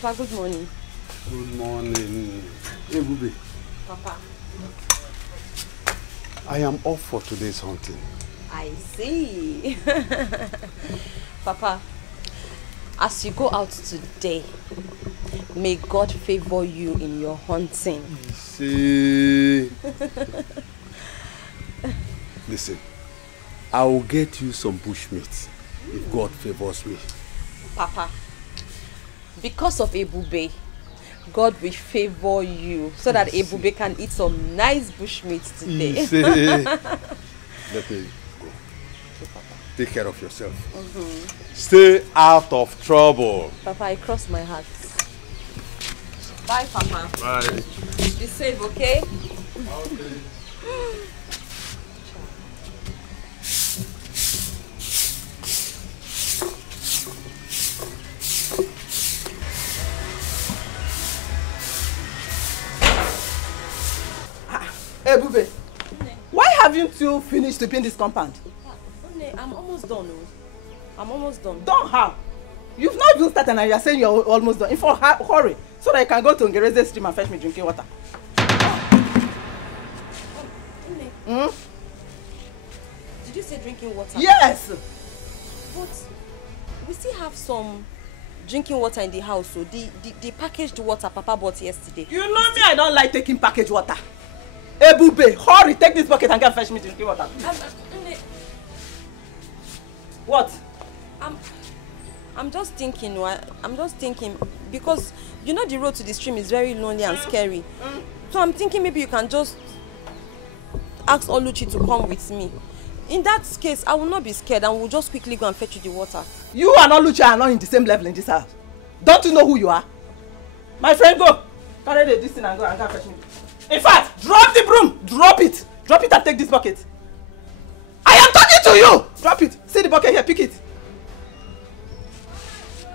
Papa, good morning. Good morning. Hey, Bubi. Papa. I am off for today's hunting. I see. Papa, as you go out today, may God favor you in your hunting. See. Listen, I will get you some bushmeat if God favors me. Papa, because of Ebube, God will favor you so that Ebube can eat some nice bushmeat today. Let me go. Take care of yourself. Stay out of trouble. Papa, I cross my heart. Bye, Papa. Bye. Be safe, okay? Okay. Hey, Bube, why haven't you finished sweeping this compound? I'm almost done. I'm almost done. Done how? You've not even started and you're saying you're almost done. In fact, hurry, so that you can go to Ngereze stream and fetch me drinking water. Did you say drinking water? Yes! But we still have some drinking water in the house, so the packaged water Papa bought yesterday. You know me, I don't like taking packaged water. Hey, Bube, hurry, take this bucket and go and fetch me drinking water. What? I'm just thinking, because you know the road to the stream is very lonely and scary. So I'm thinking maybe you can just ask Oluchi to come with me. In that case, I will not be scared and we'll just quickly go and fetch you the water. You and Oluchi are not in the same level in this house. Don't you know who you are? My friend, go. Carry this thing and go and fetch me. In fact, drop the broom. Drop it. Drop it and take this bucket. I am talking to you. Drop it. See the bucket here. Pick it.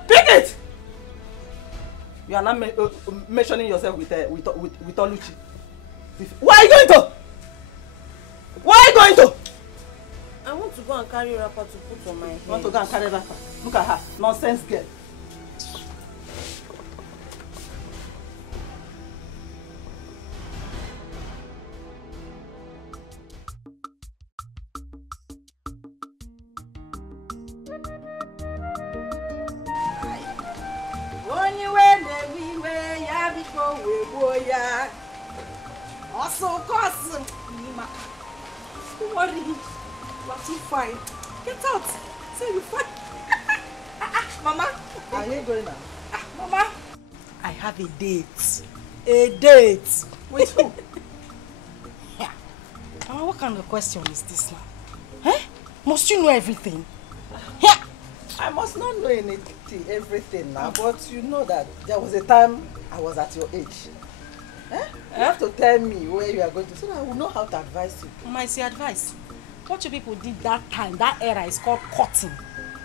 Pick it. You are not mentioning yourself with Oluchi. Where are you going to? Where are you going to? I want to go and carry wrapper to put on my head. You want to go and carry wrapper? Look at her. Nonsense girl. Don't worry, you are too fine. Get out. Say you fine. Mama. Are you going now? Mama. I have a date. A date. With who? Yeah. Mama, what kind of question is this now? Eh? Must you know everything? Yeah. I must not know everything now, but you know that there was a time I was at your age. Eh? You have to tell me where you are going to so that I will know how to advise you. Mama, I say advice. What you people did that time, that era is called courting.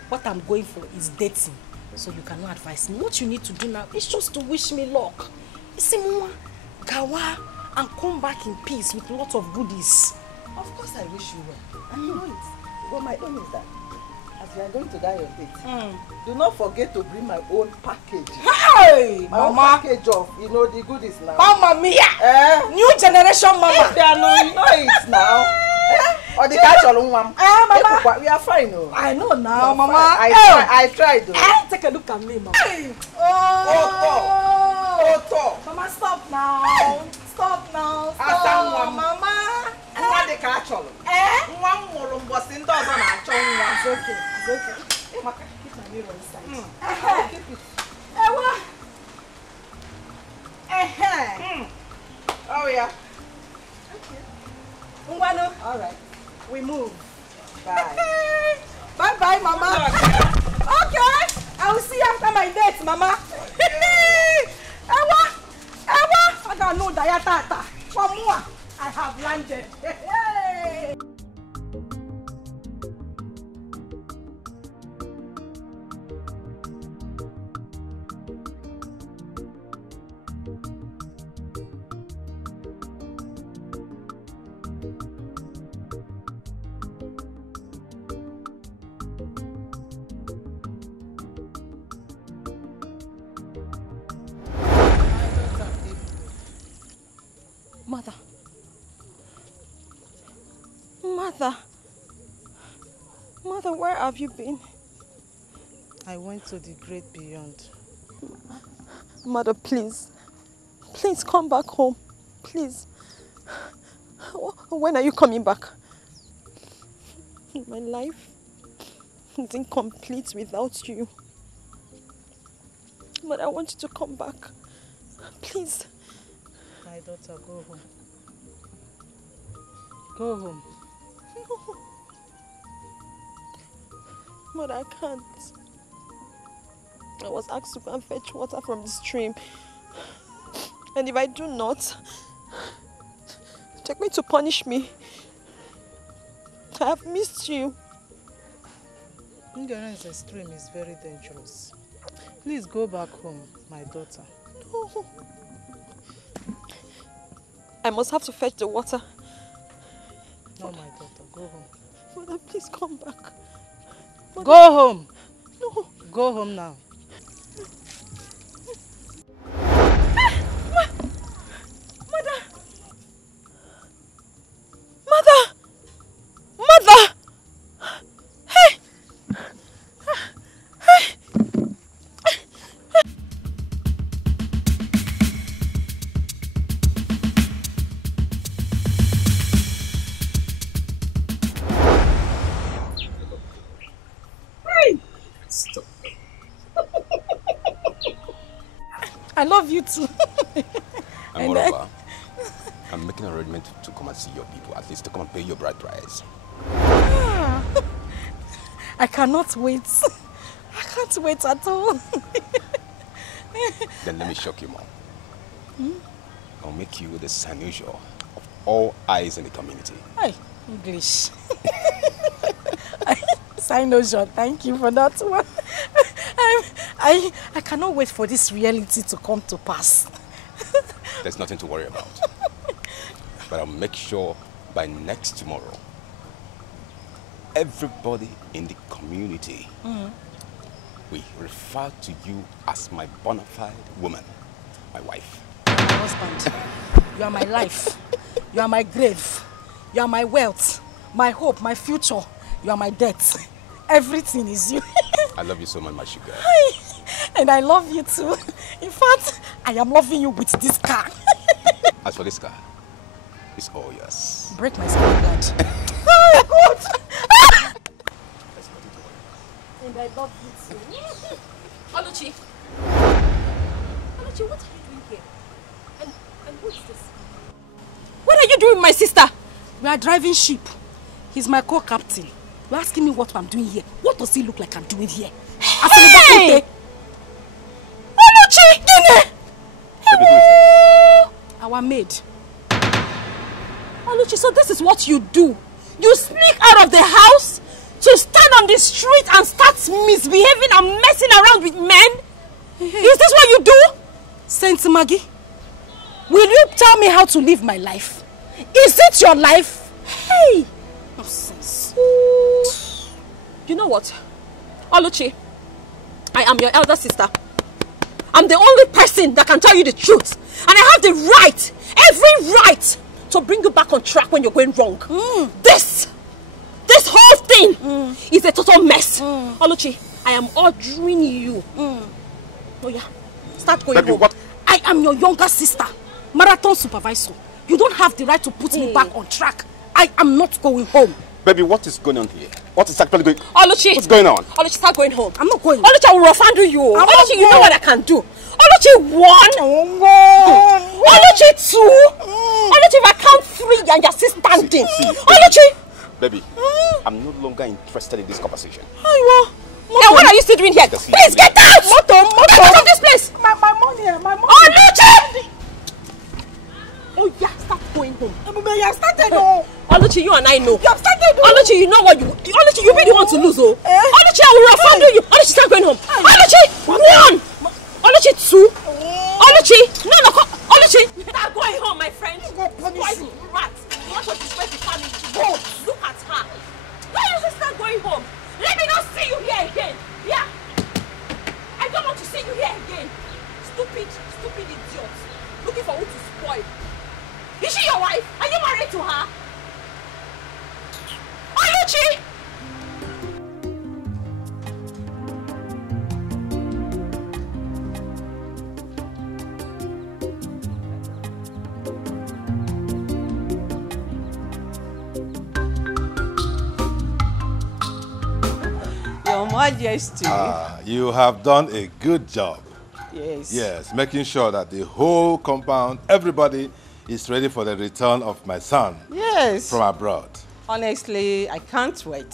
What I'm going for is dating. So you cannot advise me. What you need to do now is just to wish me luck. You see, Mama, Gawa, and come back in peace with a lot of goodies. Of course I wish you well. And you know it. But my own is that as you are going to die your date, do not forget to bring my own package. Hey, my Mama. own package of, you know, the goodies now. Mama mia! New generation Mama. If they are not, you know it now. Or the catch all one. Mama. We are fine, no? I know now, Mama. I tried though. Take a look at me, Mama. Hey. Oh, Mama, stop now. Stop now. Stop, Mama. What the catch all? One more bossing does on our tongue. It's okay. It's okay. Mama, keep my mirror inside. Keep it. Oh yeah. Okay. All right. We move. Bye. Bye, Mama. Okay. I will see you after my date, Mama. Ewa. I got no diatata. For more, I have landed. Mother. Mother. Mother, where have you been? I went to the great beyond. Mother, please. Please come back home. Please. When are you coming back? My life is incomplete without you. But I want you to come back. Please. My daughter, go home. Go home. No. Mother, I can't. I was asked to go and fetch water from the stream. And if I do not, they're going to punish me. I have missed you. Ignorance stream is very dangerous. Please go back home, my daughter. No. I must have to fetch the water. No, my daughter, go home. Mother, please come back. Mother. Go home. No. Go home now. Mother! Mother! Mother! Hey! Hey! Stop. I love you too. And moreover, I'm making an arrangement to come and see your people, at least to come and pay your bride price. I cannot wait. I can't wait at all. Then let me shock you more. I'll make you the Sanusia of all eyes in the community. Hey, English. Sanusia, thank you for that one. I cannot wait for this reality to come to pass. There's nothing to worry about. But I'll make sure by next tomorrow, everybody in the community will refer to you as my bona fide woman, my wife. My husband, you are my life. You are my grave. You are my wealth, my hope, my future. You are my death. Everything is you. I love you so much, my sugar. And I love you too. In fact, I am loving you with this car. As for this car, it's all yours. Break my skin, Dad. Oh, God! There's nothing to worry about. And I love you too. Oluchi! Oluchi, what are you doing here? And what's this? What are you doing with my sister? We are driving ship. He's my co-captain. You're asking me what I'm doing here. What does he look like I'm doing here? Hey! Oluchi! Gine! Our maid. Oluchi, so this is what you do? You sneak out of the house to stand on the street and start misbehaving and messing around with men? Is this what you do? Saint Maggie, will you tell me how to live my life? Is it your life? Hey! Nonsense. You know what? Oluchi, I am your elder sister. I'm the only person that can tell you the truth. And I have the right, every right, to bring you back on track when you're going wrong. This whole thing is a total mess. Oluchi, I am ordering you. Oh yeah, start going home. What? I am your younger sister, marathon supervisor. You don't have the right to put me back on track. I am not going home. Baby, what is going on here? What is actually going on? Oluchi! What's going on? Oluchi, start going home. I'm not going. Oluchi, I will handle you. Oluchi, you know what I can do. Oluchi, 1. Oluchi, 2. Oluchi, if I count 3 and you're still standing. Oluchi! Baby, I'm no longer interested in this conversation. And what are you still doing here? Please get out! Get out of this place! My money, my money. Oluchi! Oh yeah, start going home. You have started. Oluchi, you and I know. You have started. Oluchi, you know what you... Oluchi, you really want to lose, oh? Oluchi, I will refund you. Oluchi, start going home. Oluchi, 1. Oluchi, 2. Oluchi, no, Oluchi. Start going home, my friend. Spoil rats. You want to disgrace the family. Go, look at her. Why don't you start going home? Let me not see you here again. Yeah. I don't want to see you here again. Stupid idiot. Looking for who to spoil. Is she your wife? Are you married to her? Oluchi! Your Majesty. You have done a good job. Yes. Yes, making sure that the whole compound, everybody is ready for the return of my son. Yes. From abroad. Honestly, I can't wait.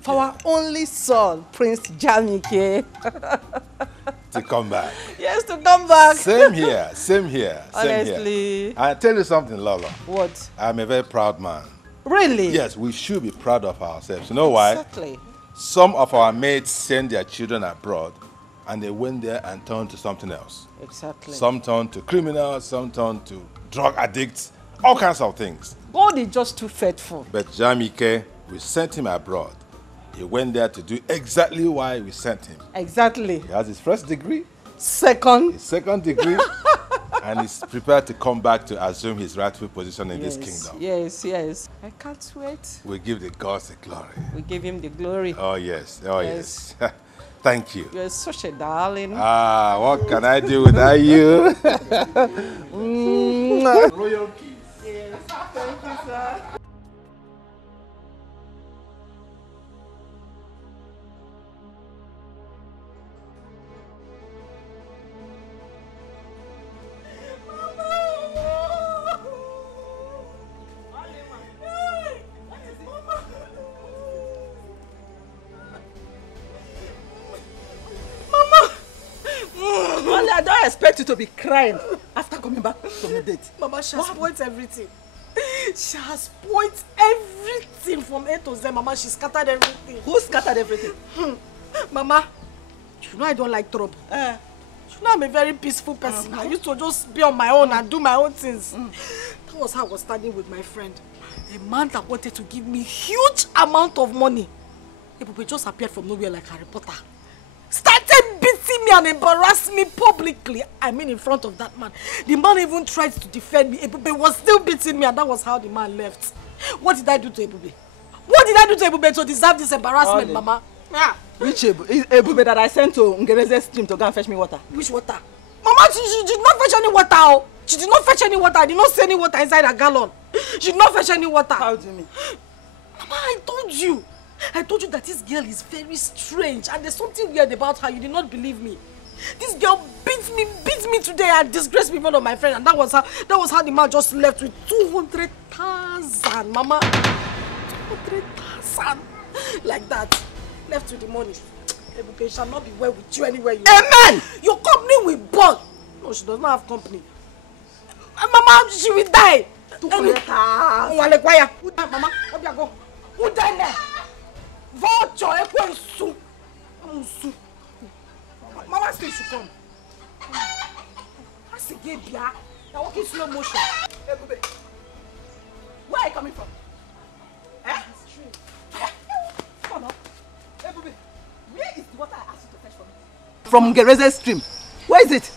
For our only son, Prince Jamike. To come back. Yes, to come back. Same here, same here. Honestly. I tell you something, Lola. What? I'm a very proud man. Really? Yes, we should be proud of ourselves. You know why? Exactly. Some of our mates send their children abroad and they went there and turned to something else. Exactly. Some turned to criminals, some turned to drug addicts, all kinds of things. God is just too faithful. But Jamike, we sent him abroad. He went there to do exactly why we sent him. Exactly. He has his first degree, Second. his second degree, and he's prepared to come back to assume his rightful position in this kingdom. Yes, yes. I can't wait. We give the gods the glory. We give him the glory. Oh, yes. Oh, yes. Thank you. You're such a darling. What can I do without you? Royal kiss. Yes. Thank you, sir. I don't expect you to be crying after coming back from the date. Mama, she has spoiled everything. She has spoiled everything from A to Z, Mama. She scattered everything. Who scattered everything? Mama, you know I don't like trouble. You know I'm a very peaceful person. I used to just be on my own and do my own things. That was how I was standing with my friend. A man that wanted to give me huge amount of money. He just appeared from nowhere like Harry Potter. Started beating me and embarrassing me publicly. I mean in front of that man. The man even tried to defend me. Ebube was still beating me and that was how the man left. What did I do to Ebube? What did I do to Ebube to deserve this embarrassment, Mama? Yeah. Which Ebube that I sent to Ngereze's stream to go and fetch me water? Which water? Mama, she did not fetch any water. Oh. She did not fetch any water. I did not see any water inside a gallon. She did not fetch any water. How do you mean? Mama, I told you that this girl is very strange and there's something weird about her. You did not believe me. This girl beat me today and disgraced me in front of my friend, and that was how the man just left with 200,000, Mama. 200,000. Like that. Left with the money. Ebube shall not be well with you anywhere you are. Amen! Your company will burn. No, she does not have company. Mama, she will die. 200,000. Mama, who died there? Vulture, Ekwensu. Mama said she come. That's a gay bia. You're walking slow motion. Where are you coming from? Come on. Ebube, where is the water I asked you to fetch for me? From Ngereze's stream. Where is it?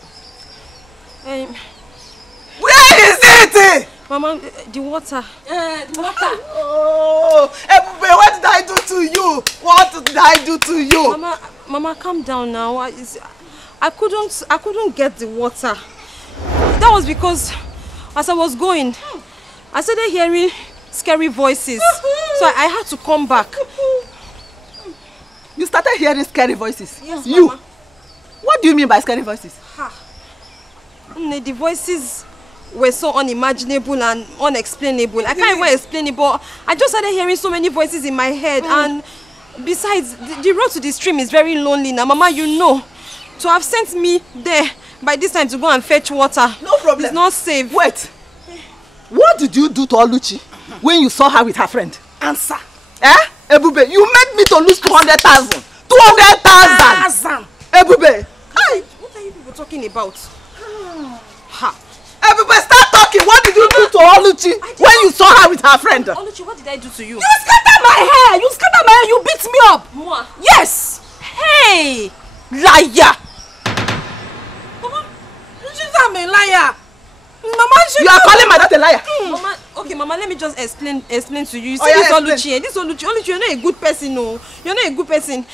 Where is it? Mama, the water. The water. Oh, Ebube, what did I do to you? What did I do to you? Mama, calm down now. I couldn't get the water. That was because as I was going, I started hearing scary voices. So I had to come back. You started hearing scary voices? Yes, you? Mama. What do you mean by scary voices? The voices were so unimaginable and unexplainable. I can't even explain it, but I just started hearing so many voices in my head. And besides, the road to the stream is very lonely now. Mama, you know. To have sent me there by this time to go and fetch water. No problem. It's not safe. Wait. What did you do to Oluchi when you saw her with her friend? Answer. Ebube, you made me to lose 200,000. 200,000. Ebube. What are you people talking about? Ebube, start talking. What did you do to Oluchi when you saw her with her friend? Oluchi, what did I do to you? You scattered my hair. You scattered my hair. You beat me up. Moi? Yes. Hey! Liar. Mama, she's a liar. Mama, You are calling my daughter a liar? Mama, Okay, Mama, let me just explain to you. You see, yeah, this Oluchi, you're not a good person, no. You're not a good person.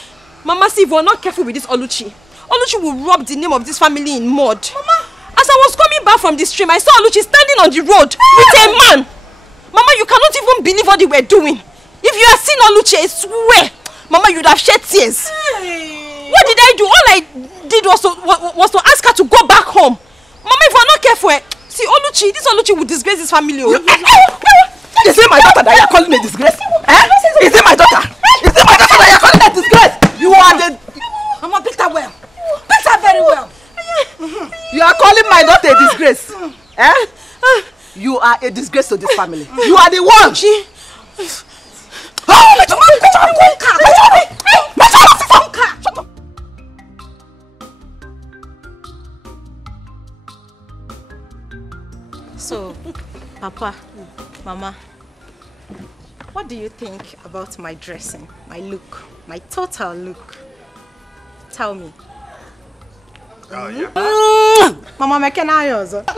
Mama, see, if we're not careful with this Oluchi will rub the name of this family in mud. Mama, as I was coming back from the stream, I saw Oluchi standing on the road with a man. Mama, you cannot even believe what they were doing. If you had seen Oluchi, I swear, Mama, you'd have shed tears. Hey. What did I do? All I did was to ask her to go back home. Mama, if we're not careful, see, this Oluchi will disgrace this family. Is it my daughter that you're calling a disgrace? Is it my daughter? Is it my daughter that you're calling a disgrace? You are the... Mama, beat her well. Beat her very well. You are calling my daughter a disgrace? You are a disgrace to this family. You are the one. So, Papa, Mama, what do you think about my dressing, my look, my total look? Tell me. Oh, yeah. Mama, make an eye also. So,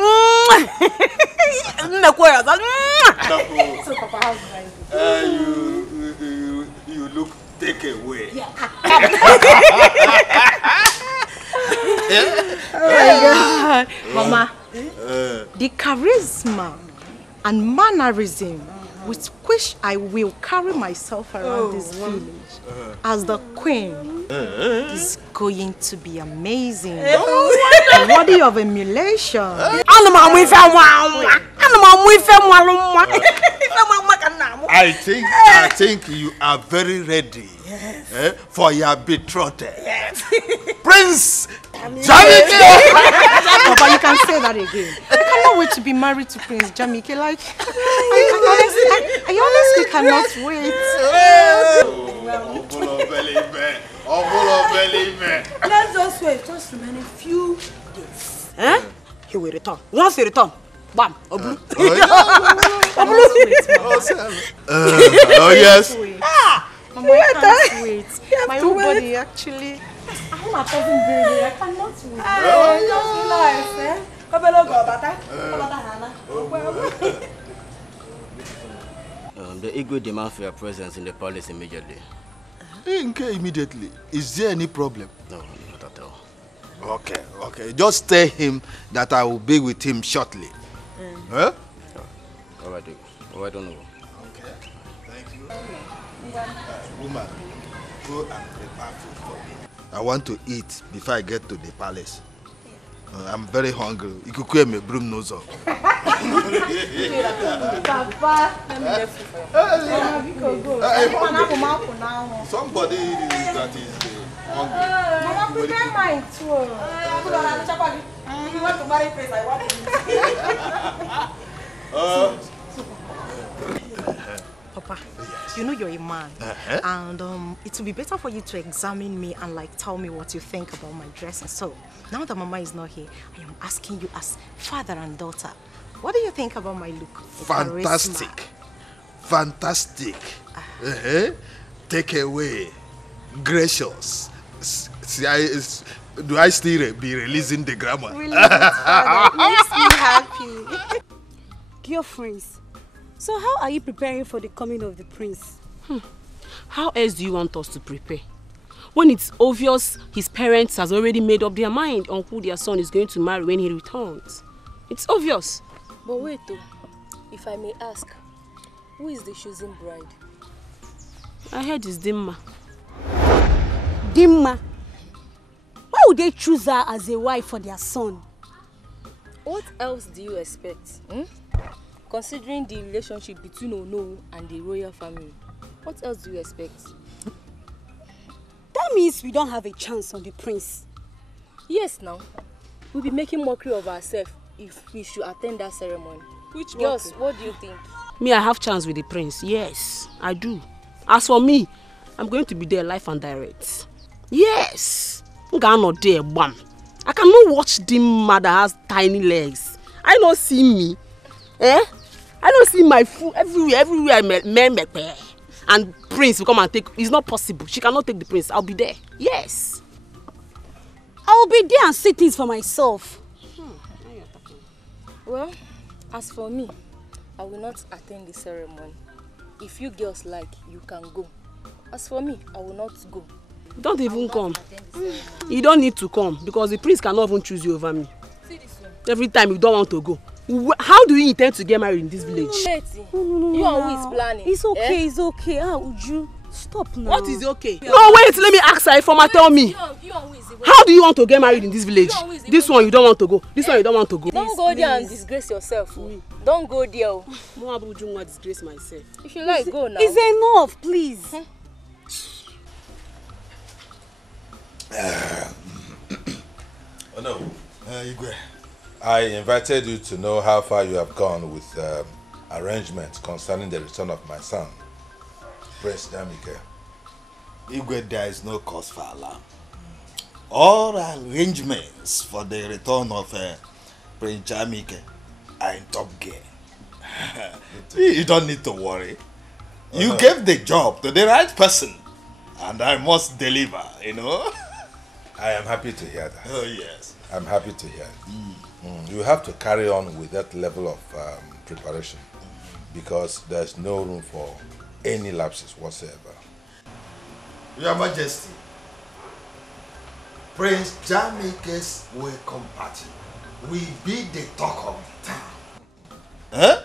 Papa, how's my you look take away. Yeah. Oh my God. Mama, the charisma and mannerism with which I will carry myself around this village as the queen is going to be amazing. Worthy of emulation. I think you are very ready for your betrothed. Yes. Prince Jamike! Papa, you can say that again. I cannot wait to be married to Prince Jamike. Like, I honestly cannot wait. Let's just wait. Just remain a few days. He will return. Once he return, bam, Oblu. Oh yes. Mama, I can't wait. My whole body actually. I'm a cousin baby. I cannot wait. The Igwe demand for your presence in the palace immediately. Immediately. Is there any problem? No, not at all. Okay. Just tell him that I will be with him shortly. Huh? All right, don't know. Okay. Thank you. Woman, go and prepare food for me. I want to eat before I get to the palace. I'm very hungry. You could call me broom nose up. Papa, let me get food for you. Somebody that is hungry. Mama, prepare mine too. You want to marry Prince, I want to. Papa, you know you're a man, and it will be better for you to examine me and like tell me what you think about my dressing. So now that Mama is not here, I am asking you as father and daughter, what do you think about my look? Fantastic. Fantastic. Take away. Gracious. Do I still be releasing the grammar? Really, father, makes me happy. Dear friends, so how are you preparing for the coming of the prince? How else do you want us to prepare? When it's obvious his parents has already made up their mind on who their son is going to marry when he returns. It's obvious. But wait though, if I may ask, who is the chosen bride? I heard it's Dimma. Dimma? Why would they choose her as a wife for their son? What else do you expect? Considering the relationship between Ono and the royal family, what else do you expect? That means we don't have a chance on the prince. Yes, now. We'll be making mockery of ourselves if we should attend that ceremony. Which Girls, what do you think? Me, I have chance with the prince. Yes, I do. As for me, I'm going to be there live and direct. Yes. I'm not there, bam. I cannot watch Dimma that has tiny legs. I don't see me. I don't see my food everywhere and prince will come and take. It's not possible. She cannot take the prince. I'll be there. Yes. I'll be there and see things for myself. Well, as for me, I will not attend the ceremony. If you girls like, you can go. As for me, I will not go. Don't even come. You don't need to come because the priest cannot even choose you over me. See this one. Every time you don't want to go. How do you intend to get married in this village? No, you are who is planning. It's okay, it's okay. Ah, Uju, stop now. What is okay? No, wait, let me ask her. Informer, tell me. How do you want to get married in this village? This one you don't want to go. This one you don't want to go. Don't go there and disgrace yourself. Don't go there. Mo abuju want disgrace myself. If you like, go now. It's enough, please. Oh no, Igwe. I invited you to know how far you have gone with arrangements concerning the return of my son, Prince Jamike. Igwe, there is no cause for alarm. All arrangements for the return of Prince Jamike are in top gear. You don't need to worry. You gave the job to the right person, and I must deliver, you know. I am happy to hear that. Oh, yes. I'm happy to hear it. You have to carry on with that level of preparation because there's no room for any lapses whatsoever. Your Majesty, Prince Jamike's welcome party will be the talk of the town. Huh?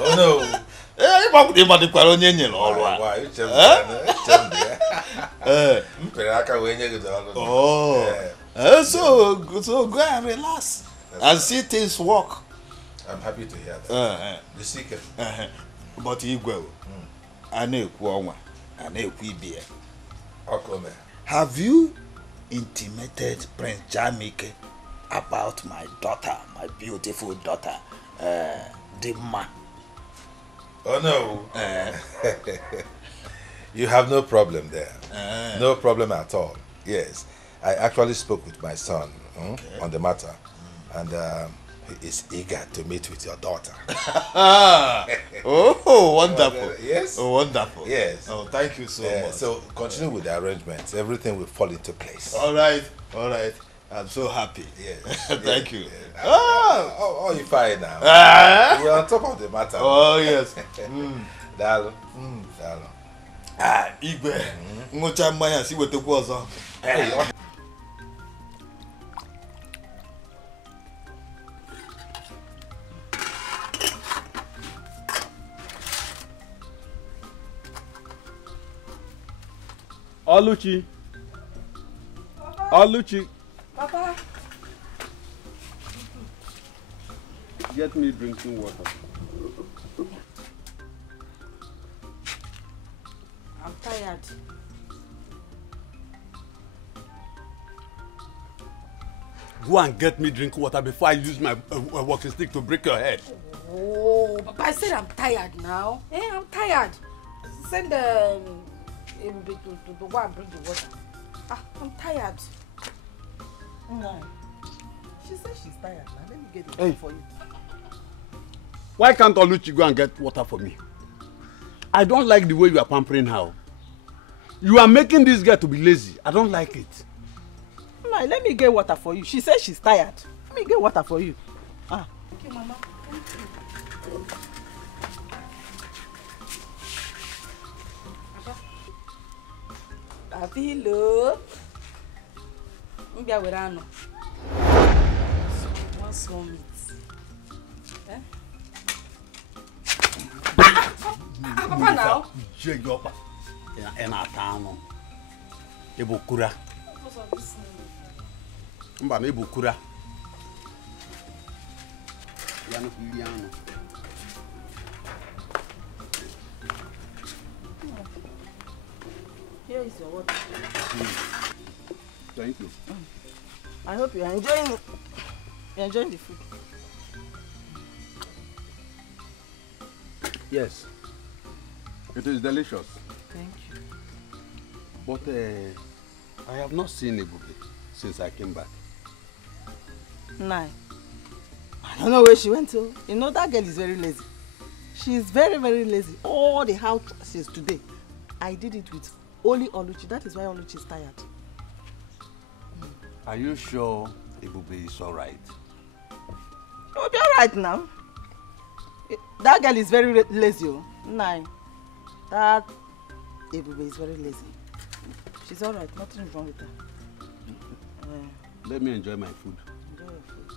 Oh no. Oh, so go and relax and see things work. I'm happy to hear that. The secret. But Igwe, have you intimated Prince Jamike about my daughter, my beautiful daughter, Dimma? Oh no. You have no problem there. No problem at all. Yes. I actually spoke with my son on the matter, and he is eager to meet with your daughter. Oh, wonderful. Yes. Oh, wonderful. Yes. Oh, thank you so much. So continue with the arrangements. Everything will fall into place. All right. All right. I'm so happy. Yes. Thank you. Oh, you're fine now. We're on top of the matter. Oh, yes. Dalo. Igwe. Ngocha mmanya si wetekwa ọzọ. Oluchi. Oluchi. Papa. Get me drinking water. I'm tired. Go and get me drinking water before I use my walking stick to break your head. Oh, Papa, I said I'm tired now. I'm tired. Send to go and bring the water. I'm tired. No. She said she's tired. Now let me get it for you. Why can't Oluchi go and get water for me? I don't like the way you are pampering her. You are making this girl to be lazy. I don't like it. No, let me get water for you. She said she's tired. Let me get water for you. Thank you, Mama. Thank you. Abilo. Mbia werano. What's wrong with? Papa now. Jegopa. Ena tano. Ebukura. Mba na ebukura. Yano kiliano. Here is your water. Thank you. I hope you are enjoying it. You're enjoying the food. Yes. It is delicious. Thank you. But I have not seen Ebube since I came back. Nine. I don't know where she went to. You know, that girl is very lazy. She is very, very lazy. All the house since today. I did it with only Oluchi. That is why Oluchi is tired. Are you sure Ebube is all right? You'll be all right now. That girl is very lazy. Nine. That Ebube is very lazy. She's alright, nothing is wrong with her. Let me enjoy my food. Enjoy your food.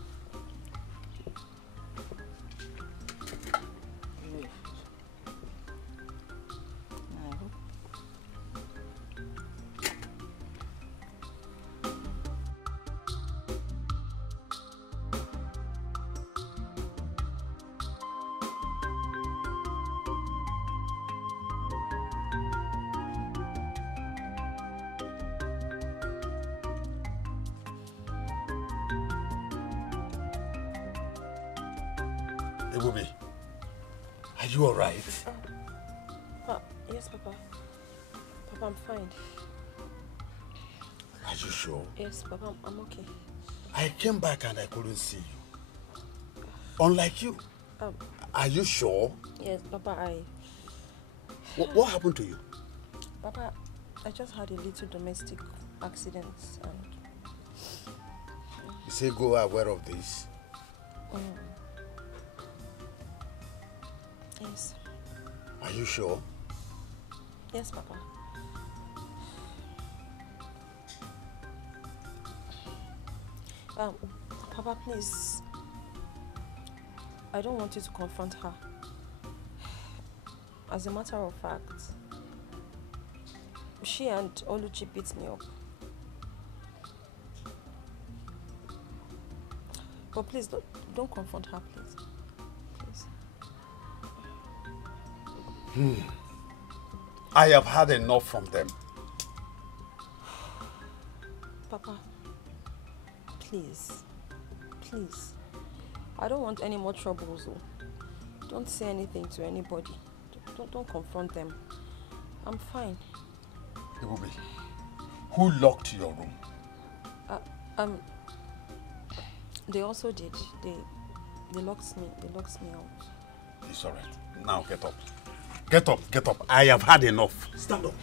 Enjoy your food. I hope. Ebube, are you alright? Yes, Papa. Papa, I'm fine. Are you sure? Yes, Papa, I'm okay. I came back and I couldn't see you. Unlike you. Are you sure? Yes, Papa, What happened to you? Papa, I just had a little domestic accident and... You say go aware of this? Yes. Are you sure? Yes, Papa. Papa, please. I don't want you to confront her. As a matter of fact, she and Oluchi beat me up. But please, don't confront her, please. I have had enough from them. Papa, please. I don't want any more troubles. Don't say anything to anybody. Don't confront them. I'm fine. Ebube, who locked your room? They also did. They locked me. They locked me out. It's all right. Now get up. Get up. I have had enough. Stand up.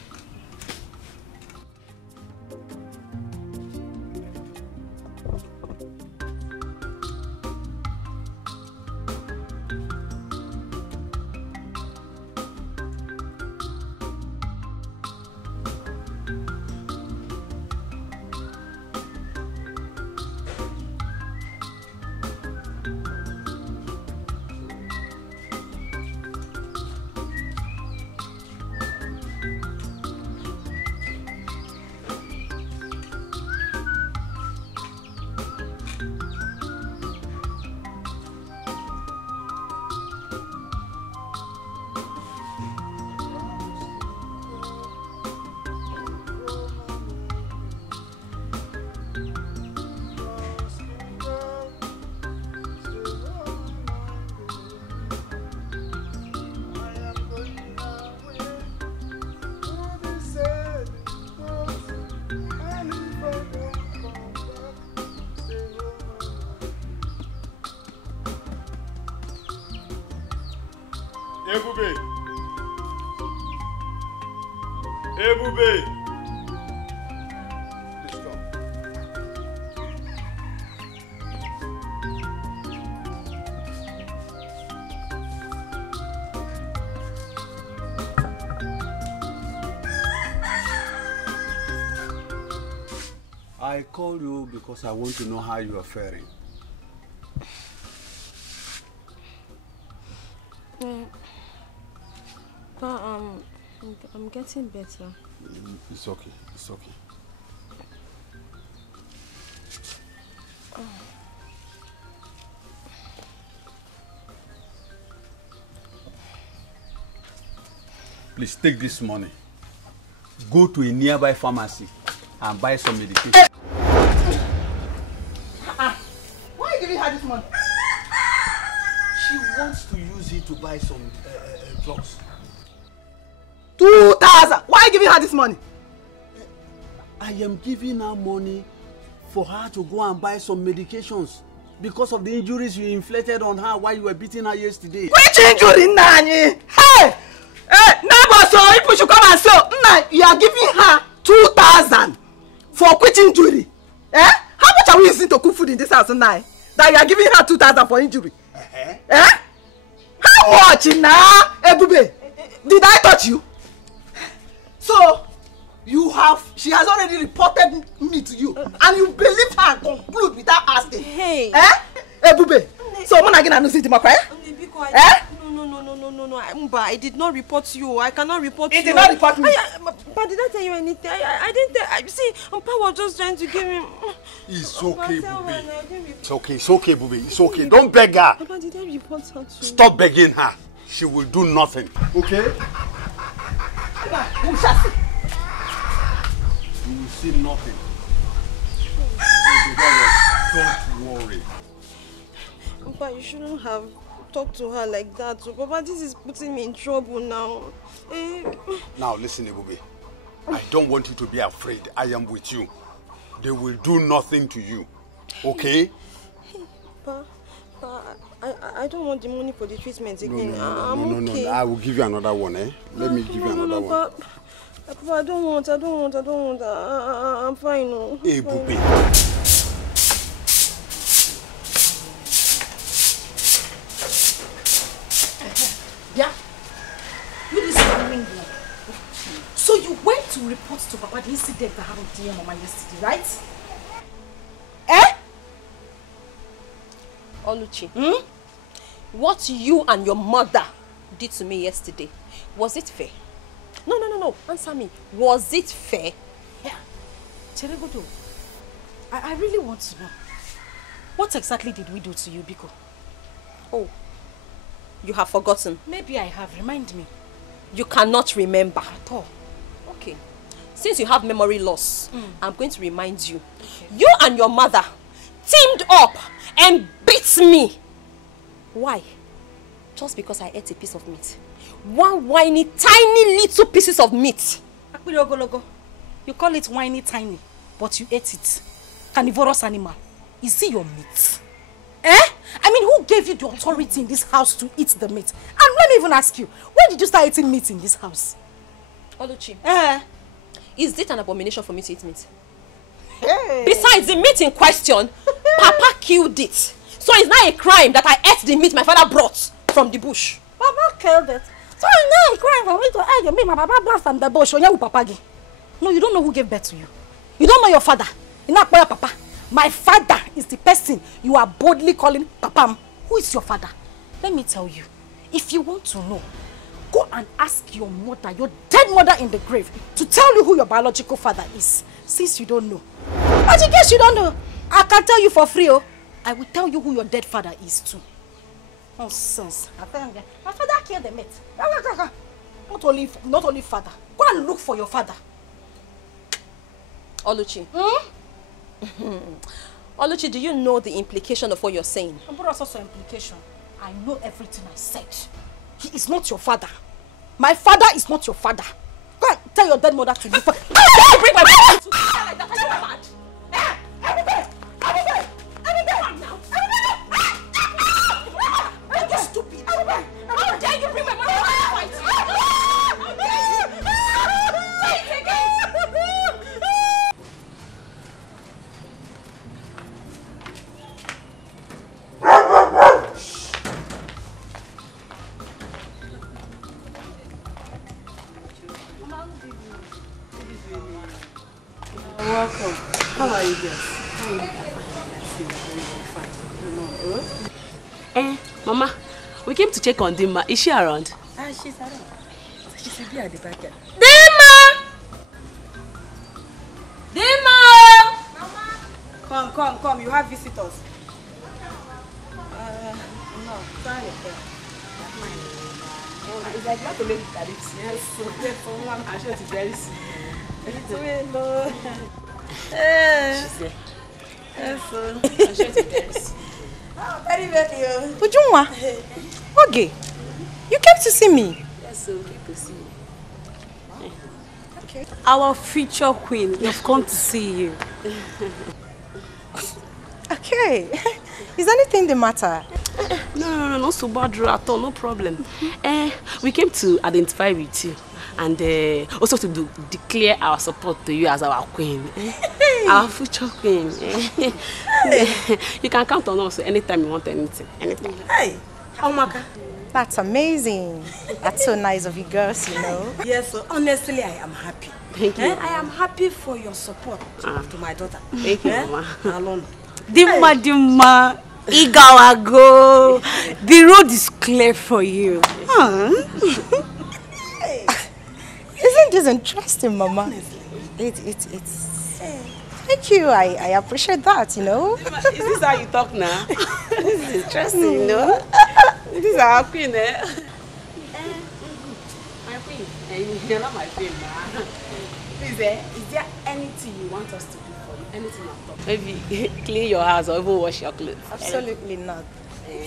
Ebube! Please come. I called you because I want to know how you are faring. I'm getting better. It's okay. It's okay. Please take this money. Go to a nearby pharmacy and buy some medication. Why are you giving her this money? She wants to use it to buy some drugs. 2,000! Why are you giving her this money? I am giving her money for her to go and buy some medications because of the injuries you inflicted on her while you were beating her yesterday. Which injury, Nani? Hey! Hey, neighbor, so people should come and say, you are giving her 2,000 for which injury? Eh? How much are we using to cook food in this house tonight? That you are giving her 2,000 for injury? Eh? How watch now, Ebube. Did I touch you? So, she has already reported me to you, and you believe her and conclude without asking. Hey. Ebube. So, when I get a city, No, I did not report you. I cannot report you. It did not report me. But did I tell you anything? I didn't tell. See, Papa was just trying to give him. It's okay, Bubi. It's okay, Bubi. It's okay. Don't beg her. Papa, did I report her too? Stop begging her. She will do nothing. Okay? We shall see. You will see nothing. Don't worry. Papa, you shouldn't have talked to her like that. So, Papa, this is putting me in trouble now. Now, listen, Ebube. I don't want you to be afraid. I am with you. They will do nothing to you. Okay? Papa, I don't want the money for the treatment again. No. I will give you another one, eh? Let me give you another one. Papa, I don't want. I'm fine. No. Hey, Bubi. Yeah? You this morning. So you went to report to Papa the incident that happened to your mama yesterday, right? Oluchi, what you and your mother did to me yesterday, was it fair? No. Answer me. Was it fair? Yeah. Cheregodo, I really want to know. What exactly did we do to you, Biko? Oh, you have forgotten. Maybe I have. Remind me. You cannot remember. At all. Okay. Since you have memory loss, I'm going to remind you. Okay. You and your mother teamed up and beat me. Why? Just because I ate a piece of meat. One whiny, tiny little pieces of meat. You call it whiny, tiny, but you ate it. Carnivorous animal. Is it your meat? I mean, who gave you the authority in this house to eat the meat? And let me even ask you, when did you start eating meat in this house? Oluchi, is it an abomination for me to eat meat? Hey. Besides, the meat in question, Papa killed it. So it's not a crime that I ate the meat my father brought from the bush. Papa killed it. So it's not a crime for me to eat the meat my papa brought from the bush. No, you don't know who gave birth to you. You don't know your father. You're not your papa. My father is the person you are boldly calling Papa. Who is your father? Let me tell you. If you want to know, go and ask your mother, your dead mother in the grave, to tell you who your biological father is. Since you don't know. But in case you don't know, I can tell you for free. I will tell you who your dead father is too. Nonsense. My father killed the meat. Not only father. Go and look for your father. Oluchi. Oluchi, do you know the implication of what you're saying? But also implication. I know everything I said. He is not your father. My father is not your father. Go and tell your dead mother to look for. Bring my father to like that. Are you mad? Are you stupid? How dare you bring my mother to fight? Say it again. Welcome. How are you guys? Mama, we came to check on Dima. Is she around? She's around. She should be at the back. Dima! Dima! Mama! Come. You have visitors. No, sorry. It's like not to make it. Yes, so someone I'm sure it's very soon. Hello. She's there. Yes, so I'm sure it's very soon. Very, very. Ujunwa. Okay. You came to see me. Yes, so we came to see you. Okay. Our future queen, we've come to see you. Okay. Is anything the matter? No so bad at all, no problem. We came to identify with you and also to declare our support to you as our queen. Our future queen. You can count on us anytime you want anything. Anything. Hey, Omaka, That's amazing. That's so nice of you girls, you know. Yes, so honestly, I am happy. Thank you, I am happy for your support to my daughter. Thank you, Mama. Alone. Dima, Igawago. The road is clear for you. Isn't this interesting, Mama? It's. Thank you. I appreciate that, you know. Is this how you talk now? This is interesting, you know. This is our queen, eh? My queen. You're not my queen, ma. Please, is there anything you want us to do for you? Anything at all? Maybe clean your house or even wash your clothes. Absolutely not.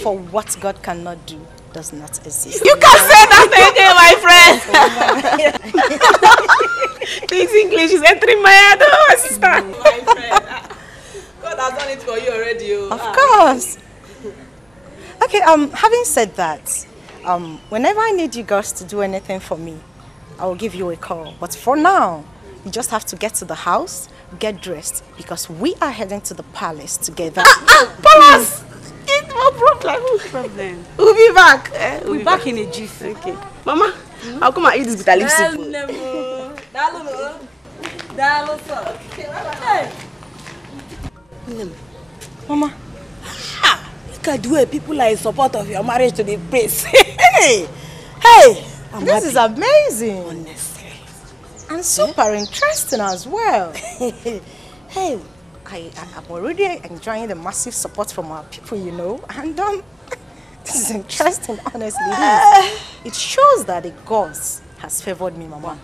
For what God cannot do does not exist. You can say that again, my friend. This English is entering my head, my sister. My friend. God has done it for you already. Of course. Okay, having said that, whenever I need you girls to do anything for me, I will give you a call. But for now, you just have to get to the house, get dressed, because we are heading to the palace together. Palace! It's no problem. No problem. We'll be back. We'll be back in a jiffy. Okay. Mama, I'll come and eat this bitter leaf soup. Mama. Look at the way people are in support of your marriage to the prince. Hey! This is amazing. Honestly. And super interesting as well. Hey, I'm already enjoying the massive support from our people, you know. And this is interesting, honestly. It shows that the gods has favored me, Mama.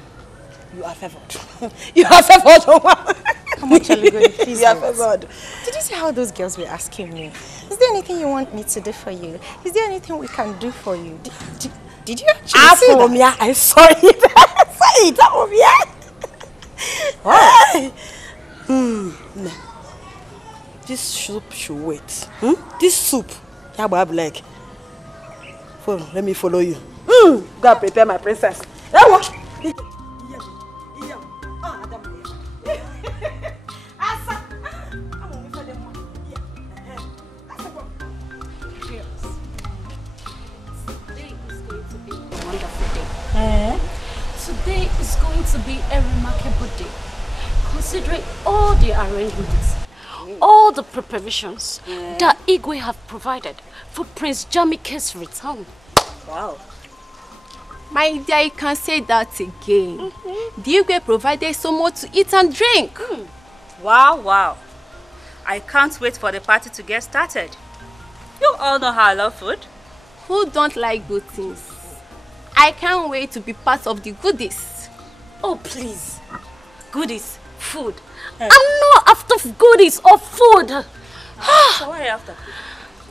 You are favored. You are favored, Mama. How much are you going to please? You are favored. Did you see how those girls were asking me? Is there anything you want me to do for you? Is there anything we can do for you? Did you actually see that? I saw it. I saw it. Wow. This soup should wait. This soup. Like, let me follow you. Go and prepare my princess. Today is going to be a remarkable day, considering all the arrangements, all the preparations that Igwe have provided for Prince Jamike's return. Wow. My dear, you can say that again. The Igwe provided so much to eat and drink. Wow. I can't wait for the party to get started. You all know how I love food. Who don't like good things? I can't wait to be part of the goodies. Oh, please. Goodies, food. I'm not after goodies or food. So what are you after?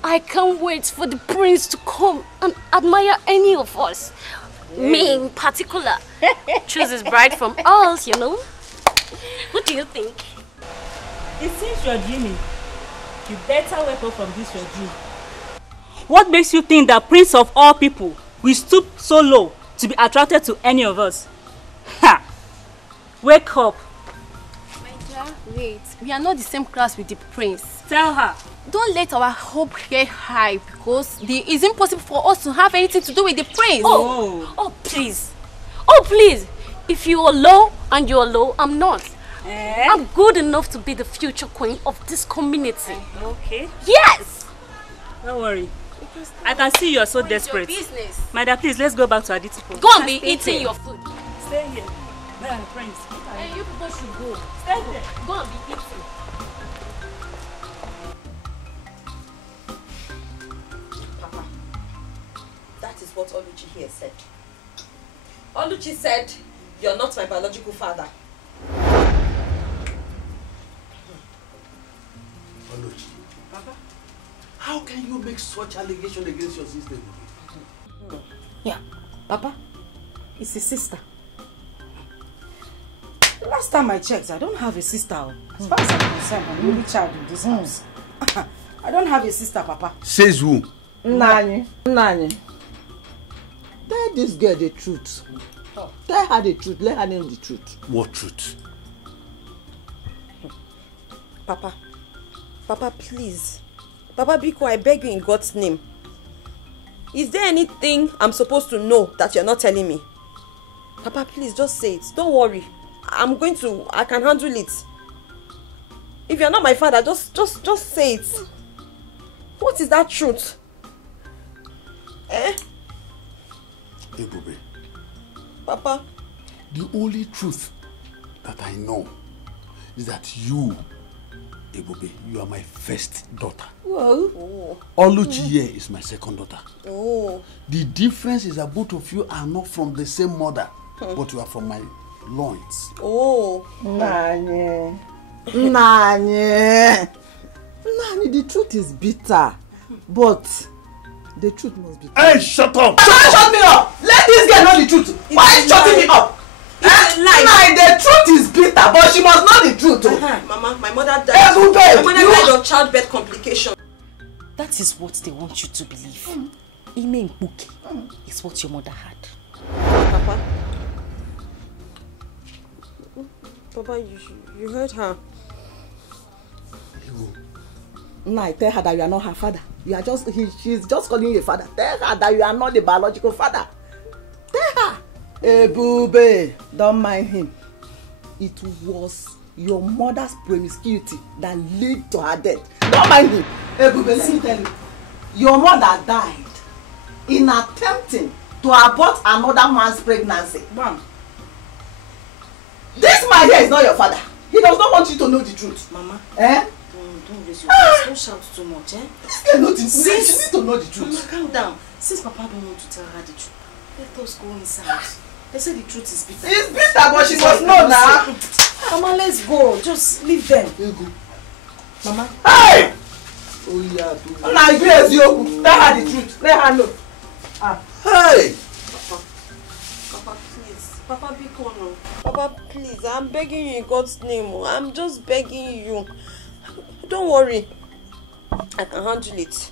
I can't wait for the prince to come and admire any of us. Me in particular. Choose his bride from us, you know. What do you think? It seems you're dreaming. You better wake up from this your dream. What makes you think that Prince of all people will stoop so low to be attracted to any of us? Ha! Wake up. My dear, wait. We are not the same class with the prince. Tell her. Don't let our hope get high because it's impossible for us to have anything to do with the prince. Oh, please. Oh, please. If you are low and you're low, I'm not. I'm good enough to be the future queen of this community. Okay. Yes! Don't worry. I can see you are so desperate. My dear, please, let's go back to Aditi. Go and be eating your food. Stay here. Prince. Hey, you people should go. Stay there. Go and be eating. Papa, that is what Oluchi here said. Oluchi said, you're not my biological father. Oluchi. Papa? How can you make such allegation against your sister? Yeah, Papa, it's a sister. Last time I checked, I don't have a sister. As far as I'm concerned, I'm the only child in this house. I don't have a sister, Papa. Says who? Nani. Tell this girl the truth. Tell her the truth. Let her know the truth. What truth? Papa, please. Papa Biko, I beg you in God's name. Is there anything I'm supposed to know that you're not telling me? Papa, please just say it. Don't worry. I can handle it. If you're not my father, just say it. What is that truth? Eh? Ebube. Papa. The only truth that I know is that you, Ebube, you are my first daughter. Whoa. Oh. Oluchi here is my second daughter. Oh. The difference is that both of you are not from the same mother, but you are from my loins. Oh. Nanye. Nanye. Nanye, the truth is bitter, but the truth must be clear. Hey, shut up! Shut me up! Let this girl know the truth. Why are you shutting me up? It's a lie. Nanye, the truth is bitter, but she must know the truth. Mama, my mother died. My mother died of childbirth complication. That is what they want you to believe. Ime Mpuke is what your mother had. Papa, you heard her. Nah, tell her that you are not her father. You are just she's just calling you a father. Tell her that you are not the biological father. Tell her. Ebube, don't mind him. It was your mother's promiscuity that led to her death. Don't mind him. Ebube, let me tell you. Your mother died in attempting to abort another man's pregnancy. Mom. This man here is not your father. He does not want you to know the truth. Mama. Eh? Don't raise your voice. Don't shout too much, eh? She needs to know the truth. Mama, calm down. Since Papa don't want to tell her the truth, let us go inside. They say the truth is bitter. It's bitter, but she must know now. Mama, let's go. Just leave them. Mama. Hey! Oh yeah. Now yes, you tell her the truth. Let her know. Hey! Papa, please. Papa, be calm. Papa, please. I'm begging you in God's name. I'm just begging you. Don't worry. I can handle it.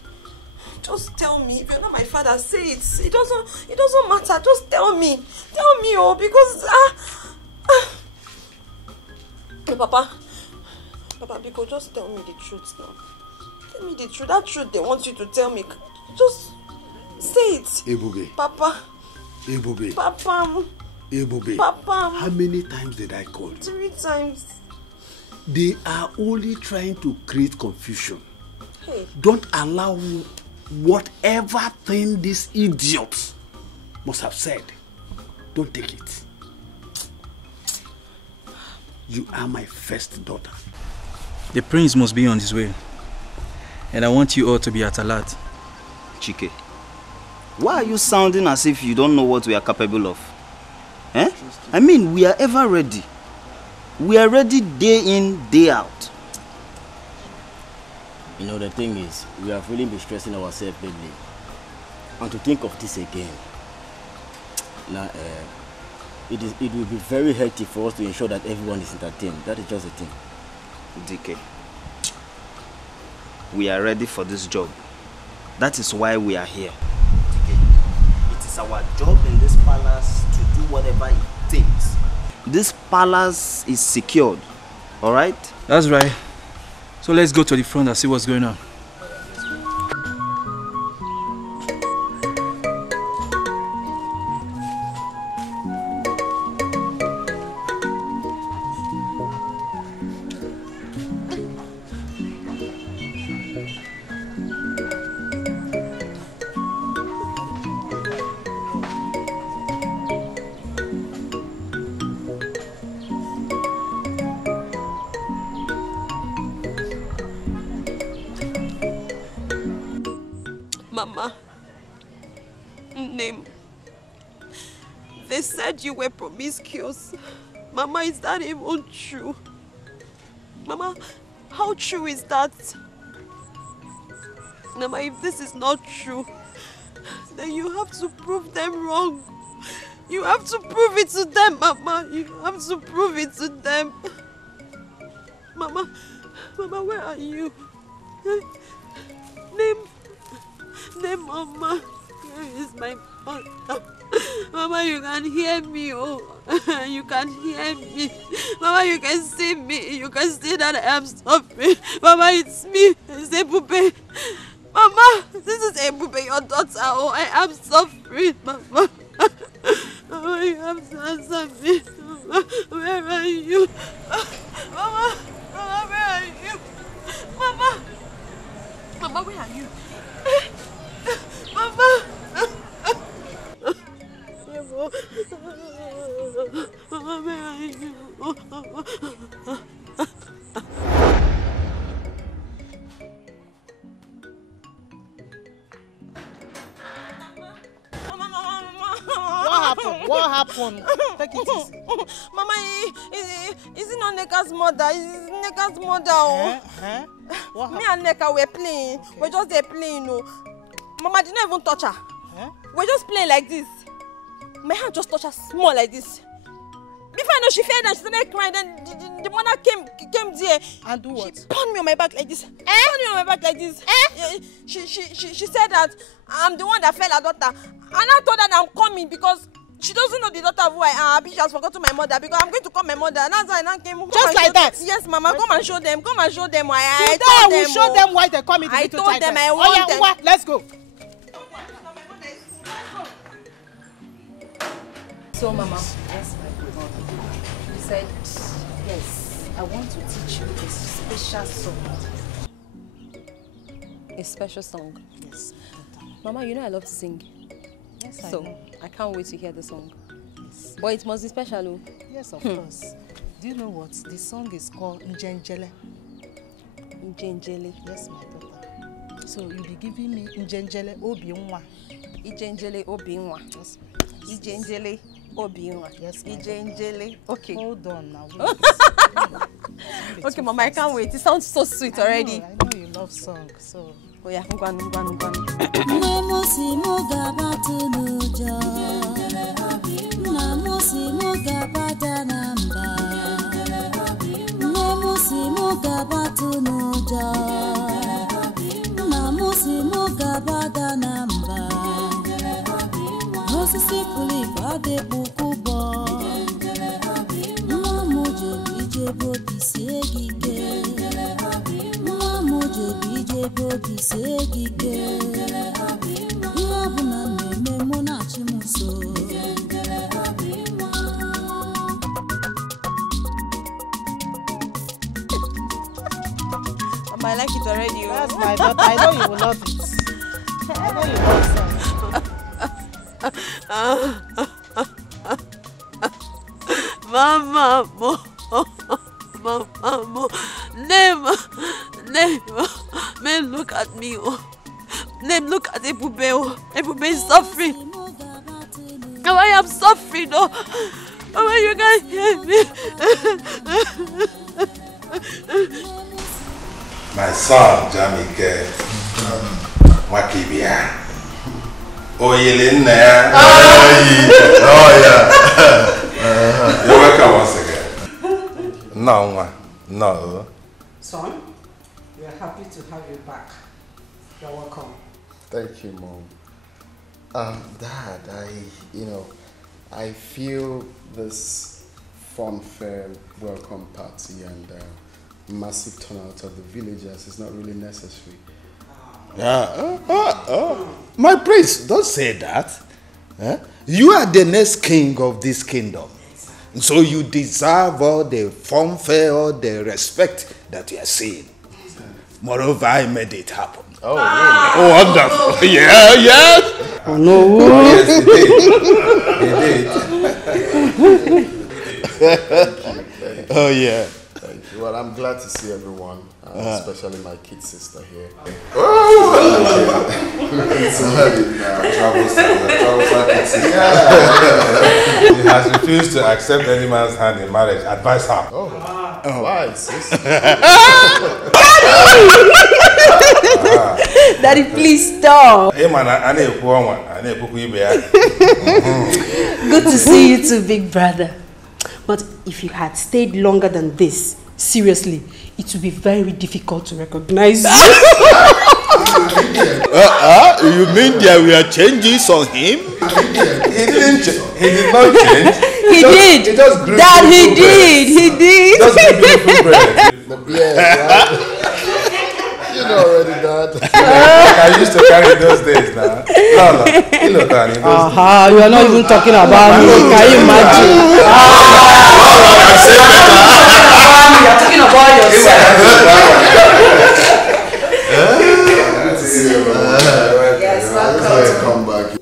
Just tell me. If you're not my father, say it. It doesn't matter. Just tell me. Tell me, because Papa, because just tell me the truth now. Tell me the truth. That truth they want you to tell me. Just say it. Ebube. Papa. Ebube. Papa. Ebube. Papa. How many times did I call you? 3 times. They are only trying to create confusion. Hey. Don't allow whatever thing these idiots must have said. Don't take it. You are my first daughter. The prince must be on his way. And I want you all to be at alert. Chike, why are you sounding as if you don't know what we are capable of? Eh? I mean, we are ever ready. We are ready day in, day out. You know, the thing is, we have really been stressing ourselves lately. And to think of this again, now, it will be very healthy for us to ensure that everyone is entertained. That is just the thing. DK, we are ready for this job. That is why we are here. DK, it is our job in this palace to do whatever it takes. This palace is secured, all right? That's right. So let's go to the front and see what's going on. Mama, name. They said you were promiscuous. Mama, is that even true? Mama, how true is that? Mama, if this is not true, then you have to prove them wrong. You have to prove it to them, Mama. You have to prove it to them. Mama, where are you? Name, Mama. Where is my mother? Mama, you can hear me, oh. You can hear me. Mama, you can see me. You can see that I am suffering. Mama, it's me. It's Ebube. Mama, this is Ebube, your daughter. Oh, I am suffering, Mama. Mama, you have to answer me. Mama, where are you? Mama, Mama, where are you? Mama, Mama, where are you? Mama. Mama, where are you? What happened? Take it easy. Mama, is it not Neka's mother? Is Neka's mother? Oh. Me and Neka were playing. Okay. We're just there playing. No. Mama didn't even touch her. We're just playing like this. My hand just touched her small like this. Before I know she fell down, she started crying. Then the mother came there. And do what? She pounded me on my back like this. Pounded me on my back like this. She said that I'm the one that fell her daughter. And I told her that I'm coming because she doesn't know the daughter of who I am. She has forgotten my mother because I'm going to call my mother. And that's why I came. Just like that? Yes, Mama. Come and show them. Come and show them why I told them. I will show them why they come into I told them I want them. Let's go. So, Mama, yes, my God. You said, yes, I want to teach you a special song. A special song? Yes. Mama, you know I love to sing. Yes, so, I can't wait to hear the song. Yes. But it must be special, oh? Yes, of course. Do you know what? The song is called Njenjele. Njenjele? Yes, my daughter. So, you'll be giving me Njenjele Obiunwa. Njenjele Obiunwa. Yes. Njenjele Obiunwa. Yes, Njenjele. Okay. Hold on now. Okay, Mama, I can't wait. It sounds so sweet already. I know you love song, so. Oh yeah, go on. I like it already. That's my daughter. I know you will love it. I know you love Mama, Name, man, look at me. Name, look at Ebube. Ebube is suffering. Oh, I am suffering. Oh, you guys hear me? My son, Jamike, Wakibia. Oh, Yelena. Oh, yeah. You're welcome once again. No. Son, we are happy to have you back. You're welcome. Thank you, Mom. Dad, I feel this funfair welcome party and massive turnout of the villagers is not really necessary. My prince, don't say that. You are the next king of this kingdom. So you deserve all the fanfare, all the respect that you are seeing. Moreover, I made it happen. Oh, really? Oh, wonderful. Yeah, yes. Oh, no. Yes, he did. Oh, yeah. Thank you. Well, I'm glad to see everyone, especially my kid sister here. He has refused to accept any man's hand in marriage. Advise her. Why, sis? Daddy, please stop. Good to see you too, big brother. But if you had stayed longer than this, seriously, it would be very difficult to recognize you. You mean there were changes on him? He didn't change. He did not change. He did. He just grew Dad, he did. He did. Just grew beautiful bread. The bread, right? You know already, Dad. I used to carry those days now. No. You look on in those days. You are not even talking about me. Can you imagine? You're talking about yourself. Yes, welcome back.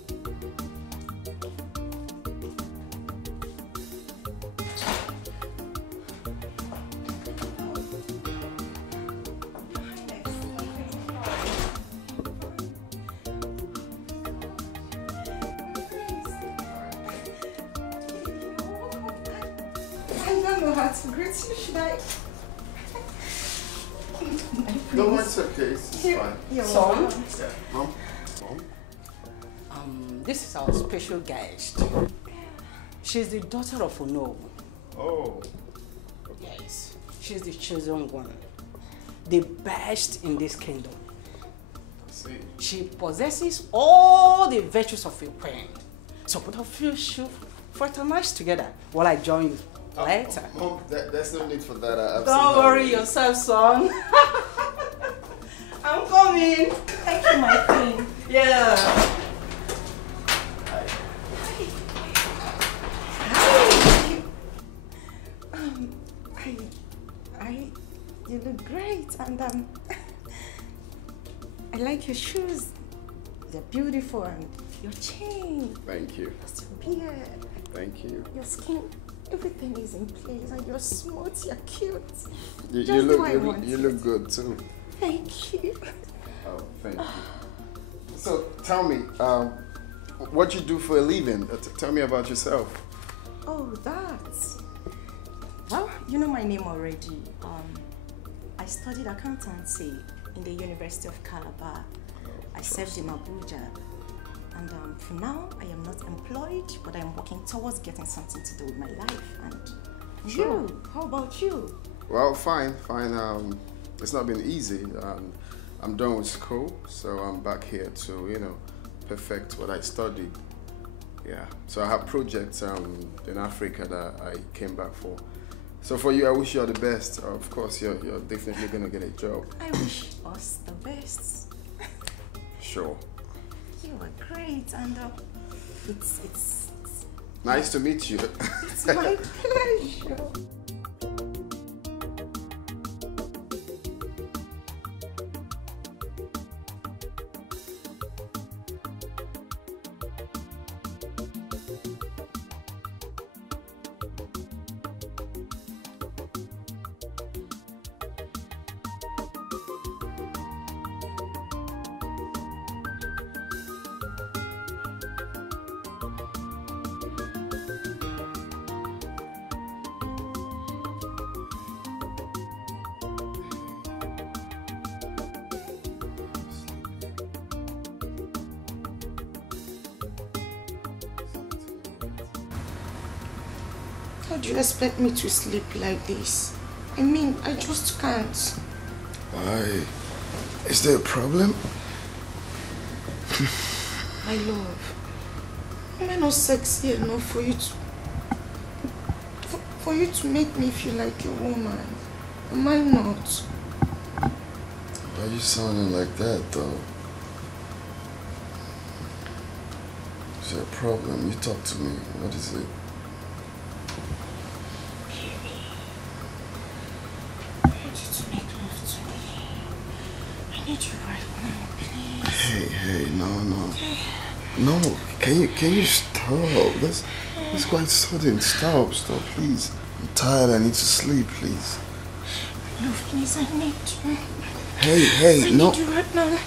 No, it's okay. It's fine. Son? Yeah. Mom? This is our special guest. She's the daughter of Ono. Oh. Yes. She's the chosen one. The best in this kingdom. I see. She possesses all the virtues of a queen. So both of you should fraternize together while I join you later. Mom, there's no need for that. Don't worry yourself, son. I'm coming. Thank you, my queen. Yeah. You look great, and I like your shoes. They're beautiful, and your chain. Thank you. Your beard. Thank you. Your skin. Everything is in place, and you're smooth. You're cute. You look good too. Thank you. Oh, thank you. So tell me, what you do for a living? Tell me about yourself. Oh, that. Well, you know my name already. I studied accountancy in the University of Calabar. I served in Abuja. And for now, I am not employed, but I'm working towards getting something to do with my life. And Sure. you, how about you? Well, fine. It's not been easy. I'm done with school, so I'm back here to, perfect what I studied. Yeah. So I have projects in Africa that I came back for. So for you, I wish you all the best. Of course, you're definitely gonna get a job. I wish us the best. Sure. You are great, and it's Nice to meet you. it's my pleasure. How do you expect me to sleep like this? I mean, I just can't. Why? Is there a problem? My love, am I not sexy enough for you to make me feel like a woman? Am I not? Why are you sounding like that, though? Is there a problem? You talk to me. What is it? Hey, no. Can you stop? That's quite sudden. Stop, please. I'm tired. I need to sleep, please. No, please, I need you. Hey, no. I need you right now.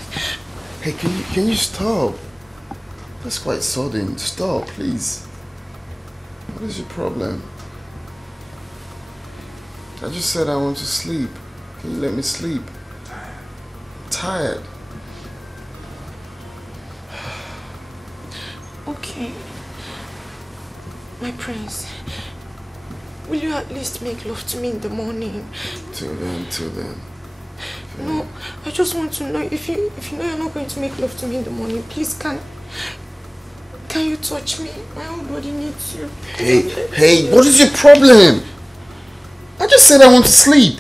Hey, can you stop? That's quite sudden. Stop, please. What is your problem? I just said I want to sleep. Can you let me sleep? I'm tired. Okay. My prince, will you at least make love to me in the morning? Till then. No, I just want to know if you know you're not going to make love to me in the morning, please can you touch me? My whole body needs you. Hey, what is your problem? I just said I want to sleep.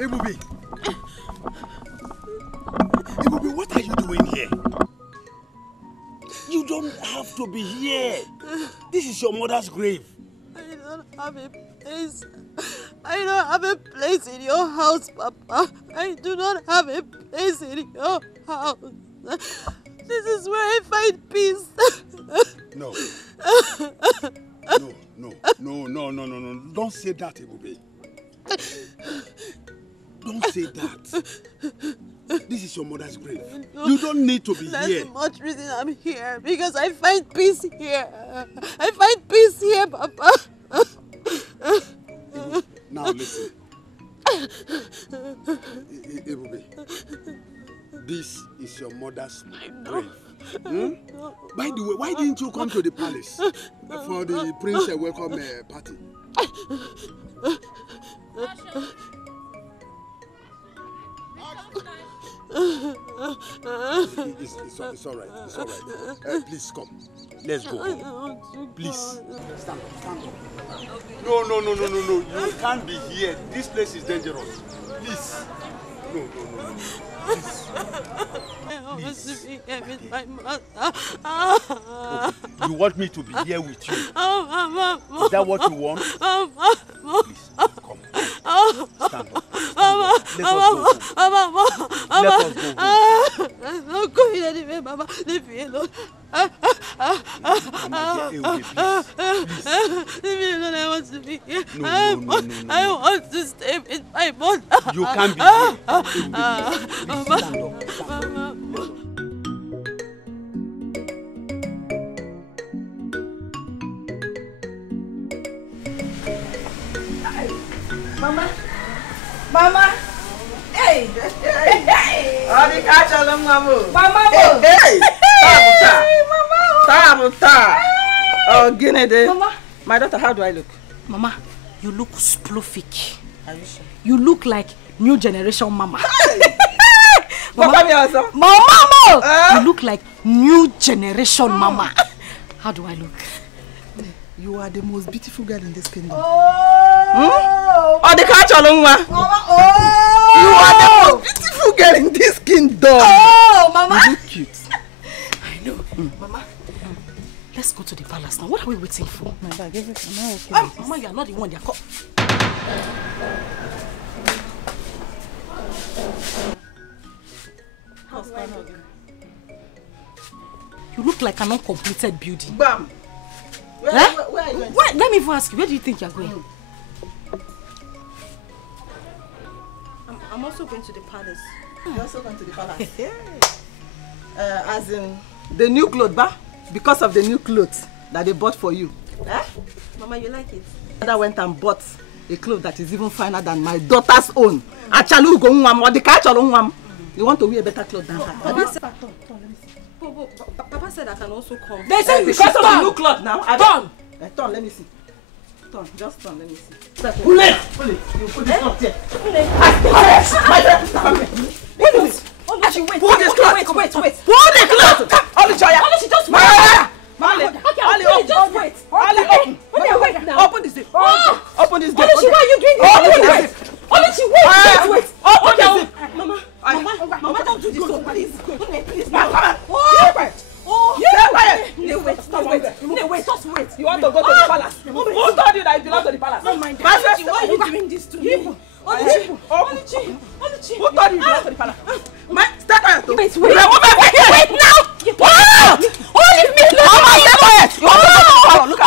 Ibubi! Ibubi, what are you doing here? You don't have to be here. This is your mother's grave. I don't have a place. I don't have a place in your house, Papa. I do not have a place in your house. This is where I find peace. No. No. Don't say that, Ibubi. Don't say that. This is your mother's grave. No, you don't need to be here. That's much reason I'm here. Because I find peace here. I find peace here, Papa. Now listen. Ibubi, this is your mother's grave. Hmm? By the way, why didn't you come to the palace for the prince welcome party? It's all right. It's all right. Please come. Let's go home. Please. Stand up. No. You can't be here. This place is dangerous. Please. No. Please. I want to be here with my mother. Okay. You want me to be here with you? Mama. Is that what you want? Mama. Please, come. Stand up. Let us go home. I'm not going anywhere, Mama. Leave me alone. Leave me alone. I want to be here. No. I want to stay with my mother. You can't be here. Mama. Stand up. Mama. Hey. Oh, the catch along, Mama. Mama. Hey. Tabuta. Oh, Guinea. Mama. My daughter, how do I look? Mama, you look sploofic. Are you sure? You look like new generation mama. Mama. Mama. You look like new generation mama. How do I look? You are the most beautiful girl in this kingdom. Oh, the catch along, Mama. You are the most beautiful girl in this kingdom. Oh, Mama. You look cute. I know. Mama, let's go to the palace now. What are we waiting for? My bag, everything. Am I okay? Mama, you are not the one they are called. You look like an uncompleted building. Bam. Where are you going? Let me even ask you, where do you think you're going? I'm also going to the palace. You're also going to the palace? As in, the new clothes, ba? Because of the new clothes that they bought for you. Eh? Mama, you like it? I went and bought a cloth that is even finer than my daughter's own. You want to wear a better clothes than her? Papa said I can also come. They said because of the new cloth now. Turn! Turn, let me see. Turn, just turn, let me see. Pull it! You put this cloth here. Pull it! Pull this cloth! Wait. Pull the cloth! Oli Choya! Oli, just wait! Oli, just wait! Wait now! Open this gate! Open this gate! Oli, why are you doing this? Open this gate! Oli, wait! Open this gate! Mama, don't do this, please. Please, Mama! Wait, just wait. You want to go to the palace? Who told you that you belong to the palace? Oh my God. Why are you doing this to me? Oluchi! Who told you you belong to the palace? Stay quiet! Wait now! Leave me alone! Stay quiet! Look at me!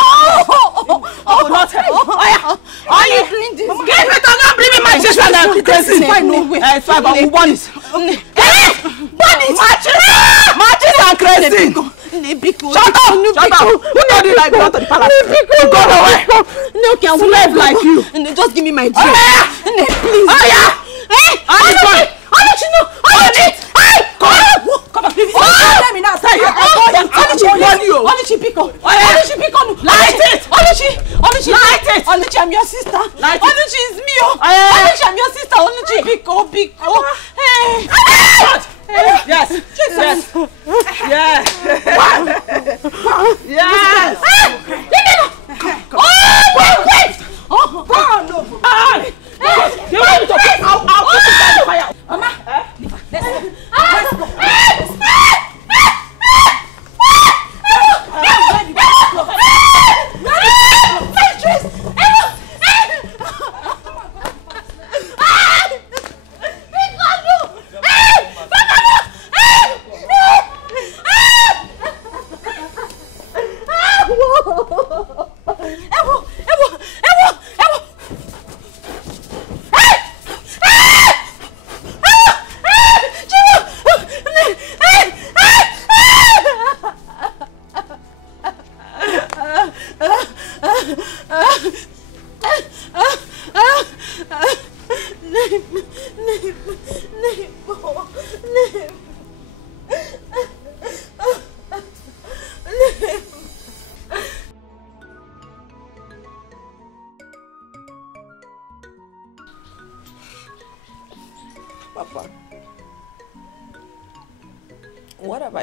Are you doing this? Get it or not, bring me my sister now! It's fine, no way. It's fine, but we want it. Matches and crazy! Shut up! Who told you that you belong to the palace? You go away! No, can we slave like you? Just give me my drink. Please. Oluchi, no! Come on, please. Let me now tell you. Oluchi, pick up. Light it. Oluchi, I'm your sister. Oluchi is me. Oluchi, I'm your sister. Oluchi, pick up. Hey. Yes. Wait.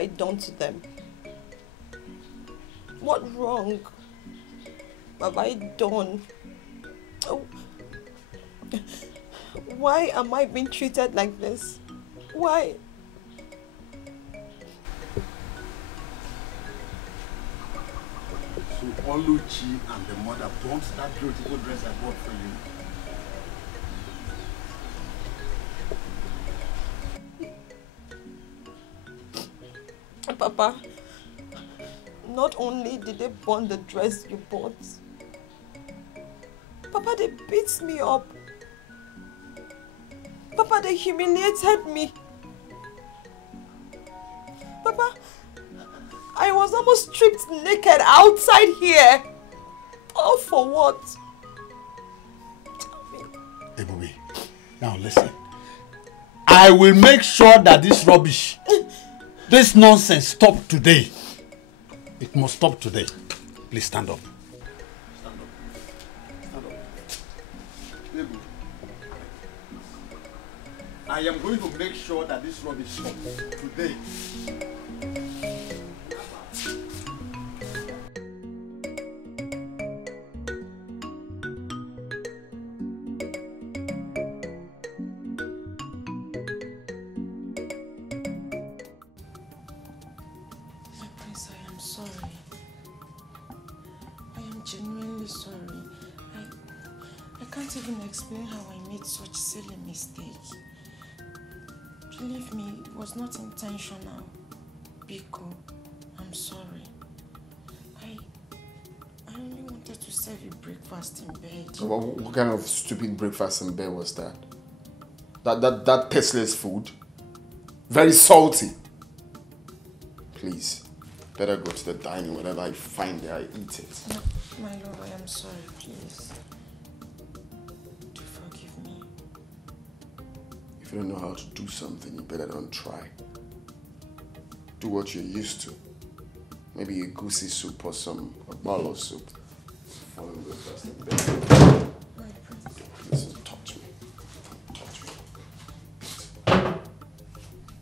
I done to them? What wrong have I done? Oh. Why am I being treated like this? Why? So Oluchi and the mother bought that beautiful dress I bought for you. Papa, not only did they burn the dress you bought, Papa, they beat me up. Papa, they humiliated me. Papa, I was almost stripped naked outside here. All for what? Ebube, now listen. I will make sure that this rubbish, this nonsense stop today. It must stop today. Please stand up. Stand up. Stand up. Ebube, I am going to make sure that this rubbish stops today. Explain how I made such silly mistake. Believe me, it was not intentional. Biko, I'm sorry. I only wanted to serve you breakfast in bed. What kind of stupid breakfast in bed was that? That tasteless food? Very salty. Please, better go to the dining. Whatever I find there, I eat it. No, my love, I am sorry, please. If you don't know how to do something, you better don't try. Do what you're used to. Maybe a goosey soup or a bottle of soup. Follow the first in bed. Please don't touch me. Don't touch me.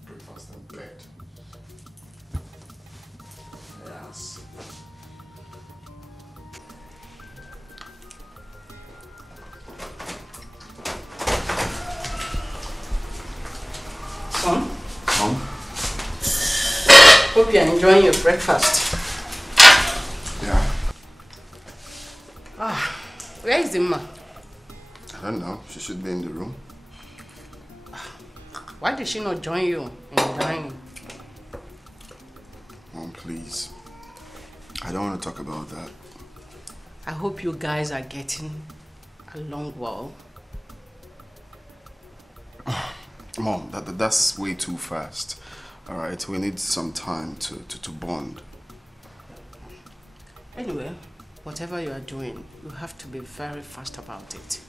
Breakfast in bed. Yes. Hope you're enjoying your breakfast. Yeah. Where is the ma? I don't know. She should be in the room. Why did she not join you in the dining? Mom, please. I don't want to talk about that. I hope you guys are getting along well. Mom, that's way too fast. All right, we need some time to bond. Anyway, whatever you are doing, you have to be very fast about it.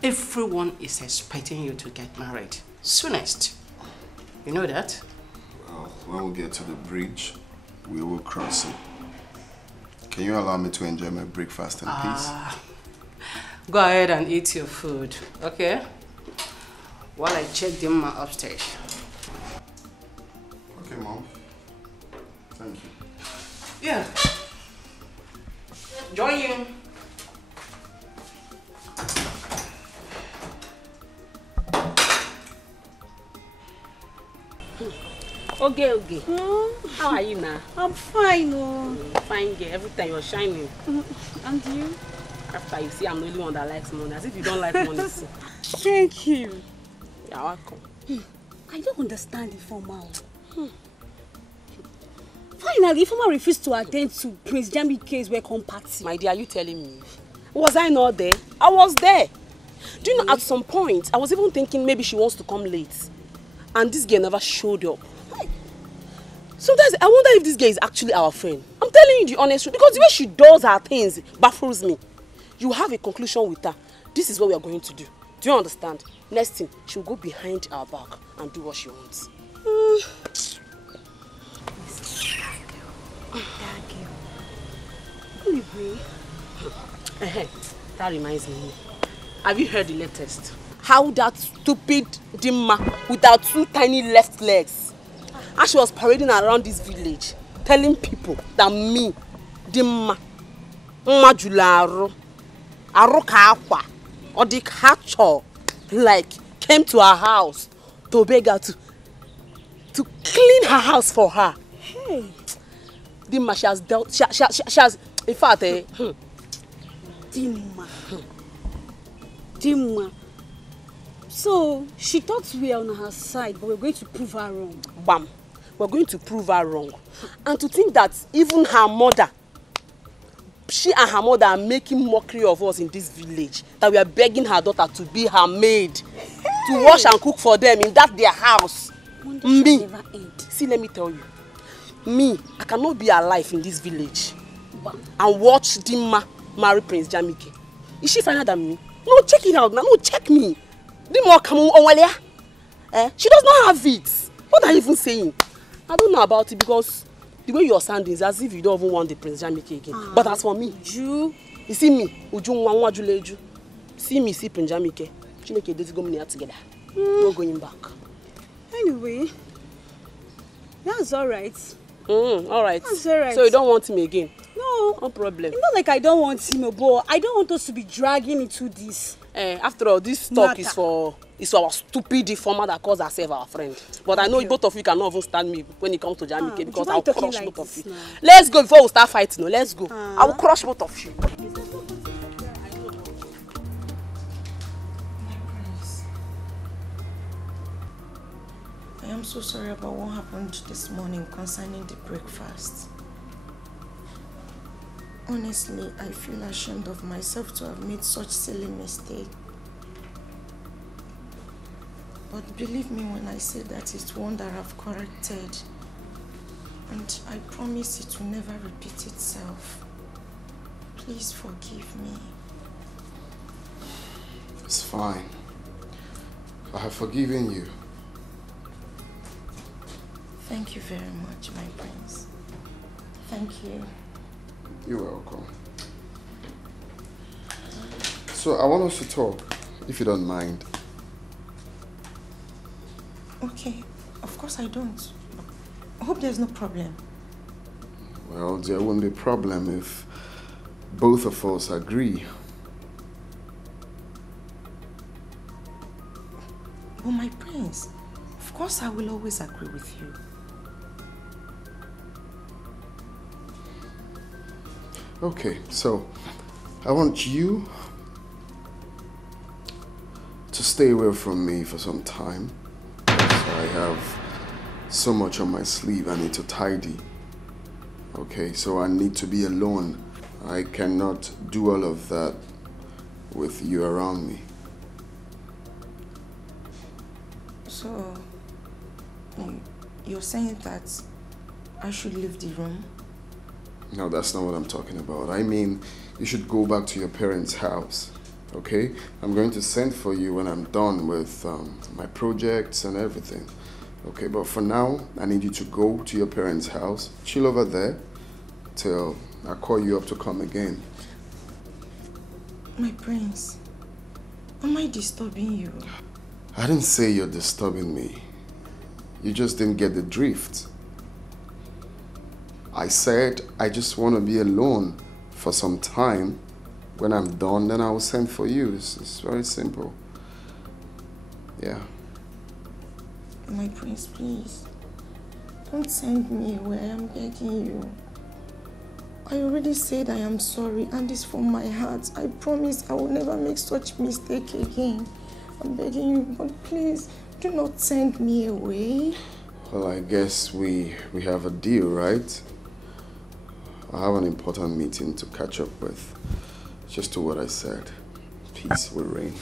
Everyone is expecting you to get married soonest. You know that? Well, when we get to the bridge, we will cross it. Can you allow me to enjoy my breakfast in peace? Go ahead and eat your food, okay? While I check them upstairs. Okay, Mom. Thank you. Yeah. Join you. Okay. How are you now? I'm fine. Oh. Fine, girl. Every time you're shining. And you? After you see I'm the only one that likes money. As if you don't like money. Thank you. You're welcome. I don't understand Ifeoma. Finally, Ifeoma refused to attend to Prince Jamike's welcome party. My dear, are you telling me? Was I not there? I was there. Do you know, at some point, I was even thinking maybe she wants to come late. And this girl never showed up. Sometimes I wonder if this girl is actually our friend. I'm telling you the honest truth. Because the way she does her things baffles me. You have a conclusion with her. This is what we are going to do. Do you understand? Next thing, she'll go behind our back and do what she wants. That reminds me. Have you heard the latest? How that stupid Dimma with her 2 tiny left legs And she was parading around this village, telling people that me, Dimma, Majularo, Arokakwa, or the catcher, like, came to her house to beg her to clean her house for her. Hey. Dimma, she has dealt, she has, in fact, Dimma. So, she thought we were on her side, but we're going to prove her wrong. Bam. We're going to prove her wrong. And to think that even her mother, she and her mother are making mockery of us in this village, that we are begging her daughter to be her maid, to wash and cook for them in that their house. Me, see, let me tell you, me, I cannot be alive in this village and watch Dimma marry Prince Jamike. Is she finer than me? No, check it out now. No, check me. Dimma come on, she does not have it. What are you even saying? I don't know about it because the way you're sounding is as if you don't even want the Prince Jamike again. But as for me, you see me, see me, see Prince Jamike. Chineke, let's go together. No going back. Anyway, that's alright. Alright. That's alright. So you don't want him again? No. No problem. It's not like I don't want him, but I don't want us to be dragging into this. After all, this talk is for our stupid deformer that calls herself our friend. But I know both of you cannot even stand me when it comes to Jamike because I'll crush both of you. Let's go before we start fighting. No, let's go. I will crush both of you. I am so sorry about what happened this morning concerning the breakfast. Honestly, I feel ashamed of myself to have made such silly mistake. But believe me when I say that it's one that I've corrected. And I promise it will never repeat itself. Please forgive me. It's fine. I have forgiven you. Thank you very much, my prince. Thank you. You're welcome. So I want us to talk, if you don't mind. Okay, of course I don't. I hope there's no problem. Well, there won't be a problem if both of us agree. But my prince, of course I will always agree with you. Okay, so I want you to stay away from me for some time. So I have so much on my sleeve I need to tidy. Okay, so I need to be alone. I cannot do all of that with you around me. So, you're saying that I should leave the room? No, that's not what I'm talking about. I mean, you should go back to your parents' house, okay? I'm going to send for you when I'm done with my projects and everything. Okay, but for now, I need you to go to your parents' house, chill over there, till I call you up to come again. My prince, am I disturbing you? I didn't say you're disturbing me. You just didn't get the drift. I said I just want to be alone for some time. When I'm done, then I will send for you. It's very simple. Yeah. My prince, please. Don't send me away. I'm begging you. I already said I am sorry, and it's from my heart. I promise I will never make such mistake again. I'm begging you, but please, do not send me away. Well, I guess we have a deal, right? I have an important meeting to catch up with. Just to what I said. Peace will reign.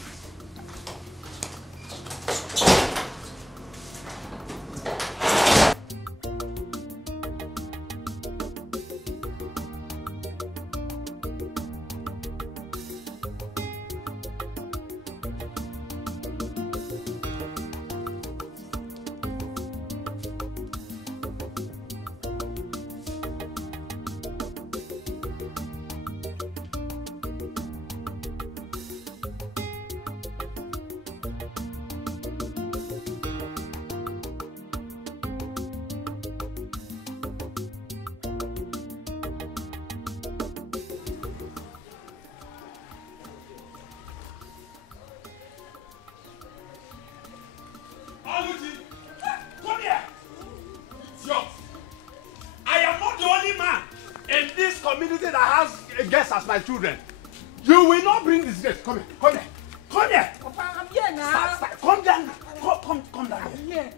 community that has guests as my children. You will not bring disgrace. Come here, come here, come here. Papa, I'm here now. Come down, come down here.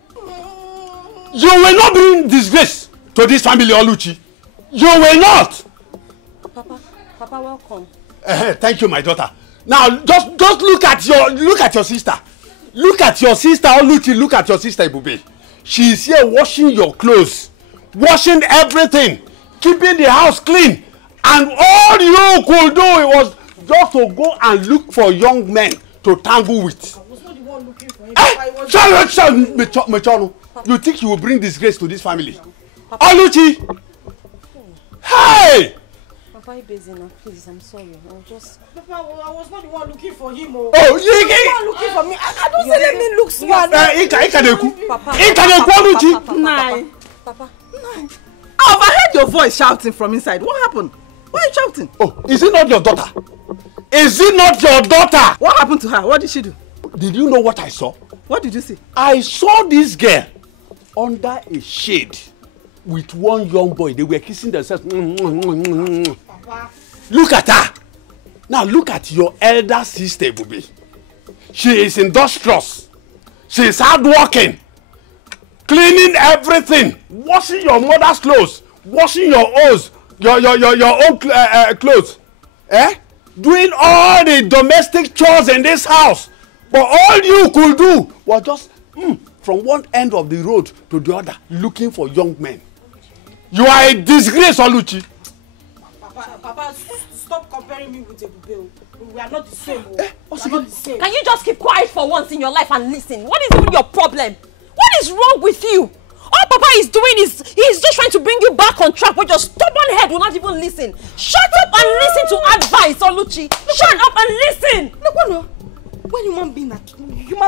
You will not bring disgrace to this family, Oluchi. You will not. Papa, welcome. Thank you, my daughter. Now, just look at your sister. Look at your sister, Oluchi. Look at your sister, Ibube. She is here washing your clothes, washing everything, keeping the house clean, and all you could do was just to go and look for young men to tangle with. I was not the one looking for him. You think you will bring disgrace to this family? Oluchi! Hey! Papa, busy now. Please, I'm sorry. I'll just... Papa, I was not the one looking for him. Oh, you the one looking for me. I don't say let me look smart. Papa. I overheard your voice shouting from inside. What happened? Why are you shouting? Oh, is it not your daughter? Is it not your daughter? What happened to her? What did she do? Did you know what I saw? What did you see? I saw this girl under a shade with one young boy. They were kissing themselves. Papa. Look at her. Now look at your elder sister, Bubi. She is industrious. She is hardworking. Cleaning everything. Washing your mother's clothes. Washing your own clothes. Doing all the domestic chores in this house. But all you could do was just from one end of the road to the other looking for young men. You are a disgrace, Oluchi. Papa, stop comparing me with Ebube. We are not the same. We are not the same. Can you just keep quiet for once in your life and listen? What is even your problem? What is wrong with you? All Papa is doing is he's just trying to bring you back on track, but your stubborn head will not even listen. Shut up and listen to advice, Oluchi. Shut up and listen. No. When human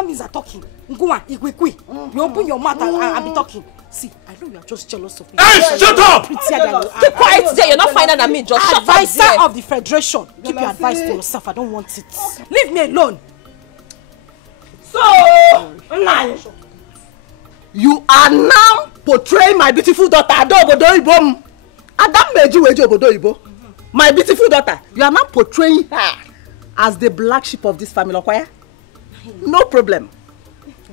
beings are talking, go on, you open your mouth and be talking. See, I know you are just jealous of me. Hey, shut up! Keep quiet there. You're not finer than me. Just shut up there. Advisor of the Federation. Keep your advice to yourself. I don't want it. Leave me alone. So, you are now portraying my beautiful daughter, Adobodoibo. Adam Meji Obodoibo. My beautiful daughter. You are now portraying her as the black sheep of this family, okay? No problem.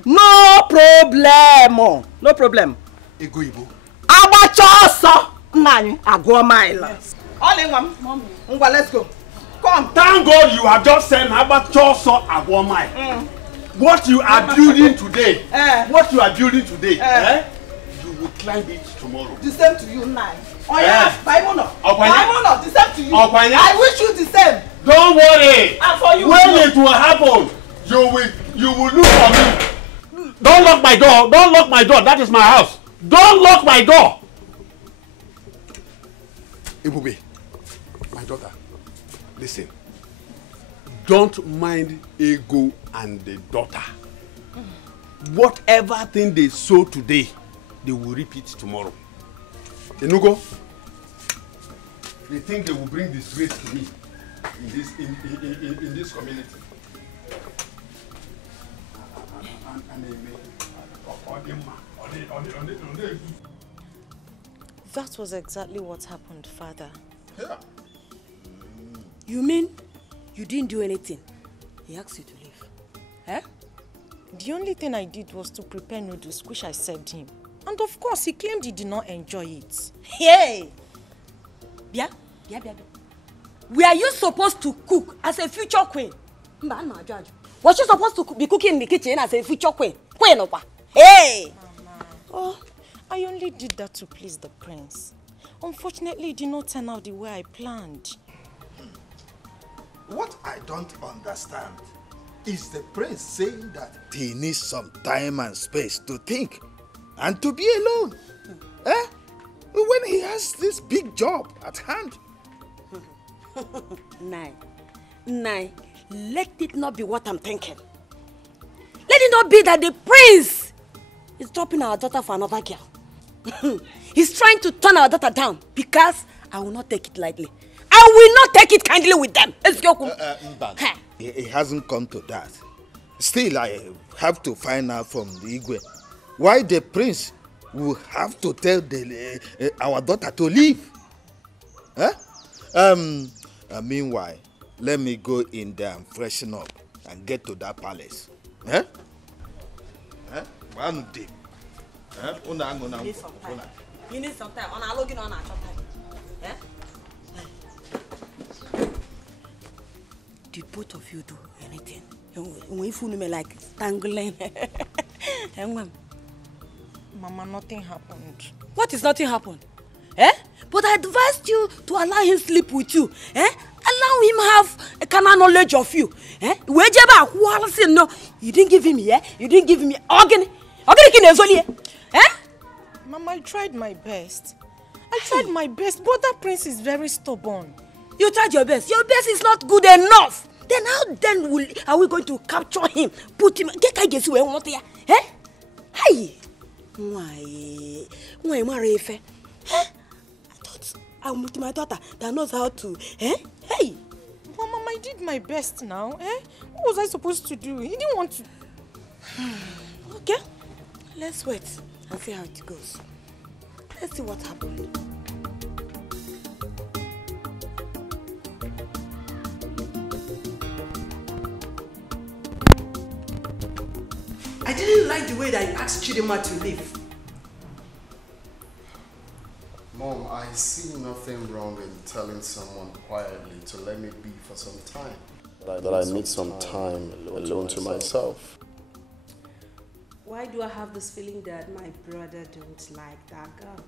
No problem. No problem. Egoibo. Abachoso. Nani, Agwamaila. All in one. Mommy. Let's go. Come. Thank God you have just said Abachoso Agwamaila. What you are building today, you will climb it tomorrow. The same to you now. Oh yeah, Baimono, the same to you. I wish you the same. Don't worry. And for you. When it will happen, you will look for me. Don't lock my door. Don't lock my door. That is my house. Don't lock my door. Ibube, my daughter, listen. Don't mind Ego and the daughter. Whatever thing they sow today, they will reap it tomorrow. Enugo, they think they will bring disgrace to me in this community. That was exactly what happened, Father. Yeah. You mean you didn't do anything? He asked you to leave. Eh? The only thing I did was to prepare noodles, which I served him. And of course, he claimed he did not enjoy it. Hey! Bia. Were you supposed to cook as a future queen? Was you supposed to be cooking in the kitchen as a future queen? Hey! Oh, I only did that to please the prince. Unfortunately, it did not turn out the way I planned. What I don't understand is the prince saying that he needs some time and space to think and to be alone. When he has this big job at hand. Nai, let it not be what I'm thinking. Let it not be that the prince is dropping our daughter for another girl. He's trying to turn our daughter down because I will not take it lightly. I will not take it kindly with them. It hasn't come to that. Still, I have to find out from the Igwe why the prince will have to tell our daughter to leave. Meanwhile, let me go in there and freshen up and get to that palace. Eh? One day. You need some time. You need some time. On a login on a short time. Eh? Did both of you do anything? When you fool me like tangling. Mama, nothing happened. What is nothing happened? Eh? But I advised you to allow him sleep with you. Eh? Allow him have a kind of knowledge of you. Eh? No, you didn't give him, yeah? You didn't give him organ. Eh? Mama, I tried my best. But that prince is very stubborn. You tried your best. Your best is not good enough. Then how are we going to capture him? Put him. Eh? Hey. Why marry Ife? I thought I'm with my daughter that knows how to. Eh? Hey. Mama, I did my best now. Eh? What was I supposed to do? He didn't want to. Okay. Let's wait and see how it goes. Let's see what happens. I didn't like the way that you asked Chidima to leave. Mom, I see nothing wrong in telling someone quietly to let me be for some time. That I need some time alone to myself. Why do I have this feeling that my brother don't like that girl?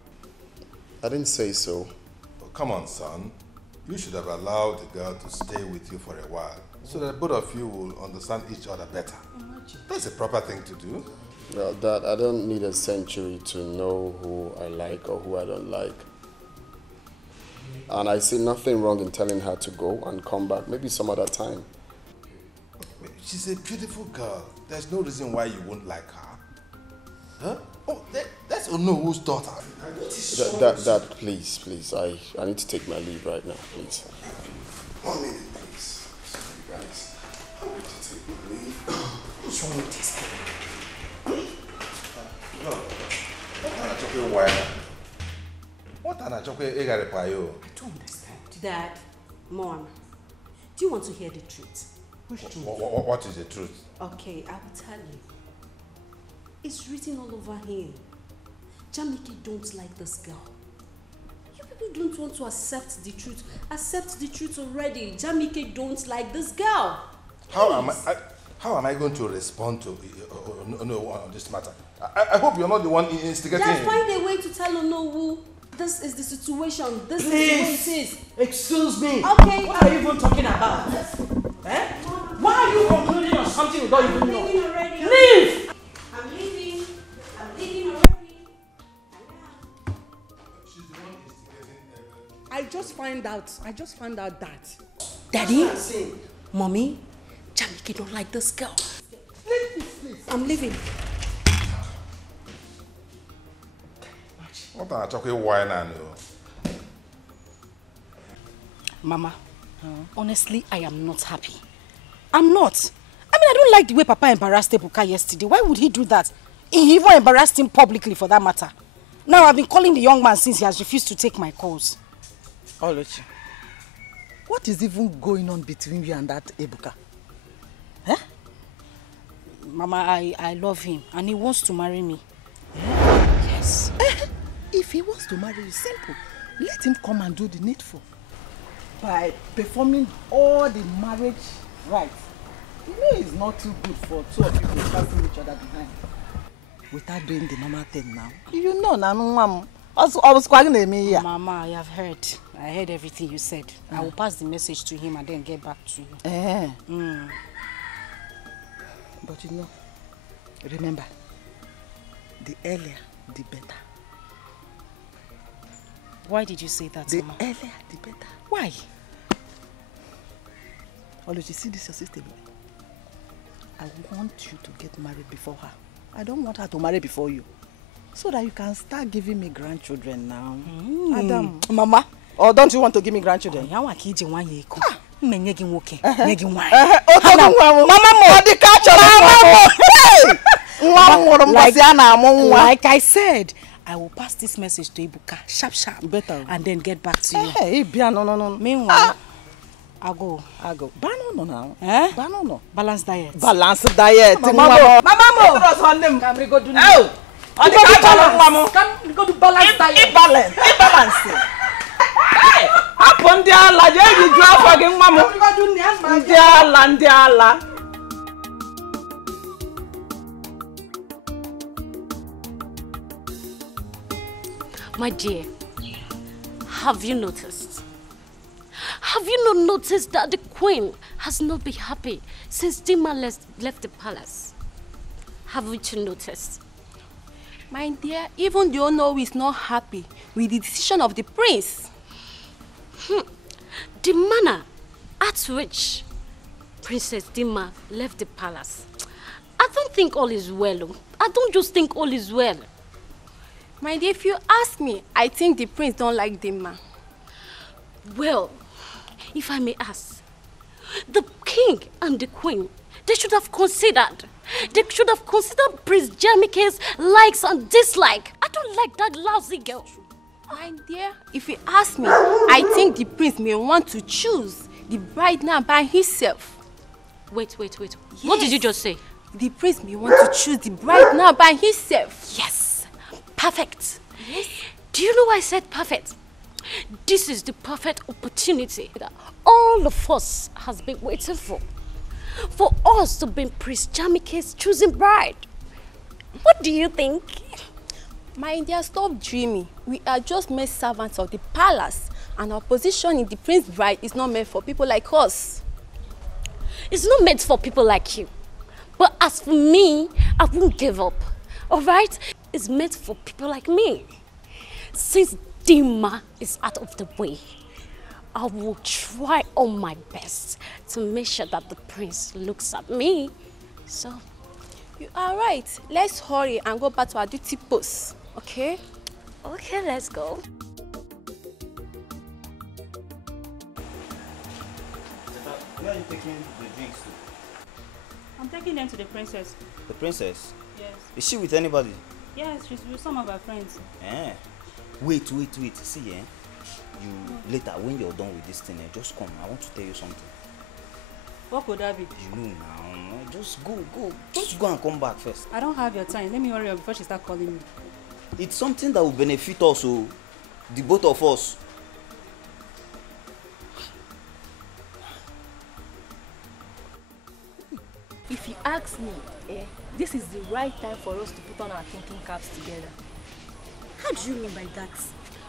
I didn't say so. Oh, come on, son. You should have allowed the girl to stay with you for a while so that both of you will understand each other better. That's the proper thing to do. Well, Dad, I don't need a century to know who I like or who I don't like. And I see nothing wrong in telling her to go and come back, maybe some other time. She's a beautiful girl. There's no reason why you won't like her. Huh? Oh, that's Onowo's daughter. Dad, please, I need to take my leave right now, please. 1 minute, please. Sorry, guys. I'm going to take my leave. What's wrong with this thing? What an achoke egarepayo. I don't understand. Dad, Mom, do you want to hear the truth? Which truth? What is the truth? Okay, I will tell you. It's written all over him. Jamike don't like this girl. You people don't want to accept the truth. Accept the truth already. Jamike don't like this girl. How am I going to respond to on this matter? I hope you're not the one instigating. Just find a way to tell Onowu this is the situation. This is the way it is. Excuse me. Okay. What are you even talking about? Eh? Why are you concluding on something you don't even know? Leave! I'm leaving already. I just found out that. Daddy, Mommy, Jamike don't like this girl. Please. I'm leaving. What an achoke wine and Mama, honestly, I am not happy. I'm not. I mean, I don't like the way Papa embarrassed Ebuka yesterday. Why would he do that? He even embarrassed him publicly for that matter. Now I've been calling the young man since he has refused to take my calls. Oluchi, what is even going on between you and that Ebuka? Eh? Mama, I love him and he wants to marry me. Yes. If he wants to marry you, simple. Let him come and do the needful. By performing all the marriage rites. You know it's not too good for two of you to passing each other behind. Without doing the normal thing now. You know, Mama, I have heard. I heard everything you said. I will pass the message to him and then get back to you. But you know, remember, the earlier, the better. Why did you say that, Mama? The earlier, the better. Why? Oluchi, see this your sister. I want you to get married before her. I don't want her to marry before you. So that you can start giving me grandchildren now. Adam. Mama. Or don't you want to give me grandchildren? Mama, like I said, I will pass this message to Ibuka, sharp, better, and then get back to you. Hey, no. Meanwhile, I go. Bano now. Eh? Bano. Balanced diet. Balanced diet. Mama. Can we go do now? Can we go do balanced diet? Balance. Hey, upon the Allah, you drop again, Mama. Ndi Allah. My dear, have you noticed? Have you not noticed that the queen has not been happy since Dima left the palace? Haven't you noticed? My dear, even the owner is not happy with the decision of the prince. The manner at which Princess Dima left the palace, I don't think all is well. I don't just think all is well. My dear, if you ask me, I think the prince don't like Dima. Well, if I may ask, the king and the queen, they should have considered Prince Jamike's likes and dislikes. I don't like that lousy girl. My dear, if you ask me, I think the prince may want to choose the bride now by himself. Wait. Yes. What did you just say? The prince may want to choose the bride now by himself. Yes. Perfect. Yes. Do you know why I said perfect? This is the perfect opportunity that all of us has been waiting for us to be Prince Jamike's choosing bride. What do you think? My dear, stop dreaming. We are just mere servants of the palace, and our position in the prince's bride is not meant for people like us. It's not meant for people like you. But as for me, I won't give up. Alright? It's meant for people like me. Since Dima is out of the way, I will try all my best to make sure that the prince looks at me. So, you are right. Let's hurry and go back to our duty post, okay? Okay, let's go. Where are you taking the drinks to? I'm taking them to the princess. The princess? Yes. Is she with anybody? Yes, she's with some of her friends. Eh. Wait. See, you later, when you're done with this thing, just come. I want to tell you something. What could that be? You know now. Just go. Just go and come back first. I don't have your time. Let me hurry up before she starts calling me. It's something that will benefit us, so the both of us. If you ask me, this is the right time for us to put on our thinking caps together. How do you mean by that?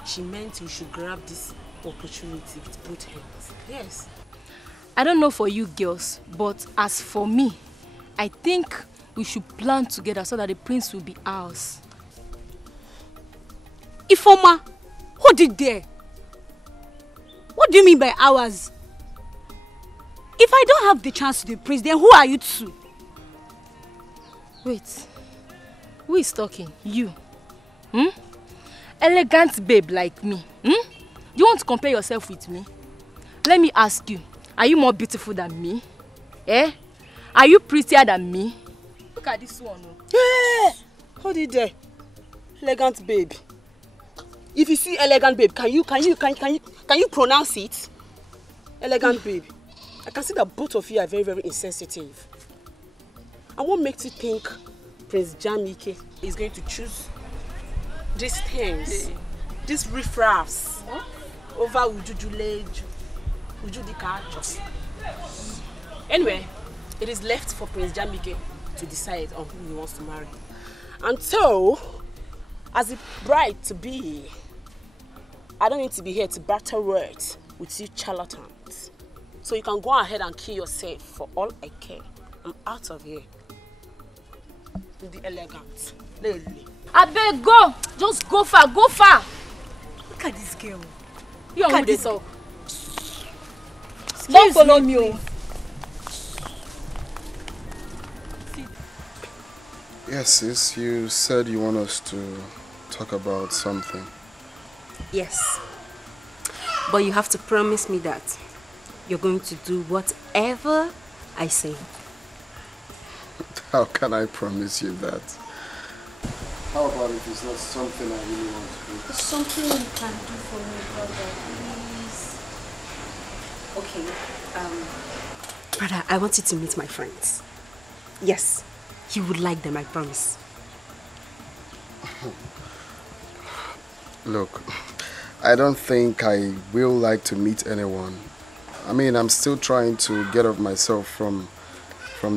She meant you should grab this opportunity with both hands. Yes. I don't know for you girls, but as for me, I think we should plan together so that the prince will be ours. Ifoma, who did there? What do you mean by ours? If I don't have the chance to be prince, then who are you two? Wait, who is talking? You? Elegant babe like me. Do you want to compare yourself with me? Let me ask you, are you more beautiful than me? Are you prettier than me? Look at this one. Hey! Hold it there. Elegant babe. If you see elegant babe, can you pronounce it? Elegant babe. I can see that both of you are very, very insensitive. And what makes you think Prince Jamike is going to choose these things, these riffraffs, over Ujujuleju, Ujudikacho? Anyway, it is left for Prince Jamike to decide on who he wants to marry. And so, as a bride to be, I don't need to be here to battle words with you charlatans. So you can go ahead and kill yourself for all I care. I'm out of here. With the elegant. I beg, go. Just go far, go far. Look at this girl. Look at this. Don't follow me. Yes, sis, you said you want us to talk about something. Yes. But you have to promise me that you're going to do whatever I say. How can I promise you that? How about if it's not something I really want to do? It's something you can do for me, brother, please. Okay, brother, I want you to meet my friends. Yes, you would like them, I promise. Look, I don't think I will like to meet anyone. I mean, I'm still trying to get off myself from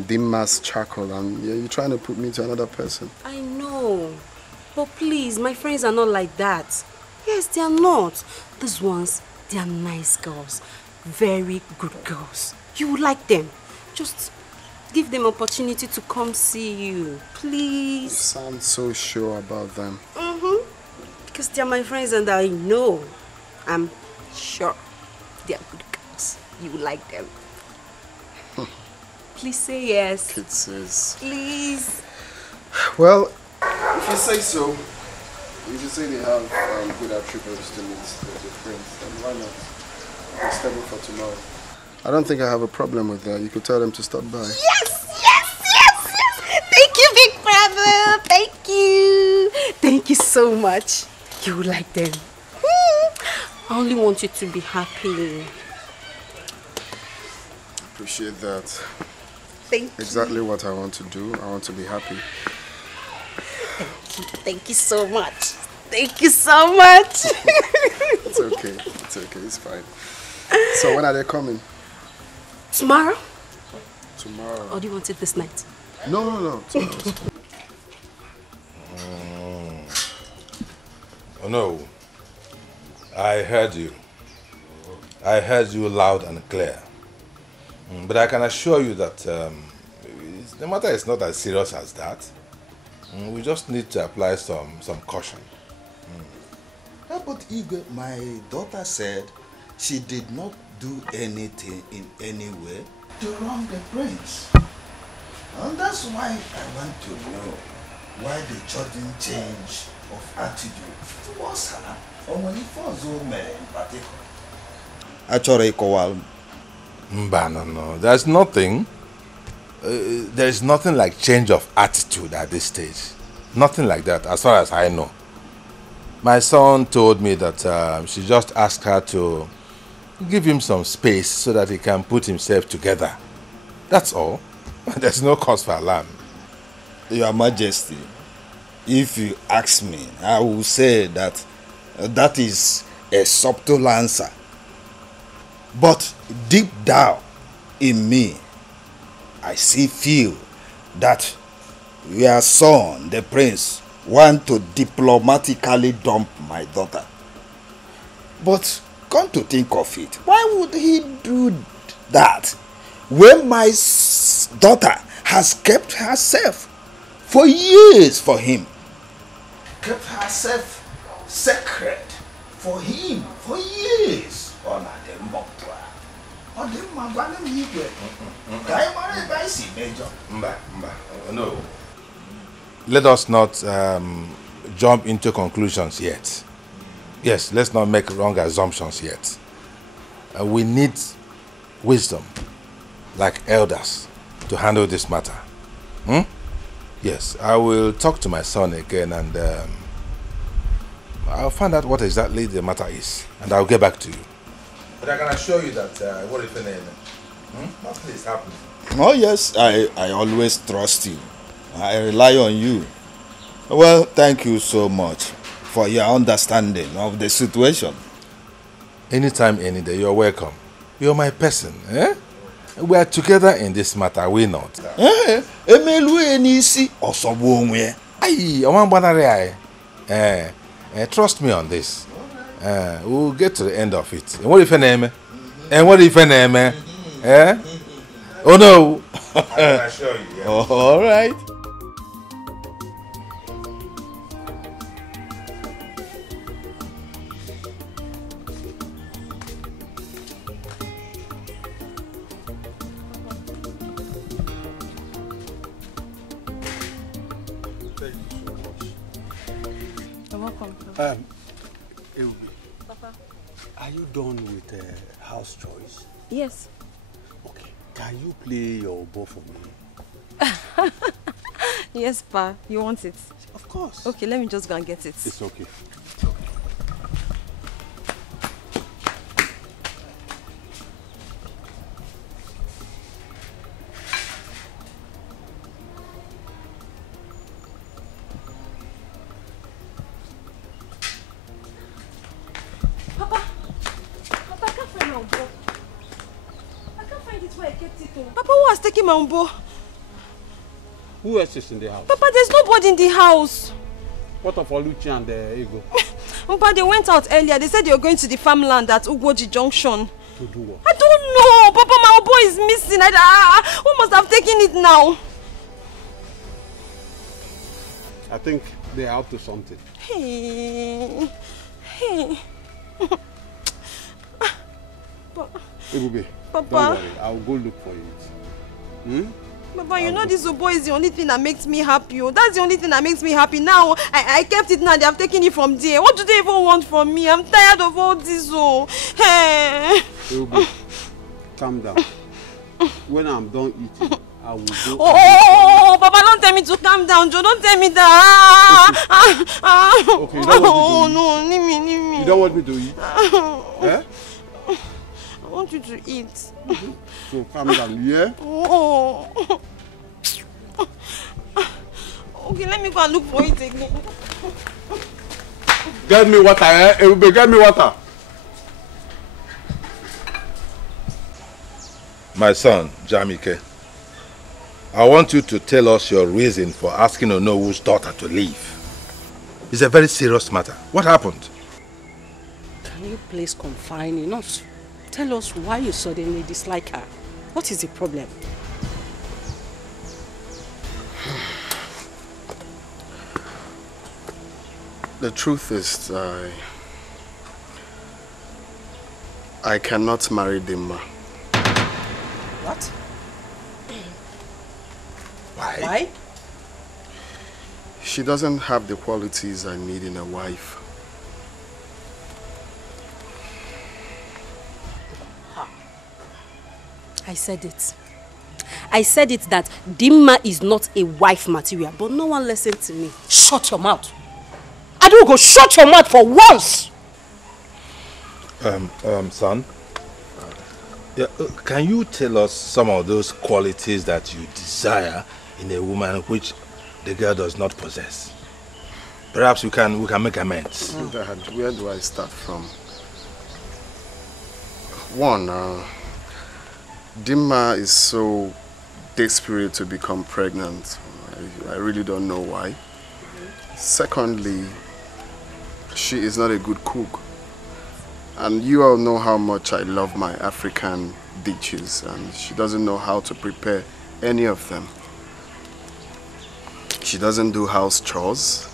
Dima's charcoal, and you're trying to put me to another person. I know, but please, my friends are not like that. Yes, they are not. These ones, they are nice girls. Very good girls. You would like them. Just give them opportunity to come see you, please. You sound so sure about them. Because they are my friends and I know. I'm sure they are good girls. You would like them. Please say yes. It says. Please. Well, if you say so, if you say they have good attributes to meet your friends, then why not? We're stable for tomorrow. I don't think I have a problem with that. You could tell them to stop by. Yes! Thank you, big brother. Thank you. Thank you so much. You would like them. I only want you to be happy. Appreciate that. Thank you. Exactly what I want to do. I want to be happy. Thank you so much. Thank you so much. It's okay. It's okay. It's fine. So when are they coming? Tomorrow? Tomorrow. Or do you want it this night? No. Tomorrow. Oh no. I heard you. I heard you loud and clear. But I can assure you that the matter is not as serious as that. We just need to apply some caution. But Igwe, my daughter said she did not do anything in any way to wrong the prince. And that's why I want to know why the sudden change of attitude towards her, or when it falls on in particular. Actually, Kowal. No. There's nothing. There's nothing like change of attitude at this stage. Nothing like that, as far as I know. My son told me that she just asked her to give him some space so that he can put himself together. That's all. There's no cause for alarm. Your Majesty, if you ask me, I will say that that is a subtle answer. But deep down in me, I still feel that your son, the prince, want to diplomatically dump my daughter. But come to think of it, why would he do that when my daughter has kept herself for years for him? Kept herself sacred for him for years. No. Let us not jump into conclusions yet. Yes, let's not make wrong assumptions yet. We need wisdom, like elders, to handle this matter. Yes, I will talk to my son again and I'll find out what exactly the matter is and I'll get back to you. But I can assure you that what if nothing is happening. Oh yes, I always trust you. I rely on you. Well, thank you so much for your understanding of the situation. Anytime, any day, you're welcome. You're my person, eh? We are together in this matter, are we not? Trust me on this. We'll get to the end of it. And what if an name? And what if an name? Eh? Oh no! I can assure you. Yeah. All right. Papa. Are you done with house chores? Yes. Okay. Can you play your bow for me? Yes, Pa. You want it? Of course. Okay, let me just go and get it. It's okay. Papa, I can't find my umbo. I can't find it where I kept it. Papa, who has taken my umbo? Who else is in the house? Papa, there's nobody in the house. What of Oluchi and Ego? Papa, they went out earlier. They said they were going to the farmland at Ugwoji Junction. To do what? I don't know. Papa, my umbo is missing. Who must have taken it now? I think they are up to something. Hey. Ebube, Papa. don't worry. I'll go look for it. Papa, you know this umbo is the only thing that makes me happy. Oh. That's the only thing that makes me happy. Now, I kept it now. They have taken it from there. What do they even want from me? I'm tired of all this. Oh. Hey. Ebube, calm down. When I'm done eating, I will go. Oh, Papa, don't tell me to calm down, Joe. Don't tell me that. Okay, you don't want me to eat? No, leave me. You don't want me to eat? Eh? I want you to eat. So calm down, yeah? Oh. Okay, let me go and look for it again. Get me water, eh? Ebube, get me water. My son, Jamike, I want you to tell us your reason for asking Onowu's daughter to leave. It's a very serious matter. What happened? Can you please confine in us? Tell us why you suddenly dislike her. What is the problem? The truth is, I cannot marry Dimma. What? Why? She doesn't have the qualities I need in a wife. I said it. I said it that Dimma is not a wife material, but no one listened to me. Shut your mouth. Adugo, shut your mouth for once. Son, yeah, can you tell us some of those qualities that you desire in a woman which the girl does not possess? Perhaps we can make amends. Dad, where do I start from? One, Dimma is so desperate to become pregnant. I really don't know why. Secondly, she is not a good cook. And you all know how much I love my African dishes, and she doesn't know how to prepare any of them. She doesn't do house chores.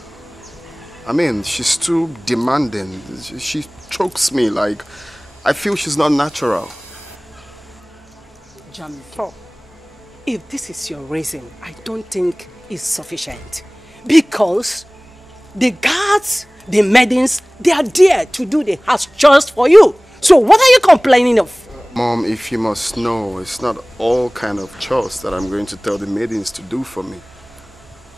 I mean, she's too demanding. She chokes me like I feel she's not natural. Jamiko, if this is your reason, I don't think it's sufficient. Because the guards, the maidens, they are there to do the house chores for you. So what are you complaining of? Mom, if you must know, it's not all kind of chores that I'm going to tell the maidens to do for me.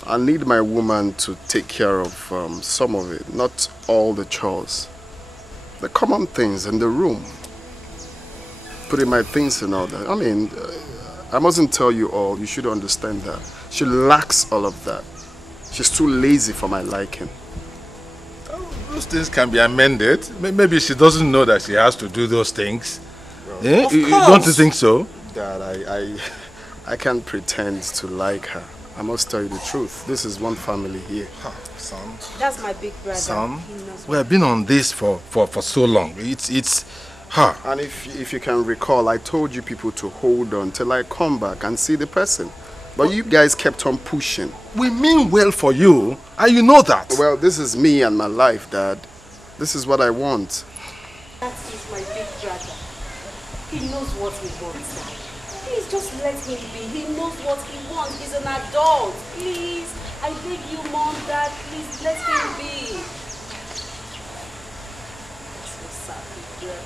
I need my woman to take care of some of it, not all the chores. The common things in the room. Putting my things in order. I mean, I mustn't tell you all, you should understand that. She lacks all of that. She's too lazy for my liking. Those things can be amended. Maybe she doesn't know that she has to do those things. Well, Don't you think so? Dad, I can't pretend to like her. I must tell you the truth. This is one family here. Son. That's my big brother. Son, we have been on this for so long. It's her. And if you can recall, I told you people to hold on till I come back and see the person. But you guys kept on pushing. We mean well for you, and you know that. Well, this is me and my life, Dad. This is what I want. That is my big brother. He knows what he wants. Please just let him be. He knows what he wants. He's an adult. Please, I beg you, Mom, Dad, please let him be. That's so sad, big brother.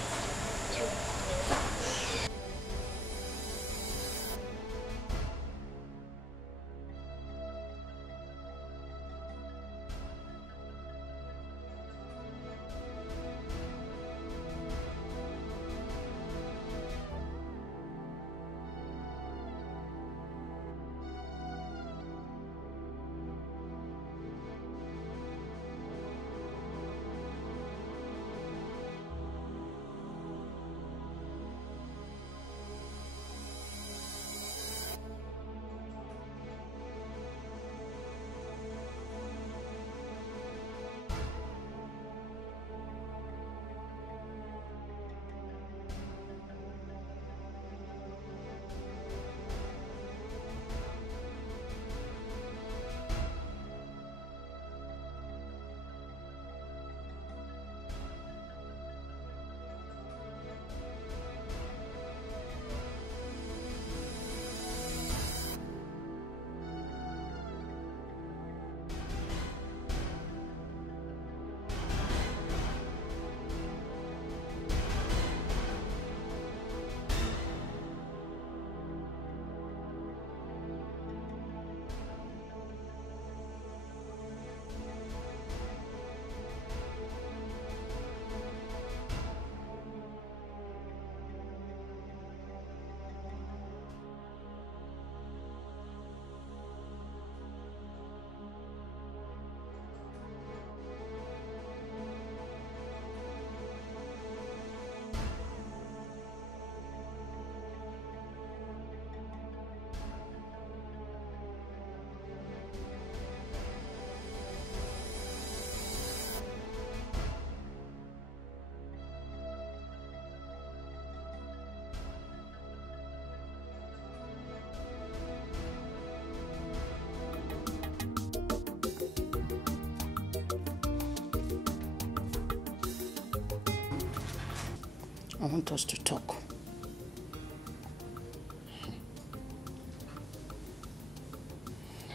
I want us to talk.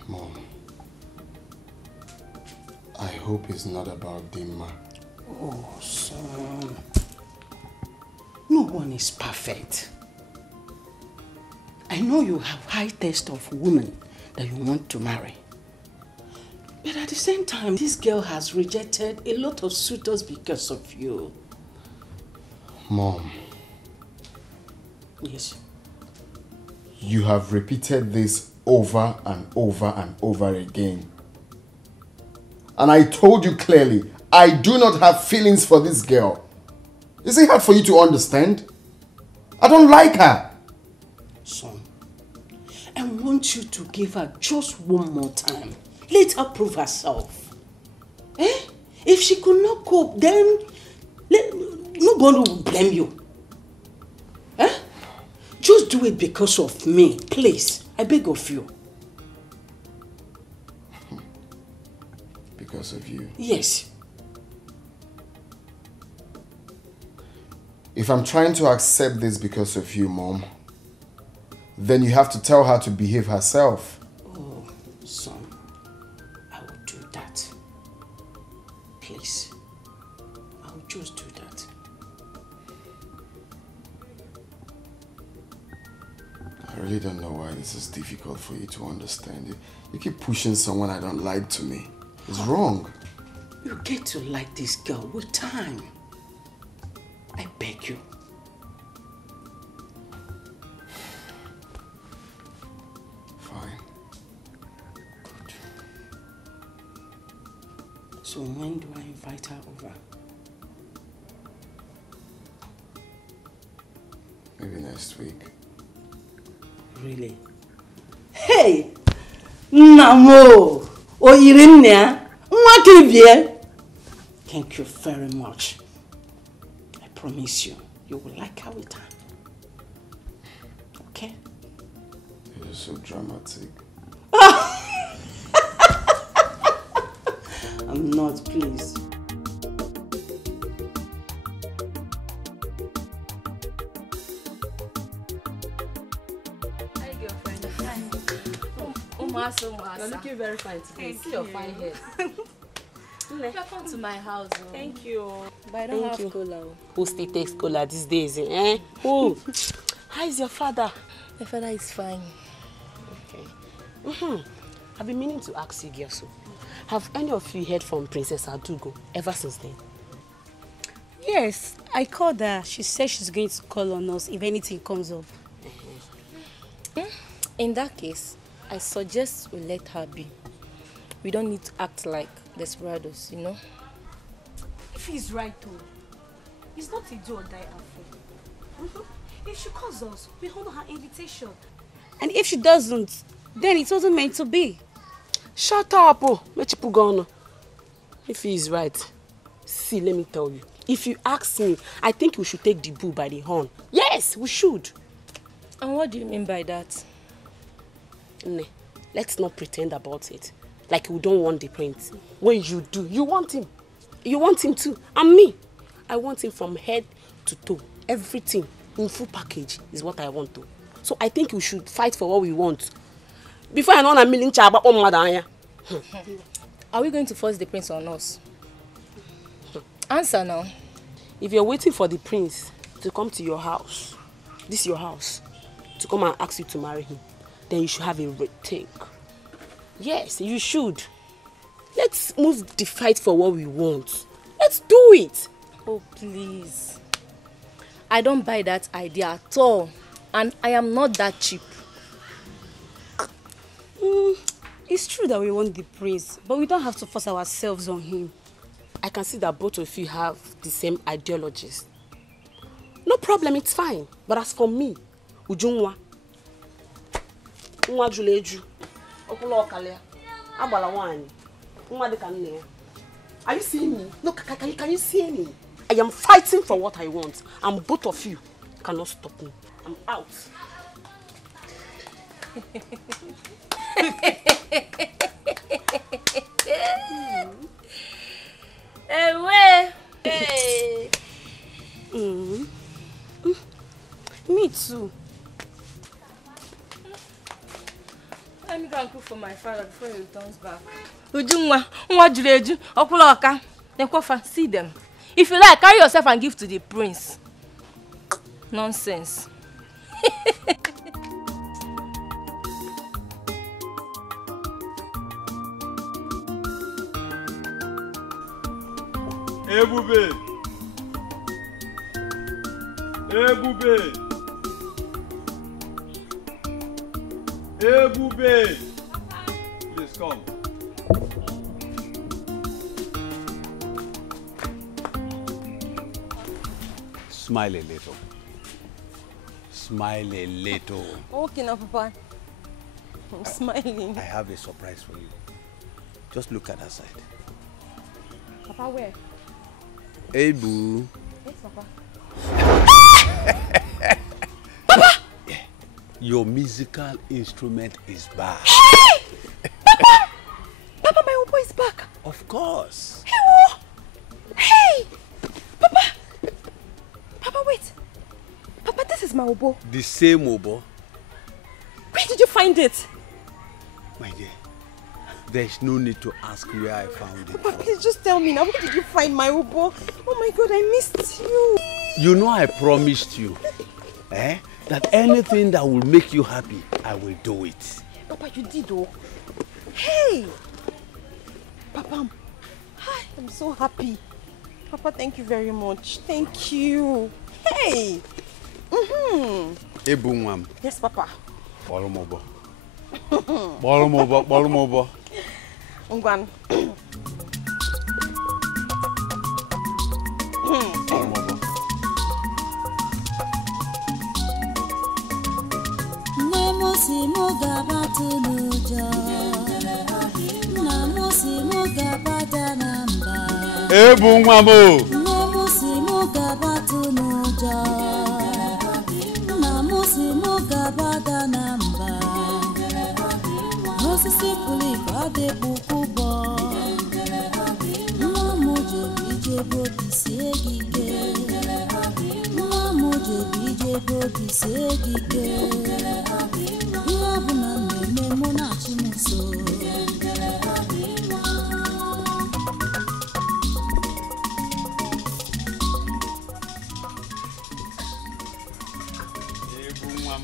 Mom, I hope it's not about Dimma. Oh, son. No one is perfect. I know you have high taste of women that you want to marry. But at the same time, this girl has rejected a lot of suitors because of you. Mom. Yes. You have repeated this over and over and over again. And I told you clearly, I do not have feelings for this girl. Is it hard for you to understand? I don't like her. Son, I want you to give her just one more time. Let her prove herself. Eh? If she could not cope, then nobody will blame you. Eh? Just do it because of me, please. I beg of you. Because of you? Yes. If I'm trying to accept this because of you, Mom, then you have to tell her to behave herself. Oh, son, I will do that. Please. I will just do that. I really don't know why this is difficult for you to understand. You keep pushing someone I don't like to me. It's wrong. You get to like this girl with time. I beg you. Fine. Good. So when do I invite her over? Maybe next week. Really? Hey! Namo! Oyirinne! Mwakibie! Thank you very much. I promise you, you will like her with time. Okay? You're so dramatic. I'm not, please. Hi, girlfriend. Hi. You're looking very fine today. Thank See your you. fine hair. Welcome to my house. Thank you. But I don't have cola. Who still takes cola these days? Eh? Who? How is your father? My father is fine. Okay. I've been meaning to ask you, girls. Have any of you heard from Princess Adugo ever since then? Yes, I called her. She said she's going to call on us if anything comes up. In that case, I suggest we let her be. We don't need to act like desperados, you know? If he's right, though, it's not a do or die affair. If she calls us, we honor her invitation. And if she doesn't, then it wasn't meant to be. Shut up, oh. If he is right, see, let me tell you. If you ask me, I think we should take the bull by the horn. Yes, we should. And what do you mean by that? Let's not pretend about it. Like we don't want the prince. When you do, you want him. You want him too. And me, I want him from head to toe. Everything in full package is what I want to. So I think we should fight for what we want. Before I know a million chaba on Madaya. Are we going to force the prince on us? Answer now. If you're waiting for the prince to come to your house, this is your house, to come and ask you to marry him, then you should have a rethink. Yes, you should. Let's move the fight for what we want. Let's do it. Oh, please. I don't buy that idea at all. And I am not that cheap. It's true that we want the prince, but we don't have to force ourselves on him. I can see that both of you have the same ideologies. No problem, it's fine. But as for me, Ujunwa, Nwa Juleju, Okulo Okalia, Abala Wani, Nwa de Kanne. Are you seeing me? Look, can you see me? I am fighting for what I want, and both of you cannot stop me. I'm out. Hey. Me too. Let me go and cook for my father before he returns back. Ujunwa, nwa jureju, okula oka. Then kofa, see them. If you like, carry yourself and give to the prince. Nonsense. Ebube! Ebube! Ebube! Please come. Smile a little. Smile a little. Okay now, Papa. I'm smiling. I have a surprise for you. Just look at that side. Papa, where? Hey, boo. Yes, Papa. Papa! Yeah. Your musical instrument is back. Papa! Papa, my oboe is back. Of course. Hey! Papa! Papa, wait. Papa, this is my oboe. The same oboe. Where did you find it? My dear, there's no need to ask where I found it. Papa, please just tell me now. Where did you find my oboe? Oh my God, I missed you. You know I promised you, that anything that will make you happy, I will do it. Papa, you did though. Hey! Papa, I'm so happy. Papa, thank you very much. Thank you. Hey! Ebunwam. Yes, Papa. Bolomobo. Bolomobo, bolomobo. Ungwan. Ebunwamo.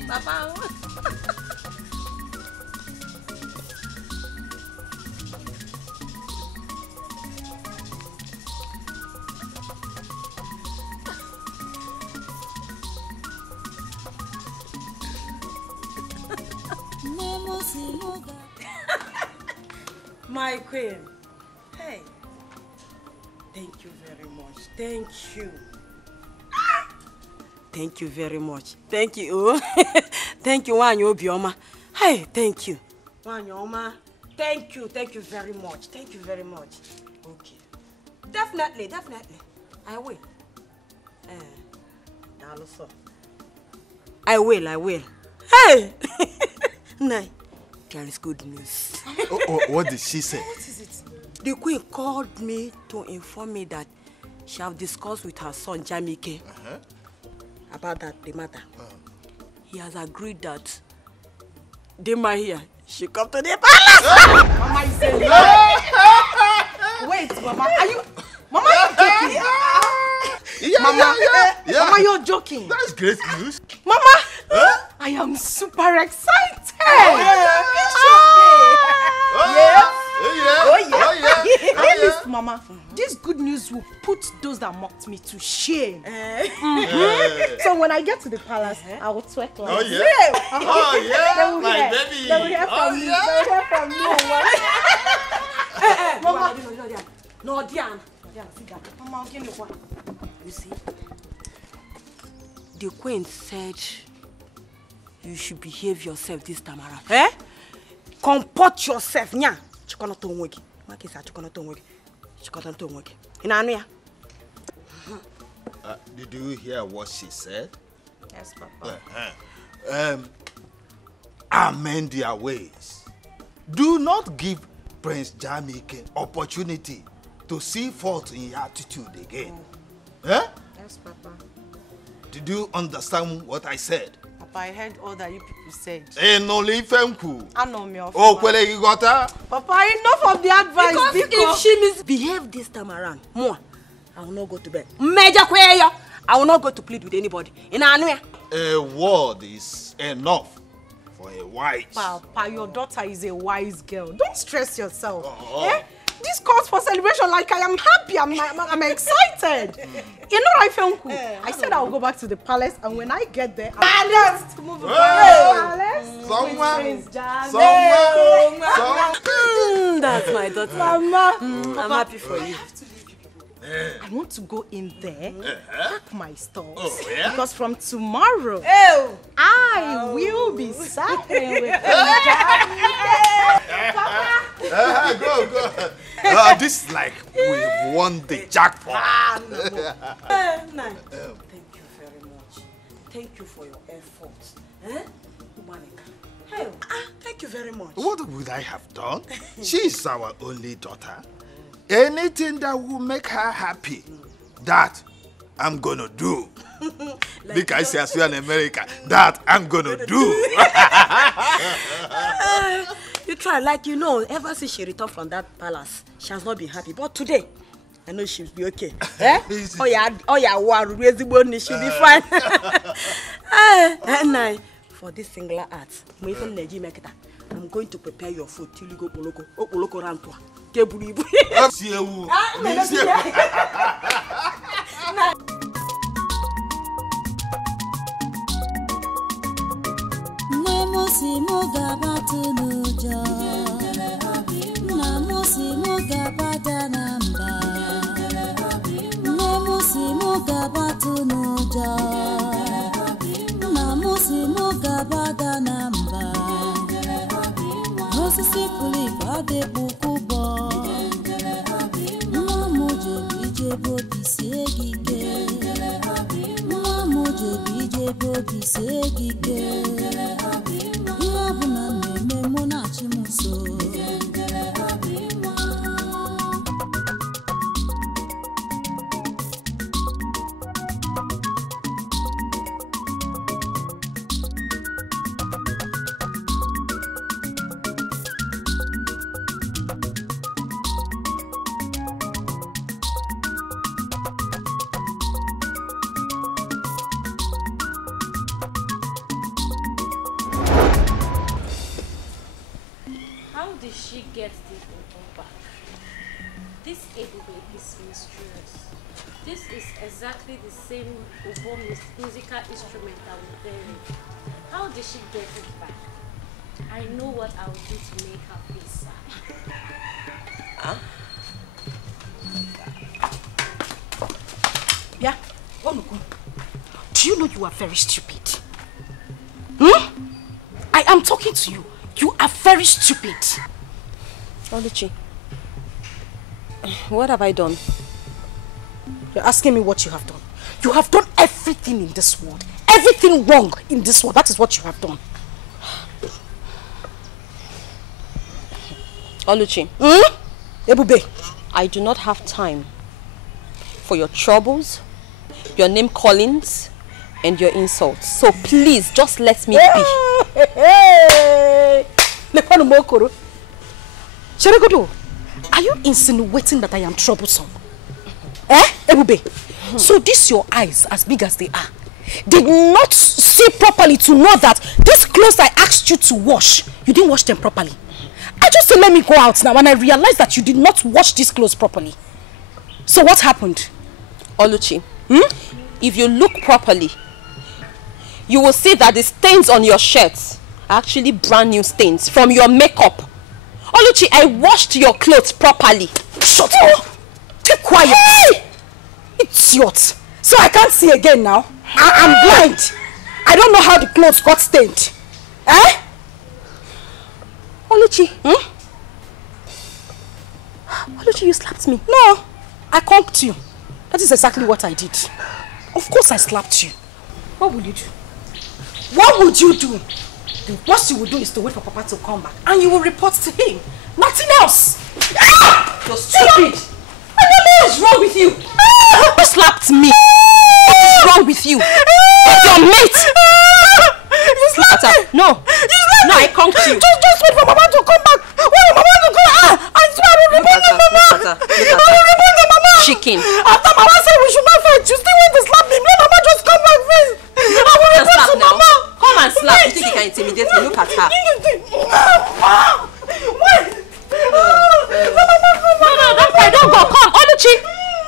Papa. My queen. Hey. Thank you very much. Thank you. Thank you very much. Thank you. Thank you, Wanyo Bioma. Hey, thank you. Wanyoma. Thank you. Thank you very much. Thank you very much. Okay. Definitely, definitely. I will. I will. Hey! Nay, there is good news. What did she say? What is it? The queen called me to inform me that she have discussed with her son, Jamike, about the matter. He has agreed that Dema here, she come to the palace. Mama is saying wait, Mama, are you joking? Mama, you're joking. That's great news. Mama, I am super excited. Listen, Mama, this good news will put those that mocked me to shame. So when I get to the palace, I will twerk like They will hear from me. They will hear from me. Mama, no, Diana, sit down. Mama, I'll give you one. You see, the queen said you should behave yourself this time around. Comport yourself, nya. Chikono to nwegi. Makisa chikono to nwegi. Chikono to nwegi. Ina Did you hear what she said? Yes, Papa. Amend their ways. Do not give Prince Jamike opportunity to see fault in your attitude again. Yes, Papa. Did you understand what I said? Papa, I heard all that you people said. I know me. Oh, you got her? Papa, enough of the advice. Because if she misbehaves this time around, more, I will not go to bed. I will not go to plead with anybody. A word is enough for a wise. Papa, your daughter is a wise girl. Don't stress yourself. This calls for celebration. Like I am happy. I'm excited. You know, I said I will go back to the palace, and when I get there, I'll move to the palace. That's my daughter. Mama, I'm happy for you. I want to go in there, pack my stuff, Because from tomorrow, I will be suffering with Go. This is like we won the jackpot. Thank you very much. Thank you for your efforts. Thank you very much. What would I have done? She's our only daughter. Anything that will make her happy, that I'm gonna do. Like I say, as we are in America, that I'm gonna do. You try, ever since she returned from that palace, she has not been happy. But today, I know she'll be okay. She'll be fine. And for this singular art, I'm going to prepare your food till you go Poloko Rantua. Exactly the same musical instrument that was there. How did she get it back? I know what I will do to make her feel sad. Huh? Yeah? Do you know you are very stupid? I am talking to you. You are very stupid. Oluchi, what have I done? You're asking me what you have done. You have done everything in this world. Everything wrong in this world. That is what you have done. Oluchi. Ebube. I do not have time for your troubles, your name callings, and your insults. So please, just let me be. Cheregodo, are you insinuating that I am troublesome? Ebube, so these your eyes, as big as they are, did not see properly to know that these clothes I asked you to wash, you didn't wash them properly. I just said let me go out now and I realized that you did not wash these clothes properly. So what happened? Oluchi, if you look properly, you will see that the stains on your shirts are actually brand new stains from your makeup. Oluchi, I washed your clothes properly. Shut up! Keep quiet! Hey! Idiot! So I can't see again now? I'm blind. I don't know how the clothes got stained. Oluchi, Oluchi, you slapped me. No, I conked you. That is exactly what I did. Of course I slapped you. What will you do? What would you do? The worst you will do is to wait for Papa to come back and you will report to him. Nothing else. You're stupid. I don't know what's wrong with you. Who slapped me? What is wrong with you? With your mate! You slapped her! No! You slapped me! I conked you! Just wait for Mama to come back! When Mama to come back! I swear I will report the Mama! I will report the Mama! Chicken! After Mama said we should not fight, you still want to slap me! Let Mama just come back first! I will report to Mama! Come and slap! You think you can intimidate me? Look at her! Wait! Don't cry, don't go! Come! Oluchi!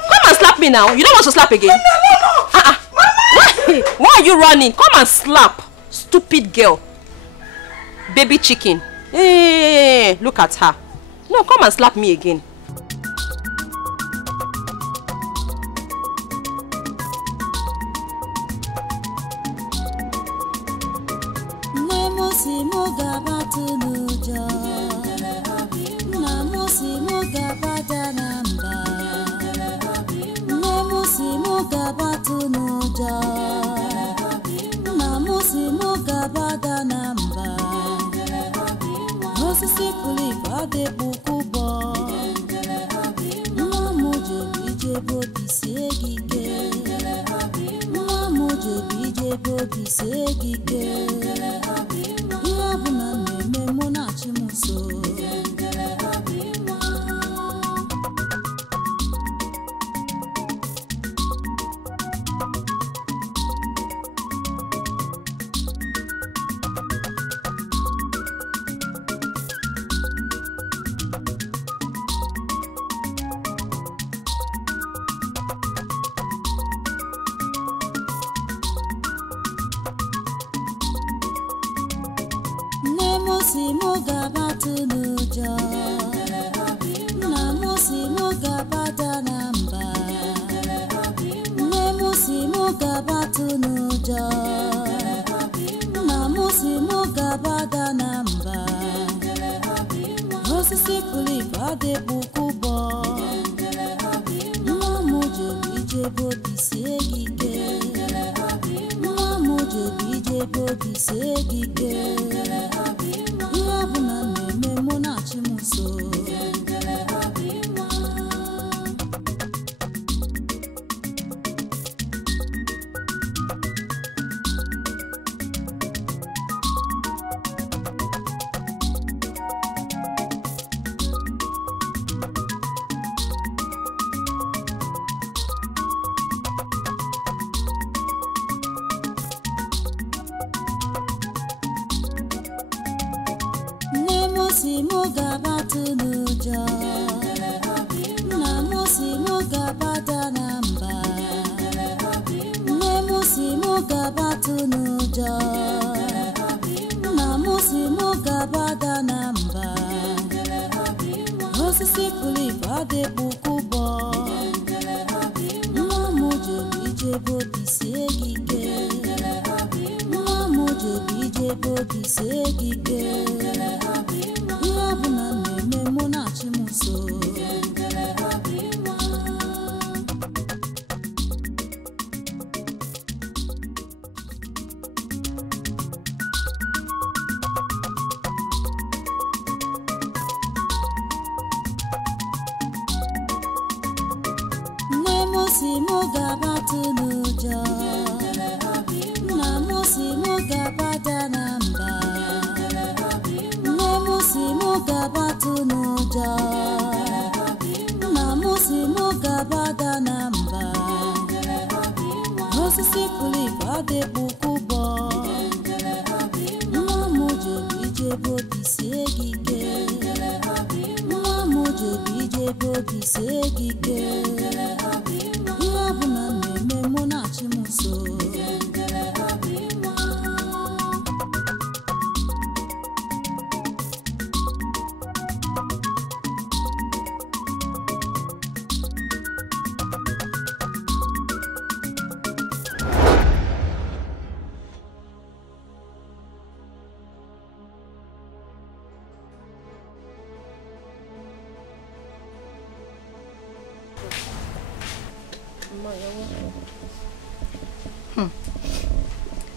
Come and slap me now! You don't want to slap again? Why are you running? Come and slap! Stupid girl! Baby chicken! Hey, look at her! No, come and slap me again!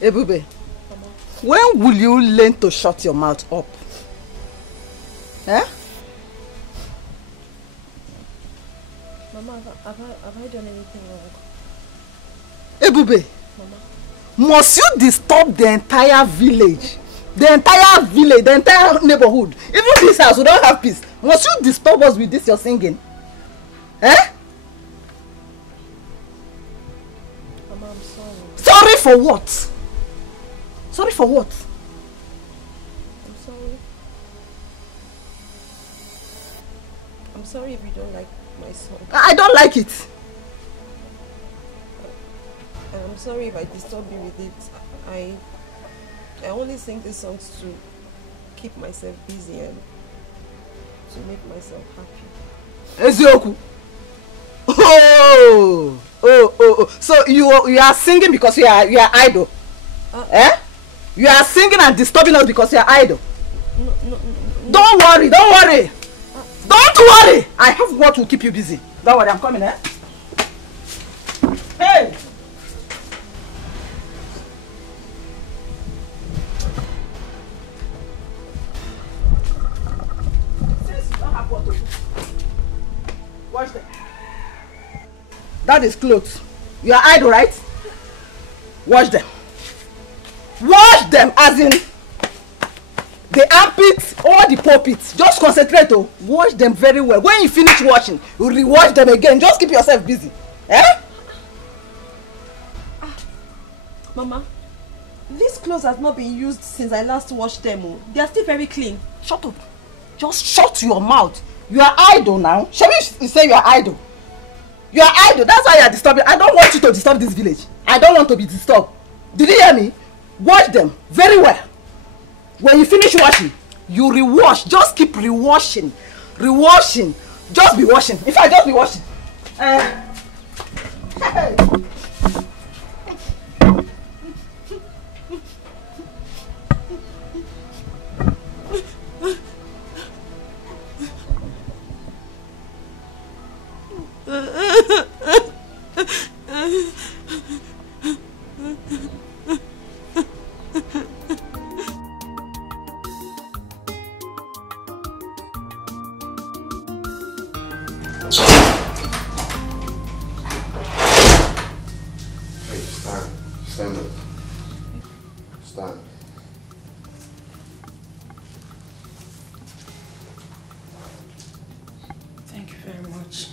Ebube, when will you learn to shut your mouth up? Eh? Mama, have I done anything wrong? Ebube, Mama. Must you disturb the entire village? The entire village, the entire neighborhood. Even this house, we don't have peace. Must you disturb us with this you're singing? Eh? Mama, I'm sorry. Sorry for what? Sorry for what? I'm sorry. I'm sorry if you don't like my song. I don't like it. And I'm sorry if I disturb you with it. I only sing these songs to keep myself busy and to make myself happy. Ezioku. Oh. So you are singing because you are idle. Eh? You are singing and disturbing us because you are idle. No. Don't worry. Don't worry. I have what will keep you busy. Don't worry, I'm coming, eh? Hey! Wash them. That is clothes. You are idle, right? Wash them. Wash them as in the armpits or the pulpits. Just concentrate, oh. Wash them very well. When you finish washing, you re-wash them again. Just keep yourself busy. Eh? Mama, these clothes have not been used since I last washed them. Oh. They are still very clean. Shut up. Just shut your mouth. You are idle now. Shall we say you are idle? You are idle. That's why you are disturbing. I don't want you to disturb this village. I don't want to be disturbed. Did you hear me? Wash them very well. When you finish washing, you re-wash. Just keep re-washing. Re-washing. Just be washing. In fact, just be washing. Hey. Stand up. Stand. Thank you very much.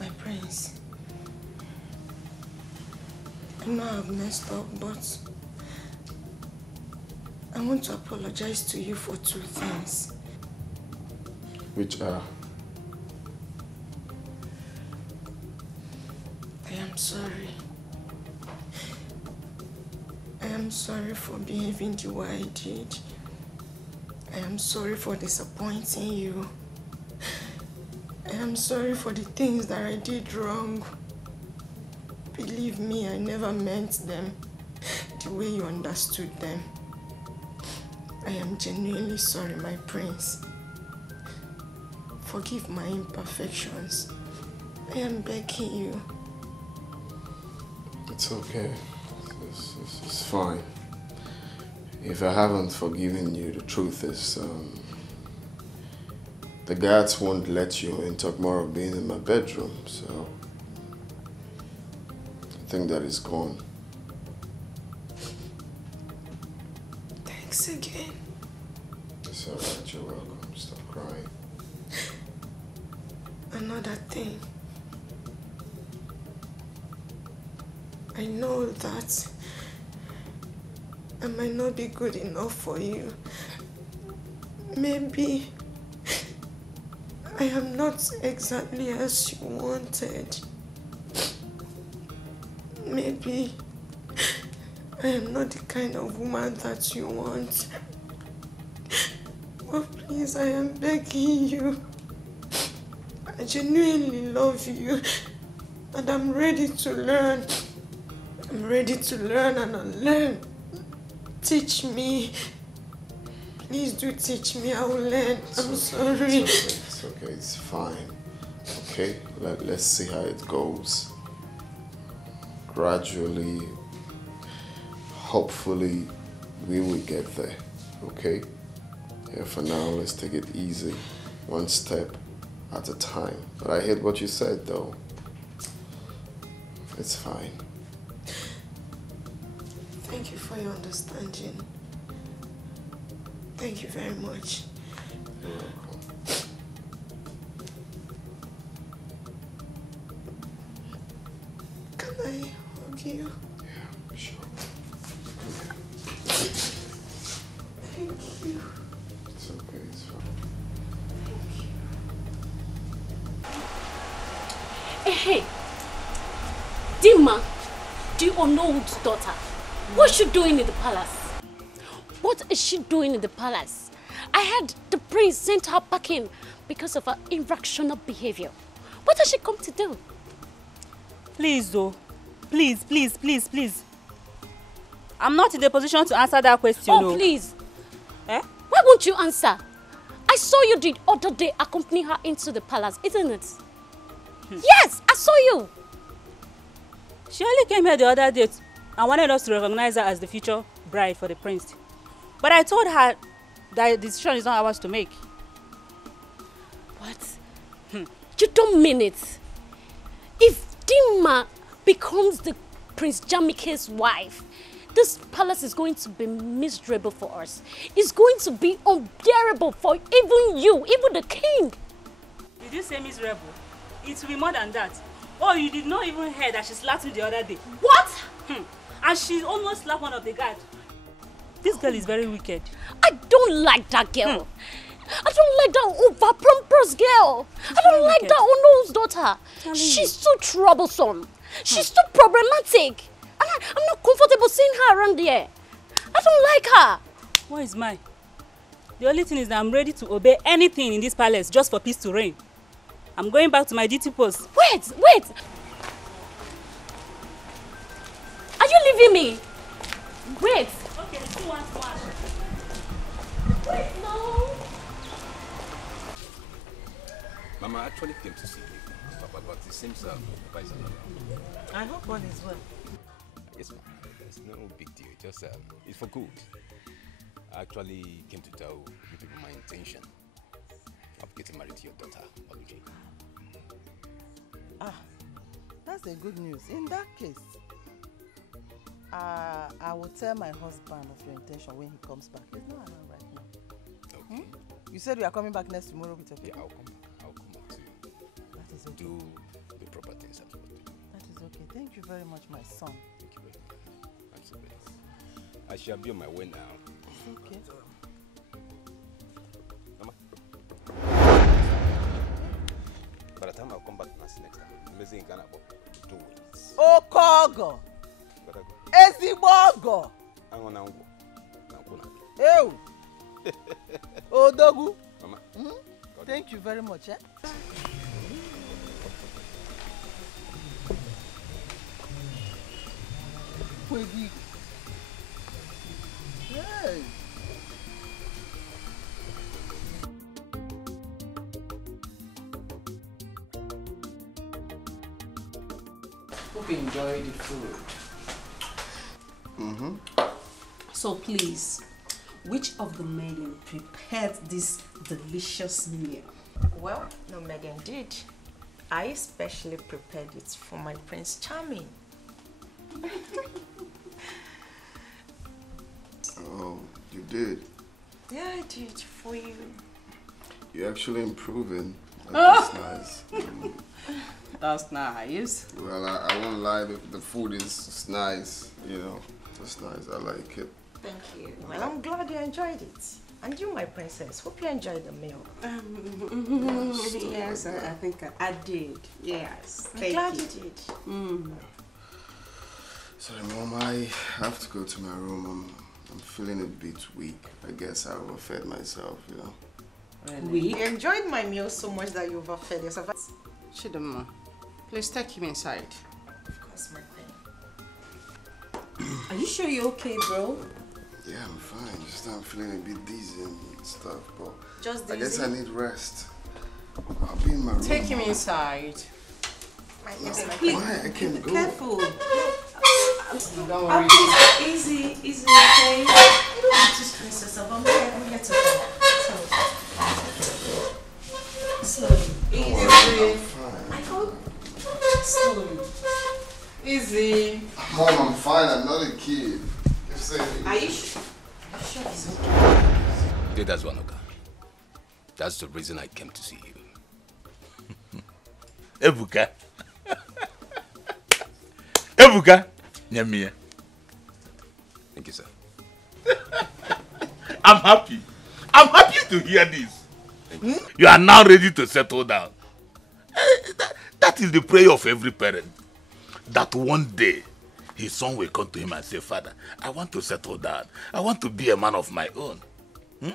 My prince. I know I've messed up, but I want to apologize to you for 2 things. Which are? I am sorry. I am sorry for behaving the way I did. I am sorry for disappointing you. I am sorry for the things that I did wrong. Believe me, I never meant them the way you understood them. I am genuinely sorry, my prince. Forgive my imperfections. I am begging you. It's okay. It's fine. If I haven't forgiven you, the truth is, the guards won't let you in tomorrow being in my bedroom, so I think that is gone. Thanks again. It's alright, you're welcome. Stop crying. Another thing. I know that I might not be good enough for you. Maybe I am not exactly as you wanted. Maybe I am not the kind of woman that you want. But please, I am begging you. I genuinely love you and I'm ready to learn. I'm ready to learn and unlearn. Teach me. Please do teach me. I will learn. I'm sorry. It's okay. It's fine. Okay? Let's see how it goes. Gradually, hopefully, we will get there. Okay? Yeah, for now, let's take it easy. One step at a time. But I heard what you said, though. It's fine. Thank you for your understanding. Thank you very much. You're welcome. Can I hug you? Yeah, sure. Thank you. It's okay, it's fine. Hey, Dima, the Nollywood's daughter, what's she doing in the palace? What is she doing in the palace? I heard the prince sent her packing because of her irrational behavior. What has she come to do? Please, though. Please. I'm not in the position to answer that question. Oh, please. Why won't you answer? I saw you the other day accompany her into the palace, isn't it? Yes, I saw you. She only came here the other day and wanted us to recognize her as the future bride for the prince. But I told her that the decision is not ours to make. What? You don't mean it. If Dima becomes the Prince Jamike's wife, this palace is going to be miserable for us. It's going to be unbearable for even you, even the king. Did you say miserable? It will be more than that. Oh, you did not even hear that she slapped me the other day. What? And she almost slapped one of the guards. This girl is very wicked. I don't like that girl. I don't like that over-pompous girl. I don't like that Ono's daughter. She's too troublesome. She's too problematic. And I'm not comfortable seeing her around here. I don't like her. What is mine? The only thing is that I'm ready to obey anything in this palace just for peace to reign. I'm going back to my duty post. Wait! Are you leaving me? Wait! Okay, let's do one. Wait, no! Mama actually came to see you, Papa, but it seems Papa is not. I hope all is well. Yes, ma'am. It's no big deal. Just it's for good. I actually came to tell you people my intention of getting married to your daughter, Oluji. That's a good news. In that case, I will tell my husband of your intention when he comes back. He's not around right now. Okay. You said you are coming back next tomorrow with your Yeah, I'll come back to That is okay. do the proper things I'm supposed to do. That is okay. Thank you very much, my son. Thank you very much. Absolutely. I shall be on my way now. It's okay. Mama. By the time I'll come back next time, amazing in Ghana about doings. Okogo! Ezigbogo! Ew! Odogu! Mama. Thank you very much, eh? Hey! Hope you enjoy the food. So please, which of the maiden prepared this delicious meal? Well, no, Megan did. I especially prepared it for my Prince Charming. Oh, you did? Yeah, I did for you. You're actually improving. That's nice. That's nice. Well, I won't lie, the food is nice, you know. It's nice, I like it. Thank you. Well, I'm glad you enjoyed it. And you, my princess, hope you enjoyed the meal. Yes, I think I did. Yes. I'm glad you did. Sorry, Mom, I have to go to my room. I'm feeling a bit weak. I guess I overfed myself, you know. Really? You enjoyed my meal so much that you overfed yourself. Chidama, please take him inside. Of course, my queen. Are you sure you're okay, bro? Yeah, I'm fine. Just I'm feeling a bit dizzy and stuff, but just I guess I need rest. I'll be in my room. Take him inside. Please, why? I can't go. Careful. Don't worry. Easy, okay? Don't just stress yourself. I'm here to help. So, easy. I hope. Slowly. Daddy. Mom, I'm fine. I'm not a kid. Are you sure? He's okay? Yeah, that's one, okay. That's the reason I came to see you. Ebuka. Ebuka. Nyamiya. Thank you, sir. I'm happy. I'm happy to hear this. You are now ready to settle down. That is the prayer of every parent. That one day, his son will come to him and say, Father, I want to settle down. I want to be a man of my own. And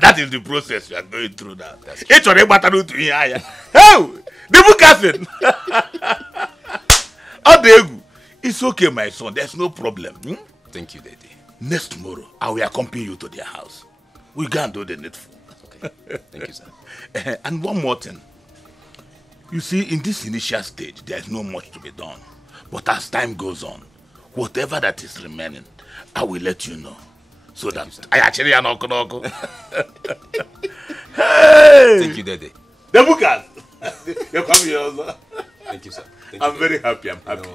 that is the process you are going through now. It's okay, my son. There's no problem. Thank you, Daddy. Next tomorrow, I will accompany you to their house. We go and do the needful. Okay. Thank you, sir. And one more thing. You see, in this initial stage, there is no much to be done. But as time goes on, whatever that is remaining, I will let you know. So that I actually am not Hey! Thank you, Daddy. The bookers! You come here also. Thank you, sir. Thank I'm you, very Daddy. happy. I'm happy.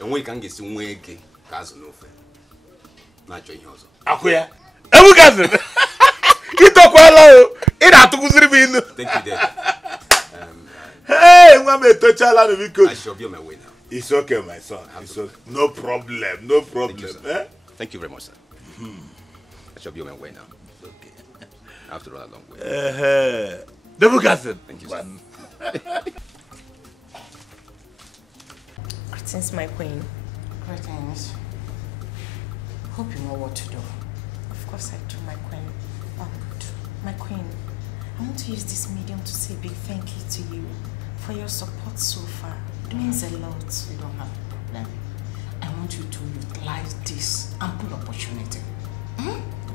And we can get some way again. Cause no fair. Not join you also. Akuya. The bookers! You talk well. It had to go through me. Thank you, Daddy. Hey, I shall be on my way now. It's okay, my son. It's okay. No problem. No problem. Thank you, Thank you very much, sir. I shall be on my way now. Okay. I have to run a long way. Thank you, sir. Greetings, my queen. Greetings. Hope you know what to do. Of course I do, my queen. My queen, I want to use this medium to say a big thank you to you for your support so far. It means a lot. You don't have a problem. I want you to utilize this ample opportunity.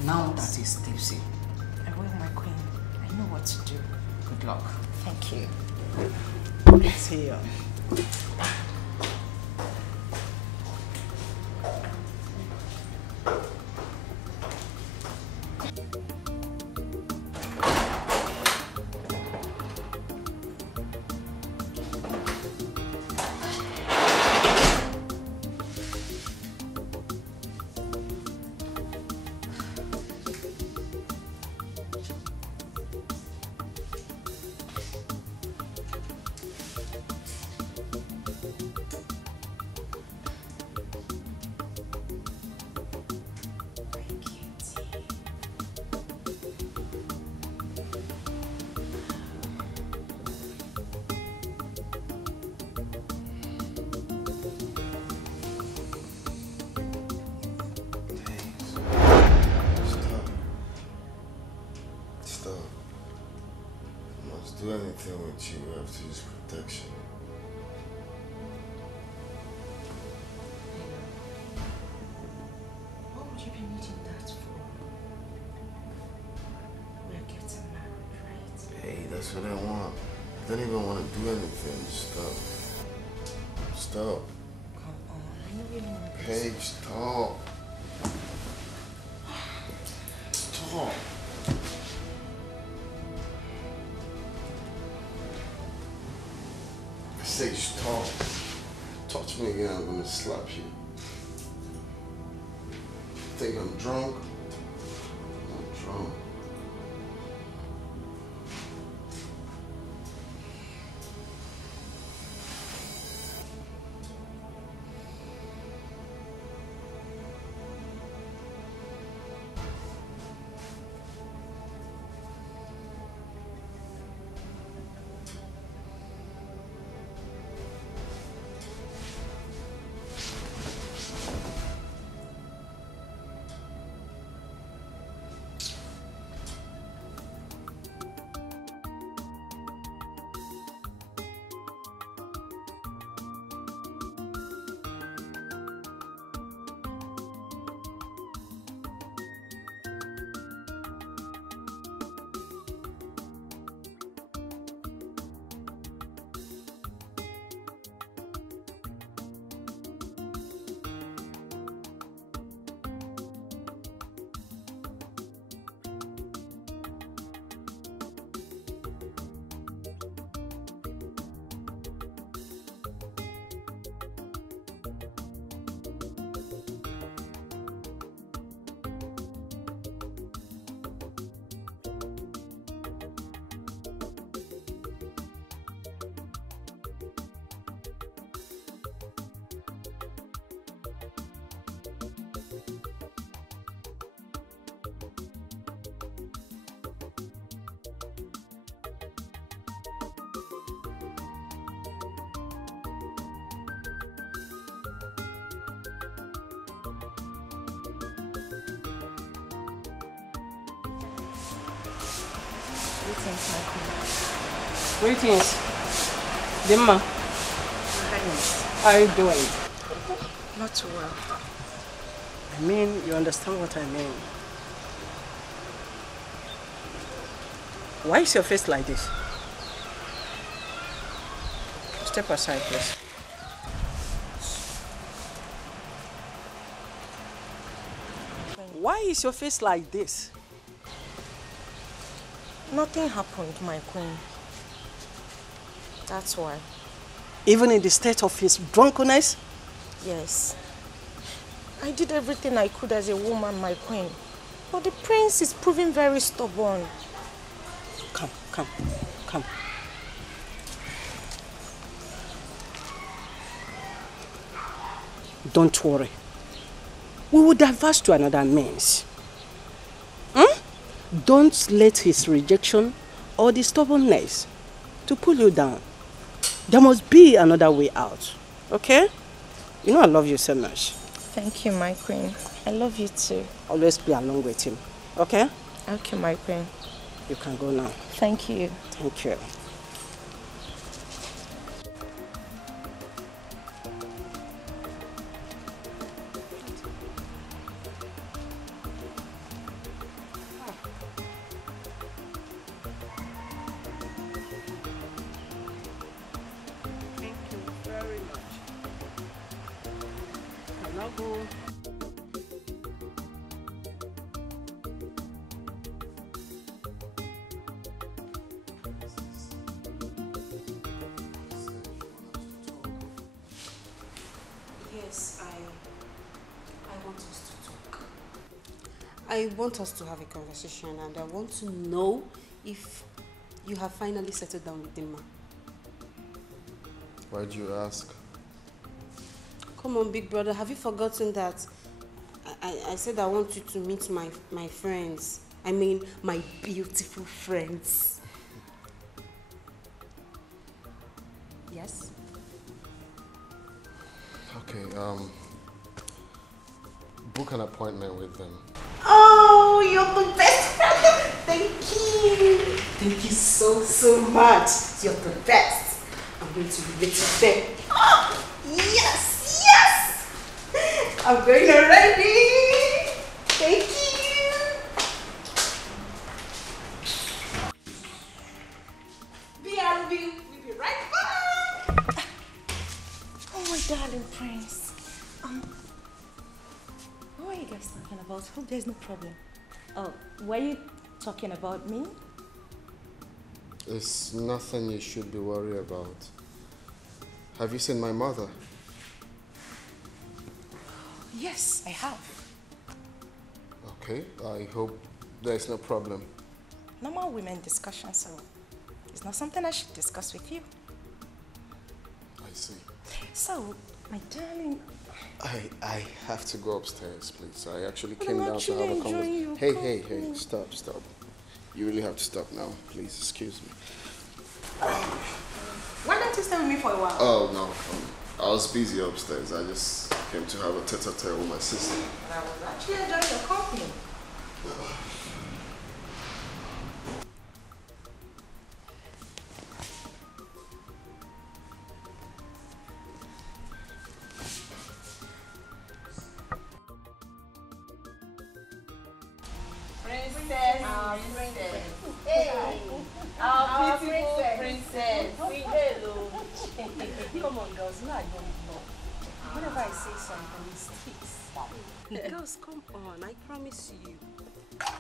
Now that it's tipsy. I will, my queen. I know what to do. Good luck. Thank you. See you. Do anything with you, we have to use protection. What would you be needing that for? We're getting married, right? Hey, that's what I want. I don't even want to do anything. Stop. Stop. Come on, I know you want this. Hey, stop. Stop. Say stop. Touch me again, I'm gonna slap you. Think I'm drunk? I'm drunk. Greetings, my queen. Greetings. Dimma. How are you doing? Not too well. I mean, you understand what I mean. Why is your face like this? Step aside, please. Why is your face like this? Nothing happened, my queen. That's why. Even in the state of his drunkenness? Yes. I did everything I could as a woman, my queen. But the prince is proving very stubborn. Come. Don't worry. We will diverge to another means. Don't let his rejection or the stubbornness to pull you down. There must be another way out. Okay? You know I love you so much. Thank you, my queen. I love you too. Always be along with him. Okay? Okay, my queen. You can go now. Thank you. Thank you. I want us to have a conversation, and I want to know if you have finally settled down with Dimma. Why'd you ask? Come on, big brother, have you forgotten that I said I want you to meet my friends? I mean, my beautiful friends. Yes? Okay, book an appointment with them. Oh, you're the best friend. Thank you. Thank you so much. You're the best. I'm going to be with them. Oh, yes. I'm going already. Thank you. BRB, we'll be right back. Oh, my darling prince. What are you guys talking about? Hope there's no problem. Oh, were you talking about me? It's nothing you should be worried about. Have you seen my mother? Yes, I have. Okay, I hope there's no problem. Normal women discussion, so it's not something I should discuss with you. I see. So, my darling... I have to go upstairs, please. I actually But came I'm down to have a actually conversation. enjoying Hey, your company. stop. You really have to stop now. Please, excuse me. Why don't you stay with me for a while? Oh, no. I was busy upstairs. I just came to have a tete-a-tete with my sister. But I was actually enjoying your company. Come on, girls. No, I don't know. Whenever I say something, it sticks. Girls, come on. I promise you.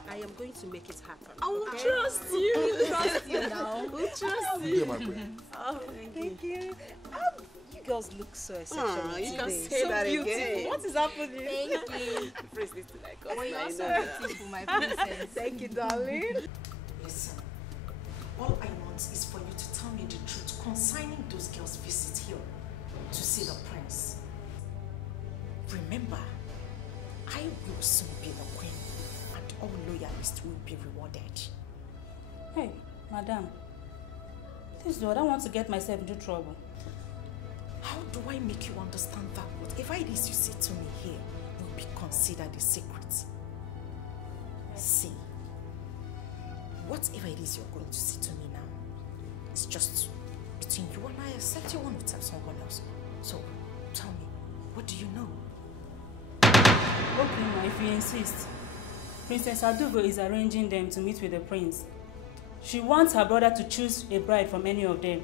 I am going to make it happen. I will okay? trust you. We trust you now. We'll trust Yeah, you. my friend. Oh, thank you. You girls look so exceptional. You can today. say So that beautiful. again. What is happening? Thank you. The prince needs to like us. Well, you're I so know. beautiful, my princess. Thank you, darling. Listen, all I want is for you to tell me the truth concerning those girls' visit here to see the prince. Remember, I will soon be the queen, and all loyalists will be rewarded. Hey, madam. Please do. I don't want to get myself into trouble. How do I make you understand that whatever it is you say to me here will be considered a secret? See, whatever it is you're going to say to me now, it's just between you and I, except you want to tell someone else. So, tell me, what do you know? Okay, ma, if you insist. Princess Adugo is arranging them to meet with the prince. She wants her brother to choose a bride from any of them.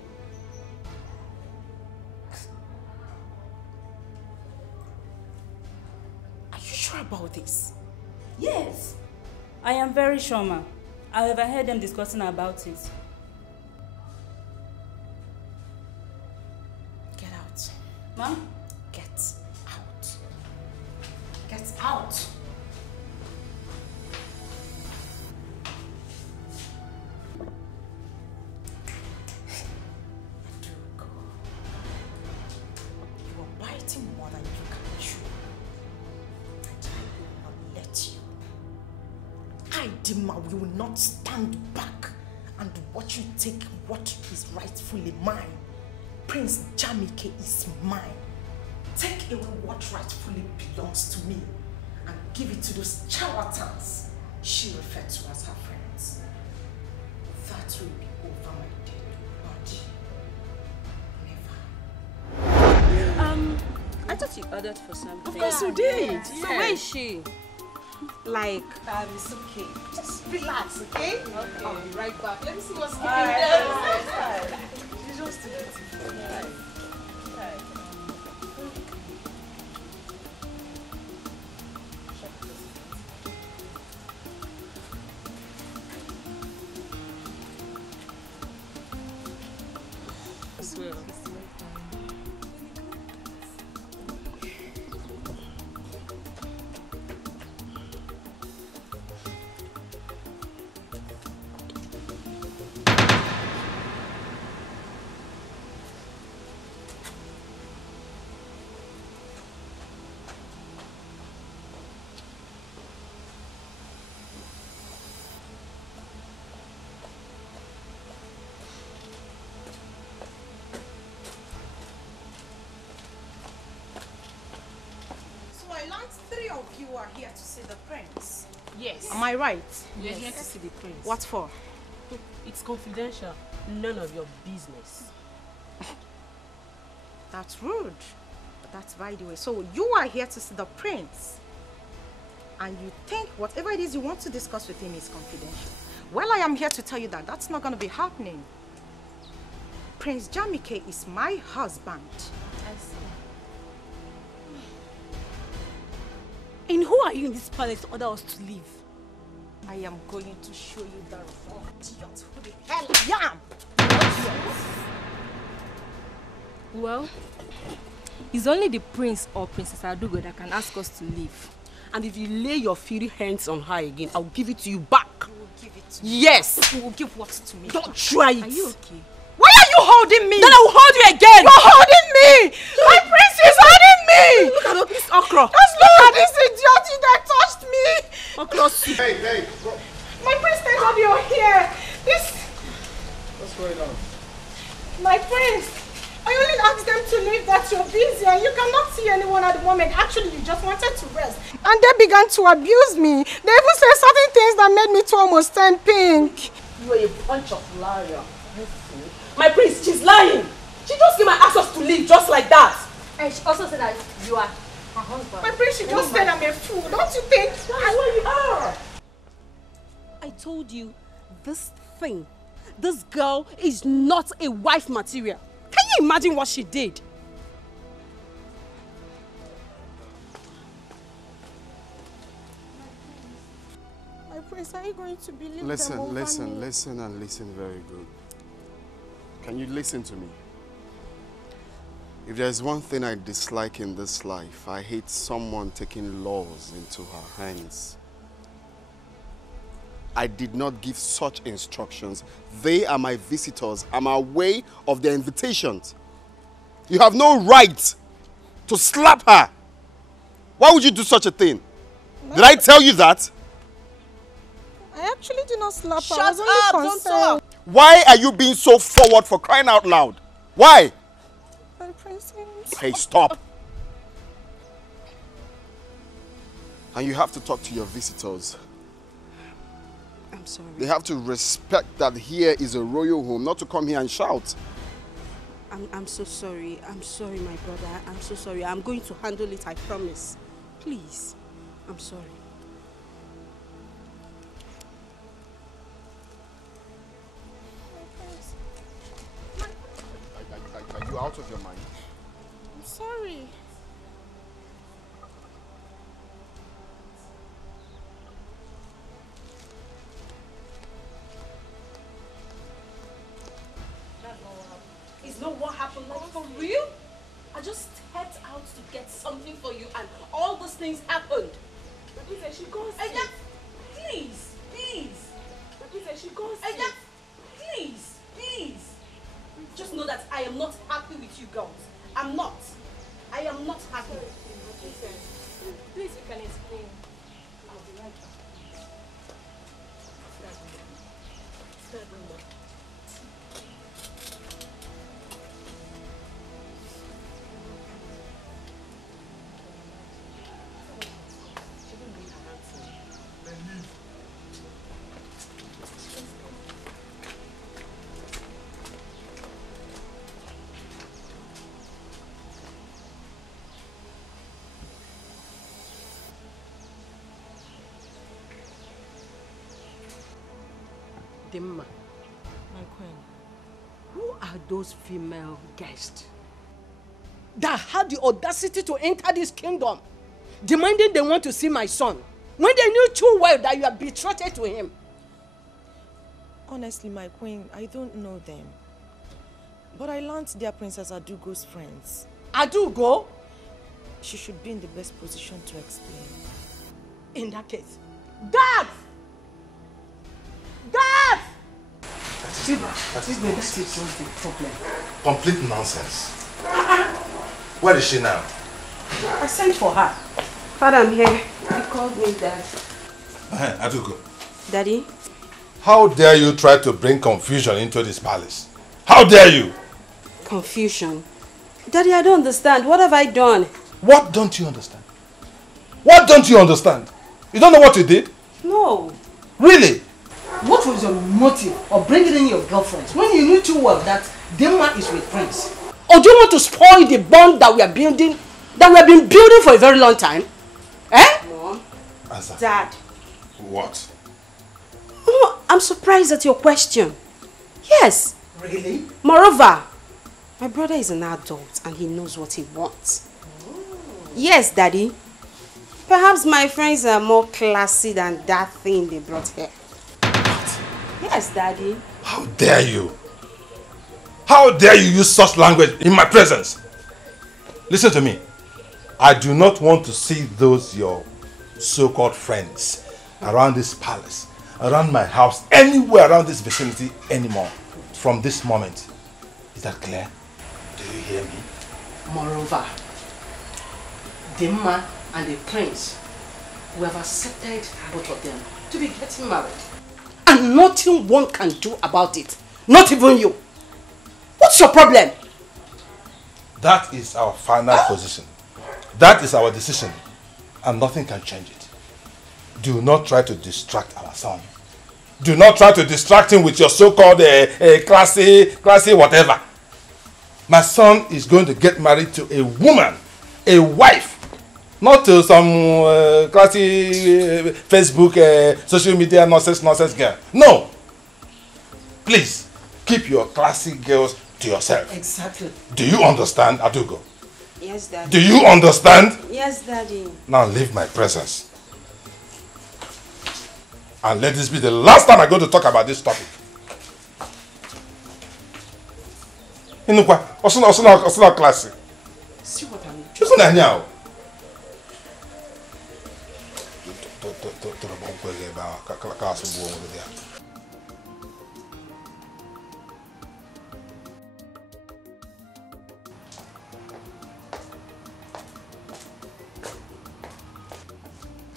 Are you sure about this? Yes. I am very sure, ma. I overheard them discussing about it. Get out. Ma'am? Get out. Get out. You are biting more than you can chew. And I will not let you. I, Dima, will not stand back and watch you take what is rightfully mine. Prince Jamike is mine. Take away what rightfully belongs to me and give it to those charlatans she referred to as her friends. That will be over my dead body. I thought you ordered for something. Of course you did. Yeah. So where is she? Like, it's okay. Just relax, okay? Okay. I'll be right back. Let me see what's Alright. there. She's just too beautiful. as well. You are here to see the prince. Yes. Am I right? We're here to see the prince. What for? It's confidential. None of your business. That's rude. But that's by the way. So you are here to see the prince. And you think whatever it is you want to discuss with him is confidential. Well, I am here to tell you that that's not going to be happening. Prince Jamike is my husband. I see. And who are you in this palace to order us to leave? I am going to show you the wrong idiot who the hell I am. Well, it's only the prince or Princess Adugo that can ask us to leave. And if you lay your filthy hands on her again, I'll give it to you back. You will give it to me. Yes. You will give what to me? Don't try it. Are you okay? Why are you holding me? Then I will hold you again. You're holding me. My prince is holding me. Look at this okra. Just look at this idiot that touched me. Okra soup. Hey, go. My prince, thank God you're here. This. What's going on? My prince, I only asked them to leave that you're busy and you cannot see anyone at the moment. Actually, you just wanted to rest. And they began to abuse me. They even said certain things that made me to almost turn pink. You are a bunch of liars. My prince, she's lying. She just came and asked us to leave just like that. And she also said that you are her husband. My prince, she just said I'm a fool. Don't you think? That's what you are. I told you, this girl is not a wife material. Can you imagine what she did? My prince, are you going to believe them Listen over me? and listen very good. Can you listen to me? If there's one thing I dislike in this life, I hate someone taking laws into her hands. I did not give such instructions. They are my visitors. I'm aware of their invitations. You have no right to slap her. Why would you do such a thing? Did I tell you that? I actually did not slap her. Shut I was only up, don't concerned. talk. Why are you being so forward for crying out loud? Why? My prince, Hey, stop. And you have to talk to your visitors. I'm sorry. They have to respect that here is a royal home, not to come here and shout. I'm so sorry. I'm sorry, my brother. I'm so sorry. I'm going to handle it, I promise. Please. I'm sorry. Are you out of your mind? I'm sorry. It's not what happened, like for real? I just stepped out to get something for you and all those things happened. She goes please, please. She goes please, please. Just know that I am not happy with you girls. I'm not. I am not happy. Please, you can explain. I'll be right back. Dimma, My queen. who are those female guests that had the audacity to enter this kingdom, demanding they want to see my son, when they knew too well that you are betrothed to him? Honestly, my queen, I don't know them. But I learned they are Princess Adugo's friends. Adugo? She should be in the best position to explain. In that case, Dad! Dad! That is not the problem. complete nonsense. Where is she now? I sent for her. Father, I'm here. You called me, Dad. Adugo, Daddy? how dare you try to bring confusion into this palace? How dare you? Confusion. Daddy, I don't understand. What have I done? What don't you understand? What don't you understand? You don't know what you did? No. Really? What was your motive of bringing in your girlfriends when you knew too well that Dimma is with Prince? Or do you want to spoil the bond that we are building, that we have been building for a very long time? Eh? Mom. Answer. Dad. What? Oh, I'm surprised at your question. Yes. Really? Moreover, my brother is an adult and he knows what he wants. Yes, Daddy. Perhaps my friends are more classy than that thing they brought here. Yes, Daddy. How dare you? How dare you use such language in my presence? Listen to me. I do not want to see those your so-called friends around this palace, around my house, anywhere around this vicinity anymore from this moment. Is that clear? Do you hear me? Moreover, Dimma and the prince, we have accepted both of them to be getting married. And nothing one can do about it. Not even you. What's your problem? That is our final position. That is our decision. And nothing can change it. Do not try to distract our son. Do not try to distract him with your so-called classy whatever. My son is going to get married to a woman, a wife. Not to some classy Facebook, social media nonsense girl. No. Please, keep your classy girls to yourself. Exactly. Do you understand, Adugo? Yes, Daddy. Do you understand? Yes, Daddy. Now leave my presence. And let this be the last time I go to talk about this topic. Inukwa, osuna classy. See what I mean? Just now.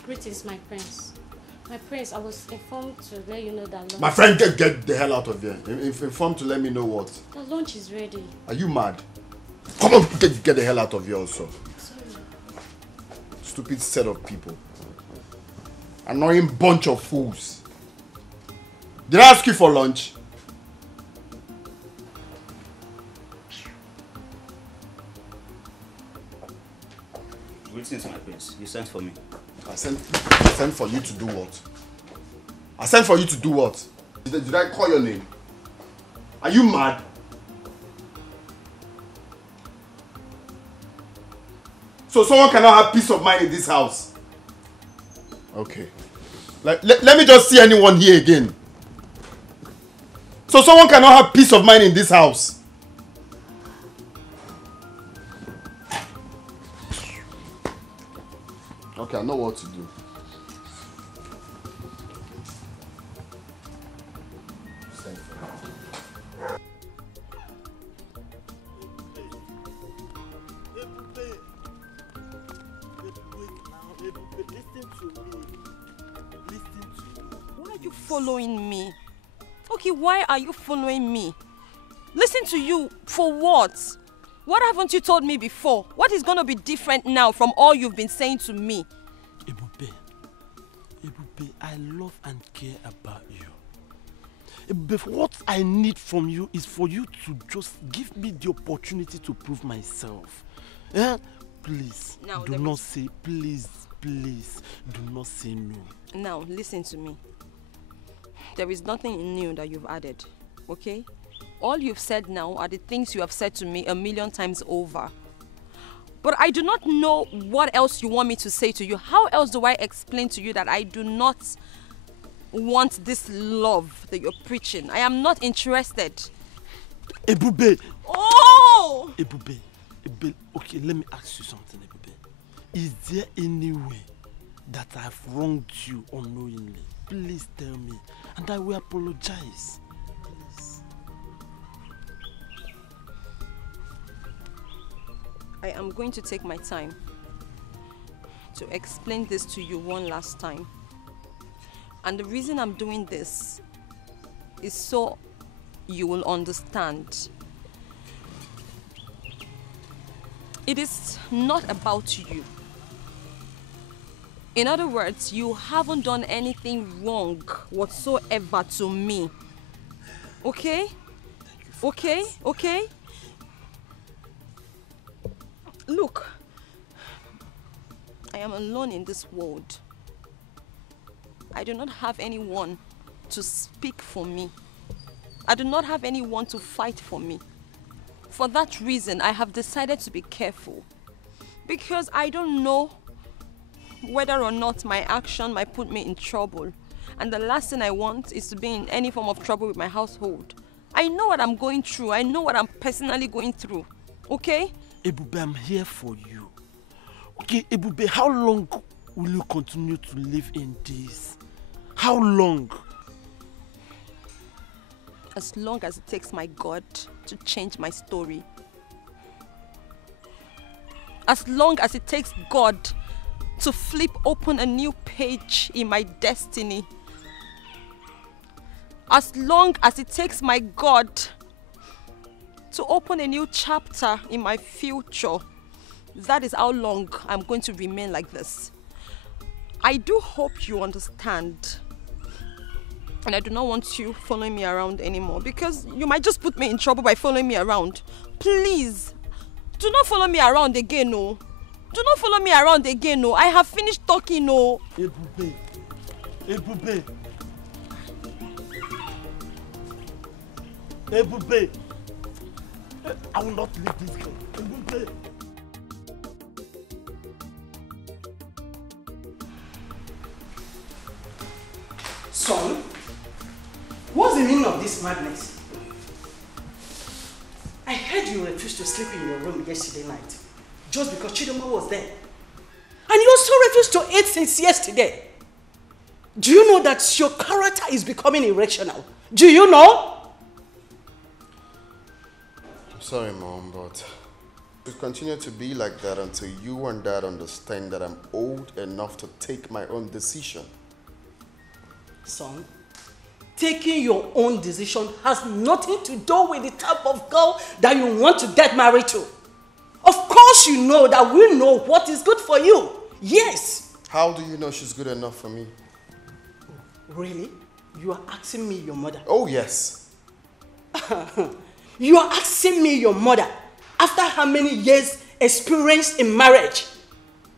Greetings, my prince. My prince, I was informed to let you know that lunch... My friend, get the hell out of here. Informed to let me know what? The lunch is ready. Are you mad? Come on, get the hell out of here also. Sorry. Stupid set of people. Annoying bunch of fools. Did I ask you for lunch? Greetings, my prince. You sent for me. I sent for you to do what? I sent for you to do what? Did I call your name? Are you mad? So someone cannot have peace of mind in this house? Okay. Let me just see anyone here again. So someone cannot have peace of mind in this house? Okay, I know what to do. Why are you following me? Okay, why are you following me? Listen to you for what? What haven't you told me before? What is going to be different now from all you've been saying to me? Ebube, I love and care about you. Ebube, what I need from you is for you to just give me the opportunity to prove myself. Yeah? Please, do not say, please, do not say no. Now, listen to me. There is nothing new that you've added, okay? All you've said now are the things you have said to me 1,000,000 times over. But I do not know what else you want me to say to you. How else do I explain to you that I do not want this love that you're preaching? I am not interested. Ebube! Oh! Ebube, okay, let me ask you something, Ebube. Is there any way that I've wronged you unknowingly? Please tell me, and I will apologize. I am going to take my time to explain this to you one last time. And the reason I'm doing this is so you will understand. It is not about you. In other words, you haven't done anything wrong whatsoever to me. Okay? Okay? Okay? Look, I am alone in this world. I do not have anyone to speak for me. I do not have anyone to fight for me. For that reason, I have decided to be careful. Because I don't know whether or not my action might put me in trouble. And the last thing I want is to be in any form of trouble with my household. I know what I'm going through. I know what I'm personally going through. Okay? Ebube, I'm here for you. Okay, Ebube, how long will you continue to live in this? How long? As long as it takes my God to change my story. As long as it takes God to flip open a new page in my destiny. As long as it takes my God to open a new chapter in my future. That is how long I'm going to remain like this. I do hope you understand. And I do not want you following me around anymore, because you might just put me in trouble by following me around. Please, do not follow me around again, no. Do not follow me around again, no. I have finished talking, no. Ebube. Ebube. Ebube. I will not leave this girl. Ebube. Son, what's the meaning of this madness? I heard you refused to sleep in your room yesterday night just because Chidoma was there. And you also refused to eat since yesterday. Do you know that your character is becoming irrational? Do you know? I'm sorry, Mom, but it will continue to be like that until you and Dad understand that I'm old enough to take my own decision. Son, taking your own decision has nothing to do with the type of girl that you want to get married to. Of course you know that we know what is good for you. Yes. How do you know she's good enough for me? Really? You are asking me your mother? Oh, yes. You are asking me your mother after how many years experience in marriage?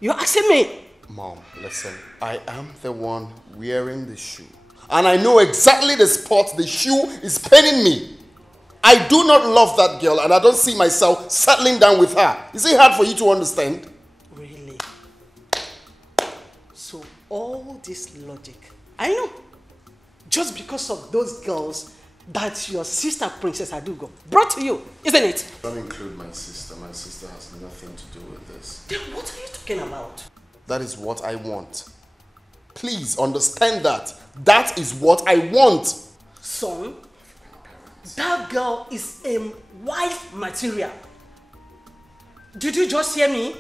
You are asking me? Mom, listen. I am the one wearing the shoe. And I know exactly the spot the shoe is paining me. I do not love that girl and I don't see myself settling down with her. Is it hard for you to understand? Really? So all this logic, I know, just because of those girls that your sister Princess Adugo brought to you, isn't it? Don't include my sister. My sister has nothing to do with this. Then what are you talking about? That is what I want. Please understand that. That is what I want. Son, that girl is a wife material. Did you just hear me?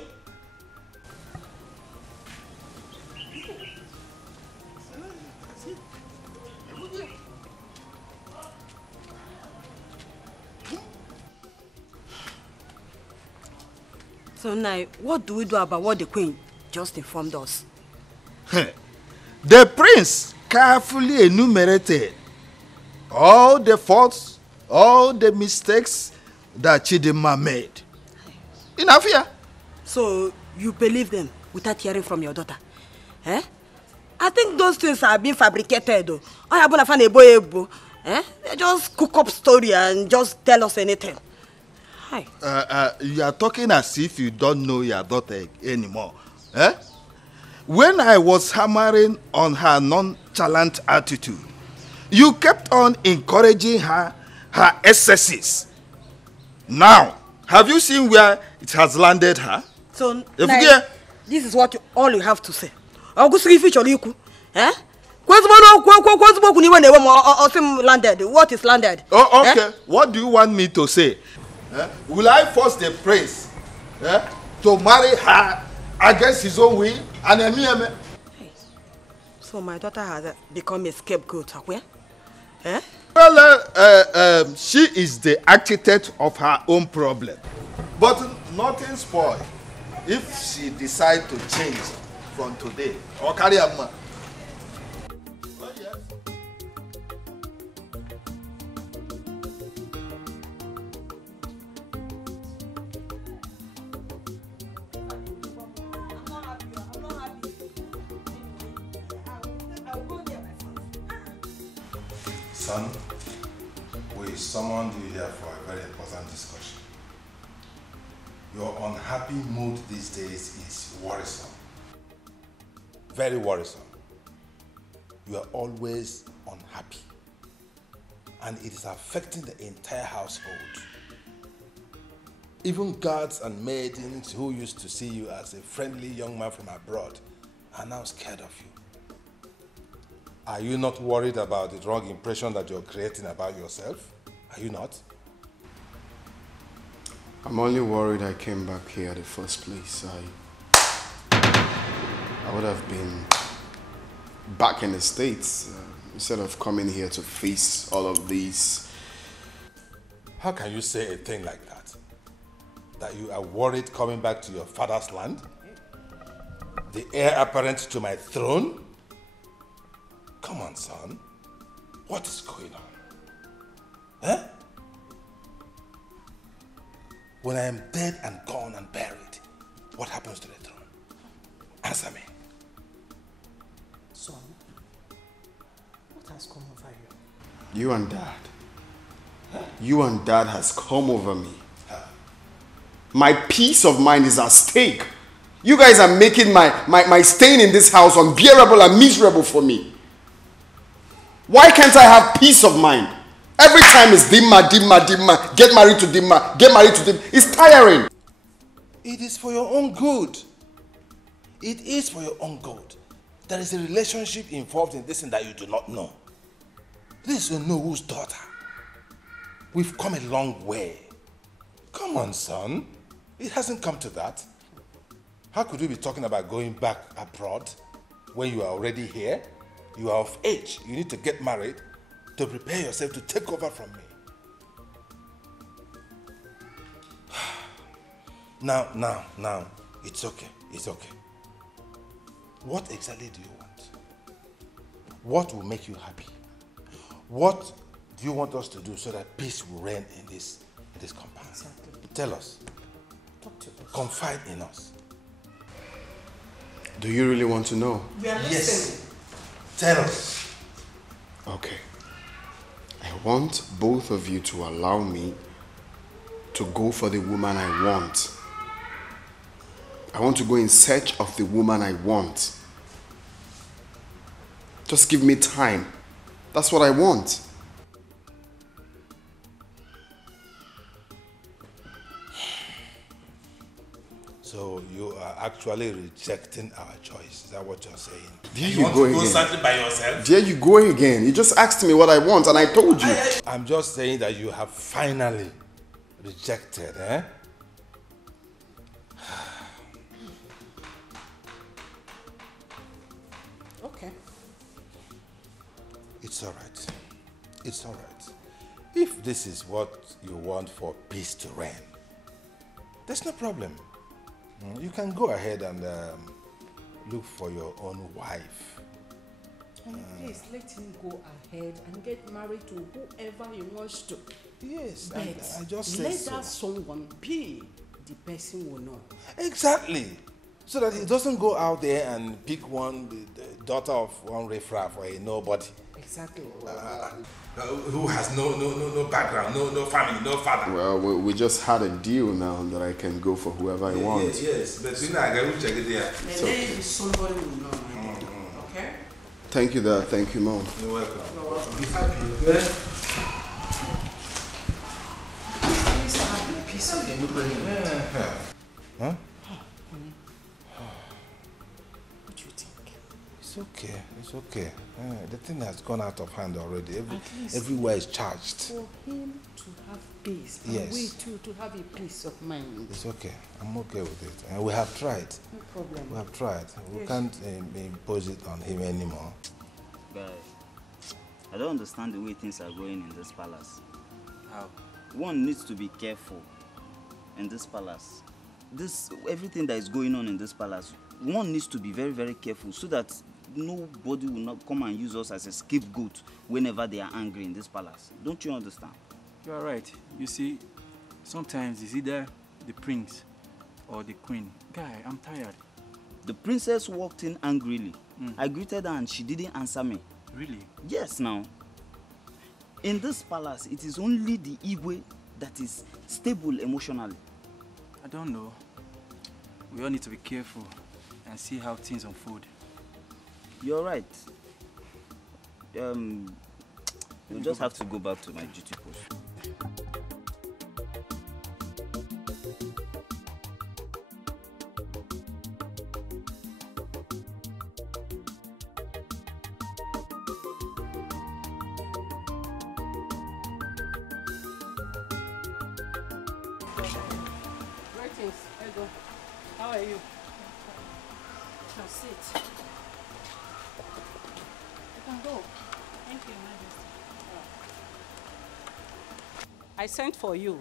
So now, what do we do about what the queen just informed us? The prince carefully enumerated all the faults, all the mistakes that Chidinma made. Enough here. So you believe them without hearing from your daughter? Eh? I think those things are being fabricated though. Eh? They just cook up story and just tell us anything. Hi. You are talking as if you don't know your daughter anymore. Eh? When I was hammering on her nonchalant attitude, you kept on encouraging her excesses. Now, have you seen where it has landed her? So now, this is what all you have to say. Eh? Landed. What is landed? Oh, okay. Eh? What do you want me to say? Eh? Will I force the prince to marry her against his own will? And so my daughter has become a scapegoat, where? Eh? Well, she is the architect of her own problem. But nothing spoiled if she decides to change from today. Or carry a man. Son, we summoned you here for a very important discussion. Your unhappy mood these days is worrisome. Very worrisome. You are always unhappy. And it is affecting the entire household. Even guards and maidens who used to see you as a friendly young man from abroad are now scared of you. Are you not worried about the wrong impression that you're creating about yourself? Are you not? I'm only worried I came back here in the first place. I would have been back in the States instead of coming here to face all of these. How can you say a thing like that? That you are worried coming back to your father's land? The heir apparent to my throne? Come on, son. What is going on? Eh? When I am dead and gone and buried, what happens to the throne? Answer me. Son, what has come over you? You and Dad. You and Dad has come over me. My peace of mind is at stake. You guys are making my staying in this house unbearable and miserable for me. Why can't I have peace of mind? Every time it's Dimma. Get married to Dimma. Get married to Dimma. It's tiring. It is for your own good. It is for your own good. There is a relationship involved in this thing that you do not know. This is Onowo's daughter. We've come a long way. Come on, son. It hasn't come to that. How could we be talking about going back abroad when you are already here? You are of age. You need to get married to prepare yourself to take over from me. Now, it's okay. It's okay. What exactly do you want? What will make you happy? What do you want us to do so that peace will reign in this compound? Exactly. Tell us. Talk to us. Confide in us. Do you really want to know? We are listening. Tell us. Okay. I want both of you to allow me to go for the woman I want. I want to go in search of the woman I want. Just give me time. That's what I want. So you are actually rejecting our choice. Is that what you're saying? There you you want go to go again. something by yourself? There you go again. You just asked me what I want and I told you. I'm just saying that you have finally rejected, eh? Okay. It's all right. It's all right. If this is what you want for peace to reign, there's no problem. You can go ahead and look for your own wife. And please let him go ahead and get married to whoever he wants to. Yes, but I just said let so. that someone be the person we know. Exactly. So that he doesn't go out there and pick one, the daughter of one riffraff or a nobody. Exactly. Who has no background, no family, no father. Well, we just had a deal now that I can go for whoever I want. Yes, but you know, I will check it there. And then somebody will know. Okay? Thank you, Dad. Thank you, Mom. You're welcome. You're welcome. Be happy, okay? Please have a piece of it. Huh? What do you think? It's okay. It's okay. The thing has gone out of hand already. At least Everywhere is charged. for him to have peace, and Yes. we too to have a peace of mind. It's okay. I'm okay with it. And we have tried. No problem. We have tried. We Yes. can't impose it on him anymore. Guy, I don't understand the way things are going in this palace. How? One needs to be careful in this palace. Everything that is going on in this palace, one needs to be very, very careful so that nobody will not come and use us as a scapegoat whenever they are angry in this palace. Don't you understand? You are right. You see, sometimes it's either the prince or the queen. Guy, I'm tired. The princess walked in angrily. I greeted her and she didn't answer me. Really? Yes, now. In this palace, it is only the Igwe that is stable emotionally. I don't know. We all need to be careful and see how things unfold. You're right. You'll just have to go back to my duty post. Greetings, Ego. How are you? Now sit. You can go. Thank you, Majesty. I sent for you.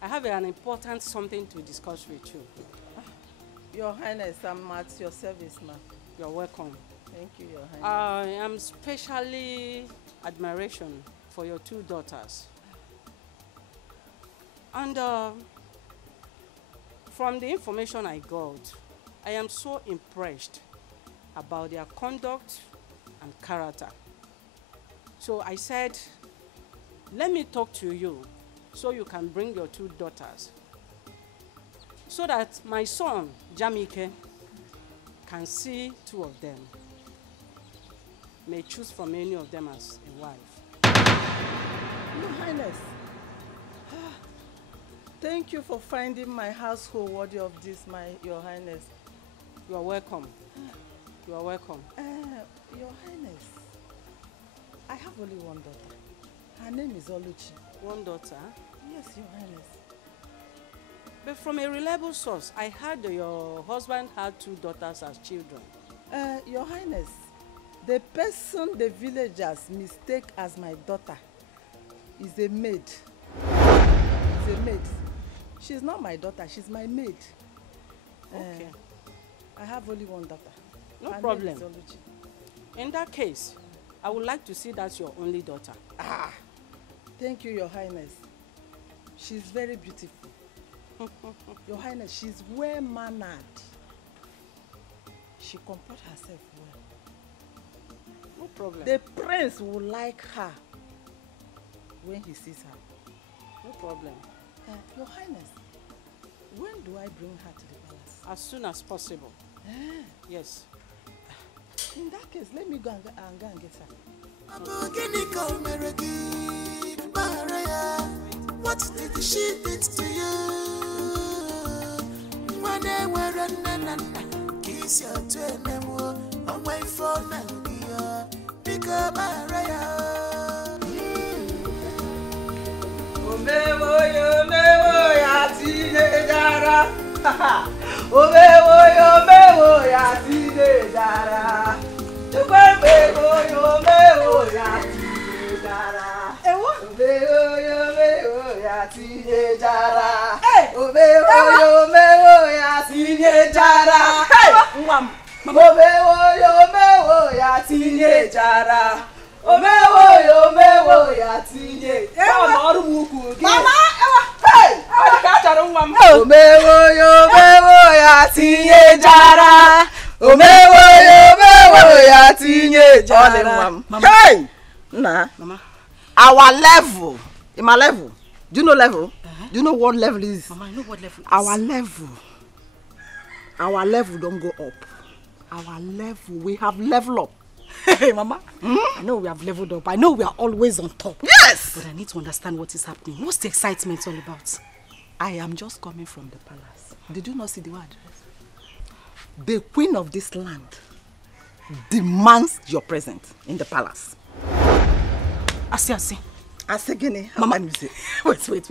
I have an important something to discuss with you. Your Highness, I'm at your service, ma'am. You're welcome. Thank you, Your Highness. I am specially admiration for your two daughters. And from the information I got, I am so impressed about their conduct and character. So I said, let me talk to you so you can bring your two daughters, so that my son, Jamike, can see two of them, may choose from any of them as a wife. Your Highness, thank you for finding my household worthy of this, Your Highness. You are welcome. You are welcome. Your Highness, I have only one daughter. Her name is Oluchi. One daughter? Yes, Your Highness. But from a reliable source, I heard that your husband had two daughters as children. Your Highness, the person the villagers mistake as my daughter is a maid. Is a maid. She's not my daughter, she's my maid. Okay. I have only one daughter. No Her problem. name is Oluchi. In that case, I would like to see that's your only daughter. Ah, thank you, Your Highness. She's very beautiful. Your Highness, she's well-mannered. She comports herself well. No problem. The prince will like her when he sees her. No problem. Your Highness, when do I bring her to the palace? As soon as possible. Yes. In that case, let me go and get her. What did she did to you? When they were running, kiss your twin and away for Naija. Pick up Maria. Omewo ya teenagera. Omewo ya teenagera. Omewo ya teenagera. Omewo ya teenagera. Omewo ya teenagera. Mwam. Omewo ya teenagera. Omewo ya tinye. Mama, hey! Omewo ya tinye jara. Omewo ya tinye jara. Hey! Nah. Mama. Our level. In my level. Do you know level? Do you know what level is? Mama, I know what level is. Our level don't go up. Our level, we have level up. Hey, Mama, I know we have leveled up. I know we are always on top. Yes! But I need to understand what is happening. What's the excitement all about? I am just coming from the palace. Did you not see the word? The queen of this land demands your presence in the palace. I see. Asegene, Mama, wait.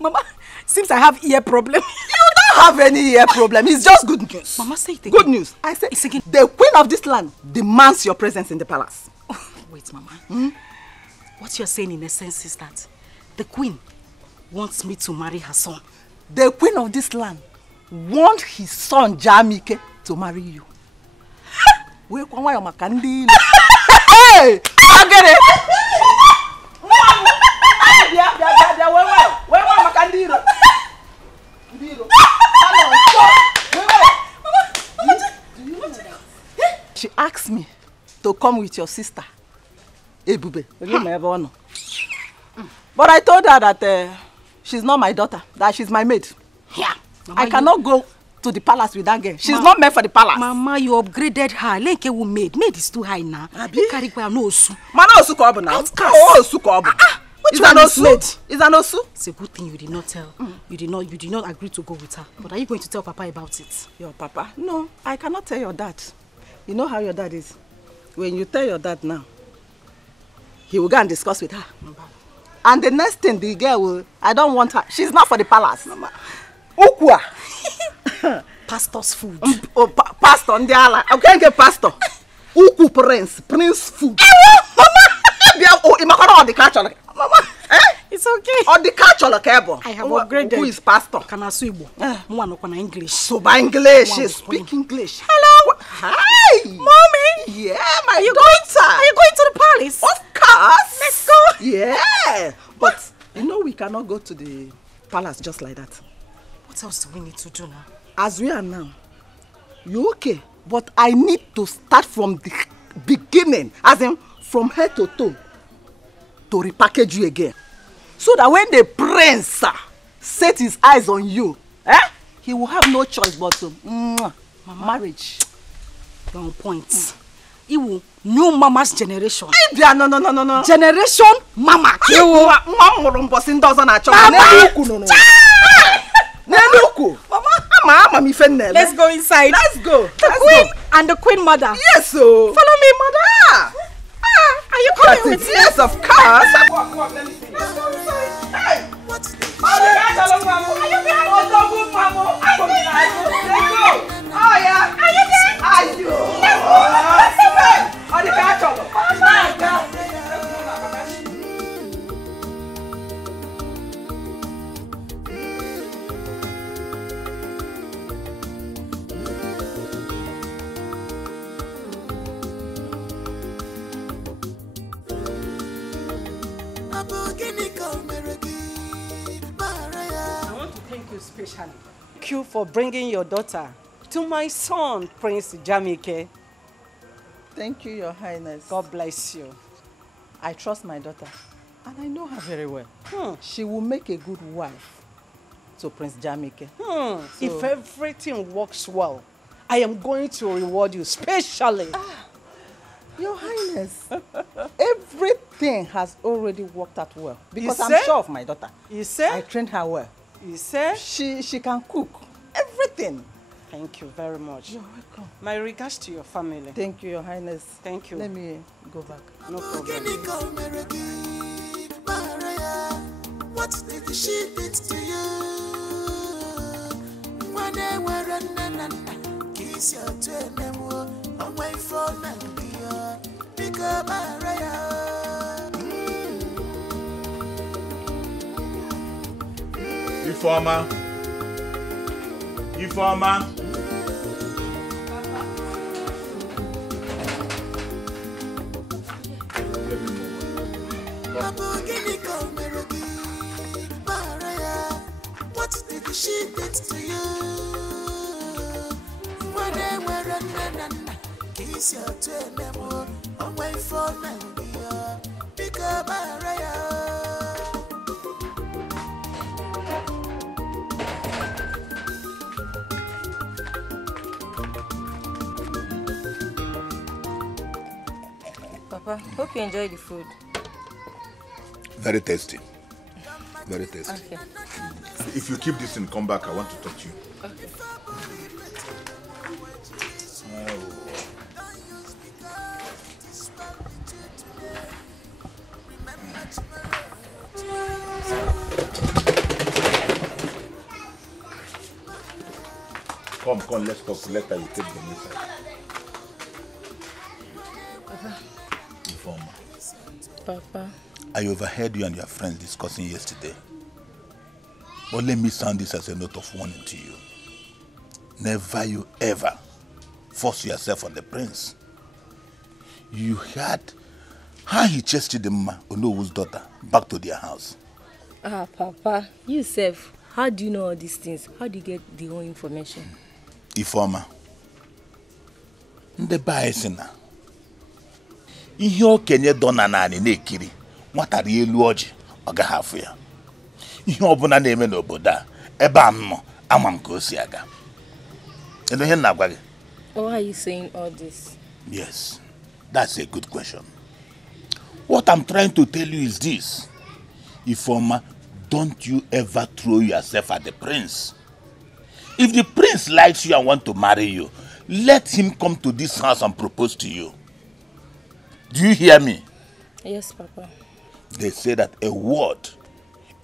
Mama, seems I have ear problem. You don't have any ear problem. It's just good news. Mama, say it again. Good news. I say it's again. The queen of this land demands your presence in the palace. Wait, Mama. What you're saying in essence is that the queen wants me to marry her son. The queen of this land wants his son Jamike to marry you. Hey! I get it! She asked me to come with your sister, Ebube. But I told her that she's not my daughter, that she's my maid. Yeah. Mama, I cannot go to the palace with that girl. She's not meant for the palace. Mama, you upgraded her. Lenke will maid. Maid is too high now. You carry kwa no osu. Mana osu ko obu now. Oh, osu ko obu. Is an osu? Is an osu? It's a good thing you did not tell. You did not agree to go with her. But are you going to tell Papa about it? Your Papa? No, I cannot tell your dad. You know how your dad is. When you tell your dad now, he will go and discuss with her. And the next thing, the girl will, I don't want her. She's not for the palace. Mama. Ukwa. Pastor's food. Pastor, ndiala. I can't get pastor. Uku prince food. Mama, it's okay. On the catch all cable. I have upgraded. Who is pastor? Can I speak English? So by English, she speak English. Hello. Hi. Mommy. Yeah, my daughter. Are you going to the palace? Of course. Let's go. Yeah. But you know we cannot go to the palace just like that. What else do we need to do now? As we are now, you okay? But I need to start from the beginning, as in from head to toe, to repackage you again. So that when the prince set his eyes on you, he will have no choice but to marriage. You're on point. He will new mama's generation. No. Generation mama. Let's go inside. Let's go. The queen and the queen mother. Yes, so. Follow me, mother. Are you coming with me? Yes, of course. Come on, let me see. Let's go inside. Hey. What's this? Are you behind the Let's go. Oh, yeah. Are you there? Are you? Let's go. On the catch-up. you specially. Thank you for bringing your daughter to my son, Prince Jamike. Thank you, Your Highness. God bless you. I trust my daughter, and I know her very well. She will make a good wife to Prince Jamike. If everything works well, I am going to reward you specially. Your Highness, everything has already worked out well because You I'm say? sure of my daughter. You say? I trained her well. You say? She can cook. Everything. Thank you very much. You're welcome. My regards to your family. Thank you, Your Highness. Thank you. Let me go back. No problem. What did she did to you? When they were kiss your twin, away from Nollywood, pick up Informer. What did she did to you? When they were kiss your twin, away from Nollywood, pick up Papa, hope you enjoy the food. Very tasty. Very tasty. Okay. If you keep this and come back, I want to talk to you. Okay. Come, let's talk. Later you take them inside. Papa. Informer. Papa. I overheard you and your friends discussing yesterday. But let me sound this as a note of warning to you. Never you ever force yourself on the prince. You heard how he chased Chidimma, Onowu's daughter, back to their house. Papa, you self, how do you know all these things? How do you get the whole information? Informer. Ndebe anyị sị na ihe okenye dọ na naanị na-ekiri nwata rie elu ọjị ọ gaghị afụ ya. Ihe ọbụla na-eme n'obodo a ebe a m nọ ama m ka o si aga. Kedu ihe na-agwa gị? Why are you saying all this? Yes, that's a good question. What I'm trying to tell you is this. Informer, don't you ever throw yourself at the prince. If the prince likes you and wants to marry you, let him come to this house and propose to you. Do you hear me? Yes, Papa. They say that a word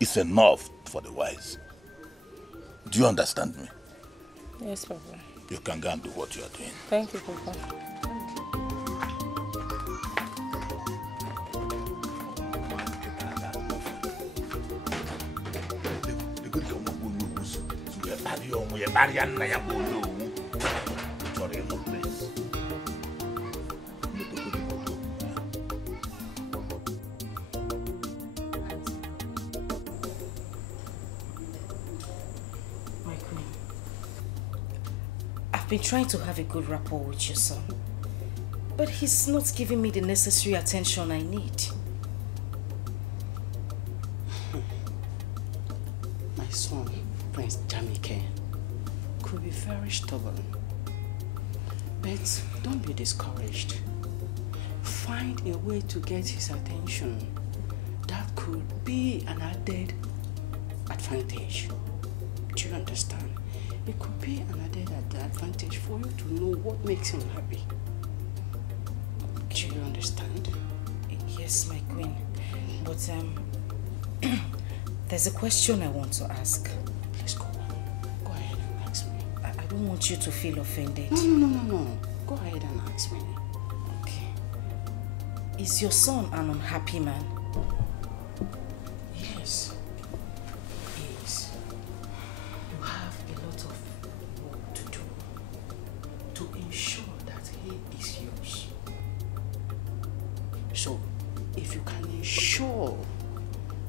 is enough for the wise. Do you understand me? Yes, Papa. You can go and do what you are doing. Thank you, Papa. I've been trying to have a good rapport with your son, but he's not giving me the necessary attention I need. My son, Prince Jamike, could be very stubborn. But don't be discouraged. Find a way to get his attention. That could be an added advantage. Do you understand? It could be an added advantage for you to know what makes him happy. Do you understand? Yes, my queen. But there's a question I want to ask. Let's go. Go ahead and ask me. I don't want you to feel offended. No. Go ahead and ask me. Okay. Is your son an unhappy man? Yes. He is. You have a lot of work to do to ensure that he is yours. So, if you can ensure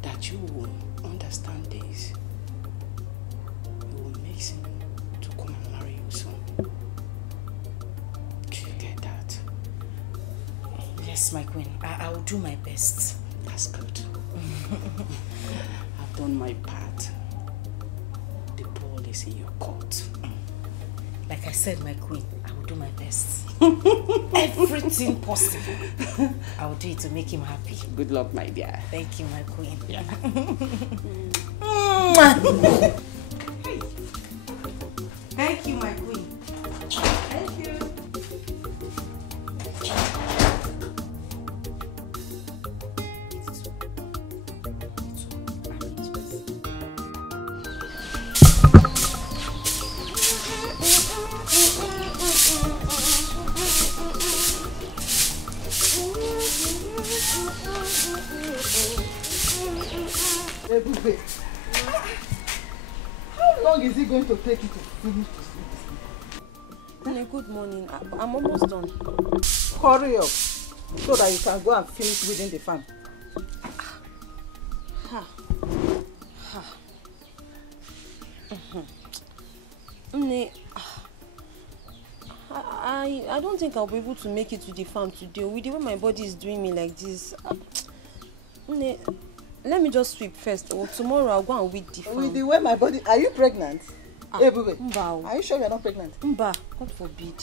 that you will understand this, Yes, my queen. I will do my best. That's good. I've done my part. The ball is in your court. Like I said, my queen, I will do my best. Everything possible. I will do it to make him happy. Good luck, my dear. Thank you, my queen. Yeah. Thank you, my queen. Thank you. Ebube, how long is it going to take you to finish this? Good morning. I'm almost done. Hurry up so that you can go and finish within the farm. I don't think I'll be able to make it to the farm today. With the way my body is doing me like this. Let me just sweep first. Or tomorrow I'll go and weed the farm. With the way my body... Are you pregnant? Ebube, are you sure you're not pregnant? Mba, God forbid.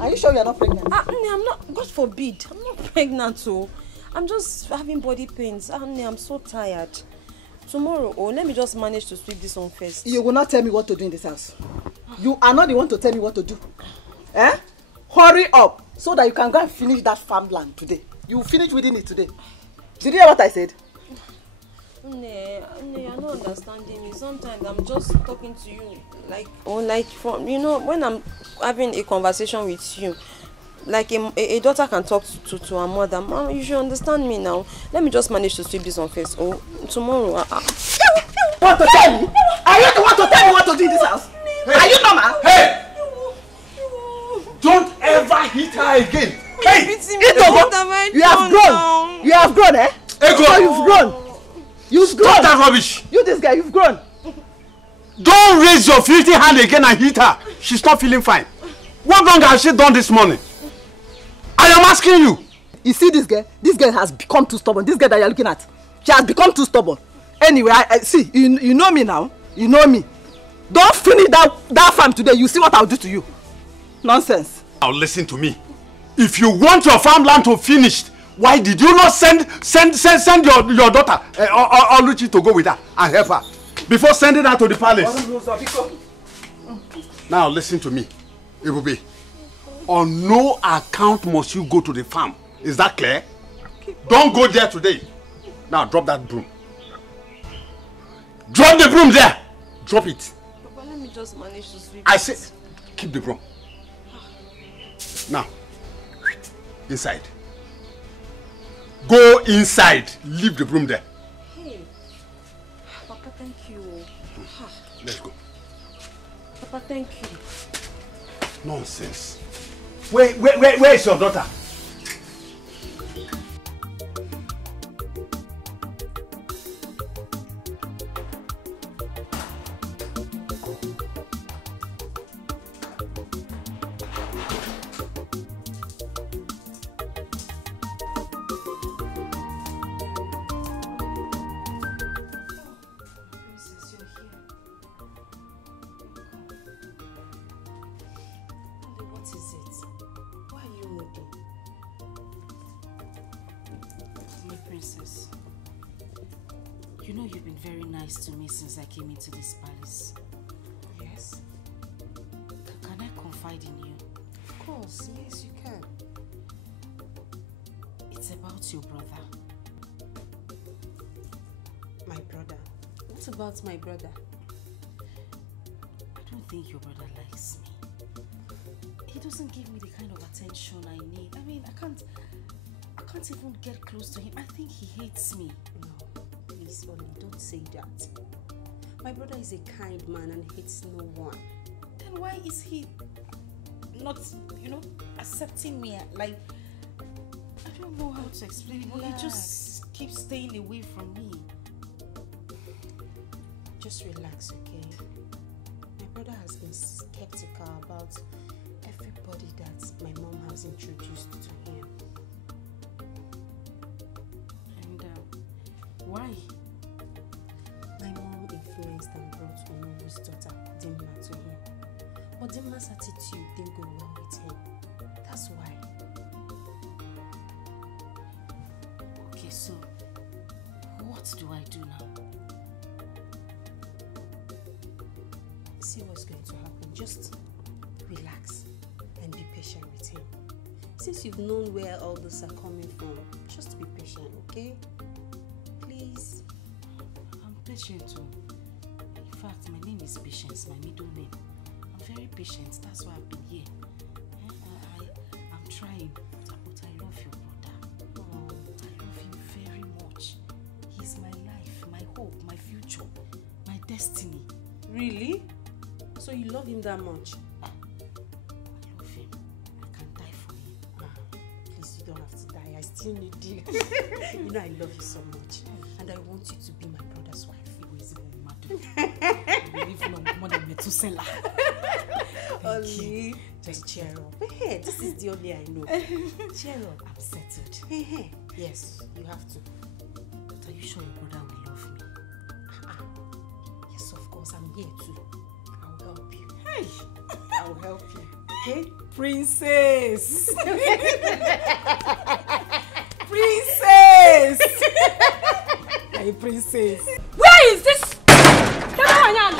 Are you sure you're not pregnant? I'm not. God forbid. I'm not pregnant, so I'm just having body pains. I'm so tired. Tomorrow, let me just manage to sweep this one first. You will not tell me what to do in this house. You are not the one to tell me what to do. Hurry up so that you can go and finish that farmland today. You will finish within it today. Did you hear what I said? You're not understanding me. Sometimes I'm just talking to you like from when I'm having a conversation with you, like a daughter can talk to her mother. Mom, you should understand me now. Let me just manage to sweep this one first. Tomorrow. What to tell me? Are you the one to tell me what to do in this house? Hey. Are you normal? Hey! Don't ever hit her again. Hey! You have grown. You have grown, eh? Ego! So you've grown. You've grown. Stop that rubbish. You, this guy, you've grown. Don't raise your filthy hand again and hit her. She's not feeling fine. What wrong has she done this morning? I am asking you. You see this girl? This girl has become too stubborn. This girl that you're looking at, she has become too stubborn. Anyway, I see, you know me now. You know me. Don't finish that farm today. You see what I'll do to you. Nonsense. Now listen to me. If you want your farmland to finish, why did you not send your daughter Oluchi to go with her and help her before sending her to the palace? Now listen to me, Ebube. On no account must you go to the farm. Is that clear? Don't go there today. Now drop that broom. Drop the broom there. Drop it. Papa, let me just manage to sweep. I say, keep the broom. Now, inside. Go inside. Leave the broom there. Hey, Papa, thank you. Let's go. Papa, thank you. Nonsense. Where is your daughter? You know you've been very nice to me since I came into this palace. Yes. Can I confide in you? Of course, yes you can. It's about your brother. My brother? What about my brother? I don't think your brother likes me. He doesn't give me the kind of attention I need. I mean, I can't even get close to him. I think he hates me. No, please, Oli, don't say that. My brother is a kind man and hates no one. Then why is he not, accepting me? Like, I don't know how to explain it, but he just keeps staying away from me. Just relax, okay? My brother has been skeptical about everybody that my mom has introduced to him. Why? My mom influenced and brought Onobu's daughter, Dimma, to him. But Dimma's attitude didn't go well with him. That's why. Okay, so what do I do now? See what's going to happen. Just relax and be patient with him. Since you've known where all this are coming from, just be patient, okay? Please. I'm patient too. In fact, my name is Patience, my middle name. I'm very patient, that's why I've been here. I'm trying, but I love your brother. Oh, I love him very much. He's my life, my hope, my future, my destiny. Really? So you love him that much? I love him. I can die for him. Please, you don't have to die. I still need you. You know I love you so much. And I want you to be my brother's wife. Only just cheer up. Hey, this is the only I know. Cheer up. I'm settled. Yes, you have to. But are you sure your brother will love me? Yes, of course. I'm here too. I'll help you. Hey! I'll help you. Okay? Princess! Princess! Hey, princess. Where is this? Come on, Yana.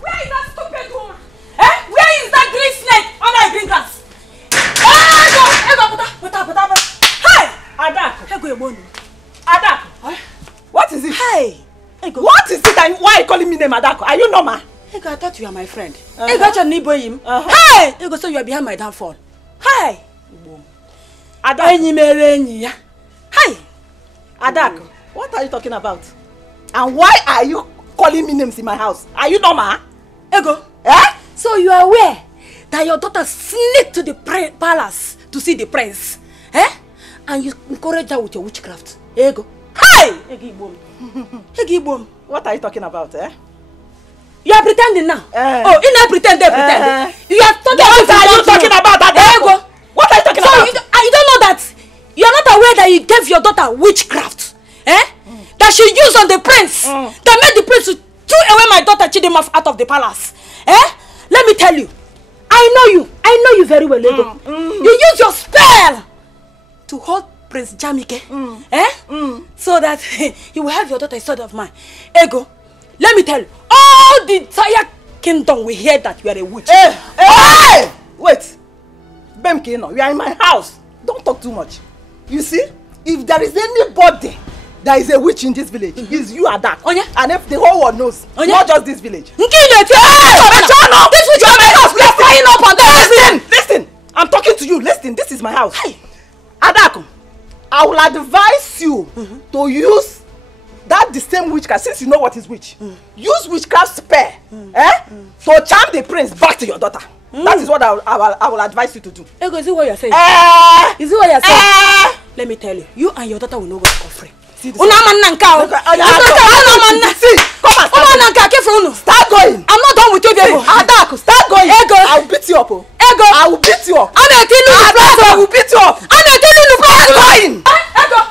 Where is that stupid woman? Eh? Where is that green snake under the green grass? Hey! Adako! What is it? Hey! What is it and why are you calling me name Adako? Are you normal? I thought you are my friend. I got your neighbor him. Hey! So you are behind my downfall. Hey! Adako! Hey! Adako, what are you talking about? And why are you calling me names in my house? Are you normal? Ego. Eh? So you are aware that your daughter sneaked to the palace to see the prince? Eh? And you encourage her with your witchcraft. Ego. Hey! Egibom. What are you talking about, eh? You are pretending now. Oh, you not pretend, they pretend. You are talking what are you talking about? Ego. What are you talking about? So you don't know that you are not aware that you gave your daughter witchcraft, eh? That she used on the prince, that made the prince to throw away my daughter Chidima out of the palace, eh? Let me tell you, I know you very well, Ego. You use your spell to hold Prince Jamike, eh? So that you will have your daughter instead of mine. Ego, let me tell you, all the entire kingdom will hear that you are a witch. Hey! Wait. Bemkino, you are in my house. Don't talk too much. You see, if there is anybody that is a witch in this village, it's you, Adak. And if the whole world knows, not just this village. This witch is my house. Listen, I'm talking to you. Listen, this is my house. Adak, I will advise you to use the same witchcraft, since you know what is witch. Use witchcraft spell, to charm the prince back to your daughter. That is what I will advise you to do. Ego, is it what you're saying? Is it what you're saying? Let me tell you, you and your daughter will not go for free. See, come and start going. I'm not done with you, Ego. Adak, start going. Ego, I will beat you up. Ego, I will beat you up. I'm a teen in the place. I will beat you up. I'm a teen in the place. Going. Ego,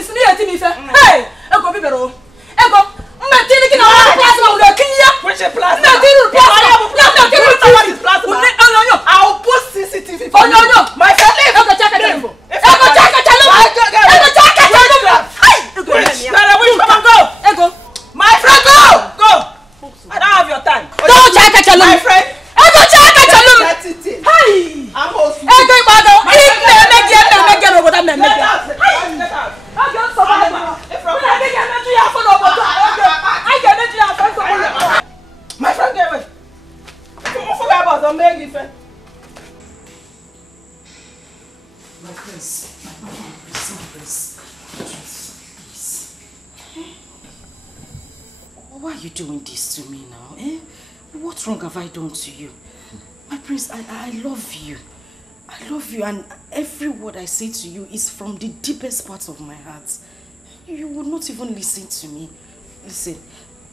it's me a teen. Hey, Ego, be better. Ego, I'm a teen in the place. I'm a teen. Which place? I'm a teen in the place. I will put CCTV for you. My friend, Ego, check it. Ego, check it. Ego, my friend, go. I don't have your time. Don't check it. My friend, Ego, check it. Hey, I'm hosting. Ego, my friend, get away. My prince, please. Why are you doing this to me now? Eh? What wrong have I done to you? My prince, I love you. I love you, and every word I say to you is from the deepest parts of my heart. You will not even listen to me. Listen,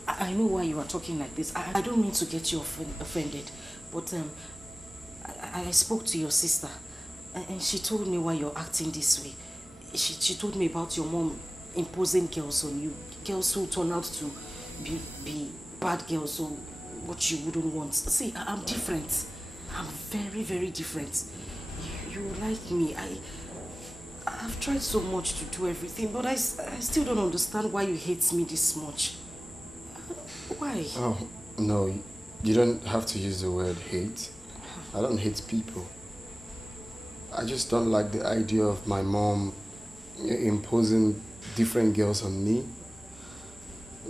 I know why you are talking like this. I don't mean to get you offended, but I spoke to your sister, and she told me why you're acting this way. she told me about your mom imposing girls on you. Girls who turn out to be bad girls or what you wouldn't want. See, I'm different. I'm very, very different. You like me. I've tried so much to do everything, but I still don't understand why you hate me this much. Why? Oh, no. You don't have to use the word hate. I don't hate people. I just don't like the idea of my mom imposing different girls on me.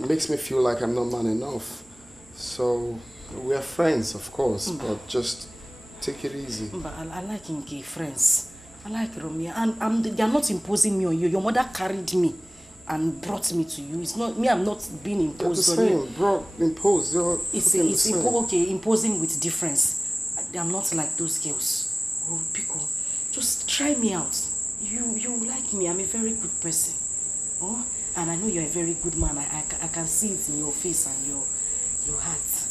It makes me feel like I'm not man enough. So, we're friends, of course, but just take it easy. But I like Inge, friends. I like Romeo. And they're not imposing me on you. Your mother carried me and brought me to you. It's not me, I'm not being imposed on you. Imposed. It's okay, imposing with difference. I'm not like those girls. Oh, Pico, just try me out. You like me. I'm a very good person. Oh, and I know you're a very good man. I can see it in your face and your heart.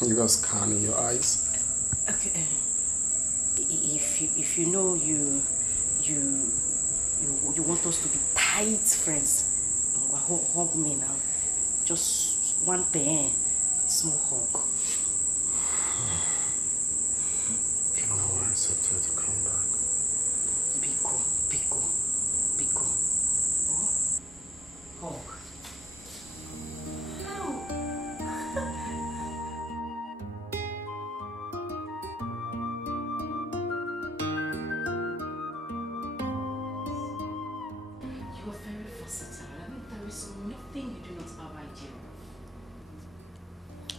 You got scan in your eyes. Okay. If you know you want us to be tight friends, hug me now. Just one thing, small hug. I don't know why I said to her to come back. Biko. Oh. Hug. You are very versatile. I think there is nothing you do not have idea of.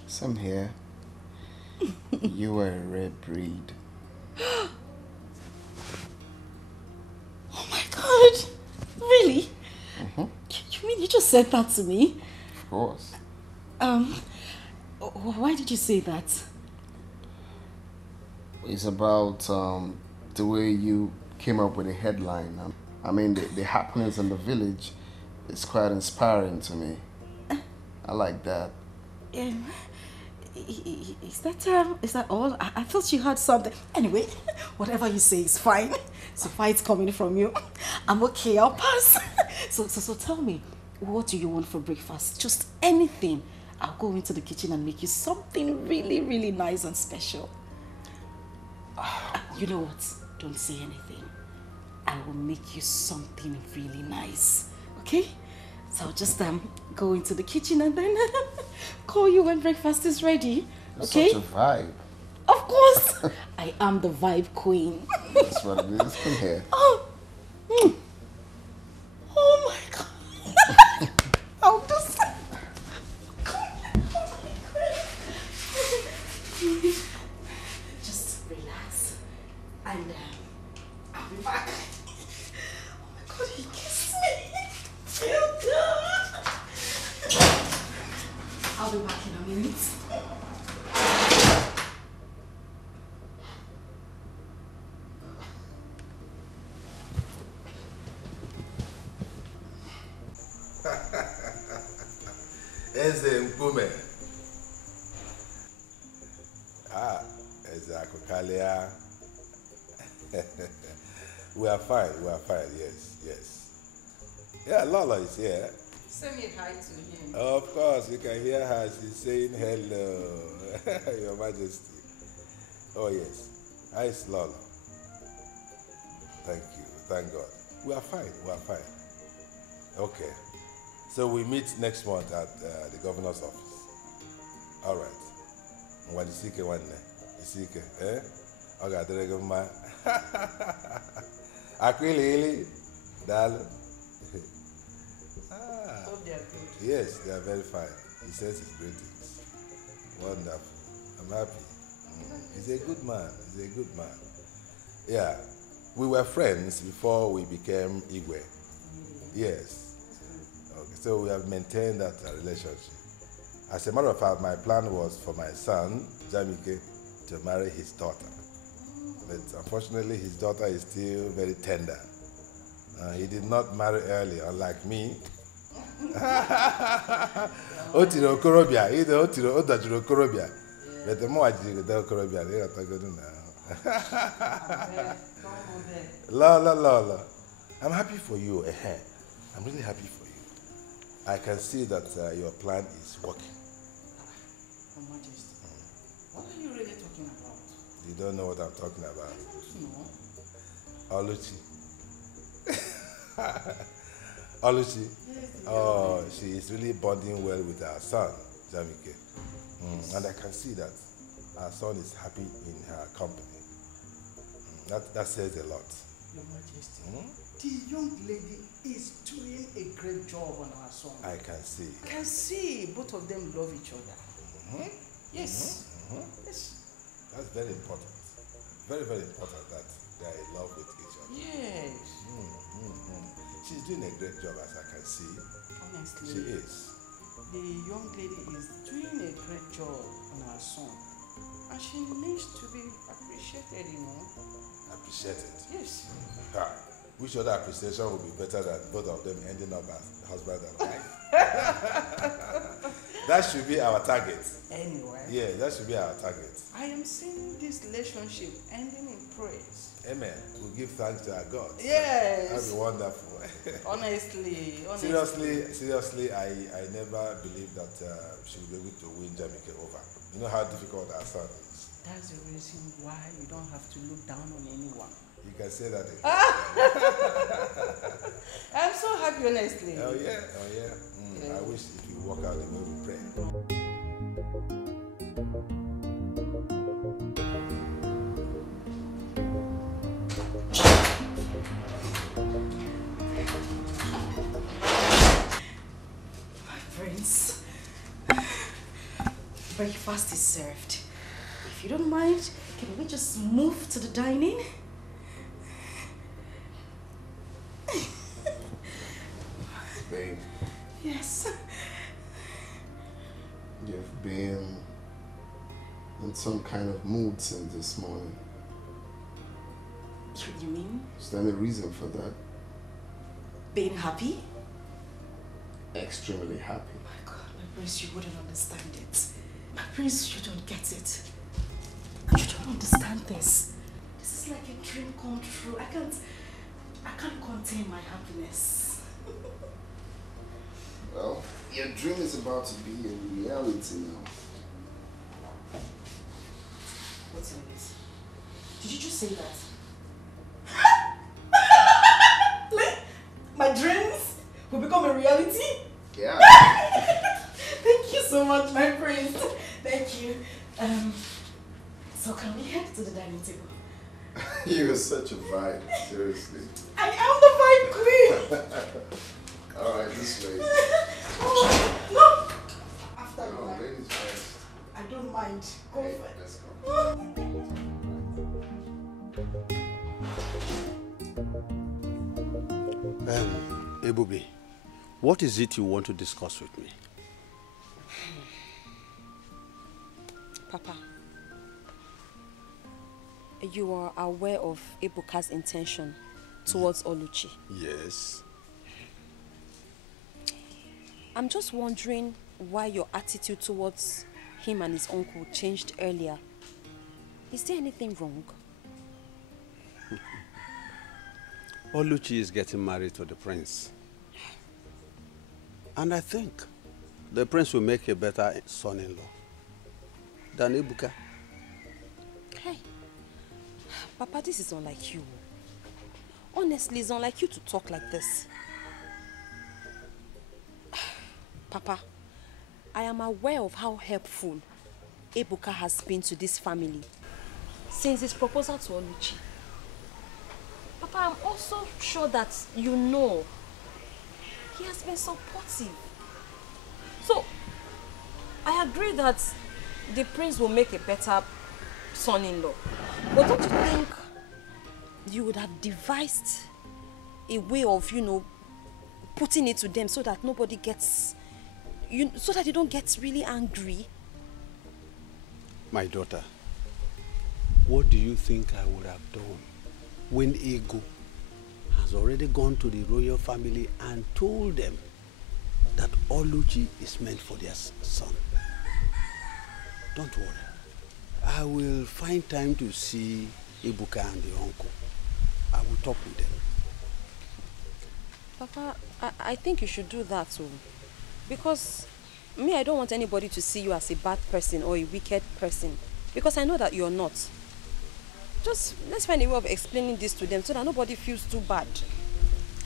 Same here. You are a rare breed. Oh my God! Really? You mean you just said that to me? Of course. Why did you say that? It's about the way you came up with a headline. I mean, the happenings in the village is quite inspiring to me. I like that. Is that all? I thought you had something. Anyway, whatever you say is fine. So far it's coming from you. I'm okay, I'll pass. So tell me, what do you want for breakfast? Just anything. I'll go into the kitchen and make you something really, really nice and special. You know what? Don't say anything. I will make you something really nice. Okay? So I'll just go into the kitchen and then call you when breakfast is ready. Okay? Such a vibe. Of course. I am the vibe queen. That's what it is from here. Oh my God. I'll just... Just relax. And I'll be back. Oh my God, he kissed me. I'll be back in a minute. Eze Mkume. Eze Akokalia. We are fine, yes. Yeah, Lola is here. Send me hi to him. Of course, you can hear her. She's saying hello, Your Majesty. Oh yes, hi, it's Lola. Thank you, thank God. We are fine. Okay, so we meet next month at the governor's office. All right. Isike, eh? Okay, Akwili, Dal. Hope they are good. Yes, they are very fine. He says his greetings. Wonderful. I'm happy. He's a good man. Yeah. We were friends before we became Igwe. Yes. Okay, so we have maintained that relationship. As a matter of fact, my plan was for my son, Jamike, to marry his daughter. But unfortunately, his daughter is still very tender. He did not marry early, unlike me. Otiro Korobia, either Otiro Okorobia. But the more I did the Korobia, they are talking now. La. I'm happy for you. I'm really happy for you. I can see that your plan is working. Your Majesty, what are you really talking about? You don't know what I'm talking about. No. Oluchi. Oluchi. Oh, she is really bonding well with our son, Jamike. And I can see that our son is happy in her company. That says a lot. Your Majesty, the young lady is doing a great job on our son. I can see. I can see both of them love each other. Yes. Yes. That's very important. Very, very important that they are in love with each other. Yes. She's doing a great job, as I can see. Honestly. She is. The young lady is doing a great job on our son. And she needs to be appreciated, Appreciated? Yes. Which other appreciation would be better than both of them ending up as husband and wife? That should be our target. Anyway. Yeah, that should be our target. I am seeing this relationship ending in praise. Amen. We'll give thanks to our God. Yes. That'd be wonderful. Honestly. Seriously, I never believed that she would be able to win Jamike over. You know how difficult our son is. That's the reason why you don't have to look down on anyone. You can say that again. I'm so happy, honestly. Oh yeah. I wish it would work out the way we pray. My friends, breakfast is served. If you don't mind, can we just move to the dining? Babe. Yes. You've been in some kind of mood since this morning. You mean? Is there any reason for that? Being happy? Extremely happy. My God, my prince, you wouldn't understand it. My prince, you don't get it. You don't understand this. This is like a dream come true. I can't contain my happiness. Well, your dream is about to be a reality now. What's all this? Did you just say that? My dreams will become a reality? Yeah. Thank you so much, my prince. Thank you. So can we head to the dining table? You're such a vibe, seriously. I am the vibe queen. Alright, this way. Oh, no. After you. Ladies first. I don't mind. Go for it. Let's go. Ebubi, what is it you want to discuss with me? Papa, you are aware of Ebuka's intention towards Oluchi. Yes. I'm just wondering why your attitude towards him and his uncle changed earlier. Is there anything wrong? Oluchi is getting married to the prince. And I think the prince will make a better son-in-law than Ebuka. Hey, Papa, this is unlike you. Honestly, it's unlike you to talk like this. Papa, I am aware of how helpful Ebuka has been to this family since his proposal to Oluchi. Papa, I'm also sure that you know he has been supportive. So, I agree that the prince will make a better son-in-law. But don't you think you would have devised a way of, putting it to them so that nobody gets, so that they don't get really angry? My daughter, what do you think I would have done when Ego has already gone to the royal family and told them that Oluchi is meant for their son? Don't worry. I will find time to see Ibuka and the uncle. I will talk with them. Papa, I think you should do that too. Because me, I don't want anybody to see you as a bad person or a wicked person. Because I know that you're not. Just let's find a way of explaining this to them so that nobody feels too bad.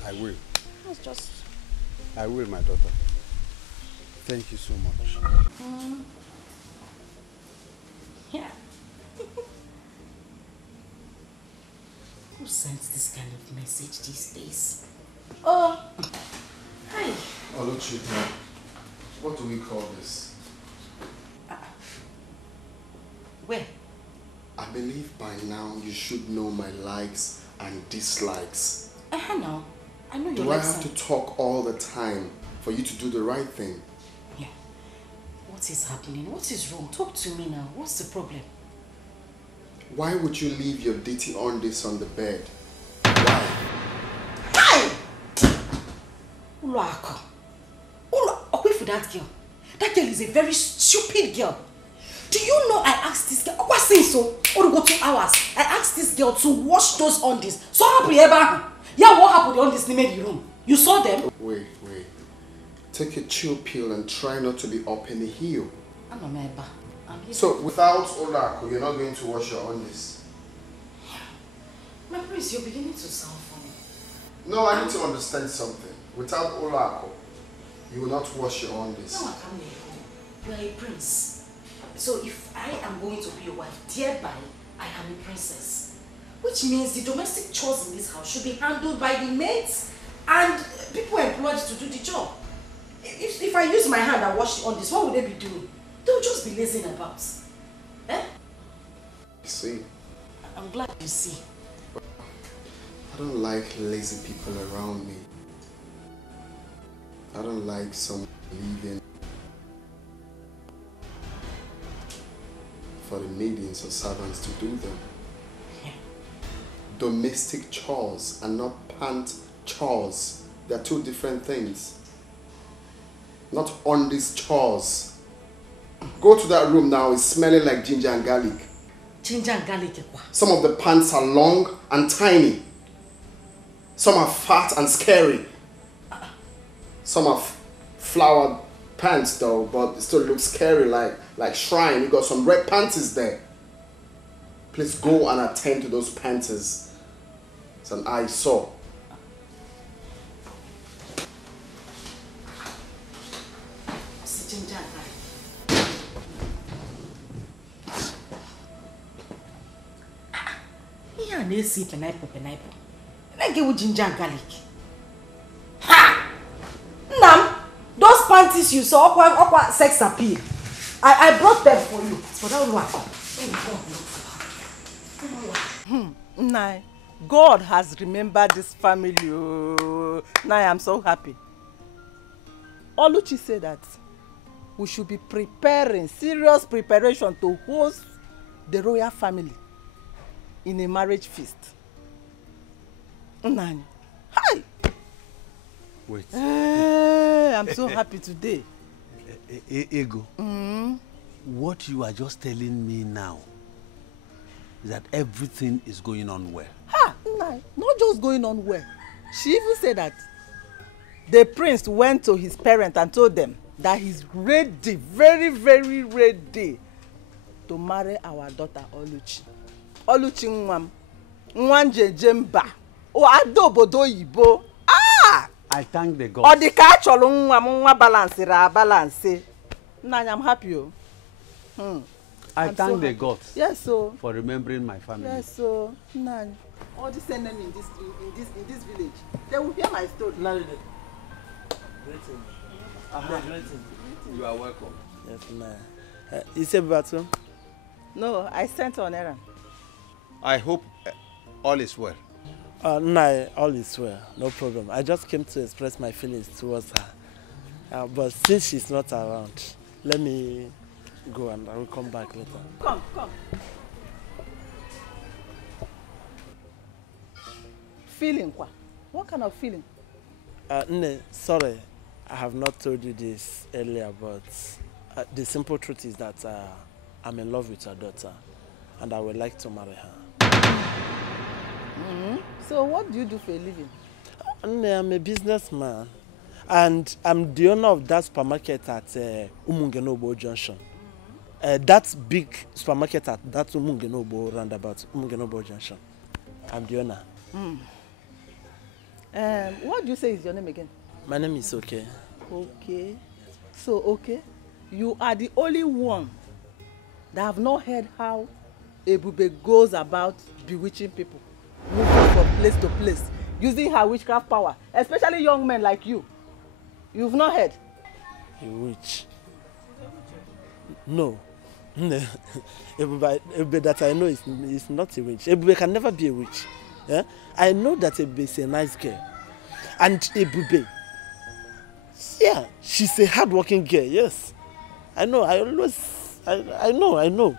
I will. That's just... I will, my daughter. Thank you so much. Yeah. Who sends this kind of message these days? Oh, hi. Oluchi, what do we call this? Where? I believe by now you should know my likes and dislikes. No. I know your Do I likes. have to talk all the time for you to do the right thing? Yeah. What is happening? What is wrong? Talk to me now. What's the problem? Why would you leave your dirty undies on the bed? Uluako. Away for that girl. That girl is a very stupid girl. Do you know I asked this girl, what say so? Or go 2 hours. I asked this girl to wash those undies. So happy ever. Yeah, what happened on this in the room? You saw them? Wait. Take a chill pill and try not to be up in the heel. I'm a member. So without Olako, you're not going to wash your undies? My prince, you're beginning to sound funny. No, I need to understand something. Without Olako, you will not wash your undies. No, I can't let go. You are a prince. So if I am going to be your wife, thereby I am a princess. Which means the domestic chores in this house should be handled by the maids and people employed to do the job. If I use my hand and wash the undies, what would they be doing? They'll just be lazing about. Eh? See? I'm glad you see. I don't like lazy people around me. I don't like someone leaving for the maidens or servants to do them. Yeah. Domestic chores and not pant chores. They're 2 different things. Not on these chores. Go to that room now, it's smelling like ginger and garlic. Ginger and garlic. Some of the pants are long and tiny. Some are fat and scary. Some are flowered pants though, but it still looks scary like shrine. You got some red panties there. Please go and attend to those panties. It's an eyesore. Ginger and garlic. Yeah, they see pineapple. Like it with ginger and garlic. Ha! Nam, those panties you saw, aqua sex appeal. I brought them for you. For that one. Nah, God has remembered this family. Oh. Now I am so happy. Oluchi said that we should be preparing, serious preparation to host the royal family in a marriage feast. Nani? Hi! Wait. I'm so happy today. Ego, what you are just telling me now is that everything is going on well. Ha! Nani, not just going on well. She even said that the prince went to his parents and told them that he's ready, very, very ready to marry our daughter Oluchi. Oluchi Nwam. Nwanje Jemba. O adobodo yibo. Ah! I thank the God. Odika acholo nwa balance. Nanya, I'm happy. I thank the God. Yes, so. For remembering my family. Yes, so. Nanya. All these men in this village, they will hear my story. You are welcome. Yes, ma'am. You said Batu? No, I sent her on errand. I hope all is well. No, all is well. No problem. I just came to express my feelings towards her. But since she's not around, let me go and I will come back later. Come. Feeling what? What kind of feeling? Sorry, I have not told you this earlier, but the simple truth is that I'm in love with your daughter. and I would like to marry her. So what do you do for a living? I'm a businessman, and I'm the owner of that supermarket at Umungenobo Junction. That big supermarket at that Umungenobo roundabout, Umungenobo Junction. I'm the owner. What do you say is your name again? My name is Okay. Okay. So, okay, you are the only one that have not heard how Ebube goes about bewitching people, moving from place to place, using her witchcraft power, especially young men like you. You've not heard? A witch? No. Ebube that I know is not a witch. Ebube can never be a witch. Yeah? I know that Ebube is a nice girl. And Ebube, yeah, she's a hard-working girl, yes. I know, I know.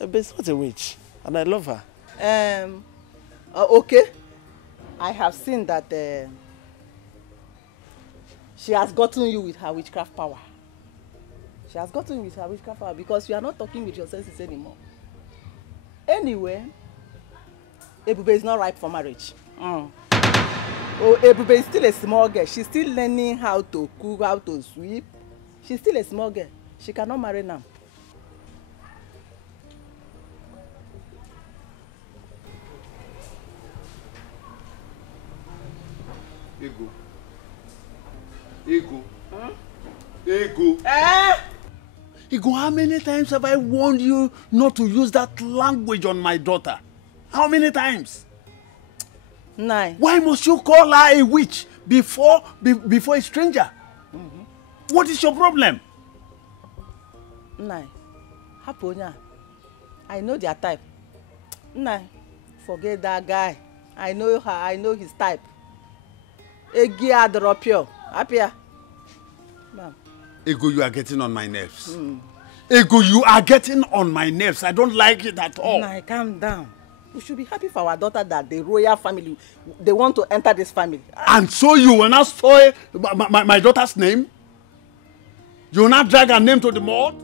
Ebube is not a witch. And I love her. Okay. I have seen that she has gotten you with her witchcraft power. She has gotten you with her witchcraft power because you are not talking with your senses anymore. Anyway, Ebube is not ripe for marriage. Oh, Ebube is still a small girl. She's still learning how to cook, how to sweep. She's still a small girl. She cannot marry now. Ego. Ego, how many times have I warned you not to use that language on my daughter? How many times? 9. Why must you call her a witch before a stranger? What is your problem? 9. Haponya. I know their type. 9. Forget that guy. I know her. I know his type. Egia drop you. Apia. Ego, you are getting on my nerves. Ego, you are getting on my nerves. I don't like it at all. Nah, calm down. We should be happy for our daughter that the royal family, they want to enter this family. And so you will not spoil my daughter's name? You will not drag her name to the mud?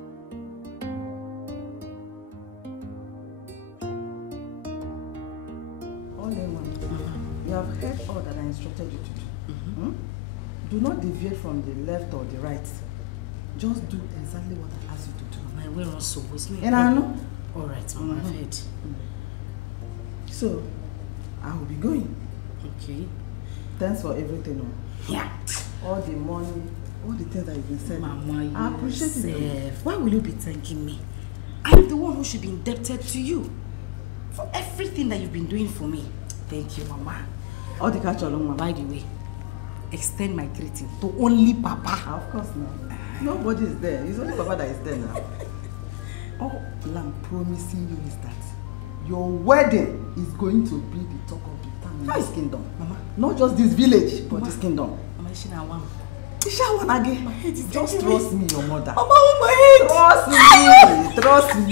You have heard all that I instructed you to do. Do not deviate from the left or the right. Just do exactly what I asked you to do. My way also was me. And I know. All right, Mama, I've heard. So, I will be going. Okay. Thanks for everything. Yeah. All the money, all the things that you've been sending. Mama, I appreciate it. Why will you be thanking me? I'm the one who should be indebted to you for everything that you've been doing for me. Thank you, Mama. All the catch along, Mama. By the way, extend my greeting to only Papa. Of course not. Nobody is there. It's only Papa that is there now. All I'm promising you is that your wedding is going to be the talk of the town in this kingdom. Mama. Not just this village, but this kingdom. Mama, Just trust me, your mother. Mama, my head. Trust me.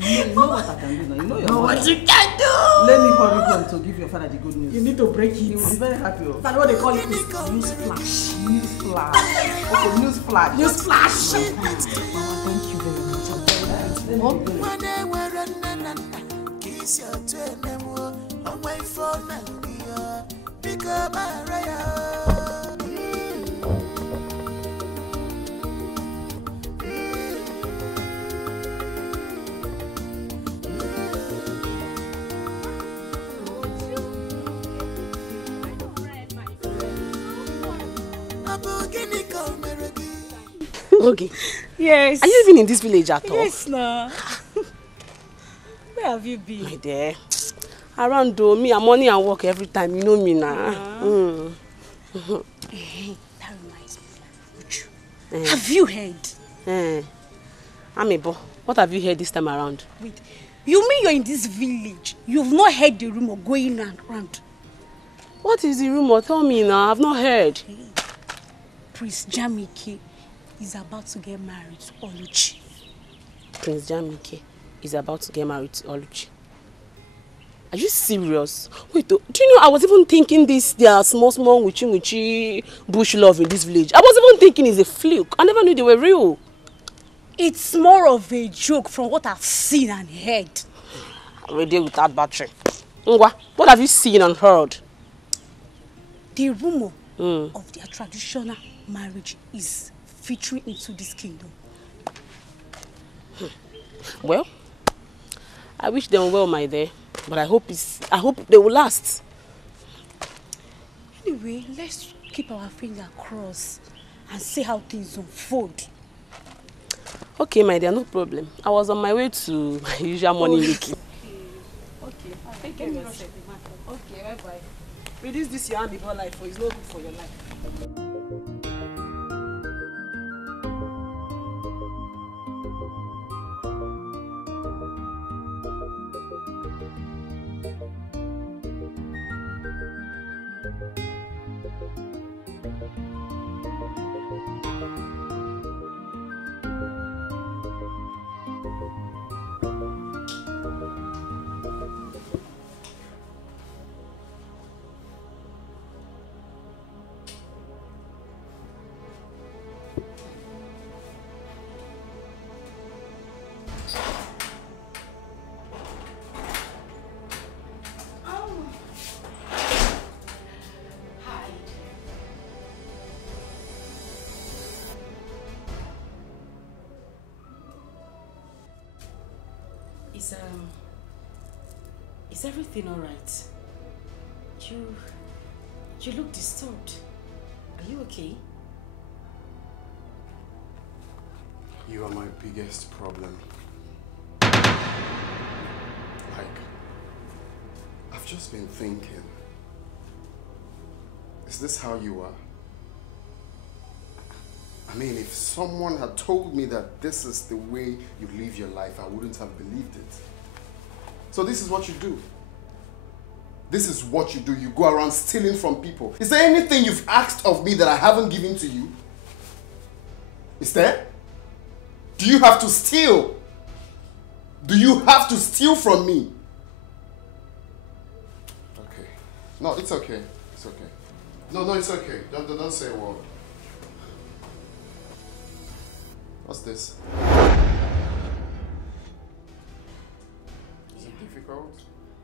You know what I can do now. You know your mother. What you can do. Let me hurry on to give your father the good news. You need to break it. He will be very happy. That's what they call it. News flash. News flash. Okay, news flash. News flash. Mama, thank you very much. I'm very Okay. Yes. Are you even in this village at all? Yes, no. Where have you been? My dear. Around though, me, I'm money and work every time. You know me now. That reminds me. Have you heard? Amebo, what have you heard this time around? Wait, you mean you're in this village? You've not heard the rumor going around? What is the rumor? Tell me now. I've not heard. Prince Jamike is about to get married to Oluchi. Prince Jamike is about to get married to Oluchi. Are you serious? Wait, do you know I was even thinking their small witchy bush love in this village. I was even thinking it's a fluke. I never knew they were real. It's more of a joke from what I've seen and heard. Radio without battery. Ngwa, what have you seen and heard? The rumor of their traditional marriage is featuring into this kingdom. Well, I wish them well, my dear, but I hope they will last. Anyway, let's keep our finger crossed and see how things unfold. Okay, my dear, no problem. I was on my way to my usual morning meeting. Okay, thank you. Okay, bye-bye. Reduce this your hand before life, for it's not good for your life. Is everything all right? You look disturbed. Are you okay? You are my biggest problem. Like, I've just been thinking, is this how you are? I mean, if someone had told me that this is the way you live your life, I wouldn't have believed it. So this is what you do. This is what you do. You go around stealing from people. Is there anything you've asked of me that I haven't given to you? Is there? Do you have to steal? Do you have to steal from me? Okay. No, it's okay. It's okay. No, it's okay. Don't say a word. What's this? Is it difficult?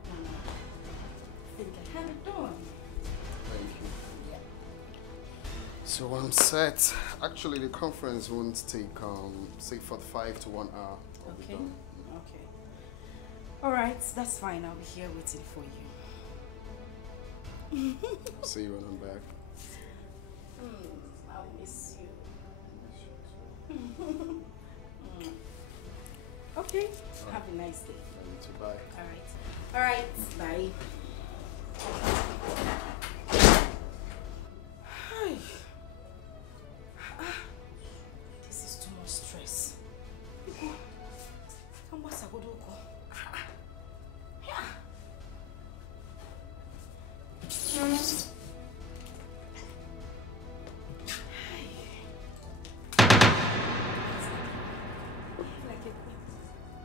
I think I have it done. Thank you. Yeah. So I'm set. Actually, the conference won't take, say, 45 to 1 hour. I'll be done. Okay. All right, that's fine. I'll be here waiting for you. See you when I'm back. I'll miss you. Okay. Have a nice day. You too. Bye. All right. Bye. This is too much stress.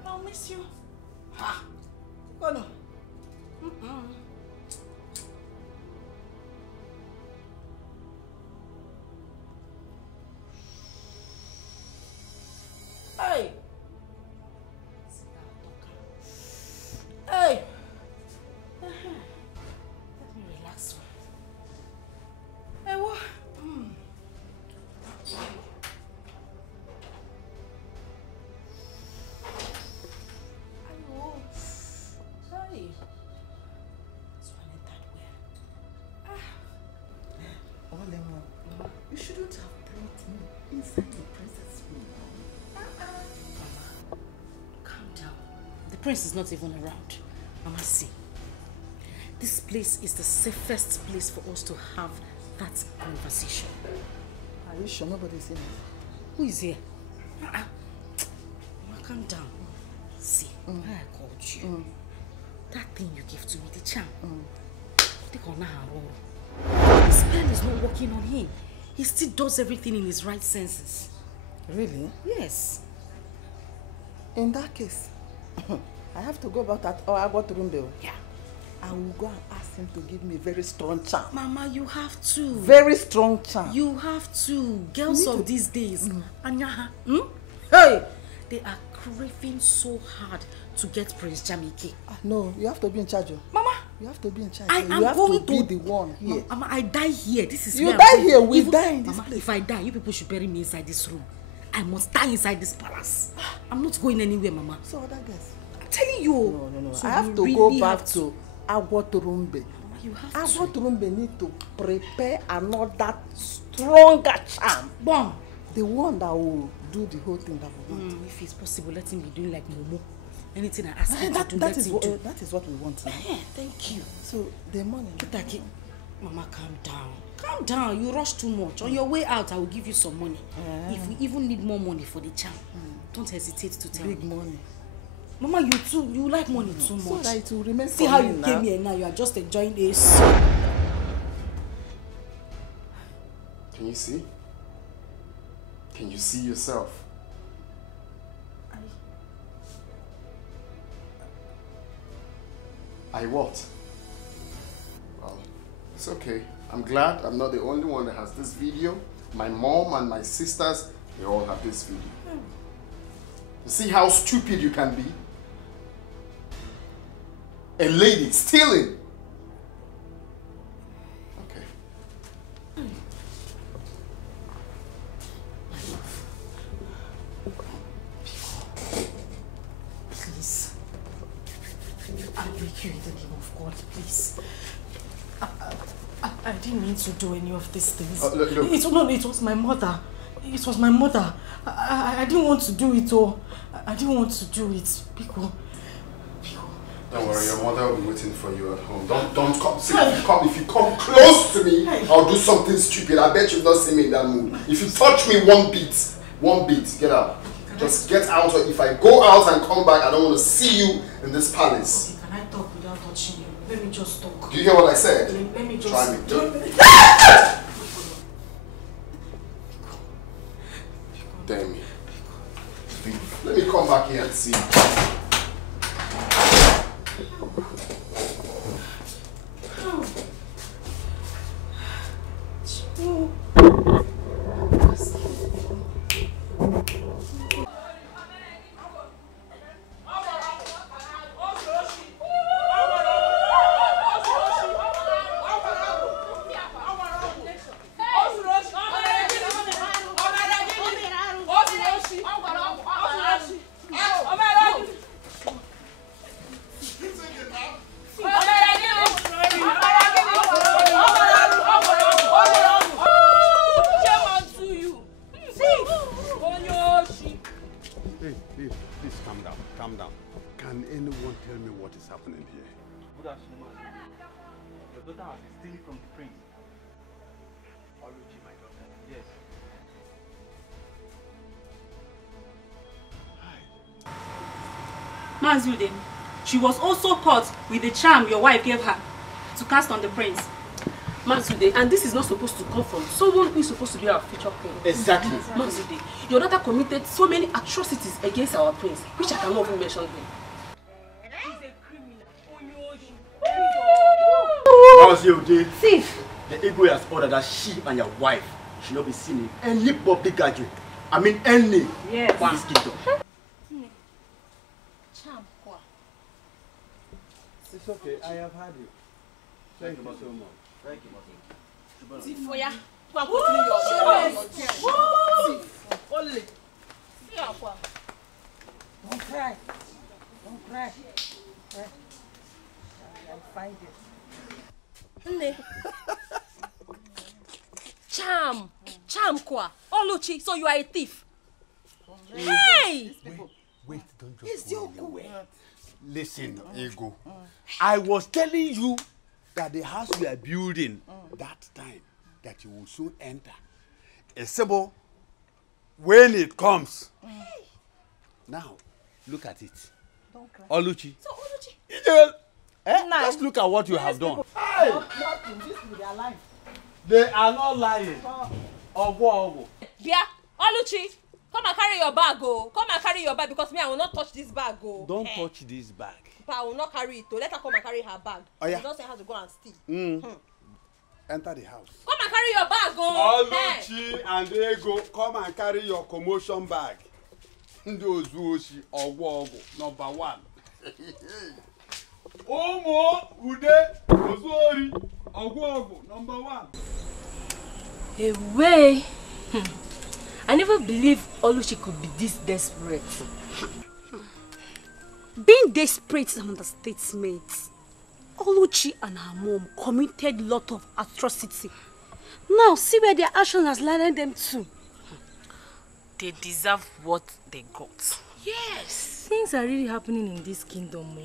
I'll miss you. Oh no. Hey. Hey. Let me relax. Hey, what? Hey. This one ain't that weird. Olemo, you shouldn't have brought me inside the princess room. Calm down. The prince is not even around. Mama, see. This place is the safest place for us to have that conversation. Are you sure nobody's in it? Who is here? Mama, calm down. See, why I called you. That thing you gave to me, the charm. Take on now. The spell is not working on him. He still does everything in his right senses. Really? Yes. In that case, I have to go about that or I go to room there. Yeah. I will go and ask him to give me a very strong charm. Mama, you have to. Very strong charm. You have to. Girls of these days, Anyaha, hey, they are craving so hard to get Prince Jamike. No, you have to be in charge. Mama, you have to be in charge. I You am have going to be the one here. Mama, I die here. This is You where die I'm here, going. we Even- die in this Mama, if I die, you people should bury me inside this room. I must die inside this palace. I'm not going anywhere, Mama. So other guys. I'm telling you. No. So I have you to really go back have to Agwoturumbe. You have Agwoturumbe need to prepare another stronger charm. Bomb. The one that will do the whole thing that we want. If it's possible, let him be doing like Momo. Anything I ask him to do, that let is him what, do. that is what we want now. Thank you. So the money. Mama, calm down. Calm down. You rush too much. On your way out, I will give you some money. If we even need more money for the charm, don't hesitate to tell Big me. money. Mama, you like money too much. So that it will remain See for how me you now. came here now. You are just enjoying this. Can you see? Can you see yourself? I what? Well, it's okay. I'm glad I'm not the only one that has this video. My mom and my sisters, they all have this video. You see how stupid you can be? A lady stealing. Okay. Please. I beg you in the name of God, please. I didn't mean to do any of these things. Look. It was my mother. It was my mother. I didn't want to do it, or I didn't want to do it. Pico. Don't worry, your mother will be waiting for you at home. Don't come. See, if you come close to me, I'll do something stupid. I bet you've not seen me in that mood. If you touch me one beat, get out. Just get out, or if I go out and come back, I don't want to see you in this palace. Can I talk without touching you? Let me just talk. Do you hear what I said? Let me just... Try me. Damn me. Let me come back here and see. Calm down. Can anyone tell me what is happening here? Good afternoon, ma'am. Your daughter has been stealing from the prince. Oluchi, my daughter. Yes. Mazudin, she was also caught with the charm your wife gave her to cast on the prince. Mazude, and this is not supposed to come from someone who is supposed to be our future queen. Exactly. Mazude, your daughter committed so many atrocities against our prince, which I cannot even mention them. How's your day? Thief! The Igwe has ordered that she and your wife should not be seen in any public gathering. I mean any. Yes. In this kingdom. It's okay, I have had you. Thank you so much. Thank you, Mother. Thief for ya. Only. Don't cry. Don't cry. I'll find it. Charm kwa. Oluchi, so you are a thief. Hey! Wait, don't just go anywhere. Listen, Ego. I was telling you that the house we are building that time that you will soon enter. Esebo, when it comes. Now, look at it. Don't cry. Oluchi. So Oluchi. Just look at what you have done. Hey! Nothing. This will be alive. They are not lying. Ogo. Yeah, Oluchi, come and carry your bag, oh. Come and carry your bag because me, I will not touch this bag, oh. Don't touch this bag. But I will not carry it, oh. Let her come and carry her bag. Oh, yeah. You don't say her to go and steal. Enter the house. Come and carry your bag, oh. Oluchi and Ego, come and carry your commotion bag. Ndị ozuoshi ọgwụ number 1. Ụmụ ude ozuori ọgwụ number 1. Away. I never believed Oluchi could be this desperate. Being desperate is an understatement. Oluchi and her mom committed a lot of atrocity. Now see where their action has led them to. They deserve what they got. Yes. Things are really happening in this kingdom.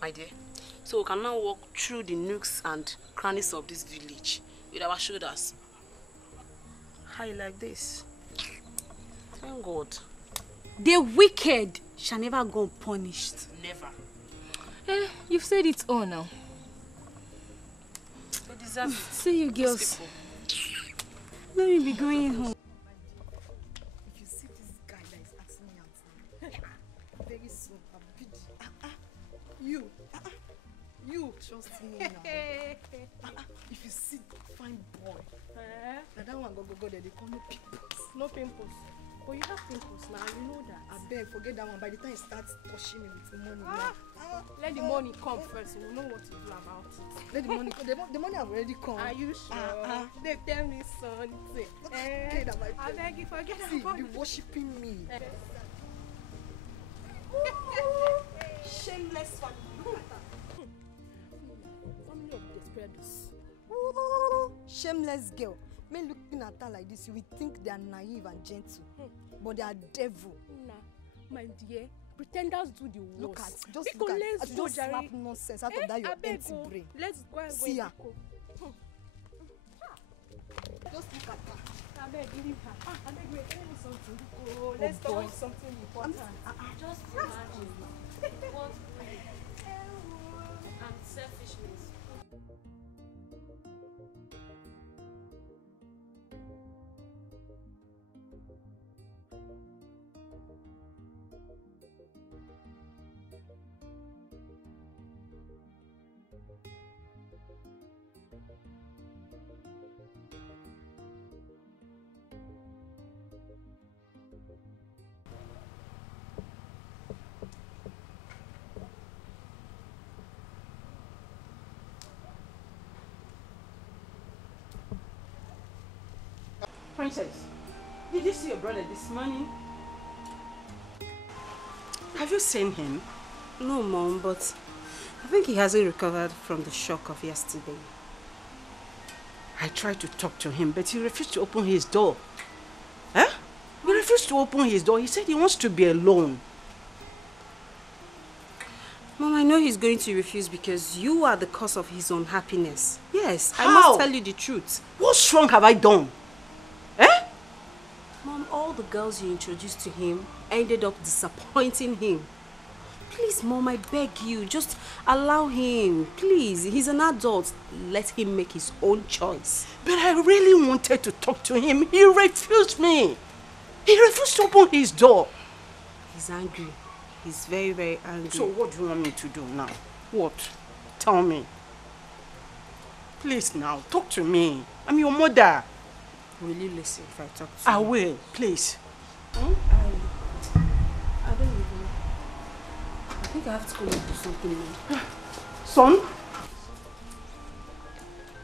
My dear, so we can now walk through the nooks and crannies of this village with our shoulders. How you like this? Thank God. The wicked shall never go unpunished. Never. You've said it all now. They deserve it. See you girls. Let me be going home. If you see this guy that is asking me out, very soon I'll be you. You trust me now. If you see fine boy, that one go there. They call me pimples. No pimples. But you have pimples now, you know that. I beg, forget that one. By the time he starts touching me with the money, Let the money come first. We'll know what to do about it. Let the money come. The money have already come. Are you sure? They tell me something. Okay, that I beg you, forget see, about you be worshipping me. Shameless family. Look at that. Family of desperados. Shameless girl. Men looking at her like this, you will think they are naive and gentle, but they are devil. Nah, my dear, pretenders do the worst. Look at, just look at, just slap nonsense out of that your empty brain. Let's go and see her. Just look at her. I beg, leave her. I beg, wait, tell me something. Oh, let's talk about something important. Just imagine what and selfishness. Princess, did you see your brother this morning? Have you seen him? No, Mom, but I think he hasn't recovered from the shock of yesterday. I tried to talk to him, but he refused to open his door. Huh? He refused to open his door. He said he wants to be alone. Mom, I know he's going to refuse because you are the cause of his unhappiness. Yes, How? I must tell you the truth. What wrong have I done? Mom, all the girls you introduced to him ended up disappointing him. Please, Mom, I beg you, just allow him. Please, he's an adult. Let him make his own choice. But I really wanted to talk to him. He refused me. He refused to open his door. He's angry. He's very, very angry. So what do you want me to do now? What? Tell me. Please now, talk to me. I'm your mother. Will you listen if I talk to you? I will, please. I don't even... I think I have to go and do something now. Son?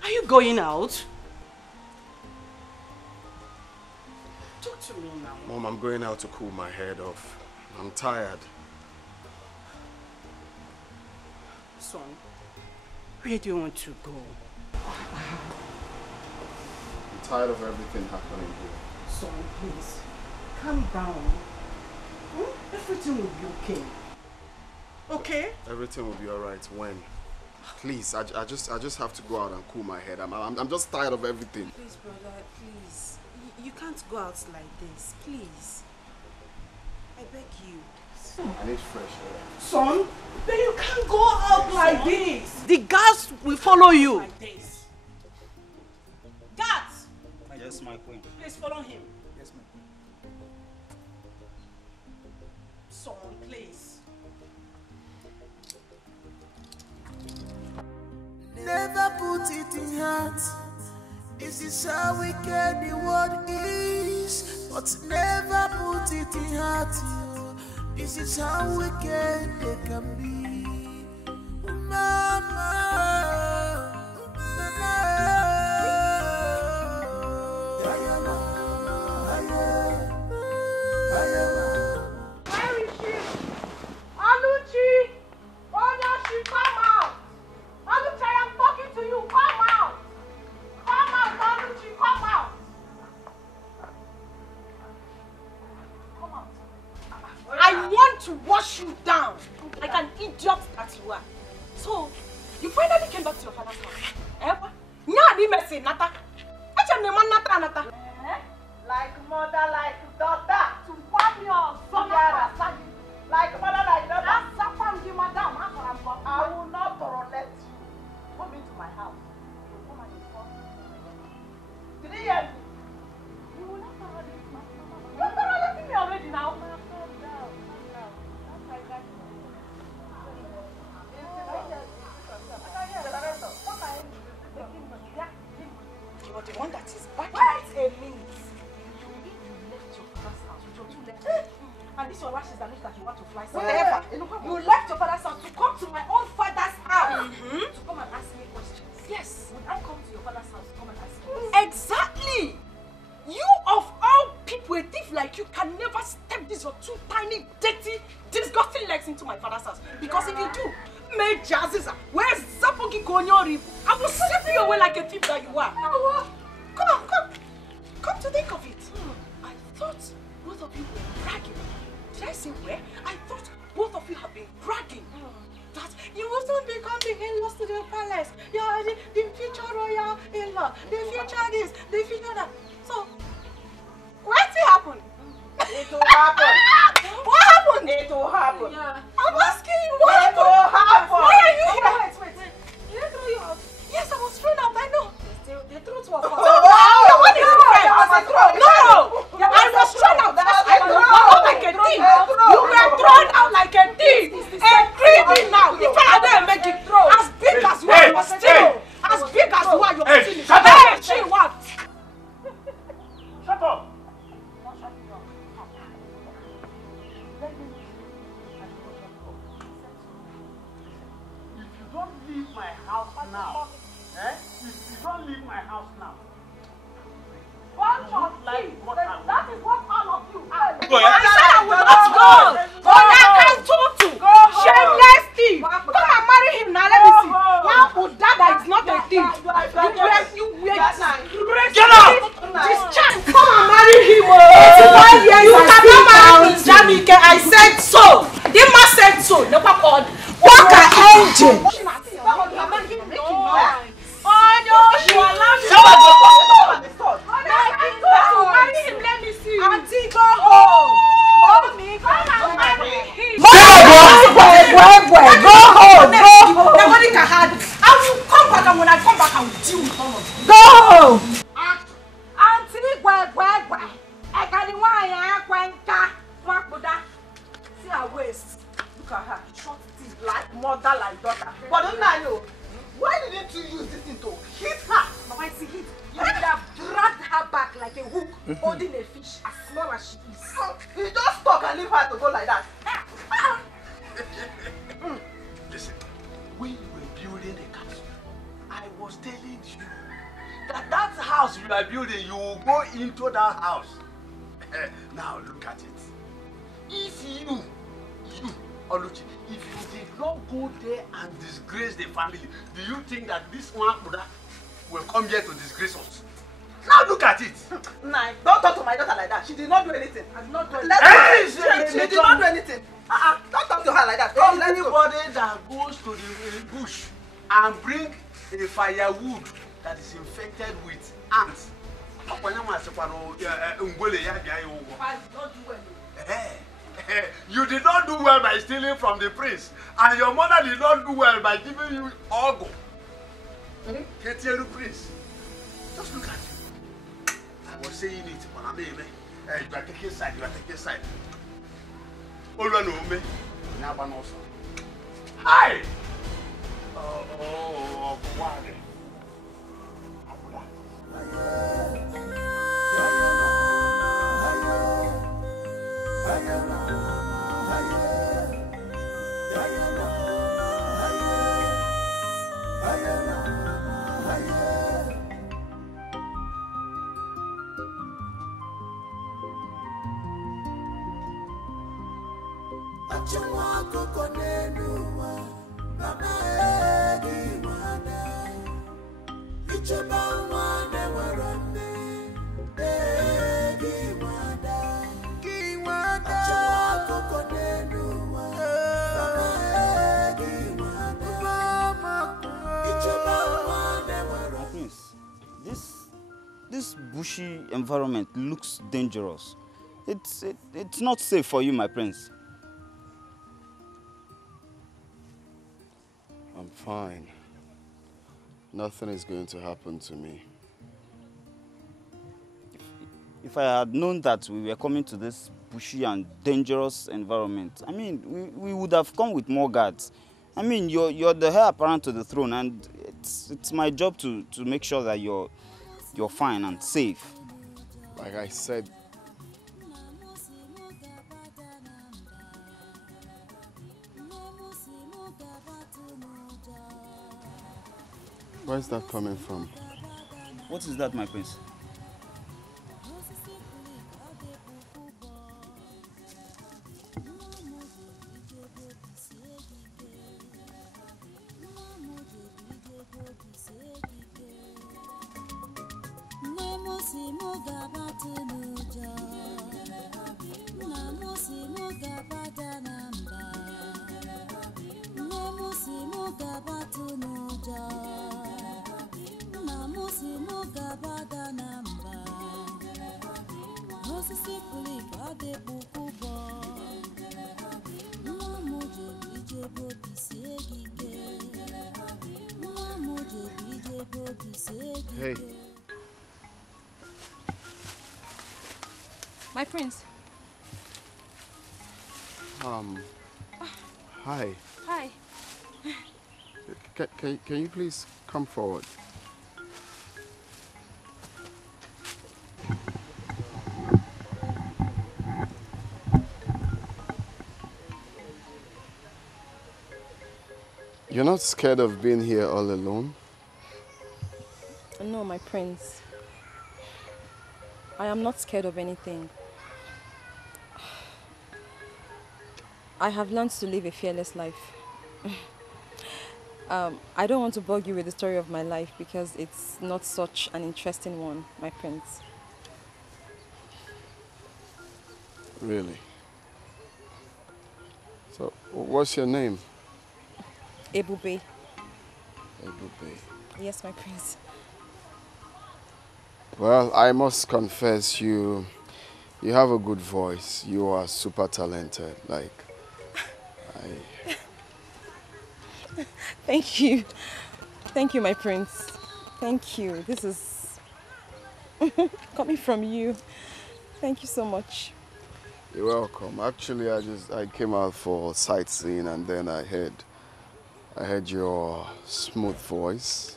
Are you going out? Talk to me now. Mom, I'm going out to cool my head off. I'm tired. Son, where do you want to go? I'm tired of everything happening here. Son, please, calm down. Everything will be okay. Okay? Everything will be alright when? Please, I just have to go out and cool my head. I'm just tired of everything. Please, brother, please. You can't go out like this, please. I beg you. I need fresh air. Son, then you can't go out like this. The guards will follow you. Like this. Guards! Yes, my queen. Please follow him. Yes, my queen. Son, please. Never put it in heart. This is how wicked the world is, but never put it in heart. This is how wicked they can be. Mama, where is she? Aluchi! Mother, she come out! Aluchi, I am talking to you. Come out! Come out, Aluchi, come out! Come out. I want to wash you down like an idiot that you are. So, you finally came back to your father's house. Eh? Nyadi messy, Nata. Nata. Like mother, like daughter. To warn your son. Like mother, like daughter. Madam, I will not tolerate you. Come into my house. You come and insult me. Did you hear me? You will not tolerate me. You're tolerating me already now. You're the one that is back. Wait a minute. You mean you left your father's house with your two legs? And this your rashes that looks like you want to fly somewhere. You left your father's house to come to my own father's house to come and ask me questions. Yes. Would I come to your father's house to come and ask you? Exactly. You of all people, a thief like you can never step these your two tiny, dirty, disgusting legs into my father's house. Because if you do, where's Zapogi Gonyori? I will slap you away like a thief that you are. Come to think of it. I thought both of you were bragging. Did I say where? I thought both of you have been bragging. That you will soon become the in-laws to the palace. You are the future royal in-law. The future this, the future that. So, what's it happen? It will happen. What happened? It will happen. Yeah. I'm asking you what happened. It will happen. Why are you here? Wait. Did they throw you out? Yes, I was thrown out. I know. They threw to a father. No! What is it? No! I was thrown out. I threw out like a thief. You were thrown out like a thief. A criminal. If I didn't make it as big as you are, still. As big as you are, you're still. Shut up! She what? Shut up! Leave my house now. If you don't leave my house now, bunch of thieves. That is what all of you are. Go ahead. I said I will not go. Go down, Tutu. Shameless thief. Come and marry him now. Let me see. Now, Udada is not a thief. You were get out. This child, come and marry him. You cannot marry Prince Jamike. I said so. The man said so. Never called. What an engine. Auntie, go home. Mommy, come and marry him. Go home. Nobody can hide. I will come back, and when I come back, I will deal with all of you. Go home. Auntie, I got the one. See her waist. Look at her. Short teeth like mother, like daughter. But don't I know? Why didn't you use this thing to hit her? Mama, I see hit. You would have dragged her back like a hook, holding a fish as small as she is. You just talk and leave her to go like that. Listen, when you were building the castle, I was telling you that house you are building, you will go into that house. Now look at it. If you, Oluchi, if you did not go there and disgrace the family, do you think that this one will come here to disgrace us? Now look at it. Nah, don't talk to my daughter like that. She did not do anything. I did not do anything. She did not do anything. Don't talk to her like that. Anybody that goes to the bush and bring a firewood that is infected with ants, you did not do well by stealing from the prince, and your mother did not do well by giving you ogo. Prince, just look at you. I was saying it, but I'm you are taking side. You are taking side. Hi. This bushy environment looks dangerous. It's not safe for you, my prince. I'm fine. Nothing is going to happen to me. If I had known that we were coming to this bushy and dangerous environment, I mean, we would have come with more guards. I mean, you're the heir apparent to the throne, and it's my job to make sure that you're fine and safe. Like I said, where's that coming from? What is that, my prince? Hey. My prince. Hi. Hi. Can you please come forward? You're not scared of being here all alone? No, my prince. I am not scared of anything. I have learned to live a fearless life. I don't want to bug you with the story of my life because it's not such an interesting one, my prince. Really? So, what's your name? Ebube. Ebube. Yes, my prince. Well, I must confess, you have a good voice. You are super talented. Thank you. Thank you, my prince. Thank you. This is coming from you. Thank you so much. You're welcome. Actually, I came out for sightseeing and then I heard your smooth voice.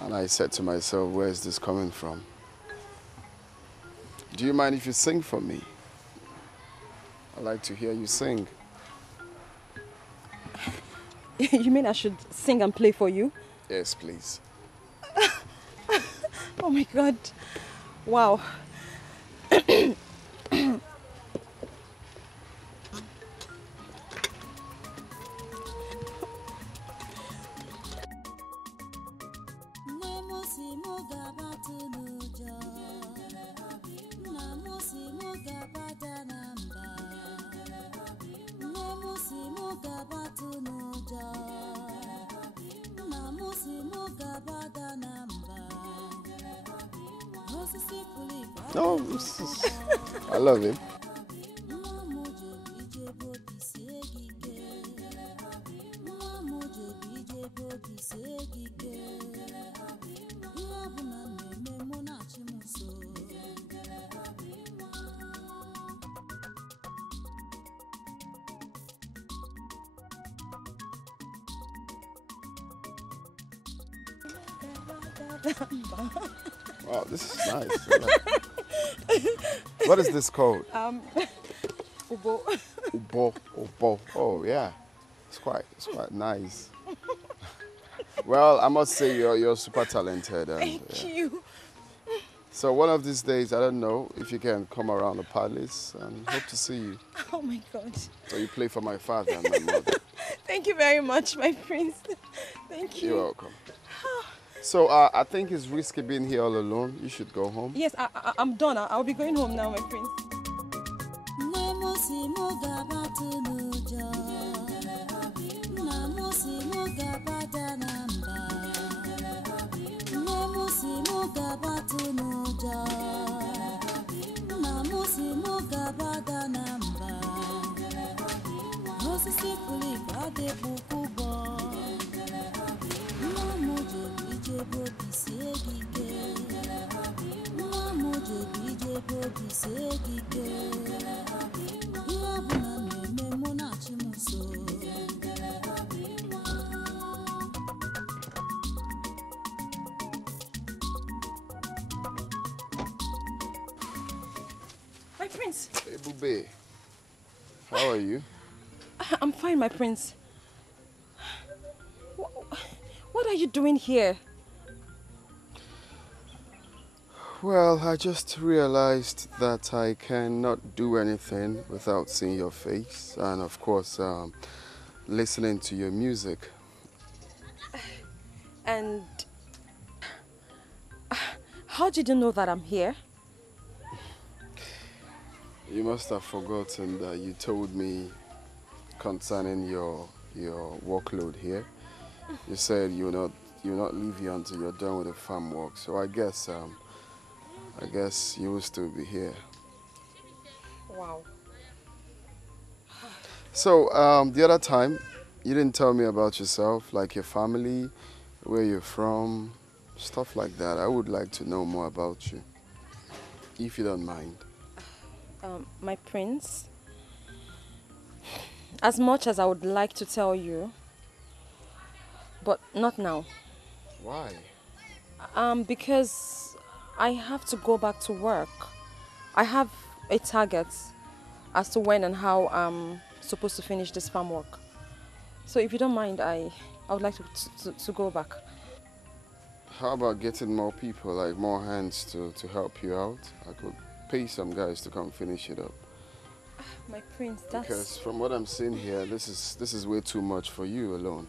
And I said to myself, where is this coming from? Do you mind if you sing for me? I'd like to hear you sing. You mean I should sing and play for you? Yes, please. Oh my God. Wow. No, I love it. Wow, this is nice. What is this called? Ubo. Ubo. Oh yeah, it's quite nice. Well, I must say you're super talented. And, Thank you. So one of these days, I don't know if you can come around the palace and hope to see you. Oh my God. So you play for my father and my mother. Thank you very much, my prince. Thank you. You're welcome. So I think it's risky being here all alone. You should go home. Yes, I'm done. I'll be going home now, my prince. My prince. Hey, Bube. How are you? I'm fine, my prince. What are you doing here? Well, I just realized that I cannot do anything without seeing your face and, of course, listening to your music. And how did you know that I'm here? You must have forgotten that you told me concerning your workload here. You said you'll not leave you until you're done with the farm work. So I guess you will still be here. Wow. So the other time, you didn't tell me about yourself, like your family, where you're from, stuff like that. I would like to know more about you, if you don't mind. My prince, as much as I would like to tell you, but not now. Why? Because I have to go back to work. I have a target as to when and how I'm supposed to finish this farm work. So if you don't mind, I would like to go back. How about getting more people, like more hands to help you out? I could pay some guys to come finish it up. My prince, that's... Because from what I'm seeing here, this is way too much for you alone.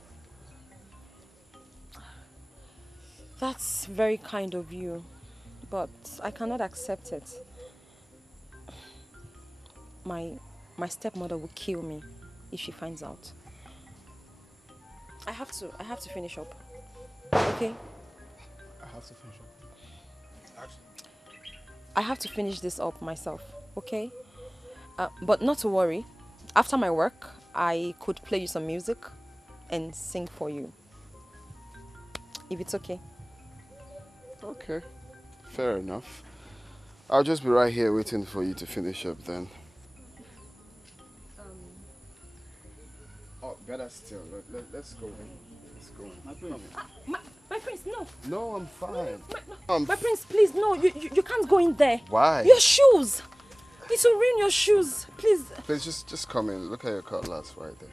That's very kind of you, but I cannot accept it. My stepmother will kill me if she finds out. I have to finish up. Okay? I have to finish up. I have to finish this up myself, okay? But not to worry. After my work, I could play you some music and sing for you. If it's okay. Okay, fair enough. I'll just be right here waiting for you to finish up then. Oh, better still. Let's go. Let's go. My prince, no. No, I'm fine. My prince, please, no. You can't go in there. Why? Your shoes. It will ruin your shoes. Please. Please, just come in. Look at your cutlass right there.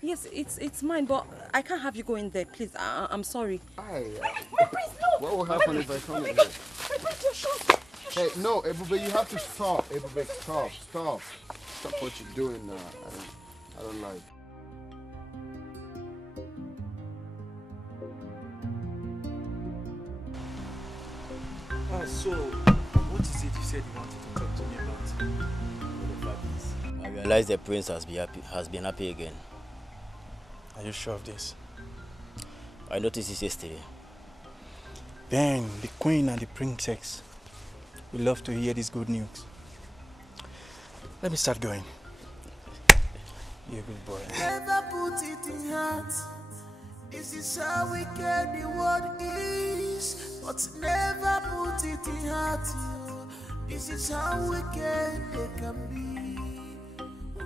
Yes, it's mine, but I can't have you go in there. Please, I'm sorry. My prince, no. What will happen if I come in here? My prince, your shoes. Hey, no, Ebube, you have to stop. Ebube, stop. Stop what you're doing now. I don't like. So, what is it you said you wanted to talk to me about? I realize the prince has been happy again. Are you sure of this? I noticed this yesterday. Then the queen and the princess will love to hear this good news. Let me start going. You're a good boy. Never put it in heart. This is how wicked the world is. But never put it in heart. This is how wicked they can be.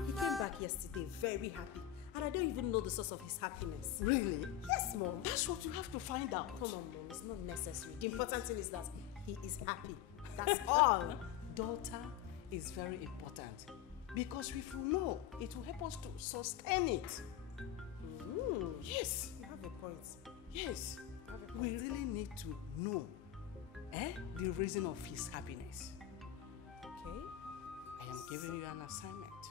He came back yesterday very happy. And I don't even know the source of his happiness. Really? Yes, Mom. That's what you have to find out. Come on, Mom. It's not necessary. The important thing is that he is happy. That's all. Daughter is very important. Because if you know, it will help us to sustain it. Yes. You have a point. Yes. We really need to know the reason of his happiness. Okay. I am giving you an assignment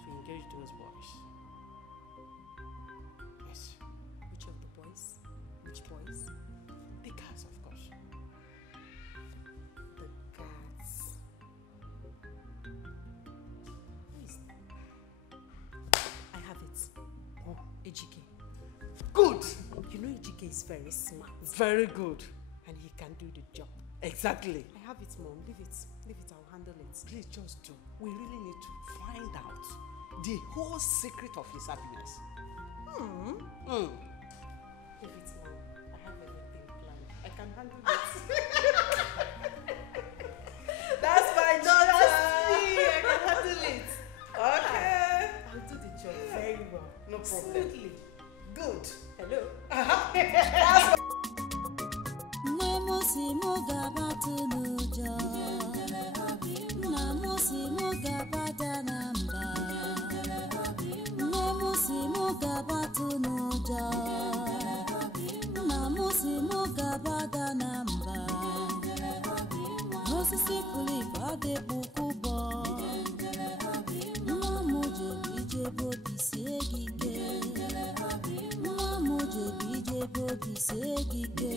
to engage those boys. Yes. Which of the boys? Which boys? The cats, of course. The cats. Who is I have it. Oh, Ejike. Good. You know Ejike is very smart. Very good. And he can do the job. Exactly. I have it, Mom. Leave it. Leave it. I'll handle it. Please just do. We really need to find out the whole secret of his happiness. Leave it, Mom. I have everything planned. I can handle it. That's my daughter. I can handle it. Okay. I'll do the job very well. No problem. Smoothly. Good. Hello. Namusi mugabatu nuja, namusi mugabata namba, namusi mugabatu nuja, namusi mugabata namba, osisi puli bade bukubo, namuje bije bodi segige, namuje bije bodi segige.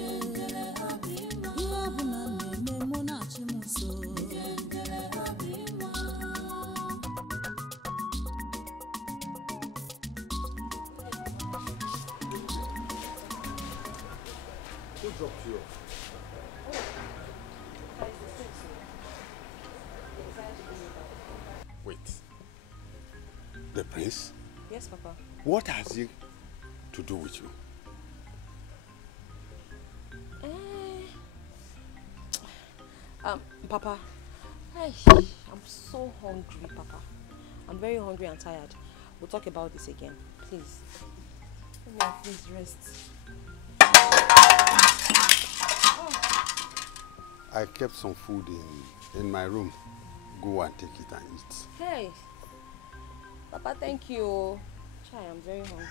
Who dropped you off? Wait. The prince? Yes, Papa. What has he to do with you? Papa, I'm so hungry, Papa. I'm very hungry and tired. We'll talk about this again, please. Let me please rest. I kept some food in my room. Go and take it and eat. Hey, Papa, thank you. Chai, I'm very hungry.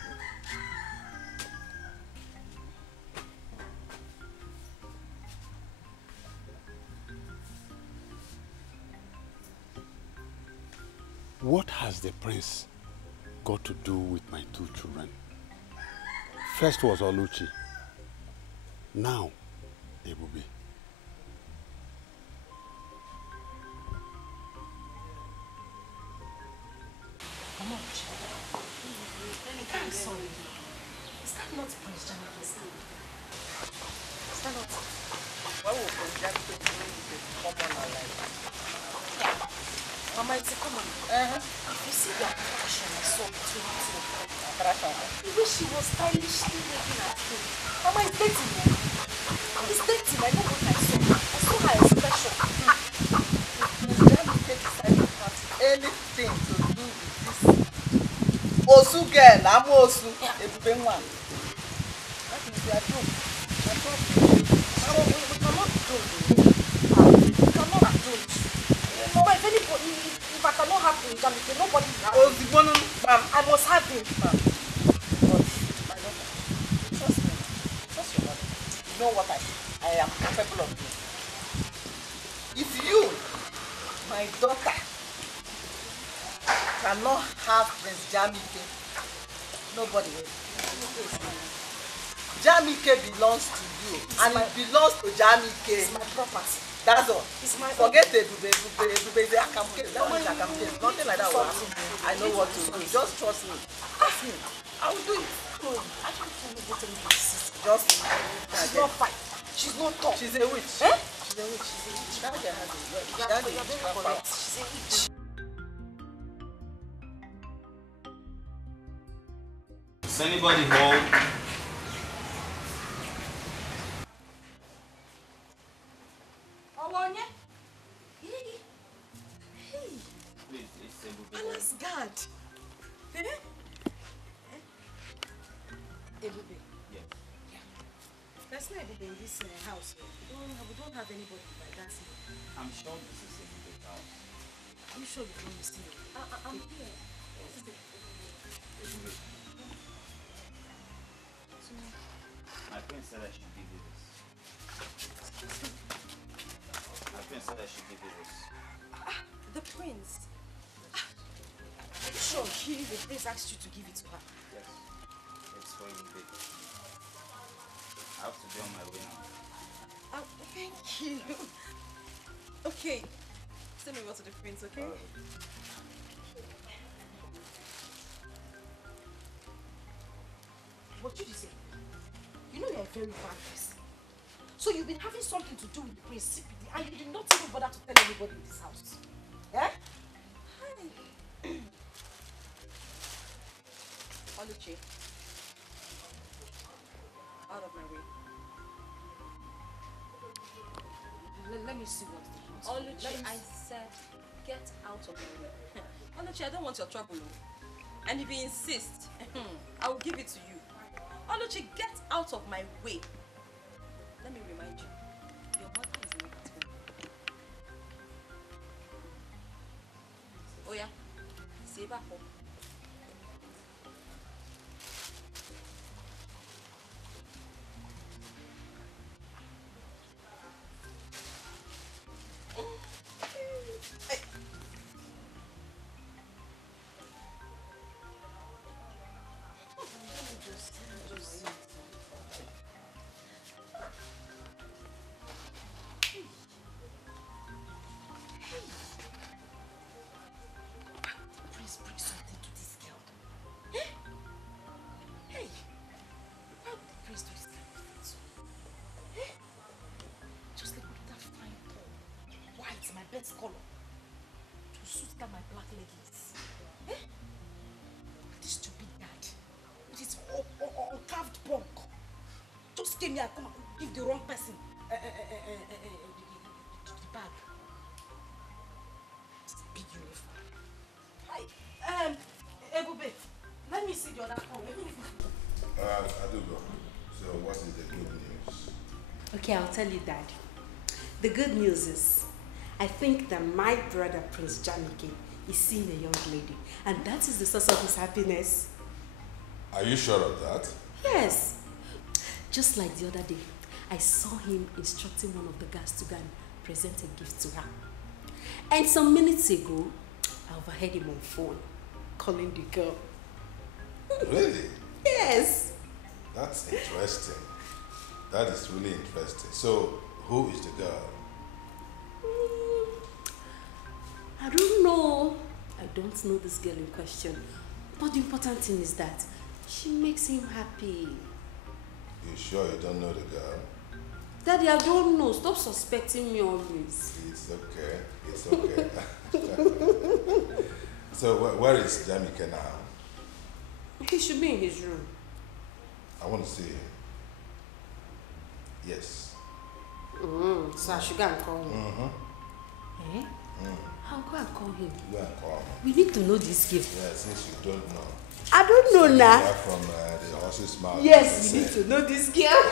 What has the prince got to do with my two children? First was Oluchi. Now, Ebube. I'm sorry. Is that not Prince Jamike? Is that not? Why would Prince Jamike do the common life? Mama, it's a common. If you see the attraction I saw between the two of them, the way she was stylishly looking at him. Mama, it's dating, man. It's dating. I know what I saw. I saw her expression. Prince Jamike decided to have anything to do with this Osu girl, I'm Osu. Ebube one. That is their job. Their job. We cannot do it. We cannot do it. Mama, if anybody, if I cannot have Prince Jamike, nobody will have him. I must have him. But my daughter, trust me. Trust your mother. You know what I am capable of doing. If you, my daughter, cannot have Prince Jamike, nobody will. Jamike belongs to you, and it belongs to Jamike. It's my property. That's all. It's my Forget Ebube. Ebube is a case. That one is a case. Nothing like that will happen. I know what to do. Just trust me. Trust me. I will do it. No, I can't tell you what to do. Just she's not fine. She's not tall. She's a witch. Eh? She's a witch. She's a witch. That girl has a witch. You're very correct. She's a witch. Is anybody home? Please, it's Palace guard. Ebube. Yes. There's no Ebube in this house. We don't have anybody like that. I'm sure this is a good house. Are you sure you don't see me? I'm here. My friend said I should give you this. The prince said I should give you this. The prince? Are you sure the prince asked you to give it to her? Yes. It's for you, babe. I have to be on my way now. Thank you. Okay. Send me over to the prince, okay? What did you say? You know you're a very bad person. So you've been having something to do with the prince secretly and you did not even bother to tell anybody in this house. Eh? Oluchi. Out of my way. Let me see what's the prince. Oluchi, I said, get out of my way. Oluchi, I don't want your trouble. And if you insist, I will give it to you. Oluchi, get out of my way. Let me remind you, your mother is not at home. Oh yeah, save her home. Best color to suit that my black leggings. Eh? This stupid dad with his carved punk just came here and come and give the wrong person the bag. It's a big uniform. Ebube, let me see the other phone. I do go. So what is the good news? Okay, I'll tell you, Dad. The good news is I think that my brother, Prince Jamike, is seeing a young lady, and that is the source of his happiness. Are you sure of that? Yes. Just like the other day, I saw him instructing one of the guys to go and present a gift to her. And some minutes ago, I overheard him on phone, calling the girl. Really? Yes. That's interesting. That is really interesting. So, who is the girl? I don't know. I don't know this girl in question. But the important thing is that she makes him happy. You sure you don't know the girl? Daddy, I don't know. Stop suspecting me always. It's okay. It's okay. So, where is Jamike now? He should be in his room. I want to see him. Yes. So I should go and call him. Mm-hmm. Eh? I'll go and call him. Go and call him. We need to know this gift. Yeah, since you don't know. I don't know now. From the horse's mouth. Yes, you need to know this girl.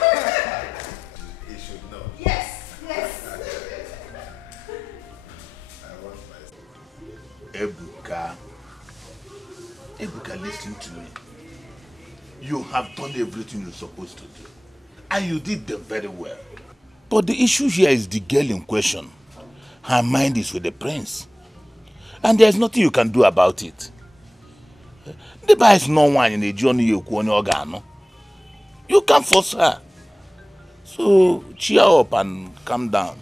He should know. Yes, yes. I want my... Ebuka, listen to me. You have done everything you're supposed to do. And you did them very well. But the issue here is the girl in question. Her mind is with the prince. And there's nothing you can do about it. The bar is no one in the journey you can't force her. So cheer up and calm down.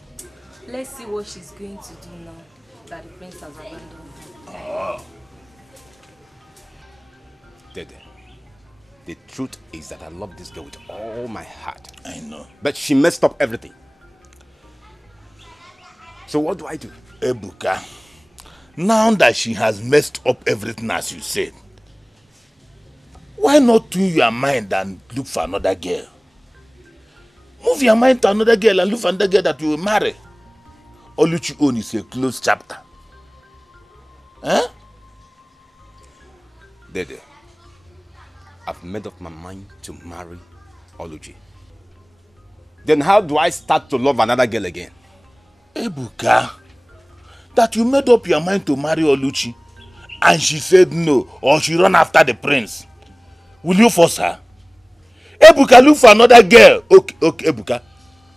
Let's see what she's going to do now that the prince has abandoned her. Oh. Dede, the truth is that I love this girl with all my heart. I know. But she messed up everything. So what do I do? Ebuka, now that she has messed up everything as you said, why not tune your mind and look for another girl? Move your mind to another girl and look for another girl that you will marry. Oluchi own is a closed chapter. Huh? Dede, I've made up my mind to marry Oluchi. Then how do I start to love another girl again? Ebuka, that you made up your mind to marry Oluchi and she said no, or she run after the prince. Will you force her? Ebuka, look for another girl. Okay, Ebuka.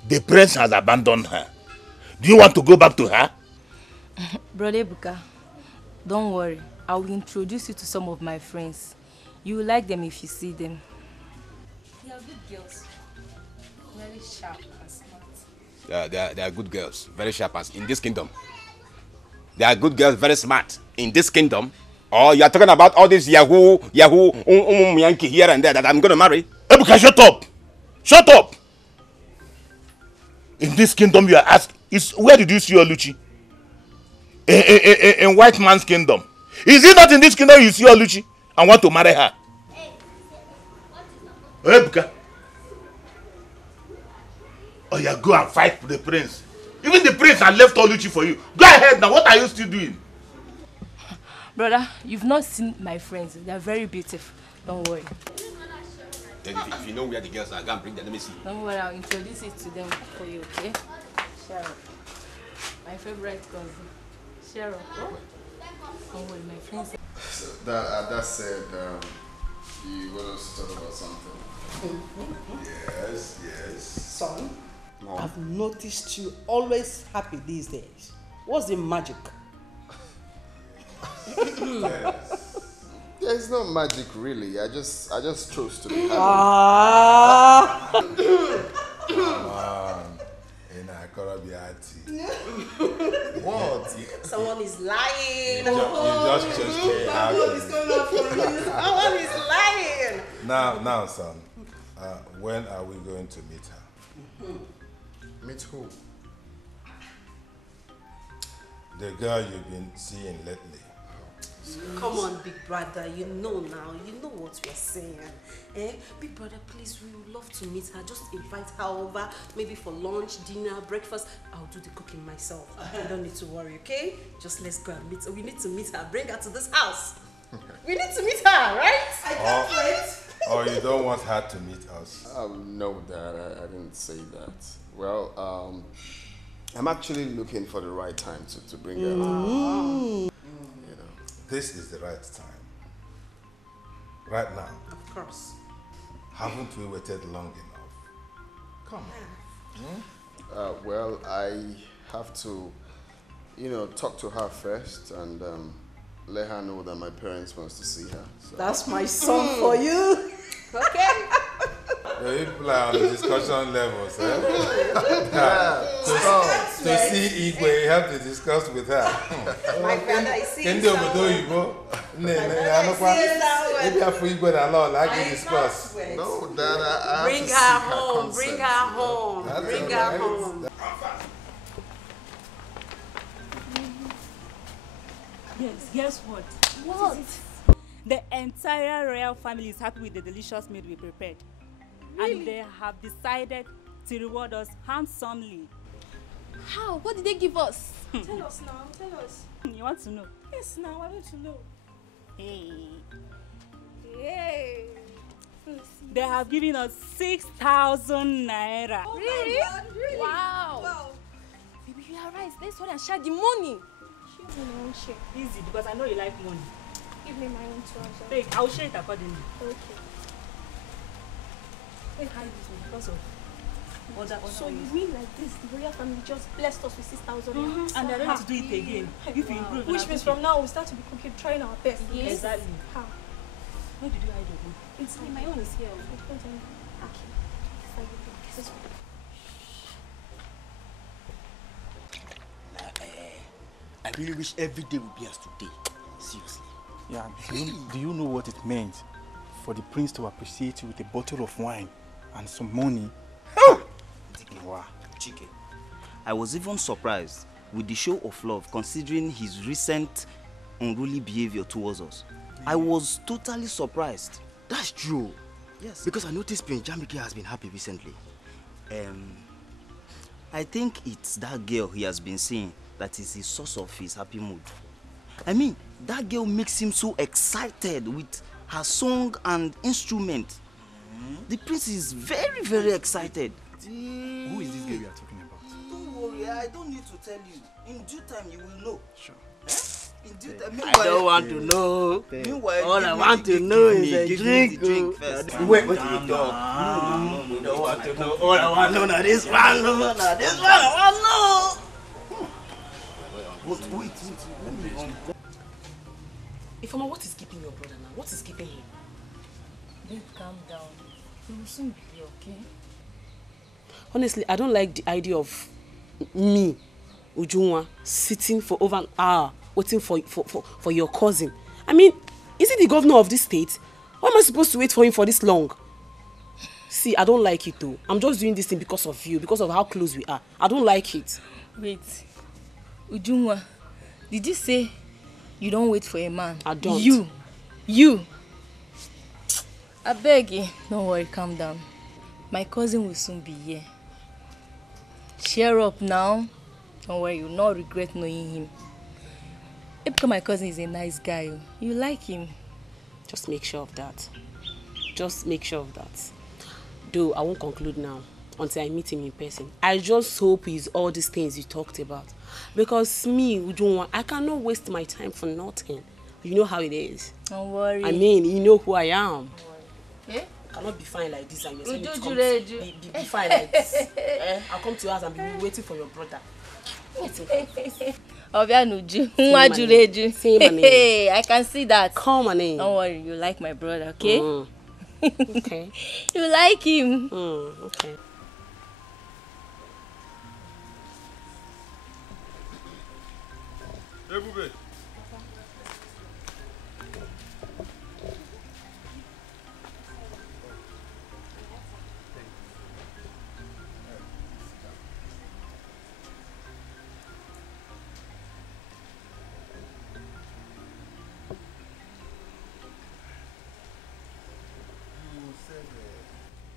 The prince has abandoned her. Do you want to go back to her? Brother Buka, don't worry. I will introduce you to some of my friends. You will like them if you see them. They are good girls. Very sharp and smart. They are good girls. Very sharp as in this kingdom. They are good girls, very smart in this kingdom. Or you are talking about all this Yahoo, Yankee here and there that I'm going to marry? Ebuka, shut up! Shut up! In this kingdom you are asked, where did you see Oluchi? In white man's kingdom. Is it not in this kingdom you see Oluchi and want to marry her? Ebuka. Oh yeah, go and fight for the prince. Even the prince had left Oluchi for you. Go ahead now, what are you still doing? Brother, you've not seen my friends. They are very beautiful. Don't worry. Then if you know where the girls are, go and bring them. Let me see. Don't worry, I'll introduce it to them for you, okay? Cheryl. My favorite cousin. Cheryl. Oh? Don't worry, my friends. So that said, you want us to talk about something? Yes. Son, Mom. I've noticed you always happy these days. What's the magic? There's no magic really. I just chose to be happy. Come on. What? Someone is lying. You just chose to be happy. What is going on for you? Someone is lying. Now, son. When are we going to meet her? Meet who? The girl you've been seeing lately. Come on, big brother, you know now, you know what we're saying. Big brother, please, we would love to meet her. Just invite her over, maybe for lunch, dinner, breakfast. I'll do the cooking myself. You don't need to worry, okay? Just let's go and meet her. We need to meet her. Bring her to this house. We need to meet her, right? I can't wait. Or you don't want her to meet us? No, Dad, I didn't say that. Well, I'm actually looking for the right time to bring her out. This is the right time. Right now. Of course. Haven't we waited long enough? Come on. Well, I have to, talk to her first and let her know that my parents wants to see her. So. That's my son for you. Okay. You play on the discussion levels, eh? To see Igwe, you have to discuss with her. My brother is seeing Maybe after Igwe and all, I can discuss. No, Dad, I have bring to her see home, consent. bring her home, That's bring all her right. home. Yes, guess what? What? The entire royal family is happy with the delicious meal we prepared. Really? And they have decided to reward us handsomely. How? What did they give us? Tell us now, tell us. You want to know? Yes, now I want to know. Hey. Hey. They have given us 6,000 naira. Oh really? God, really? Wow. Baby, you are right. Let's go and share the money. Share my own share. Easy, because I know you like money. Give me my own treasure. Take, I'll share it accordingly. Okay. Hey, hide this one because of other So you mean like this, the royal family just blessed us with 6,000 and they're ready to do it again. If you improve, which means from now we start to be cooking, trying our best. Yes. Exactly. How? Where did you hide your own? It's my own is here. Okay. This one. I really wish every day would be as today. Seriously. Yeah, do you know what it meant for the prince to appreciate you with a bottle of wine and some money? Wow. Chike, I was even surprised with the show of love considering his recent unruly behavior towards us. I was totally surprised. That's true. Yes. Because I noticed Prince Jamike has been happy recently. I think it's that girl he has been seeing that is the source of his happy mood. I mean, that girl makes him so excited with her song and instrument. The prince is very, very excited. Who is this girl you are talking about? Don't worry, I don't need to tell you. In due time, you will know. Sure. In due time. I don't want to know. Meanwhile, all I want to know is a drink. First. Wait, what did you talk? No, want to know. All I want to know now this one. Now this one I want to know. Wait. Let me Ifeoma, what is keeping your brother now? What is keeping him? Babe, calm down. He will soon be here, okay? Honestly, I don't like the idea of me, Ujunwa, sitting for over an hour waiting for your cousin. I mean, is he the governor of this state? Why am I supposed to wait for him for this long? See, I don't like it though. I'm just doing this thing because of you, because of how close we are. I don't like it. Wait. Ujunwa, did you say you don't wait for a man? I don't. You. I beg you. Don't worry, calm down. My cousin will soon be here. Cheer up now. Don't worry, you'll not regret knowing him. Because my cousin is a nice guy. You like him. Just make sure of that. Just make sure of that. Though I won't conclude now until I meet him in person. I just hope he's all these things you talked about. Because me, Ujunwa, I cannot waste my time for nothing. You know how it is. Don't worry. I mean, you know who I am. Eh? I cannot be fine like this and you're be fine like this. I'll come to your house and be waiting for your brother. Obianuju, I can see that. Come on in. Don't worry, you like my brother, okay? Okay. You like him. Okay. Ebube.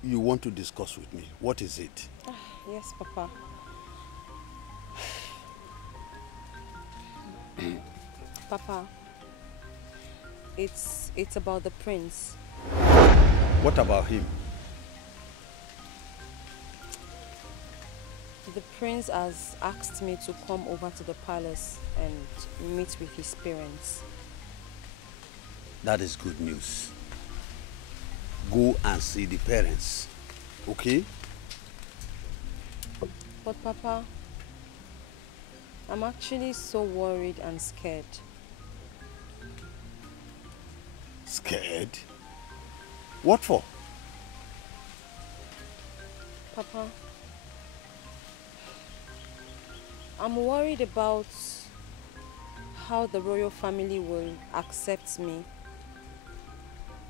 You want to discuss with me. What is it? Yes, Papa. Papa, it's about the prince. What about him? The prince has asked me to come over to the palace and meet with his parents. That is good news. Go and see the parents, okay? But Papa, I'm actually so worried and scared. Scared? What for? Papa, I'm worried about how the royal family will accept me,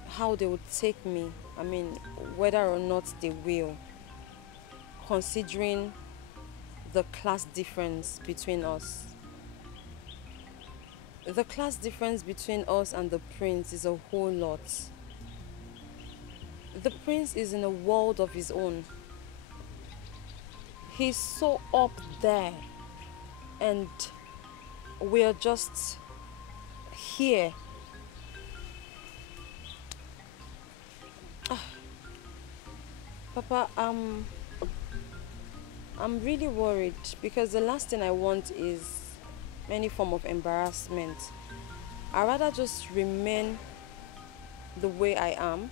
how they would take me, I mean, whether or not they will, considering the class difference between us. The class difference between us and the prince is a whole lot. The prince is in a world of his own. He's so up there, and we're just here. Papa, I'm really worried because the last thing I want is any form of embarrassment. I'd rather just remain the way I am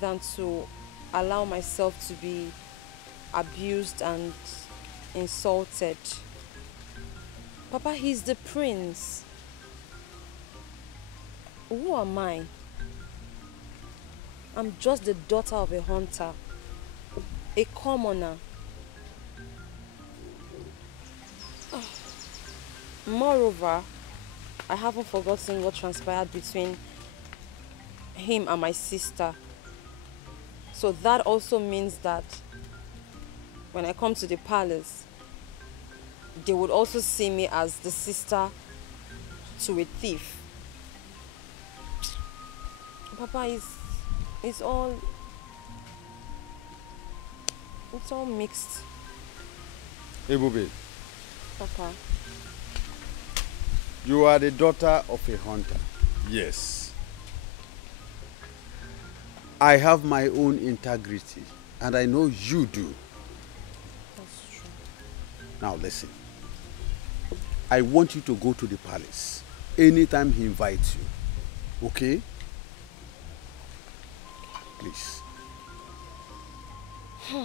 than to allow myself to be abused and insulted. Papa, he's the prince. Who am I? I'm just the daughter of a hunter, a commoner. Moreover, I haven't forgotten what transpired between him and my sister. So that also means that when I come to the palace, they would also see me as the sister to a thief. Papa, it's all mixed. Hey, Bube. Papa. You are the daughter of a hunter. Yes. I have my own integrity, and I know you do. That's true. Now listen. I want you to go to the palace anytime he invites you. Okay? Please. How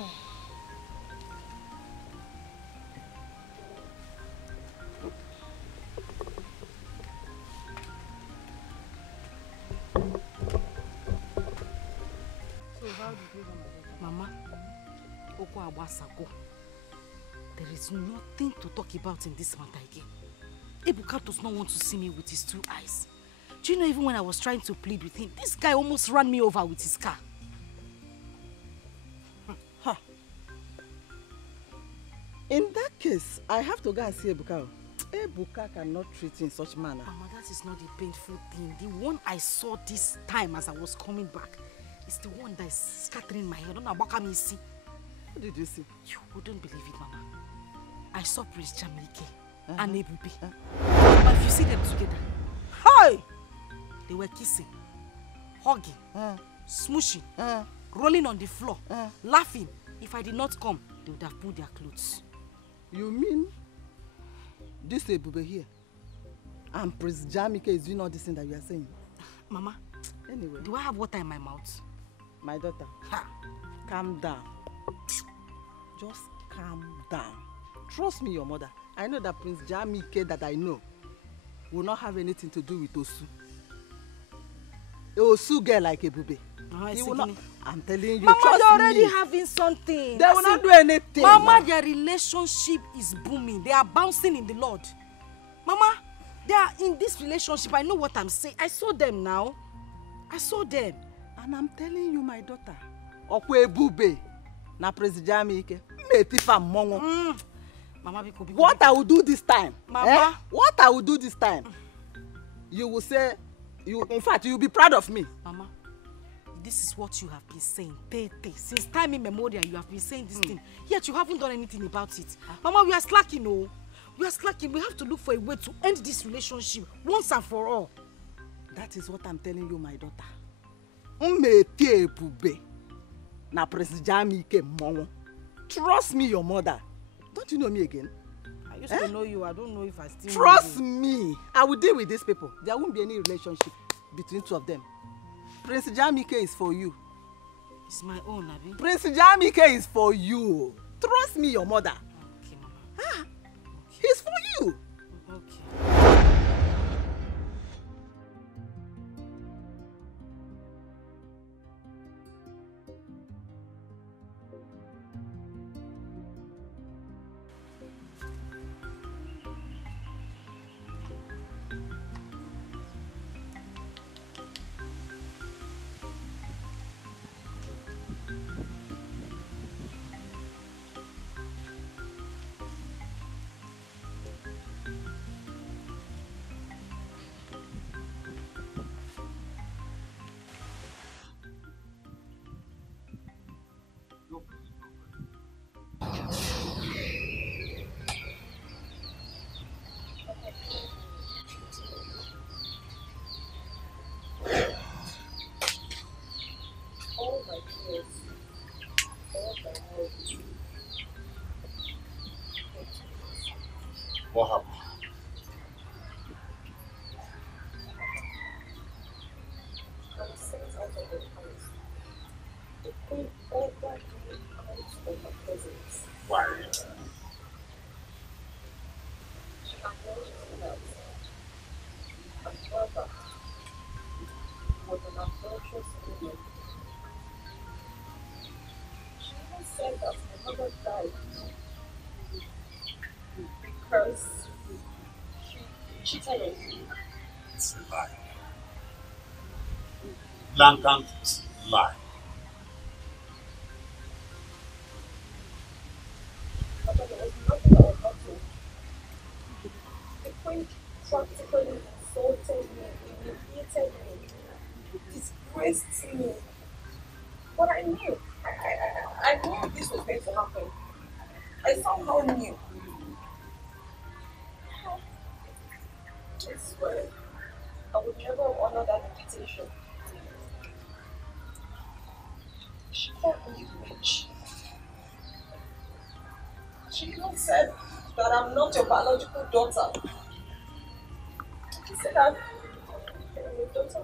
did you know, Mama? Oko Awasago. There is nothing to talk about in this matter again. Ebuka does not want to see me with his 2 eyes. Do you know, even when I was trying to plead with him, this guy almost ran me over with his car. Huh. In that case, I have to go and see Ebuka. Ebuka cannot treat you in such manner. Mama, that is not the painful thing. The one I saw this time as I was coming back is the one that is scattering my head. What did you see? You wouldn't believe it, Mama. I saw Prince Jamike and Ebube. But if you see them together, hi! They were kissing, hugging, smooshing, rolling on the floor, laughing. If I did not come, they would have pulled their clothes. You mean this Ebube here and Prince Jamike is doing all this thing that you are saying? Mama, anyway, do I have water in my mouth? My daughter, calm down. Just calm down. Trust me, your mother. I know that Prince Jamike that I know will not have anything to do with Osu. A Osu girl like Ebube. He will not. I'm telling you, Mama, trust they're already me. having something. They will not do anything. Mama, their relationship is booming. They are bouncing in the Lord. Mama, they are in this relationship. I know what I'm saying. I saw them now. I saw them. And I'm telling you, my daughter, Okwe Ebube na Prince Jamike. Mama, what I will do this time? Mama, what I will do this time? You will say, in fact, you will be proud of me. Mama, this is what you have been saying. Since time immemorial, you have been saying this thing. Yet you haven't done anything about it. Mama, we are slacking, oh. We are slacking. We have to look for a way to end this relationship once and for all. That is what I'm telling you, my daughter. Umete Ebube na Prince Jamike Mongo. Trust me, your mother. Don't you know me again? I used to know you. I don't know if I still Trust know you. me. I will deal with these people. There won't be any relationship between two of them. Prince Jamike is for you. It's my own, Abi. Prince Jamike is for you. Trust me, your mother. Okay, Mama. He's for you. Okay. What happened? Why? She even said that my mother died because she cheated on me. It's a lie. Blatant lie. But there was nothing that was not told. The queen practically insulted me, humiliated me, disgraced me. But I knew. I knew this was going to happen. I somehow knew. I swear, I would never honor that invitation. She called me witch. She even said that I'm not your biological daughter. She said I'm your daughter.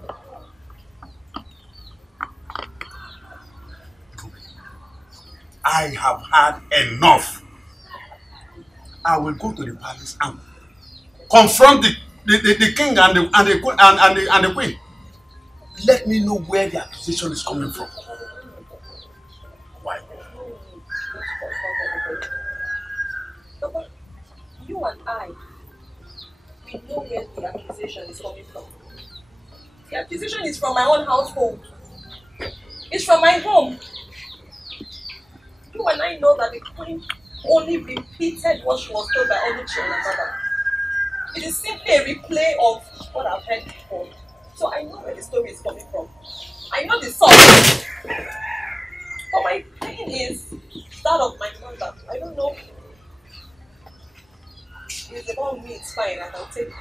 I have had enough. I will go to the palace and confront the king and the queen. Let me know where the accusation is coming from. Why? Papa, you and I, we know where the accusation is coming from. The accusation is from my own household. It's from my home. You and I know that the queen only repeated what she was told by Oluchi and her mother. It is simply a replay of what I've heard before. So I know where the story is coming from. I know the source. But my pain is that of my mother. I don't know. If it's about me, it's fine. I can take it.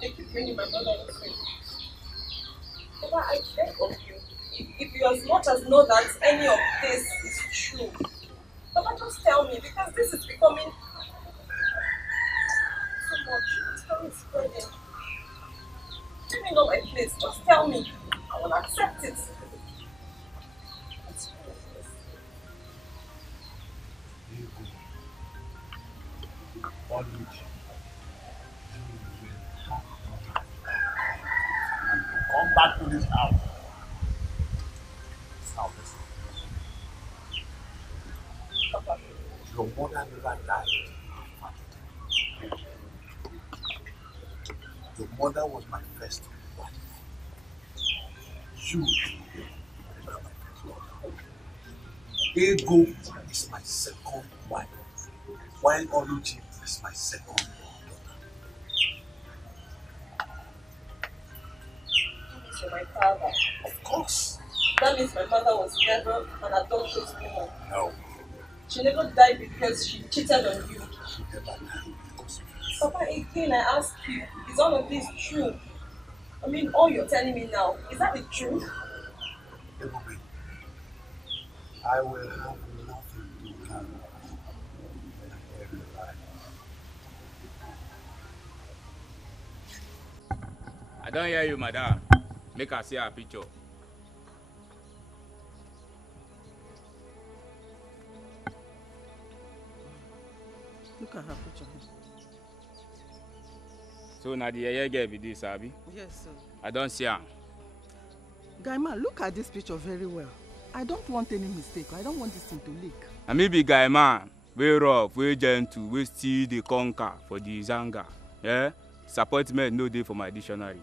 They keep bringing my mother into it. Papa, I beg of you. If you as much as know that any of this is true, Papa, just tell me, because this is becoming too much. It's becoming spreading. Give me know my place. Just tell me. I will accept it. Come back to this house. Your mother never died. Your mother was my first wife. You are my first wife. Ego is my second wife, while Oluchi is my second daughter. You're my father. Of course. That means my mother was never an adulterous woman. No. She never died because she cheated on you. She never died because of you. Papa, again, I ask you, is all of this true? I mean, all you're telling me now, is that the truth? Ebube, I will have nothing to carry when I hear you lie. I don't hear you, madam. Make her see her picture. Look at her picture. So now the yeye girl be this, Abi? Yes, sir. I don't see her. Guy man, look at this picture very well. I don't want any mistake. I don't want this thing to leak. I may be guy man, very rough, very gentle, we still the conquer for the zanga. Yeah? Disappointment no day for my dictionary.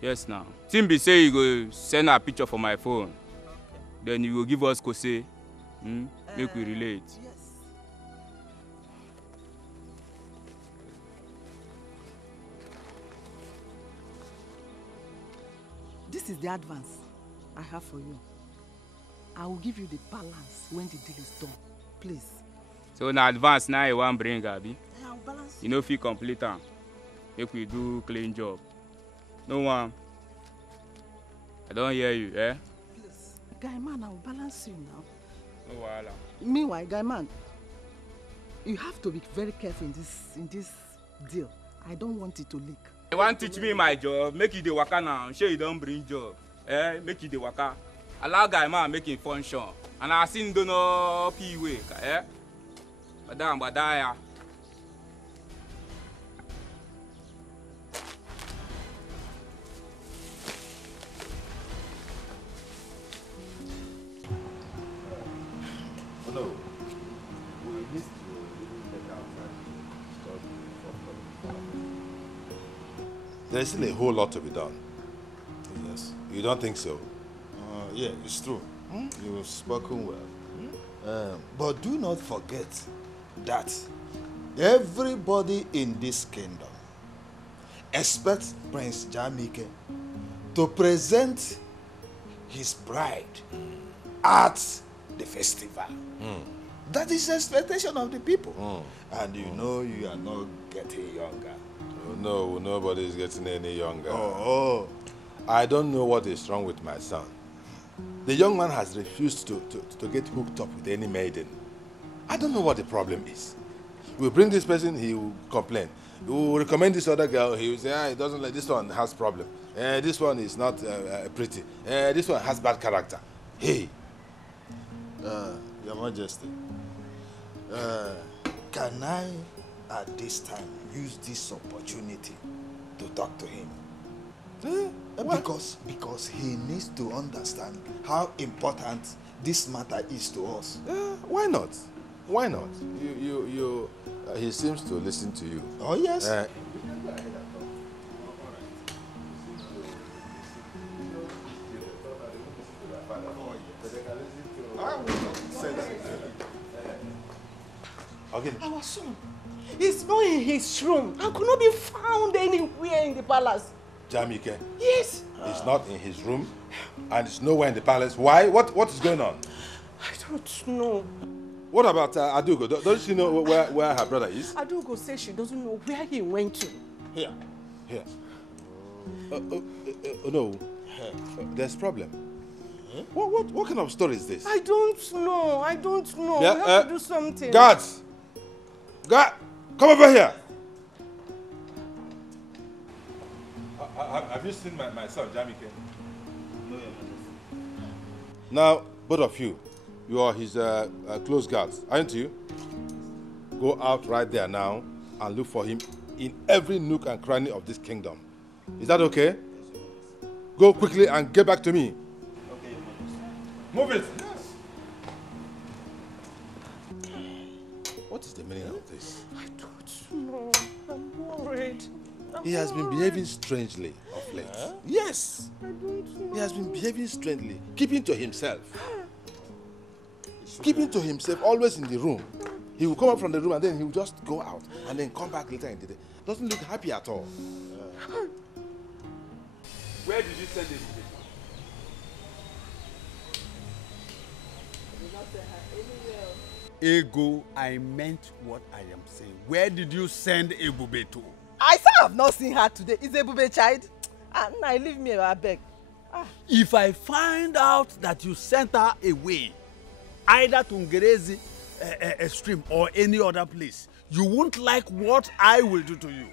Yes now. Timbi say you go send a picture for my phone. Okay. Then you will give us Kose. Make we relate. Yes. This is the advance I have for you. I will give you the balance when the deal is done. Please. So in advance now you want bring Abi? I will balance. You know if you complete them. Make we do clean job. No one. I don't hear you, eh? Please. Guy man, I will balance you now. No wahala. Meanwhile, guy man, you have to be very careful in this deal. I don't want it to leak. You want to teach me my job? Make it the waka now. Sure you don't bring job. Eh? Make it the waka. Allow guy man make it function. And I seen do no P-way. Eh? Madam, badaya. No, we need to take outside. There's still a whole lot to be done. Yes. You don't think so? Yeah, it's true. You've spoken well. But do not forget that everybody in this kingdom expects Prince Jamike to present his bride at the festival. That is the expectation of the people. And you know you are not getting younger. Oh, no, nobody is getting any younger. Oh. I don't know what is wrong with my son. The young man has refused to get hooked up with any maiden. I don't know what the problem is. We'll bring this person, he will complain. We will recommend this other girl, he will say, he doesn't like, this one has problem. This one is not pretty. This one has bad character. Hey, Your Majesty, can I, at this time, use this opportunity to talk to him? Because he needs to understand how important this matter is to us. Why not? Why not? He seems to listen to you. Oh, yes. Okay. Our son is not in his room and could not be found anywhere in the palace. Jamike? Yes. He's not in his room and he's nowhere in the palace. Why? What is going on? I don't know. What about Adugo? Don't she know where her brother is? Adugo says she doesn't know where he went to. Here. No. There's problem. What kind of story is this? I don't know. Yeah, we have to do something. Guards! Guard! Come over here! Have you seen my son, Jamike? No, Your Majesty. Now, both of you, you are his close guards, aren't you? Go out right there now and look for him in every nook and cranny of this kingdom. Is that okay? Go quickly and get back to me. Okay, Your Majesty. Move it! What is the meaning of this? I don't know. I'm worried. He has been behaving strangely of late. Yes! I don't know. He has been behaving strangely, keeping to himself. Keeping to himself, always in the room. He will come up from the room and then he will just go out and then come back later in the day. Doesn't look happy at all. Where did you send him? Ego, I meant what I am saying. Where did you send Ebube to? I still have not seen her today. Is Ebube child? Now leave me, I beg. If I find out that you sent her away, either to Ngerezi stream or any other place, you won't like what I will do to you.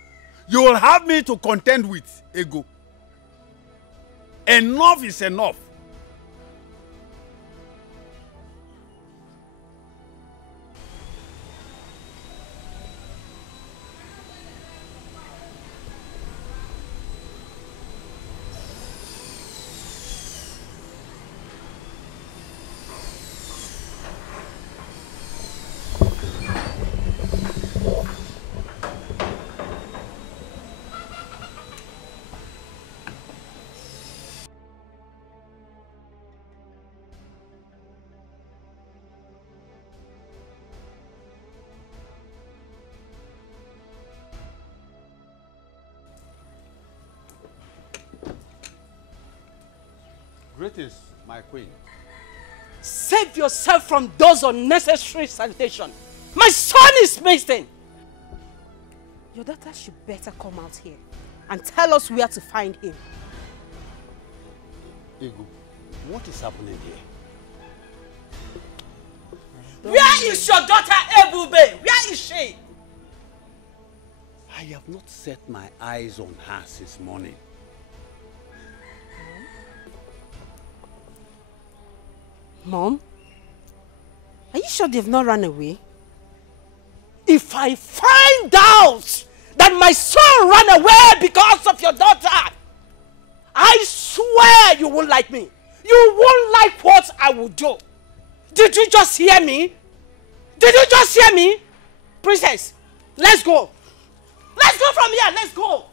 You will have me to contend with, Ego. Enough is enough. Greetings, my queen. Save yourself from those unnecessary salutations. My son is missing. Your daughter should better come out here and tell us where to find him. Ego, what is happening here? Where is your daughter, Ebube? Where is she? I have not set my eyes on her since morning. Mom? Are you sure they've not run away? If I find out that my son ran away because of your daughter, I swear you won't like me. You won't like what I will do. Did you just hear me? Did you just hear me? Princess, let's go. Let's go from here. Let's go.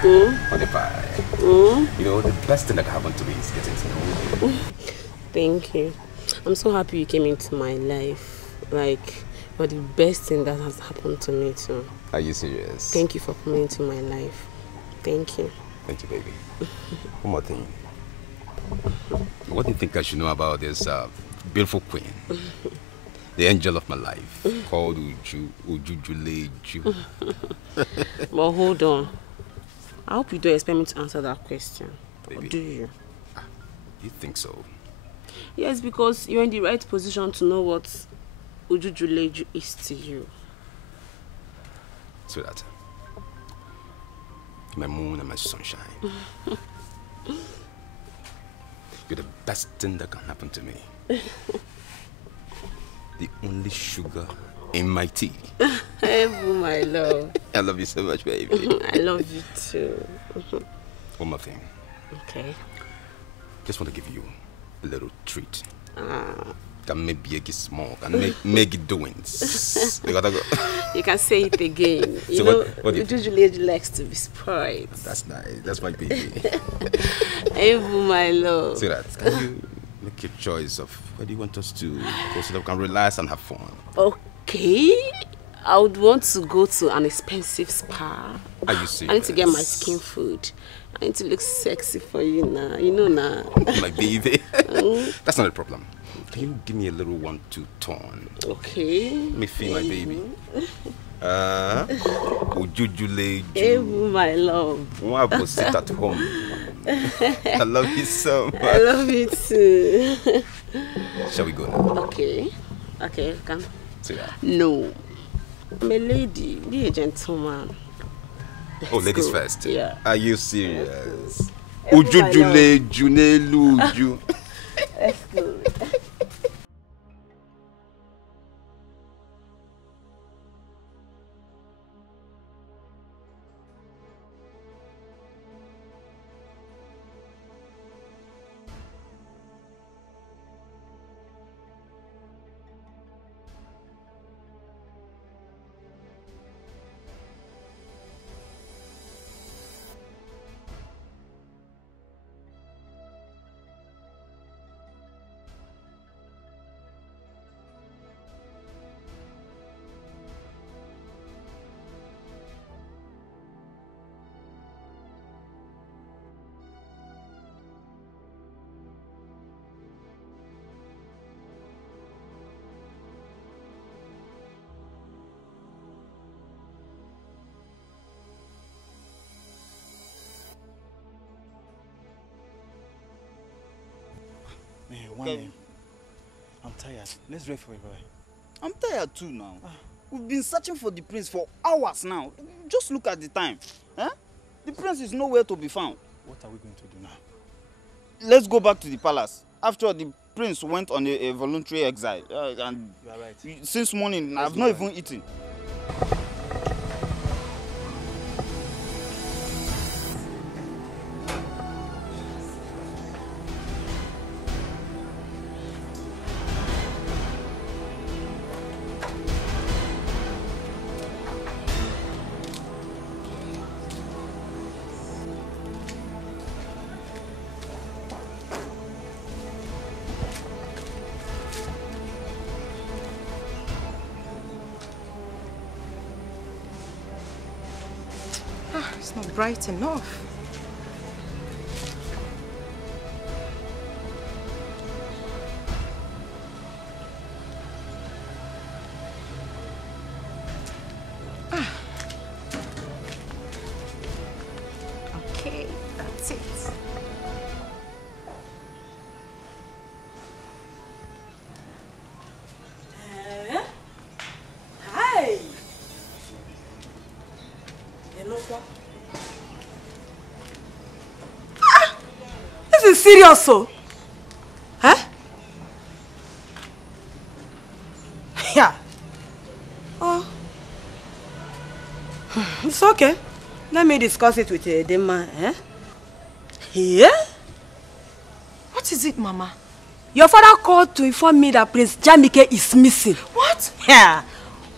Honey pie. You know, the best thing that can happen to me is getting to know you. Thank you. I'm so happy you came into my life. Like, you're the best thing that has happened to me too. Are you serious? Thank you for coming into my life. Thank you. Thank you, baby. One more thing. What do you think I should know about this beautiful queen? The angel of my life, called Ujujuleju. But hold on. I hope you don't expect me to answer that question. Baby. Or do you? You think so? Yes, because you're in the right position to know what Ujujuleju is to you. Sweetheart, my moon and my sunshine. You're the best thing that can happen to me. The only sugar in my tea. Oh, my love. I love you so much, baby. I love you too. One more thing. Okay. Just want to give you a little treat. Can make it small. Can make it doings. You gotta go. You can say it again. You so know, what do you Ujujuleju likes to be spoiled. That's nice. That's my baby. Evu, my love. See that? Can you make your choice of where do you want us to go so that we can relax and have fun? Okay. I would want to go to an expensive spa. Are you serious? I need to get my skin food. I need to look sexy for you now. You know now. My baby. That's not a problem. Can you give me a little 1-2 turn? Okay. Let me feel my baby. Ujujuleju. Ewu, my love. Why will sit at home? I love you so much. I love you too. Shall we go now? Okay. Okay, come. See that? No. I'm a lady. Be a gentleman. Oh, ladies first. Yeah. Are you serious? Ujujuleju neluju. Let's go. I'm tired. Let's wait for a boy. I'm tired too now. We've been searching for the prince for hours now. Just look at the time. The prince is nowhere to be found. What are we going to do now? Let's go back to the palace. After all, the prince went on a voluntary exile. And you are right. Since morning, I've not even eaten. It's not bright enough. Okay, that's it. Hi. Hello, This is serious, so. Huh? Yeah. Oh. It's okay. Let me discuss it with the man, eh? Yeah? What is it, Mama? Your father called to inform me that Prince Jamike is missing. What? Yeah.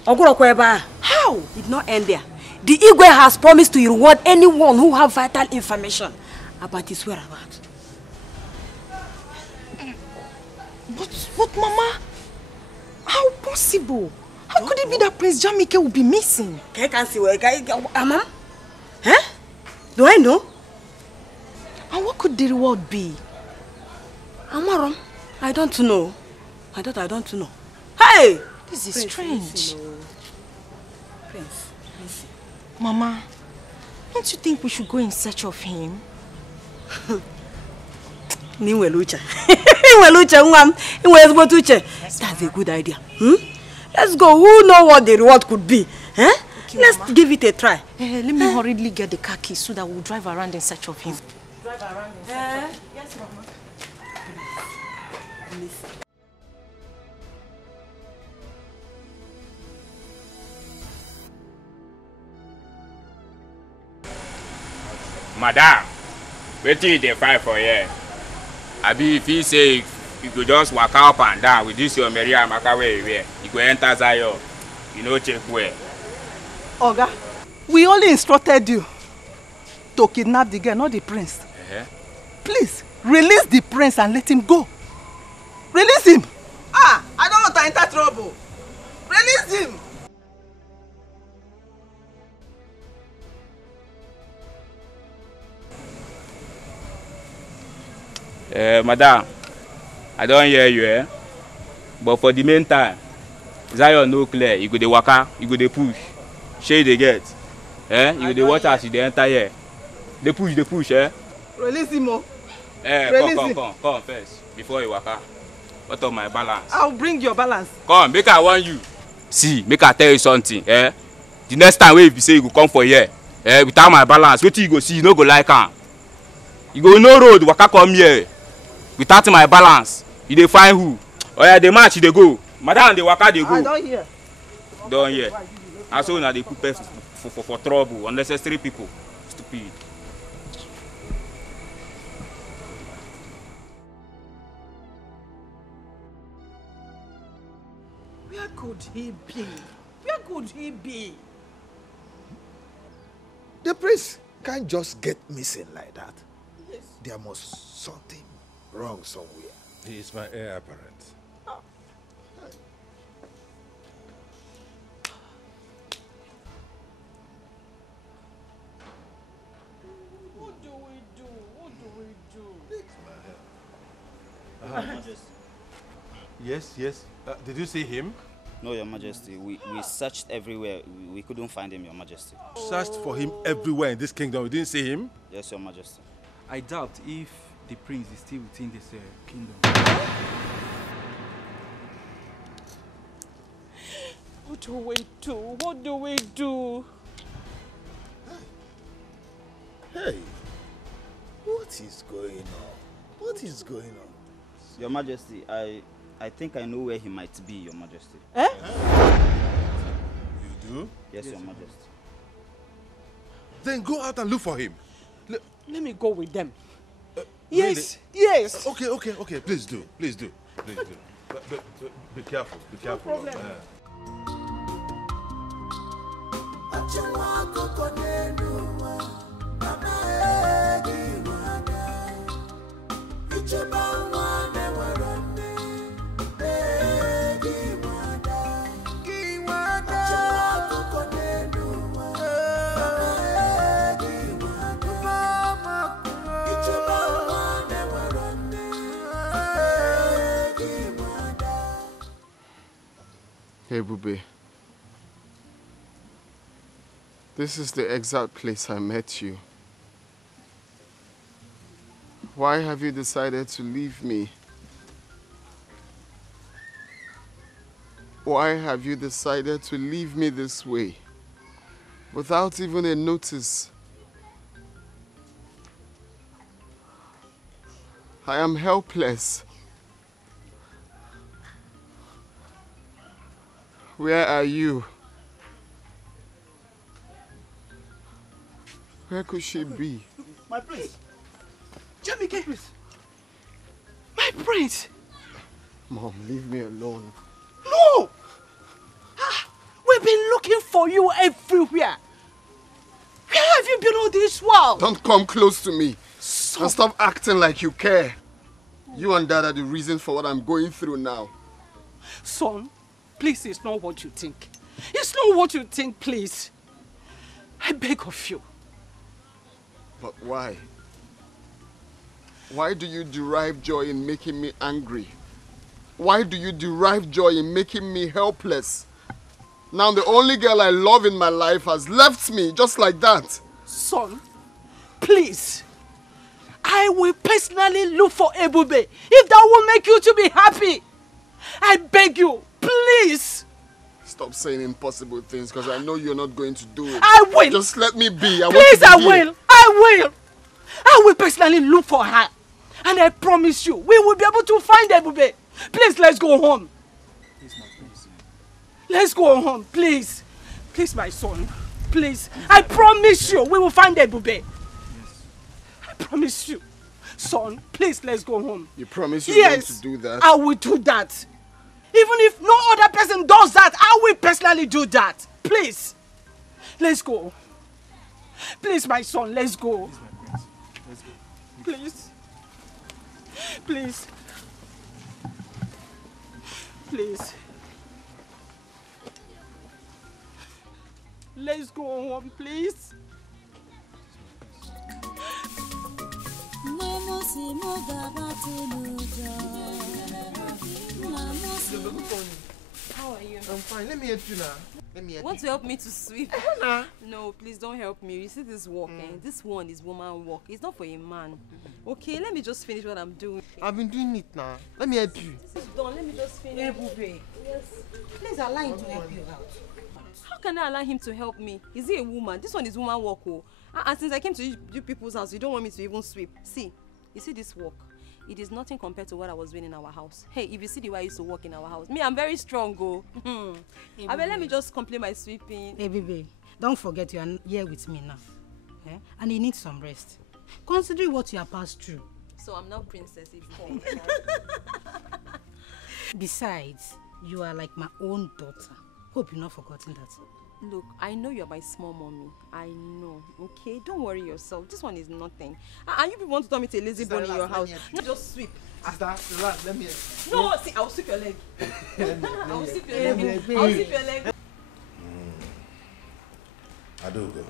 How? Did not end there. The Igwe has promised to reward anyone who have vital information about his whereabouts. But Mama, how possible? How could it be that Prince Jamike will be missing? Mama? Huh? Do I know? And what could the reward be? Amaram, I don't know. I don't know. Hey! This is Prince, strange. listen, Prince, listen. Mama, don't you think we should go in search of him? That's a good idea. Let's go. Who knows what the reward could be? Eh? Okay, Let's Mama. give it a try. Let me hurriedly get the car keys so that we'll drive around in search of him. Drive around in search of him. Yes, Mama. Listen. Madam, wetin you dey fight for here? Abi if he say you go just waka up and down with this your Mary Amaka wey you wear, you go enter Zion, you no check well. Oga, we only instructed you to kidnap the girl, not the prince. Please, release the prince and let him go. Release him. I don't want to enter trouble. Release him. Madam, I don't hear you, eh? But for the meantime, Zion no clear. You go dey waka, you go dey push. Shey dey get. You go dey watch as you dey enter here. Dey push, eh? Release him, oh. Come first before you waka. What of my balance? I'll bring your balance. Come, make I warn you. See, make I tell you something, eh? The next time wey you say you go come for here, without my balance, wetin you go see, you no go like am. You go no road waka come here. Without my balance, you dey find who? Oya dey match, you dey go. Madam dey waka dey go. I don't hear. Don hear. And so una dey put person for trouble, unnecessary people. Stupid. Where could he be? Where could he be? The prince can't just get missing like that. Yes. There must something wrong somewhere. He is my heir apparent. What do we do? What do we do? Your Majesty. Yes. Did you see him? No, Your Majesty. We searched everywhere. We couldn't find him, Your Majesty. Searched for him everywhere in this kingdom. We didn't see him? Yes, Your Majesty. I doubt if the prince is still within this kingdom. What do we do? What do we do? Hey, what is going on? What is going on? Your Majesty, I think I know where he might be, Your Majesty. You do? Yes, Your Majesty. Then go out and look for him. Let me go with them. Yes, really? Yes. Okay. Please do. But be careful. Be careful. No problem. Hey, Bube. This is the exact place I met you. Why have you decided to leave me? Why have you decided to leave me this way? Without even a notice? I am helpless. Where are you? Where could she be? My prince. Jamike. My prince. Mom, leave me alone. No! We've been looking for you everywhere. champion of this world. Don't come close to me. And stop acting like you care. You and Dad are the reason for what I'm going through now. Son, please, it's not what you think. It's not what you think, please. I beg of you. But why? Why do you derive joy in making me angry? Why do you derive joy in making me helpless? Now the only girl I love in my life has left me just like that. Son, please. I will personally look for Ebube if that will make you to be happy. I beg you, please. Stop saying impossible things because I know you're not going to do it. I will. Just let me be. Please, I will. I will personally look for her. And I promise you, we will be able to find Ebube. Please, let's go home. Let's go home, please. Please, my son. Please. I promise you, we will find Ebube. Yes. I promise you. Son, please, let's go home. You promise you're going to do that? I will do that. Even if no other person does that, I will personally do that. Please. Let's go. Please, my son, let's go. Please. Please. Please. Let's go home, please. How are you? I'm fine. Let me help you now. Let me help Want you. to help me to sweep? Nah. No, please don't help me. You see this work, this one is woman work. It's not for a man. Okay, let me just finish what I'm doing. I've been doing it now. Let me help you. This is done. Let me just finish. Yes. Please allow him to help you out. How can I allow him to help me? Is he a woman? This one is woman work. Oh. And since I came to you people's house, you don't want me to even sweep. See, you see this work? It is nothing compared to what I was doing in our house. Hey, if you see the way I used to work in our house, me, I'm very strong, go. Hey, I mean, let me just complete my sweeping. Hey, baby, don't forget you are here with me now. Eh? And you need some rest. Considering what you have passed through. So I'm not princess anymore. Besides, you are like my own daughter. Hope you're not forgotten that. Look, I know you're my small mommy. I know, okay? Don't worry yourself. This one is nothing. And you people want to tell me to a lazy bone in your house. No, just sweep. Relax, let me help you. No, see, I'll sweep your leg. I'll sweep your leg. I'll sweep your leg. Adogo,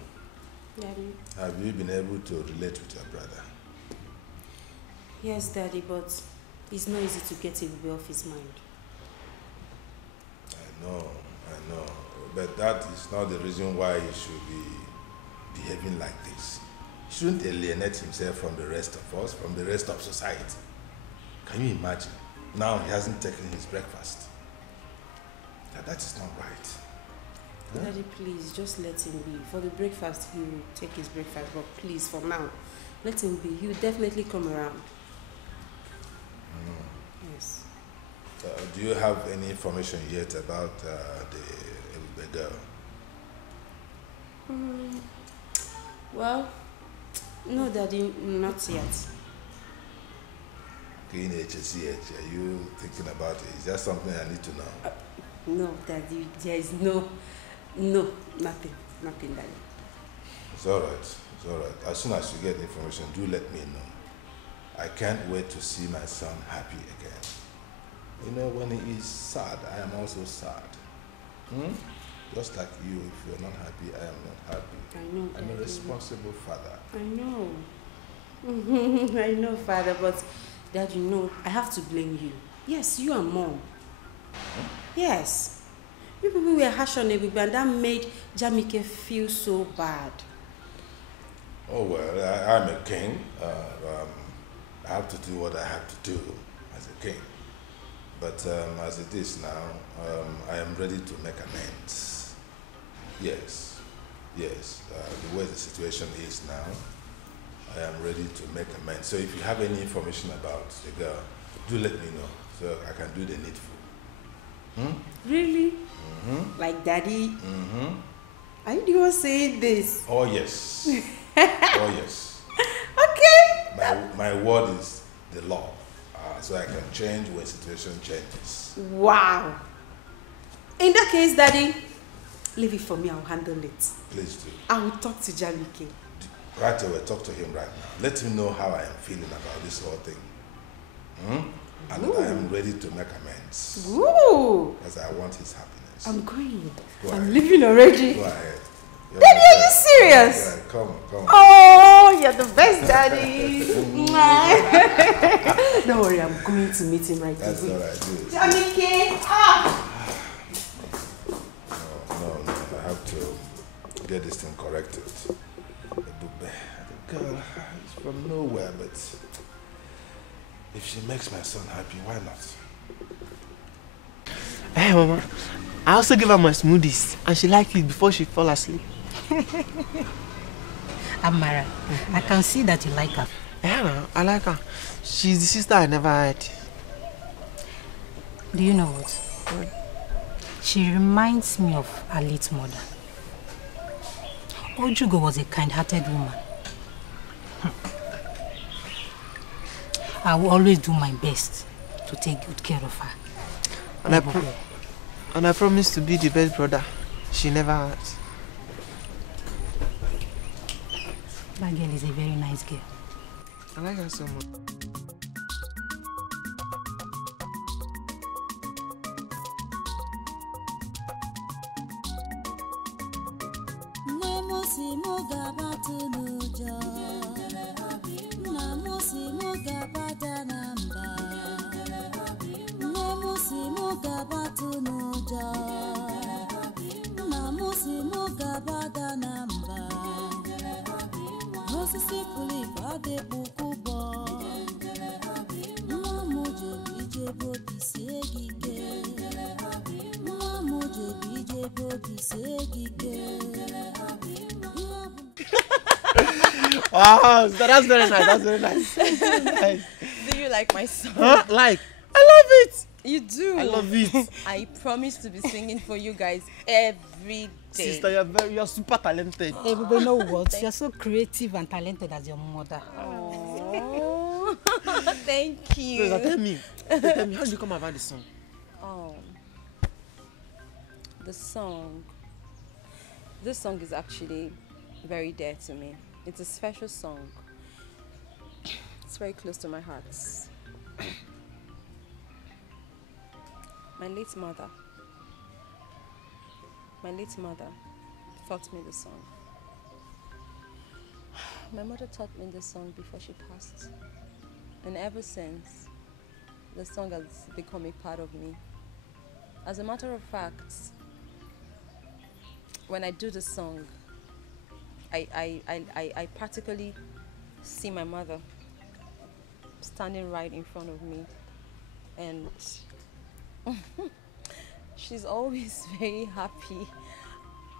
Daddy. have you been able to relate with your brother? Yes, Daddy, but it's not easy to get Ebube off his mind. I know. But that is not the reason why he should be behaving like this. He shouldn't alienate himself from the rest of us, from the rest of society. Can you imagine? Now he hasn't taken his breakfast. That is not right. Huh? Daddy, please, just let him be. For the breakfast, he will take his breakfast, but please, for now, let him be. He will definitely come around. Yes. Do you have any information yet about the girl? Well, no, Daddy, not yet. Are you thinking about it? Is that something I need to know? No, Daddy, there is nothing, Daddy. It's all right. As soon as you get information, do let me know. I can't wait to see my son happy again. You know, when he is sad, I am also sad. Just like you, if you're not happy, I am not happy. I know, I'm Daddy. a responsible father. I know. I know, Father, but Dad, you know, I have to blame you. Yes, you and Mom. Yes. You people were harsh on Ebube and that made Jamike feel so bad. Oh, well, I'm a king. I have to do what I have to do as a king. But as it is now, I am ready to make amends. Yes. The way the situation is now, I am ready to make amends. So if you have any information about the girl, do let me know so I can do the needful. Really? Like Daddy? Are you the one saying this? Oh, yes. Oh, yes. Okay. My word is the law. So I can change when situation changes. Wow. In that case, Daddy, leave it for me. I'll handle it. Please do. I will talk to Jamike. Right away, talk to him right now. Let him know how I am feeling about this whole thing. And that I am ready to make amends. Ooh. Because I want his happiness. I'm going. Go I'm ahead. leaving already. Go ahead. Daddy, are you serious? Yeah, come on. Oh, you're the best, Daddy. Don't worry, I'm going to meet him right away. That's what I do. Johnny K. Ah. No, I have to get this thing corrected. The girl is from nowhere, but if she makes my son happy, why not? Hey, Mama. I also gave her my smoothies, and she liked it before she fell asleep. Amara, I can see that you like her. Yeah, I like her. She's the sister I never had. Do you know what? She reminds me of her late mother. Ojugo was a kind-hearted woman. I will always do my best to take good care of her. And I promise to be the best brother she never had. That girl is a very nice girl. I like her so much. Wow, that's very nice. That's very nice. Nice. Do you like my song? Huh? Like? I love it. You do? I love it. I promise to be singing for you guys every day. Sister, you're super talented. Hey, but you know what? You're so creative and talented as your mother. Oh, thank you. So, tell me, how did you come about the song? Oh, the song. This song is actually very dear to me. It's a special song. It's very close to my heart. My late mother taught me the song. My mother taught me the song before she passed. And ever since, the song has become a part of me. As a matter of fact, when I do the song, I practically see my mother standing right in front of me, and she's always very happy.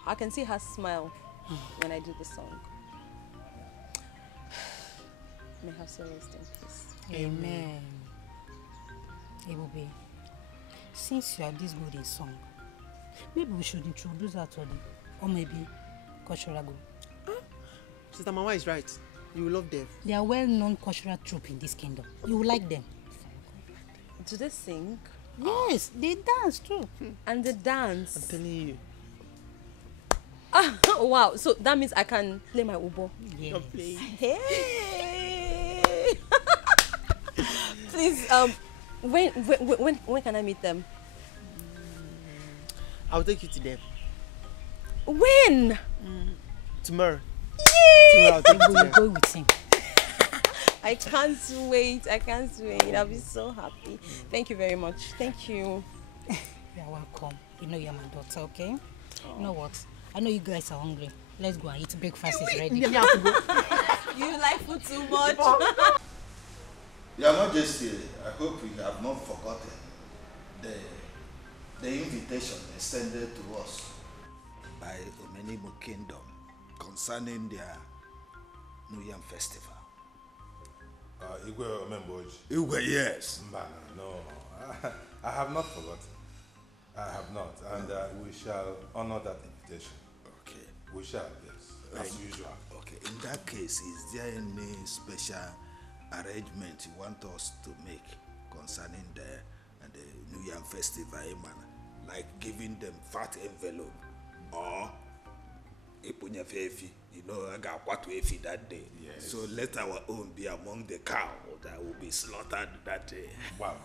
I can see her smile when I do the song. May her soul rest in peace. Amen. Ebube, since you are this good in song, maybe we should introduce her to the, or maybe cultural group. Sister Mama is right. You will love them. They are well-known cultural troupe in this kingdom. You will like them. Do they sing? Yes, they dance too. And they dance. I'm telling you. Ah, wow, so that means I can play my ubo. Yes. Hey. Please, when can I meet them? I'll take you to them. When? Tomorrow. Yay! Tomorrow I'll take you to them. Go with him. I can't wait. I'll be so happy. Thank you very much. Thank you. You're welcome. You know you're my daughter, okay? You know what? I know you guys are hungry. Let's go and eat. Breakfast is ready. You like food too much. Your Majesty, I hope you have not forgotten the invitation extended to us by Omenimo Kingdom concerning their New Yam Festival. Igwe Omemboji. Igwe, yes. No, I have not forgotten. I have not, and we shall honor that invitation. Okay. We shall, yes, as usual. Okay, in that case, is there any special arrangement you want us to make concerning the New Yam Festival, like giving them fat envelope or You know, I got what efi that day. Yes. So let our own be among the cow that will be slaughtered that day. Wow.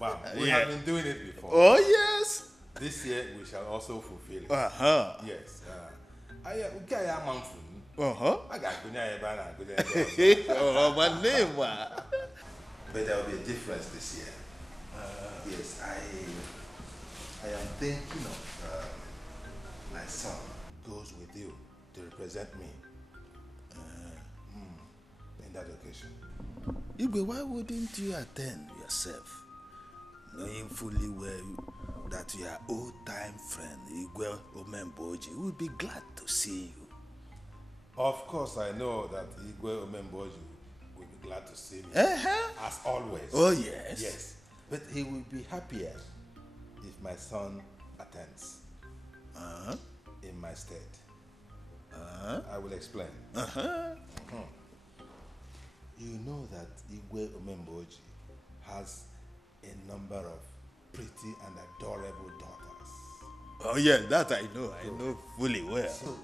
Wow. We have been doing it before. Oh, yes. This year we shall also fulfill it. Uh-huh. Yes. I got a month. Uh-huh. I got oh, my name. But there will be a difference this year. Yes, I am thinking of my son goes with you to represent me in that occasion. Igwe, why wouldn't you attend yourself, knowing fully well that your old-time friend Igwe Omemboji would be glad to see you? Of course, I know that Igwe Omemboji will be glad to see me, as always. Oh, yes. Yes, but he will be happier if my son attends in my stead. I will explain. You know that Igwe Omemboji has a number of pretty and adorable daughters. Oh, yeah, that I know. I know fully well. So,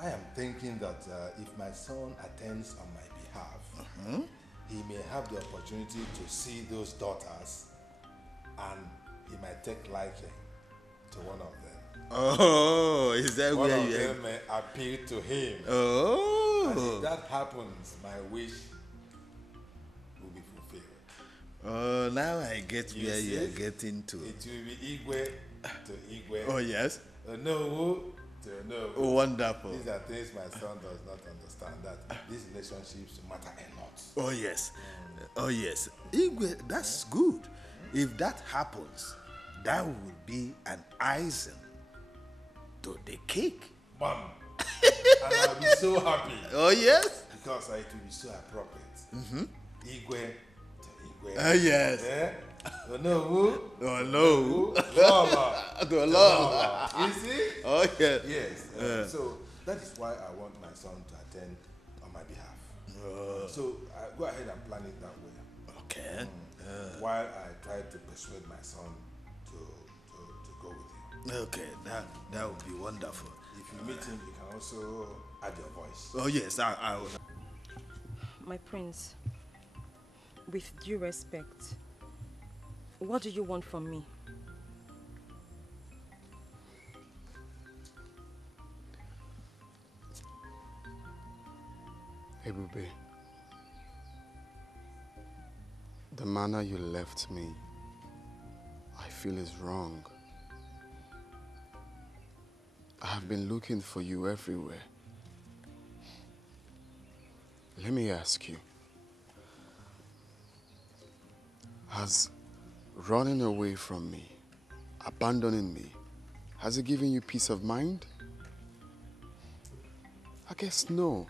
I am thinking that if my son attends on my behalf, he may have the opportunity to see those daughters and he might take liking to one of them. Oh, is that one where of you them may appeal to him. Oh. And if that happens, my wish will be fulfilled. Oh, now I get where you are getting to. It will be Igwe to Igwe. Oh, yes. Onowu to Onowu. Oh, wonderful. These are things my son does not understand, that these relationships matter a lot. Oh, yes. Oh, yes. Igwe, that's good. If that happens, that would be an icing to the cake. Mom. And I'll be so happy. Oh, yes? Because it will be so appropriate. Igwe to Igwe. Oh, yes. Yeah? Onowu. Onowu. Lola. To Lola. You see? Oh, yes. Yes. So that is why I want my son to attend on my behalf. So go ahead and plan it that way. Okay. While I try to persuade my son to go with you. Okay, that would be wonderful. If you meet him, you can also add your voice. Oh, yes, I will. My prince, with due respect, what do you want from me? Ebube, the manner you left me, I feel is wrong. I have been looking for you everywhere. Let me ask you, has running away from me, abandoning me, has it given you peace of mind? I guess no.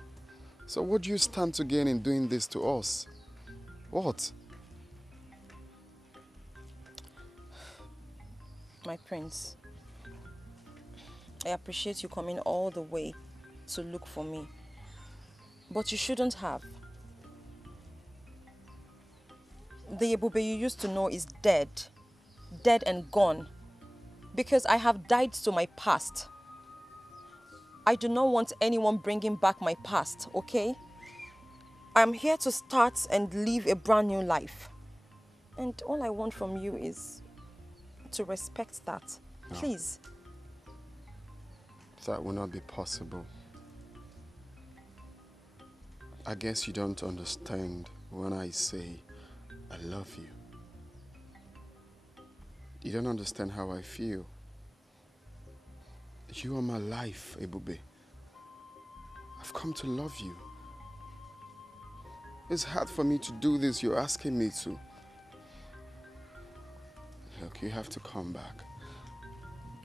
So what do you stand to gain in doing this to us? What? My prince, I appreciate you coming all the way to look for me. But you shouldn't have. The Ebube you used to know is dead. Dead and gone. Because I have died to my past. I do not want anyone bringing back my past, okay? I'm here to start and live a brand new life. And all I want from you is to respect that. No. Please. That will not be possible. I guess you don't understand when I say I love you. You don't understand how I feel. You are my life, Ebube. I've come to love you. It's hard for me to do this. You're asking me to. Look, you have to come back.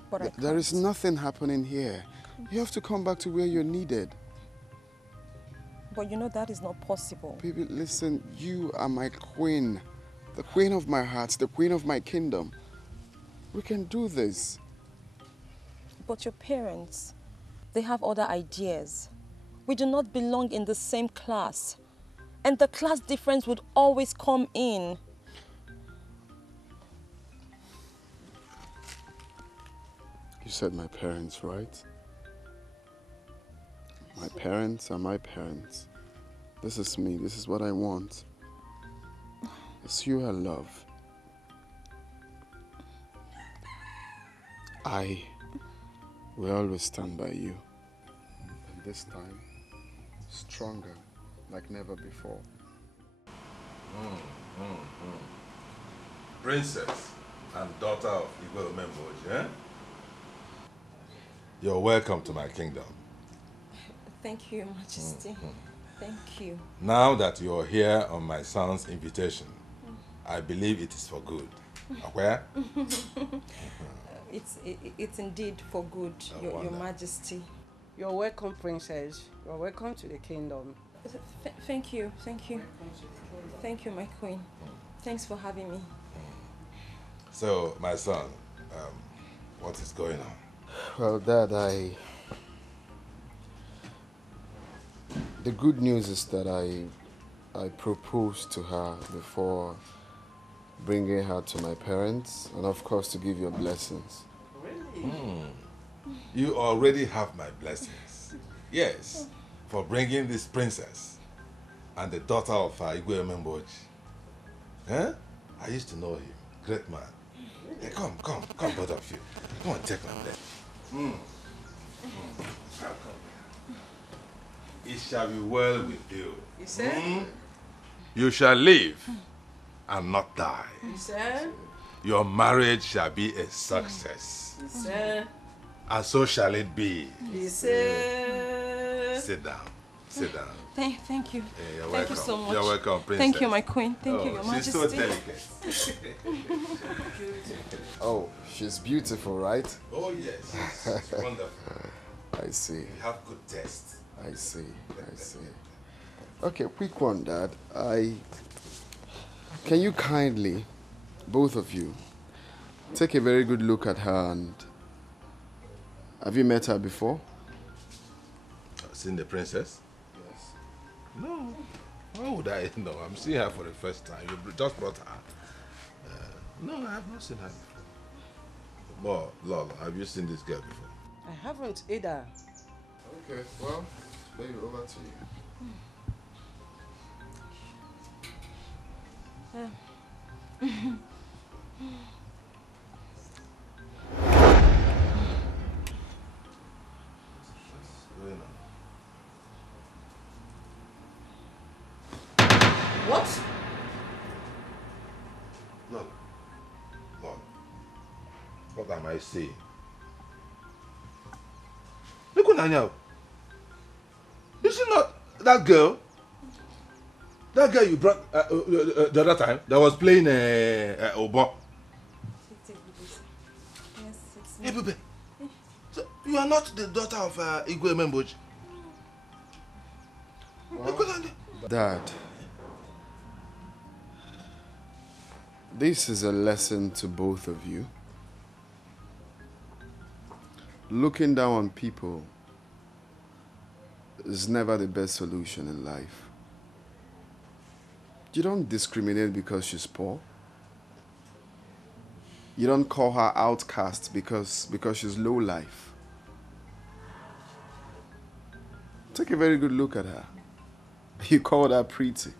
But There is nothing happening here. You have to come back to where you're needed. But you know that is not possible. Baby, listen, you are my queen. The queen of my heart, the queen of my kingdom. We can do this. But your parents, they have other ideas. We do not belong in the same class. And the class difference would always come in. You said my parents, right? parents are my parents. This is me. This is what I want. It's you I love. I will always stand by you. And this time, stronger like never before. Princess and daughter of Igwe Omemboji, eh? You're welcome to my kingdom. Thank you, Your Majesty. Thank you. Now that you're here on my son's invitation, I believe it is for good. Where? It's indeed for good, Your Majesty. You're welcome, Princess. You're welcome to the kingdom. Thank you, thank you. Thank you, my queen. Thanks for having me. So, my son, what is going on? Well, Dad, the good news is that I proposed to her before bringing her to my parents, and of course to give your blessings. Really? You already have my blessings. Yes, for bringing this princess and the daughter of Igwe Omemboji. Huh? I used to know him. Great man. Hey, come, both of you. Come on, take my blessing. It shall be well with you. You said? You shall live and not die. You said? Your marriage shall be a success. You said? And so shall it be. You said? Sit down. Sit down. Thank you. You're Thank welcome. you so much. You're welcome, princess. Thank you, my queen. Thank you, Your Majesty. She's so delicate. Oh, she's beautiful, right? Oh, yes. She's wonderful. I see. You have good taste. I see. Okay, quick one, Dad. Can you kindly, both of you, take a very good look at her and... Have you met her before? Seen the princess? Yes. No. Why would I know? I'm seeing her for the first time. You just brought her. No, I have not seen her before. Well, Lolo, have you seen this girl before? I haven't either. Okay, well, maybe over to you. What? Look. What am I saying? Look at Nanya. You see not that girl? That girl you brought the other time that was playing Obo. Yes, it's me. Hey, Bebe. So you are not the daughter of Igwe Omemboji? Dad, this is a lesson to both of you. Looking down on people is never the best solution in life. You don't discriminate because she's poor. You don't call her outcast because she's low life. Take a very good look at her. You called her pretty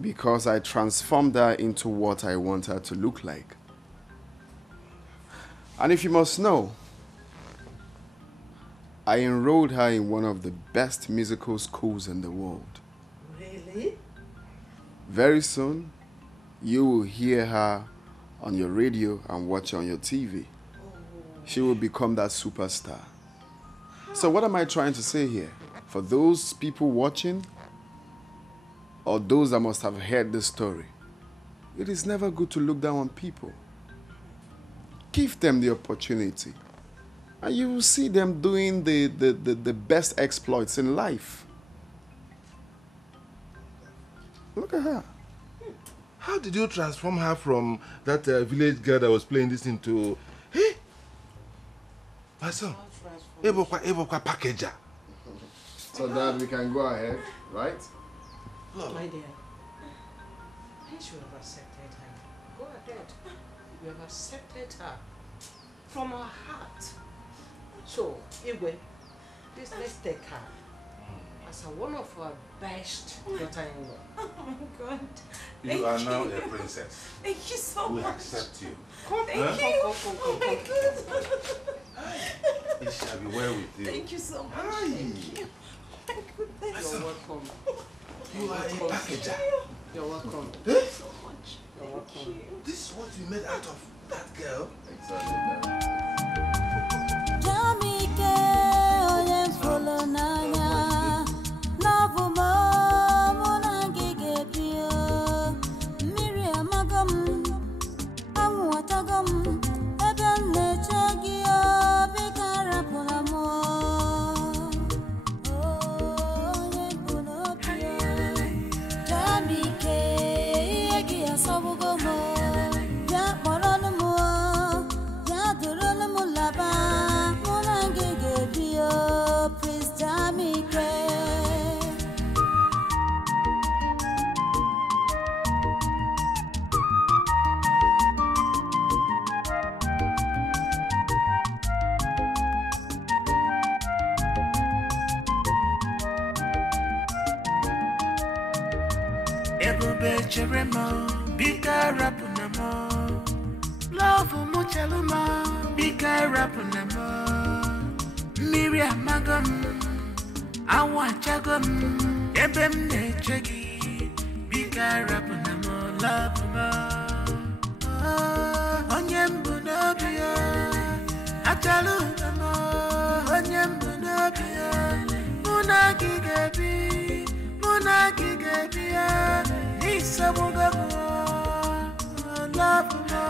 because I transformed her into what I want her to look like. And if you must know, I enrolled her in one of the best musical schools in the world. Really? Very soon, you will hear her on your radio and watch her on your TV. She will become that superstar. So what am I trying to say here? For those people watching, or those that must have heard this story, it is never good to look down on people. Give them the opportunity, and you will see them doing the best exploits in life. Look at her. How did you transform her from that village girl that was playing this into... Hey, my son, Ebokwa packager. So Dad, we can go ahead, right? My dear, since you have accepted her, go ahead. You have accepted her from our heart. So, Igwe, Please, let's take her as one of our best daughter-in-law. Oh my God. You are now a princess. Thank you so we much. accept you. Thank you. Oh my God. It shall be well with you. Thank you so much. Thank you. My goodness. You're welcome. You are a packager. You're welcome. Thank you so much. You're welcome. This is what you made out of that girl. Exactly. Jamike onye mfolo n'anya love mo muna ngige pio mmiri amago m anwụ atago m ebe m na-eche gị obi karapụla m onye mfolo pio Jamike ihe gị asọgbugo m bịa kpọrọnụ m bịa durunu m laba muna ngige pio Prince Jamike. Ebube chere mo, bika rapu na mo. Love mo chelu mo, bika rapu na mo. Mmiri amago m, awụ achago m, ebe m na-eche gị, bika rapu na mo, love mo. Onye m bụ n'obi ya, achalụ na mo, onye m bụ n'obi ya, mụ na gị ga-ebi. Muna gige bia, nisabugamo, love mo.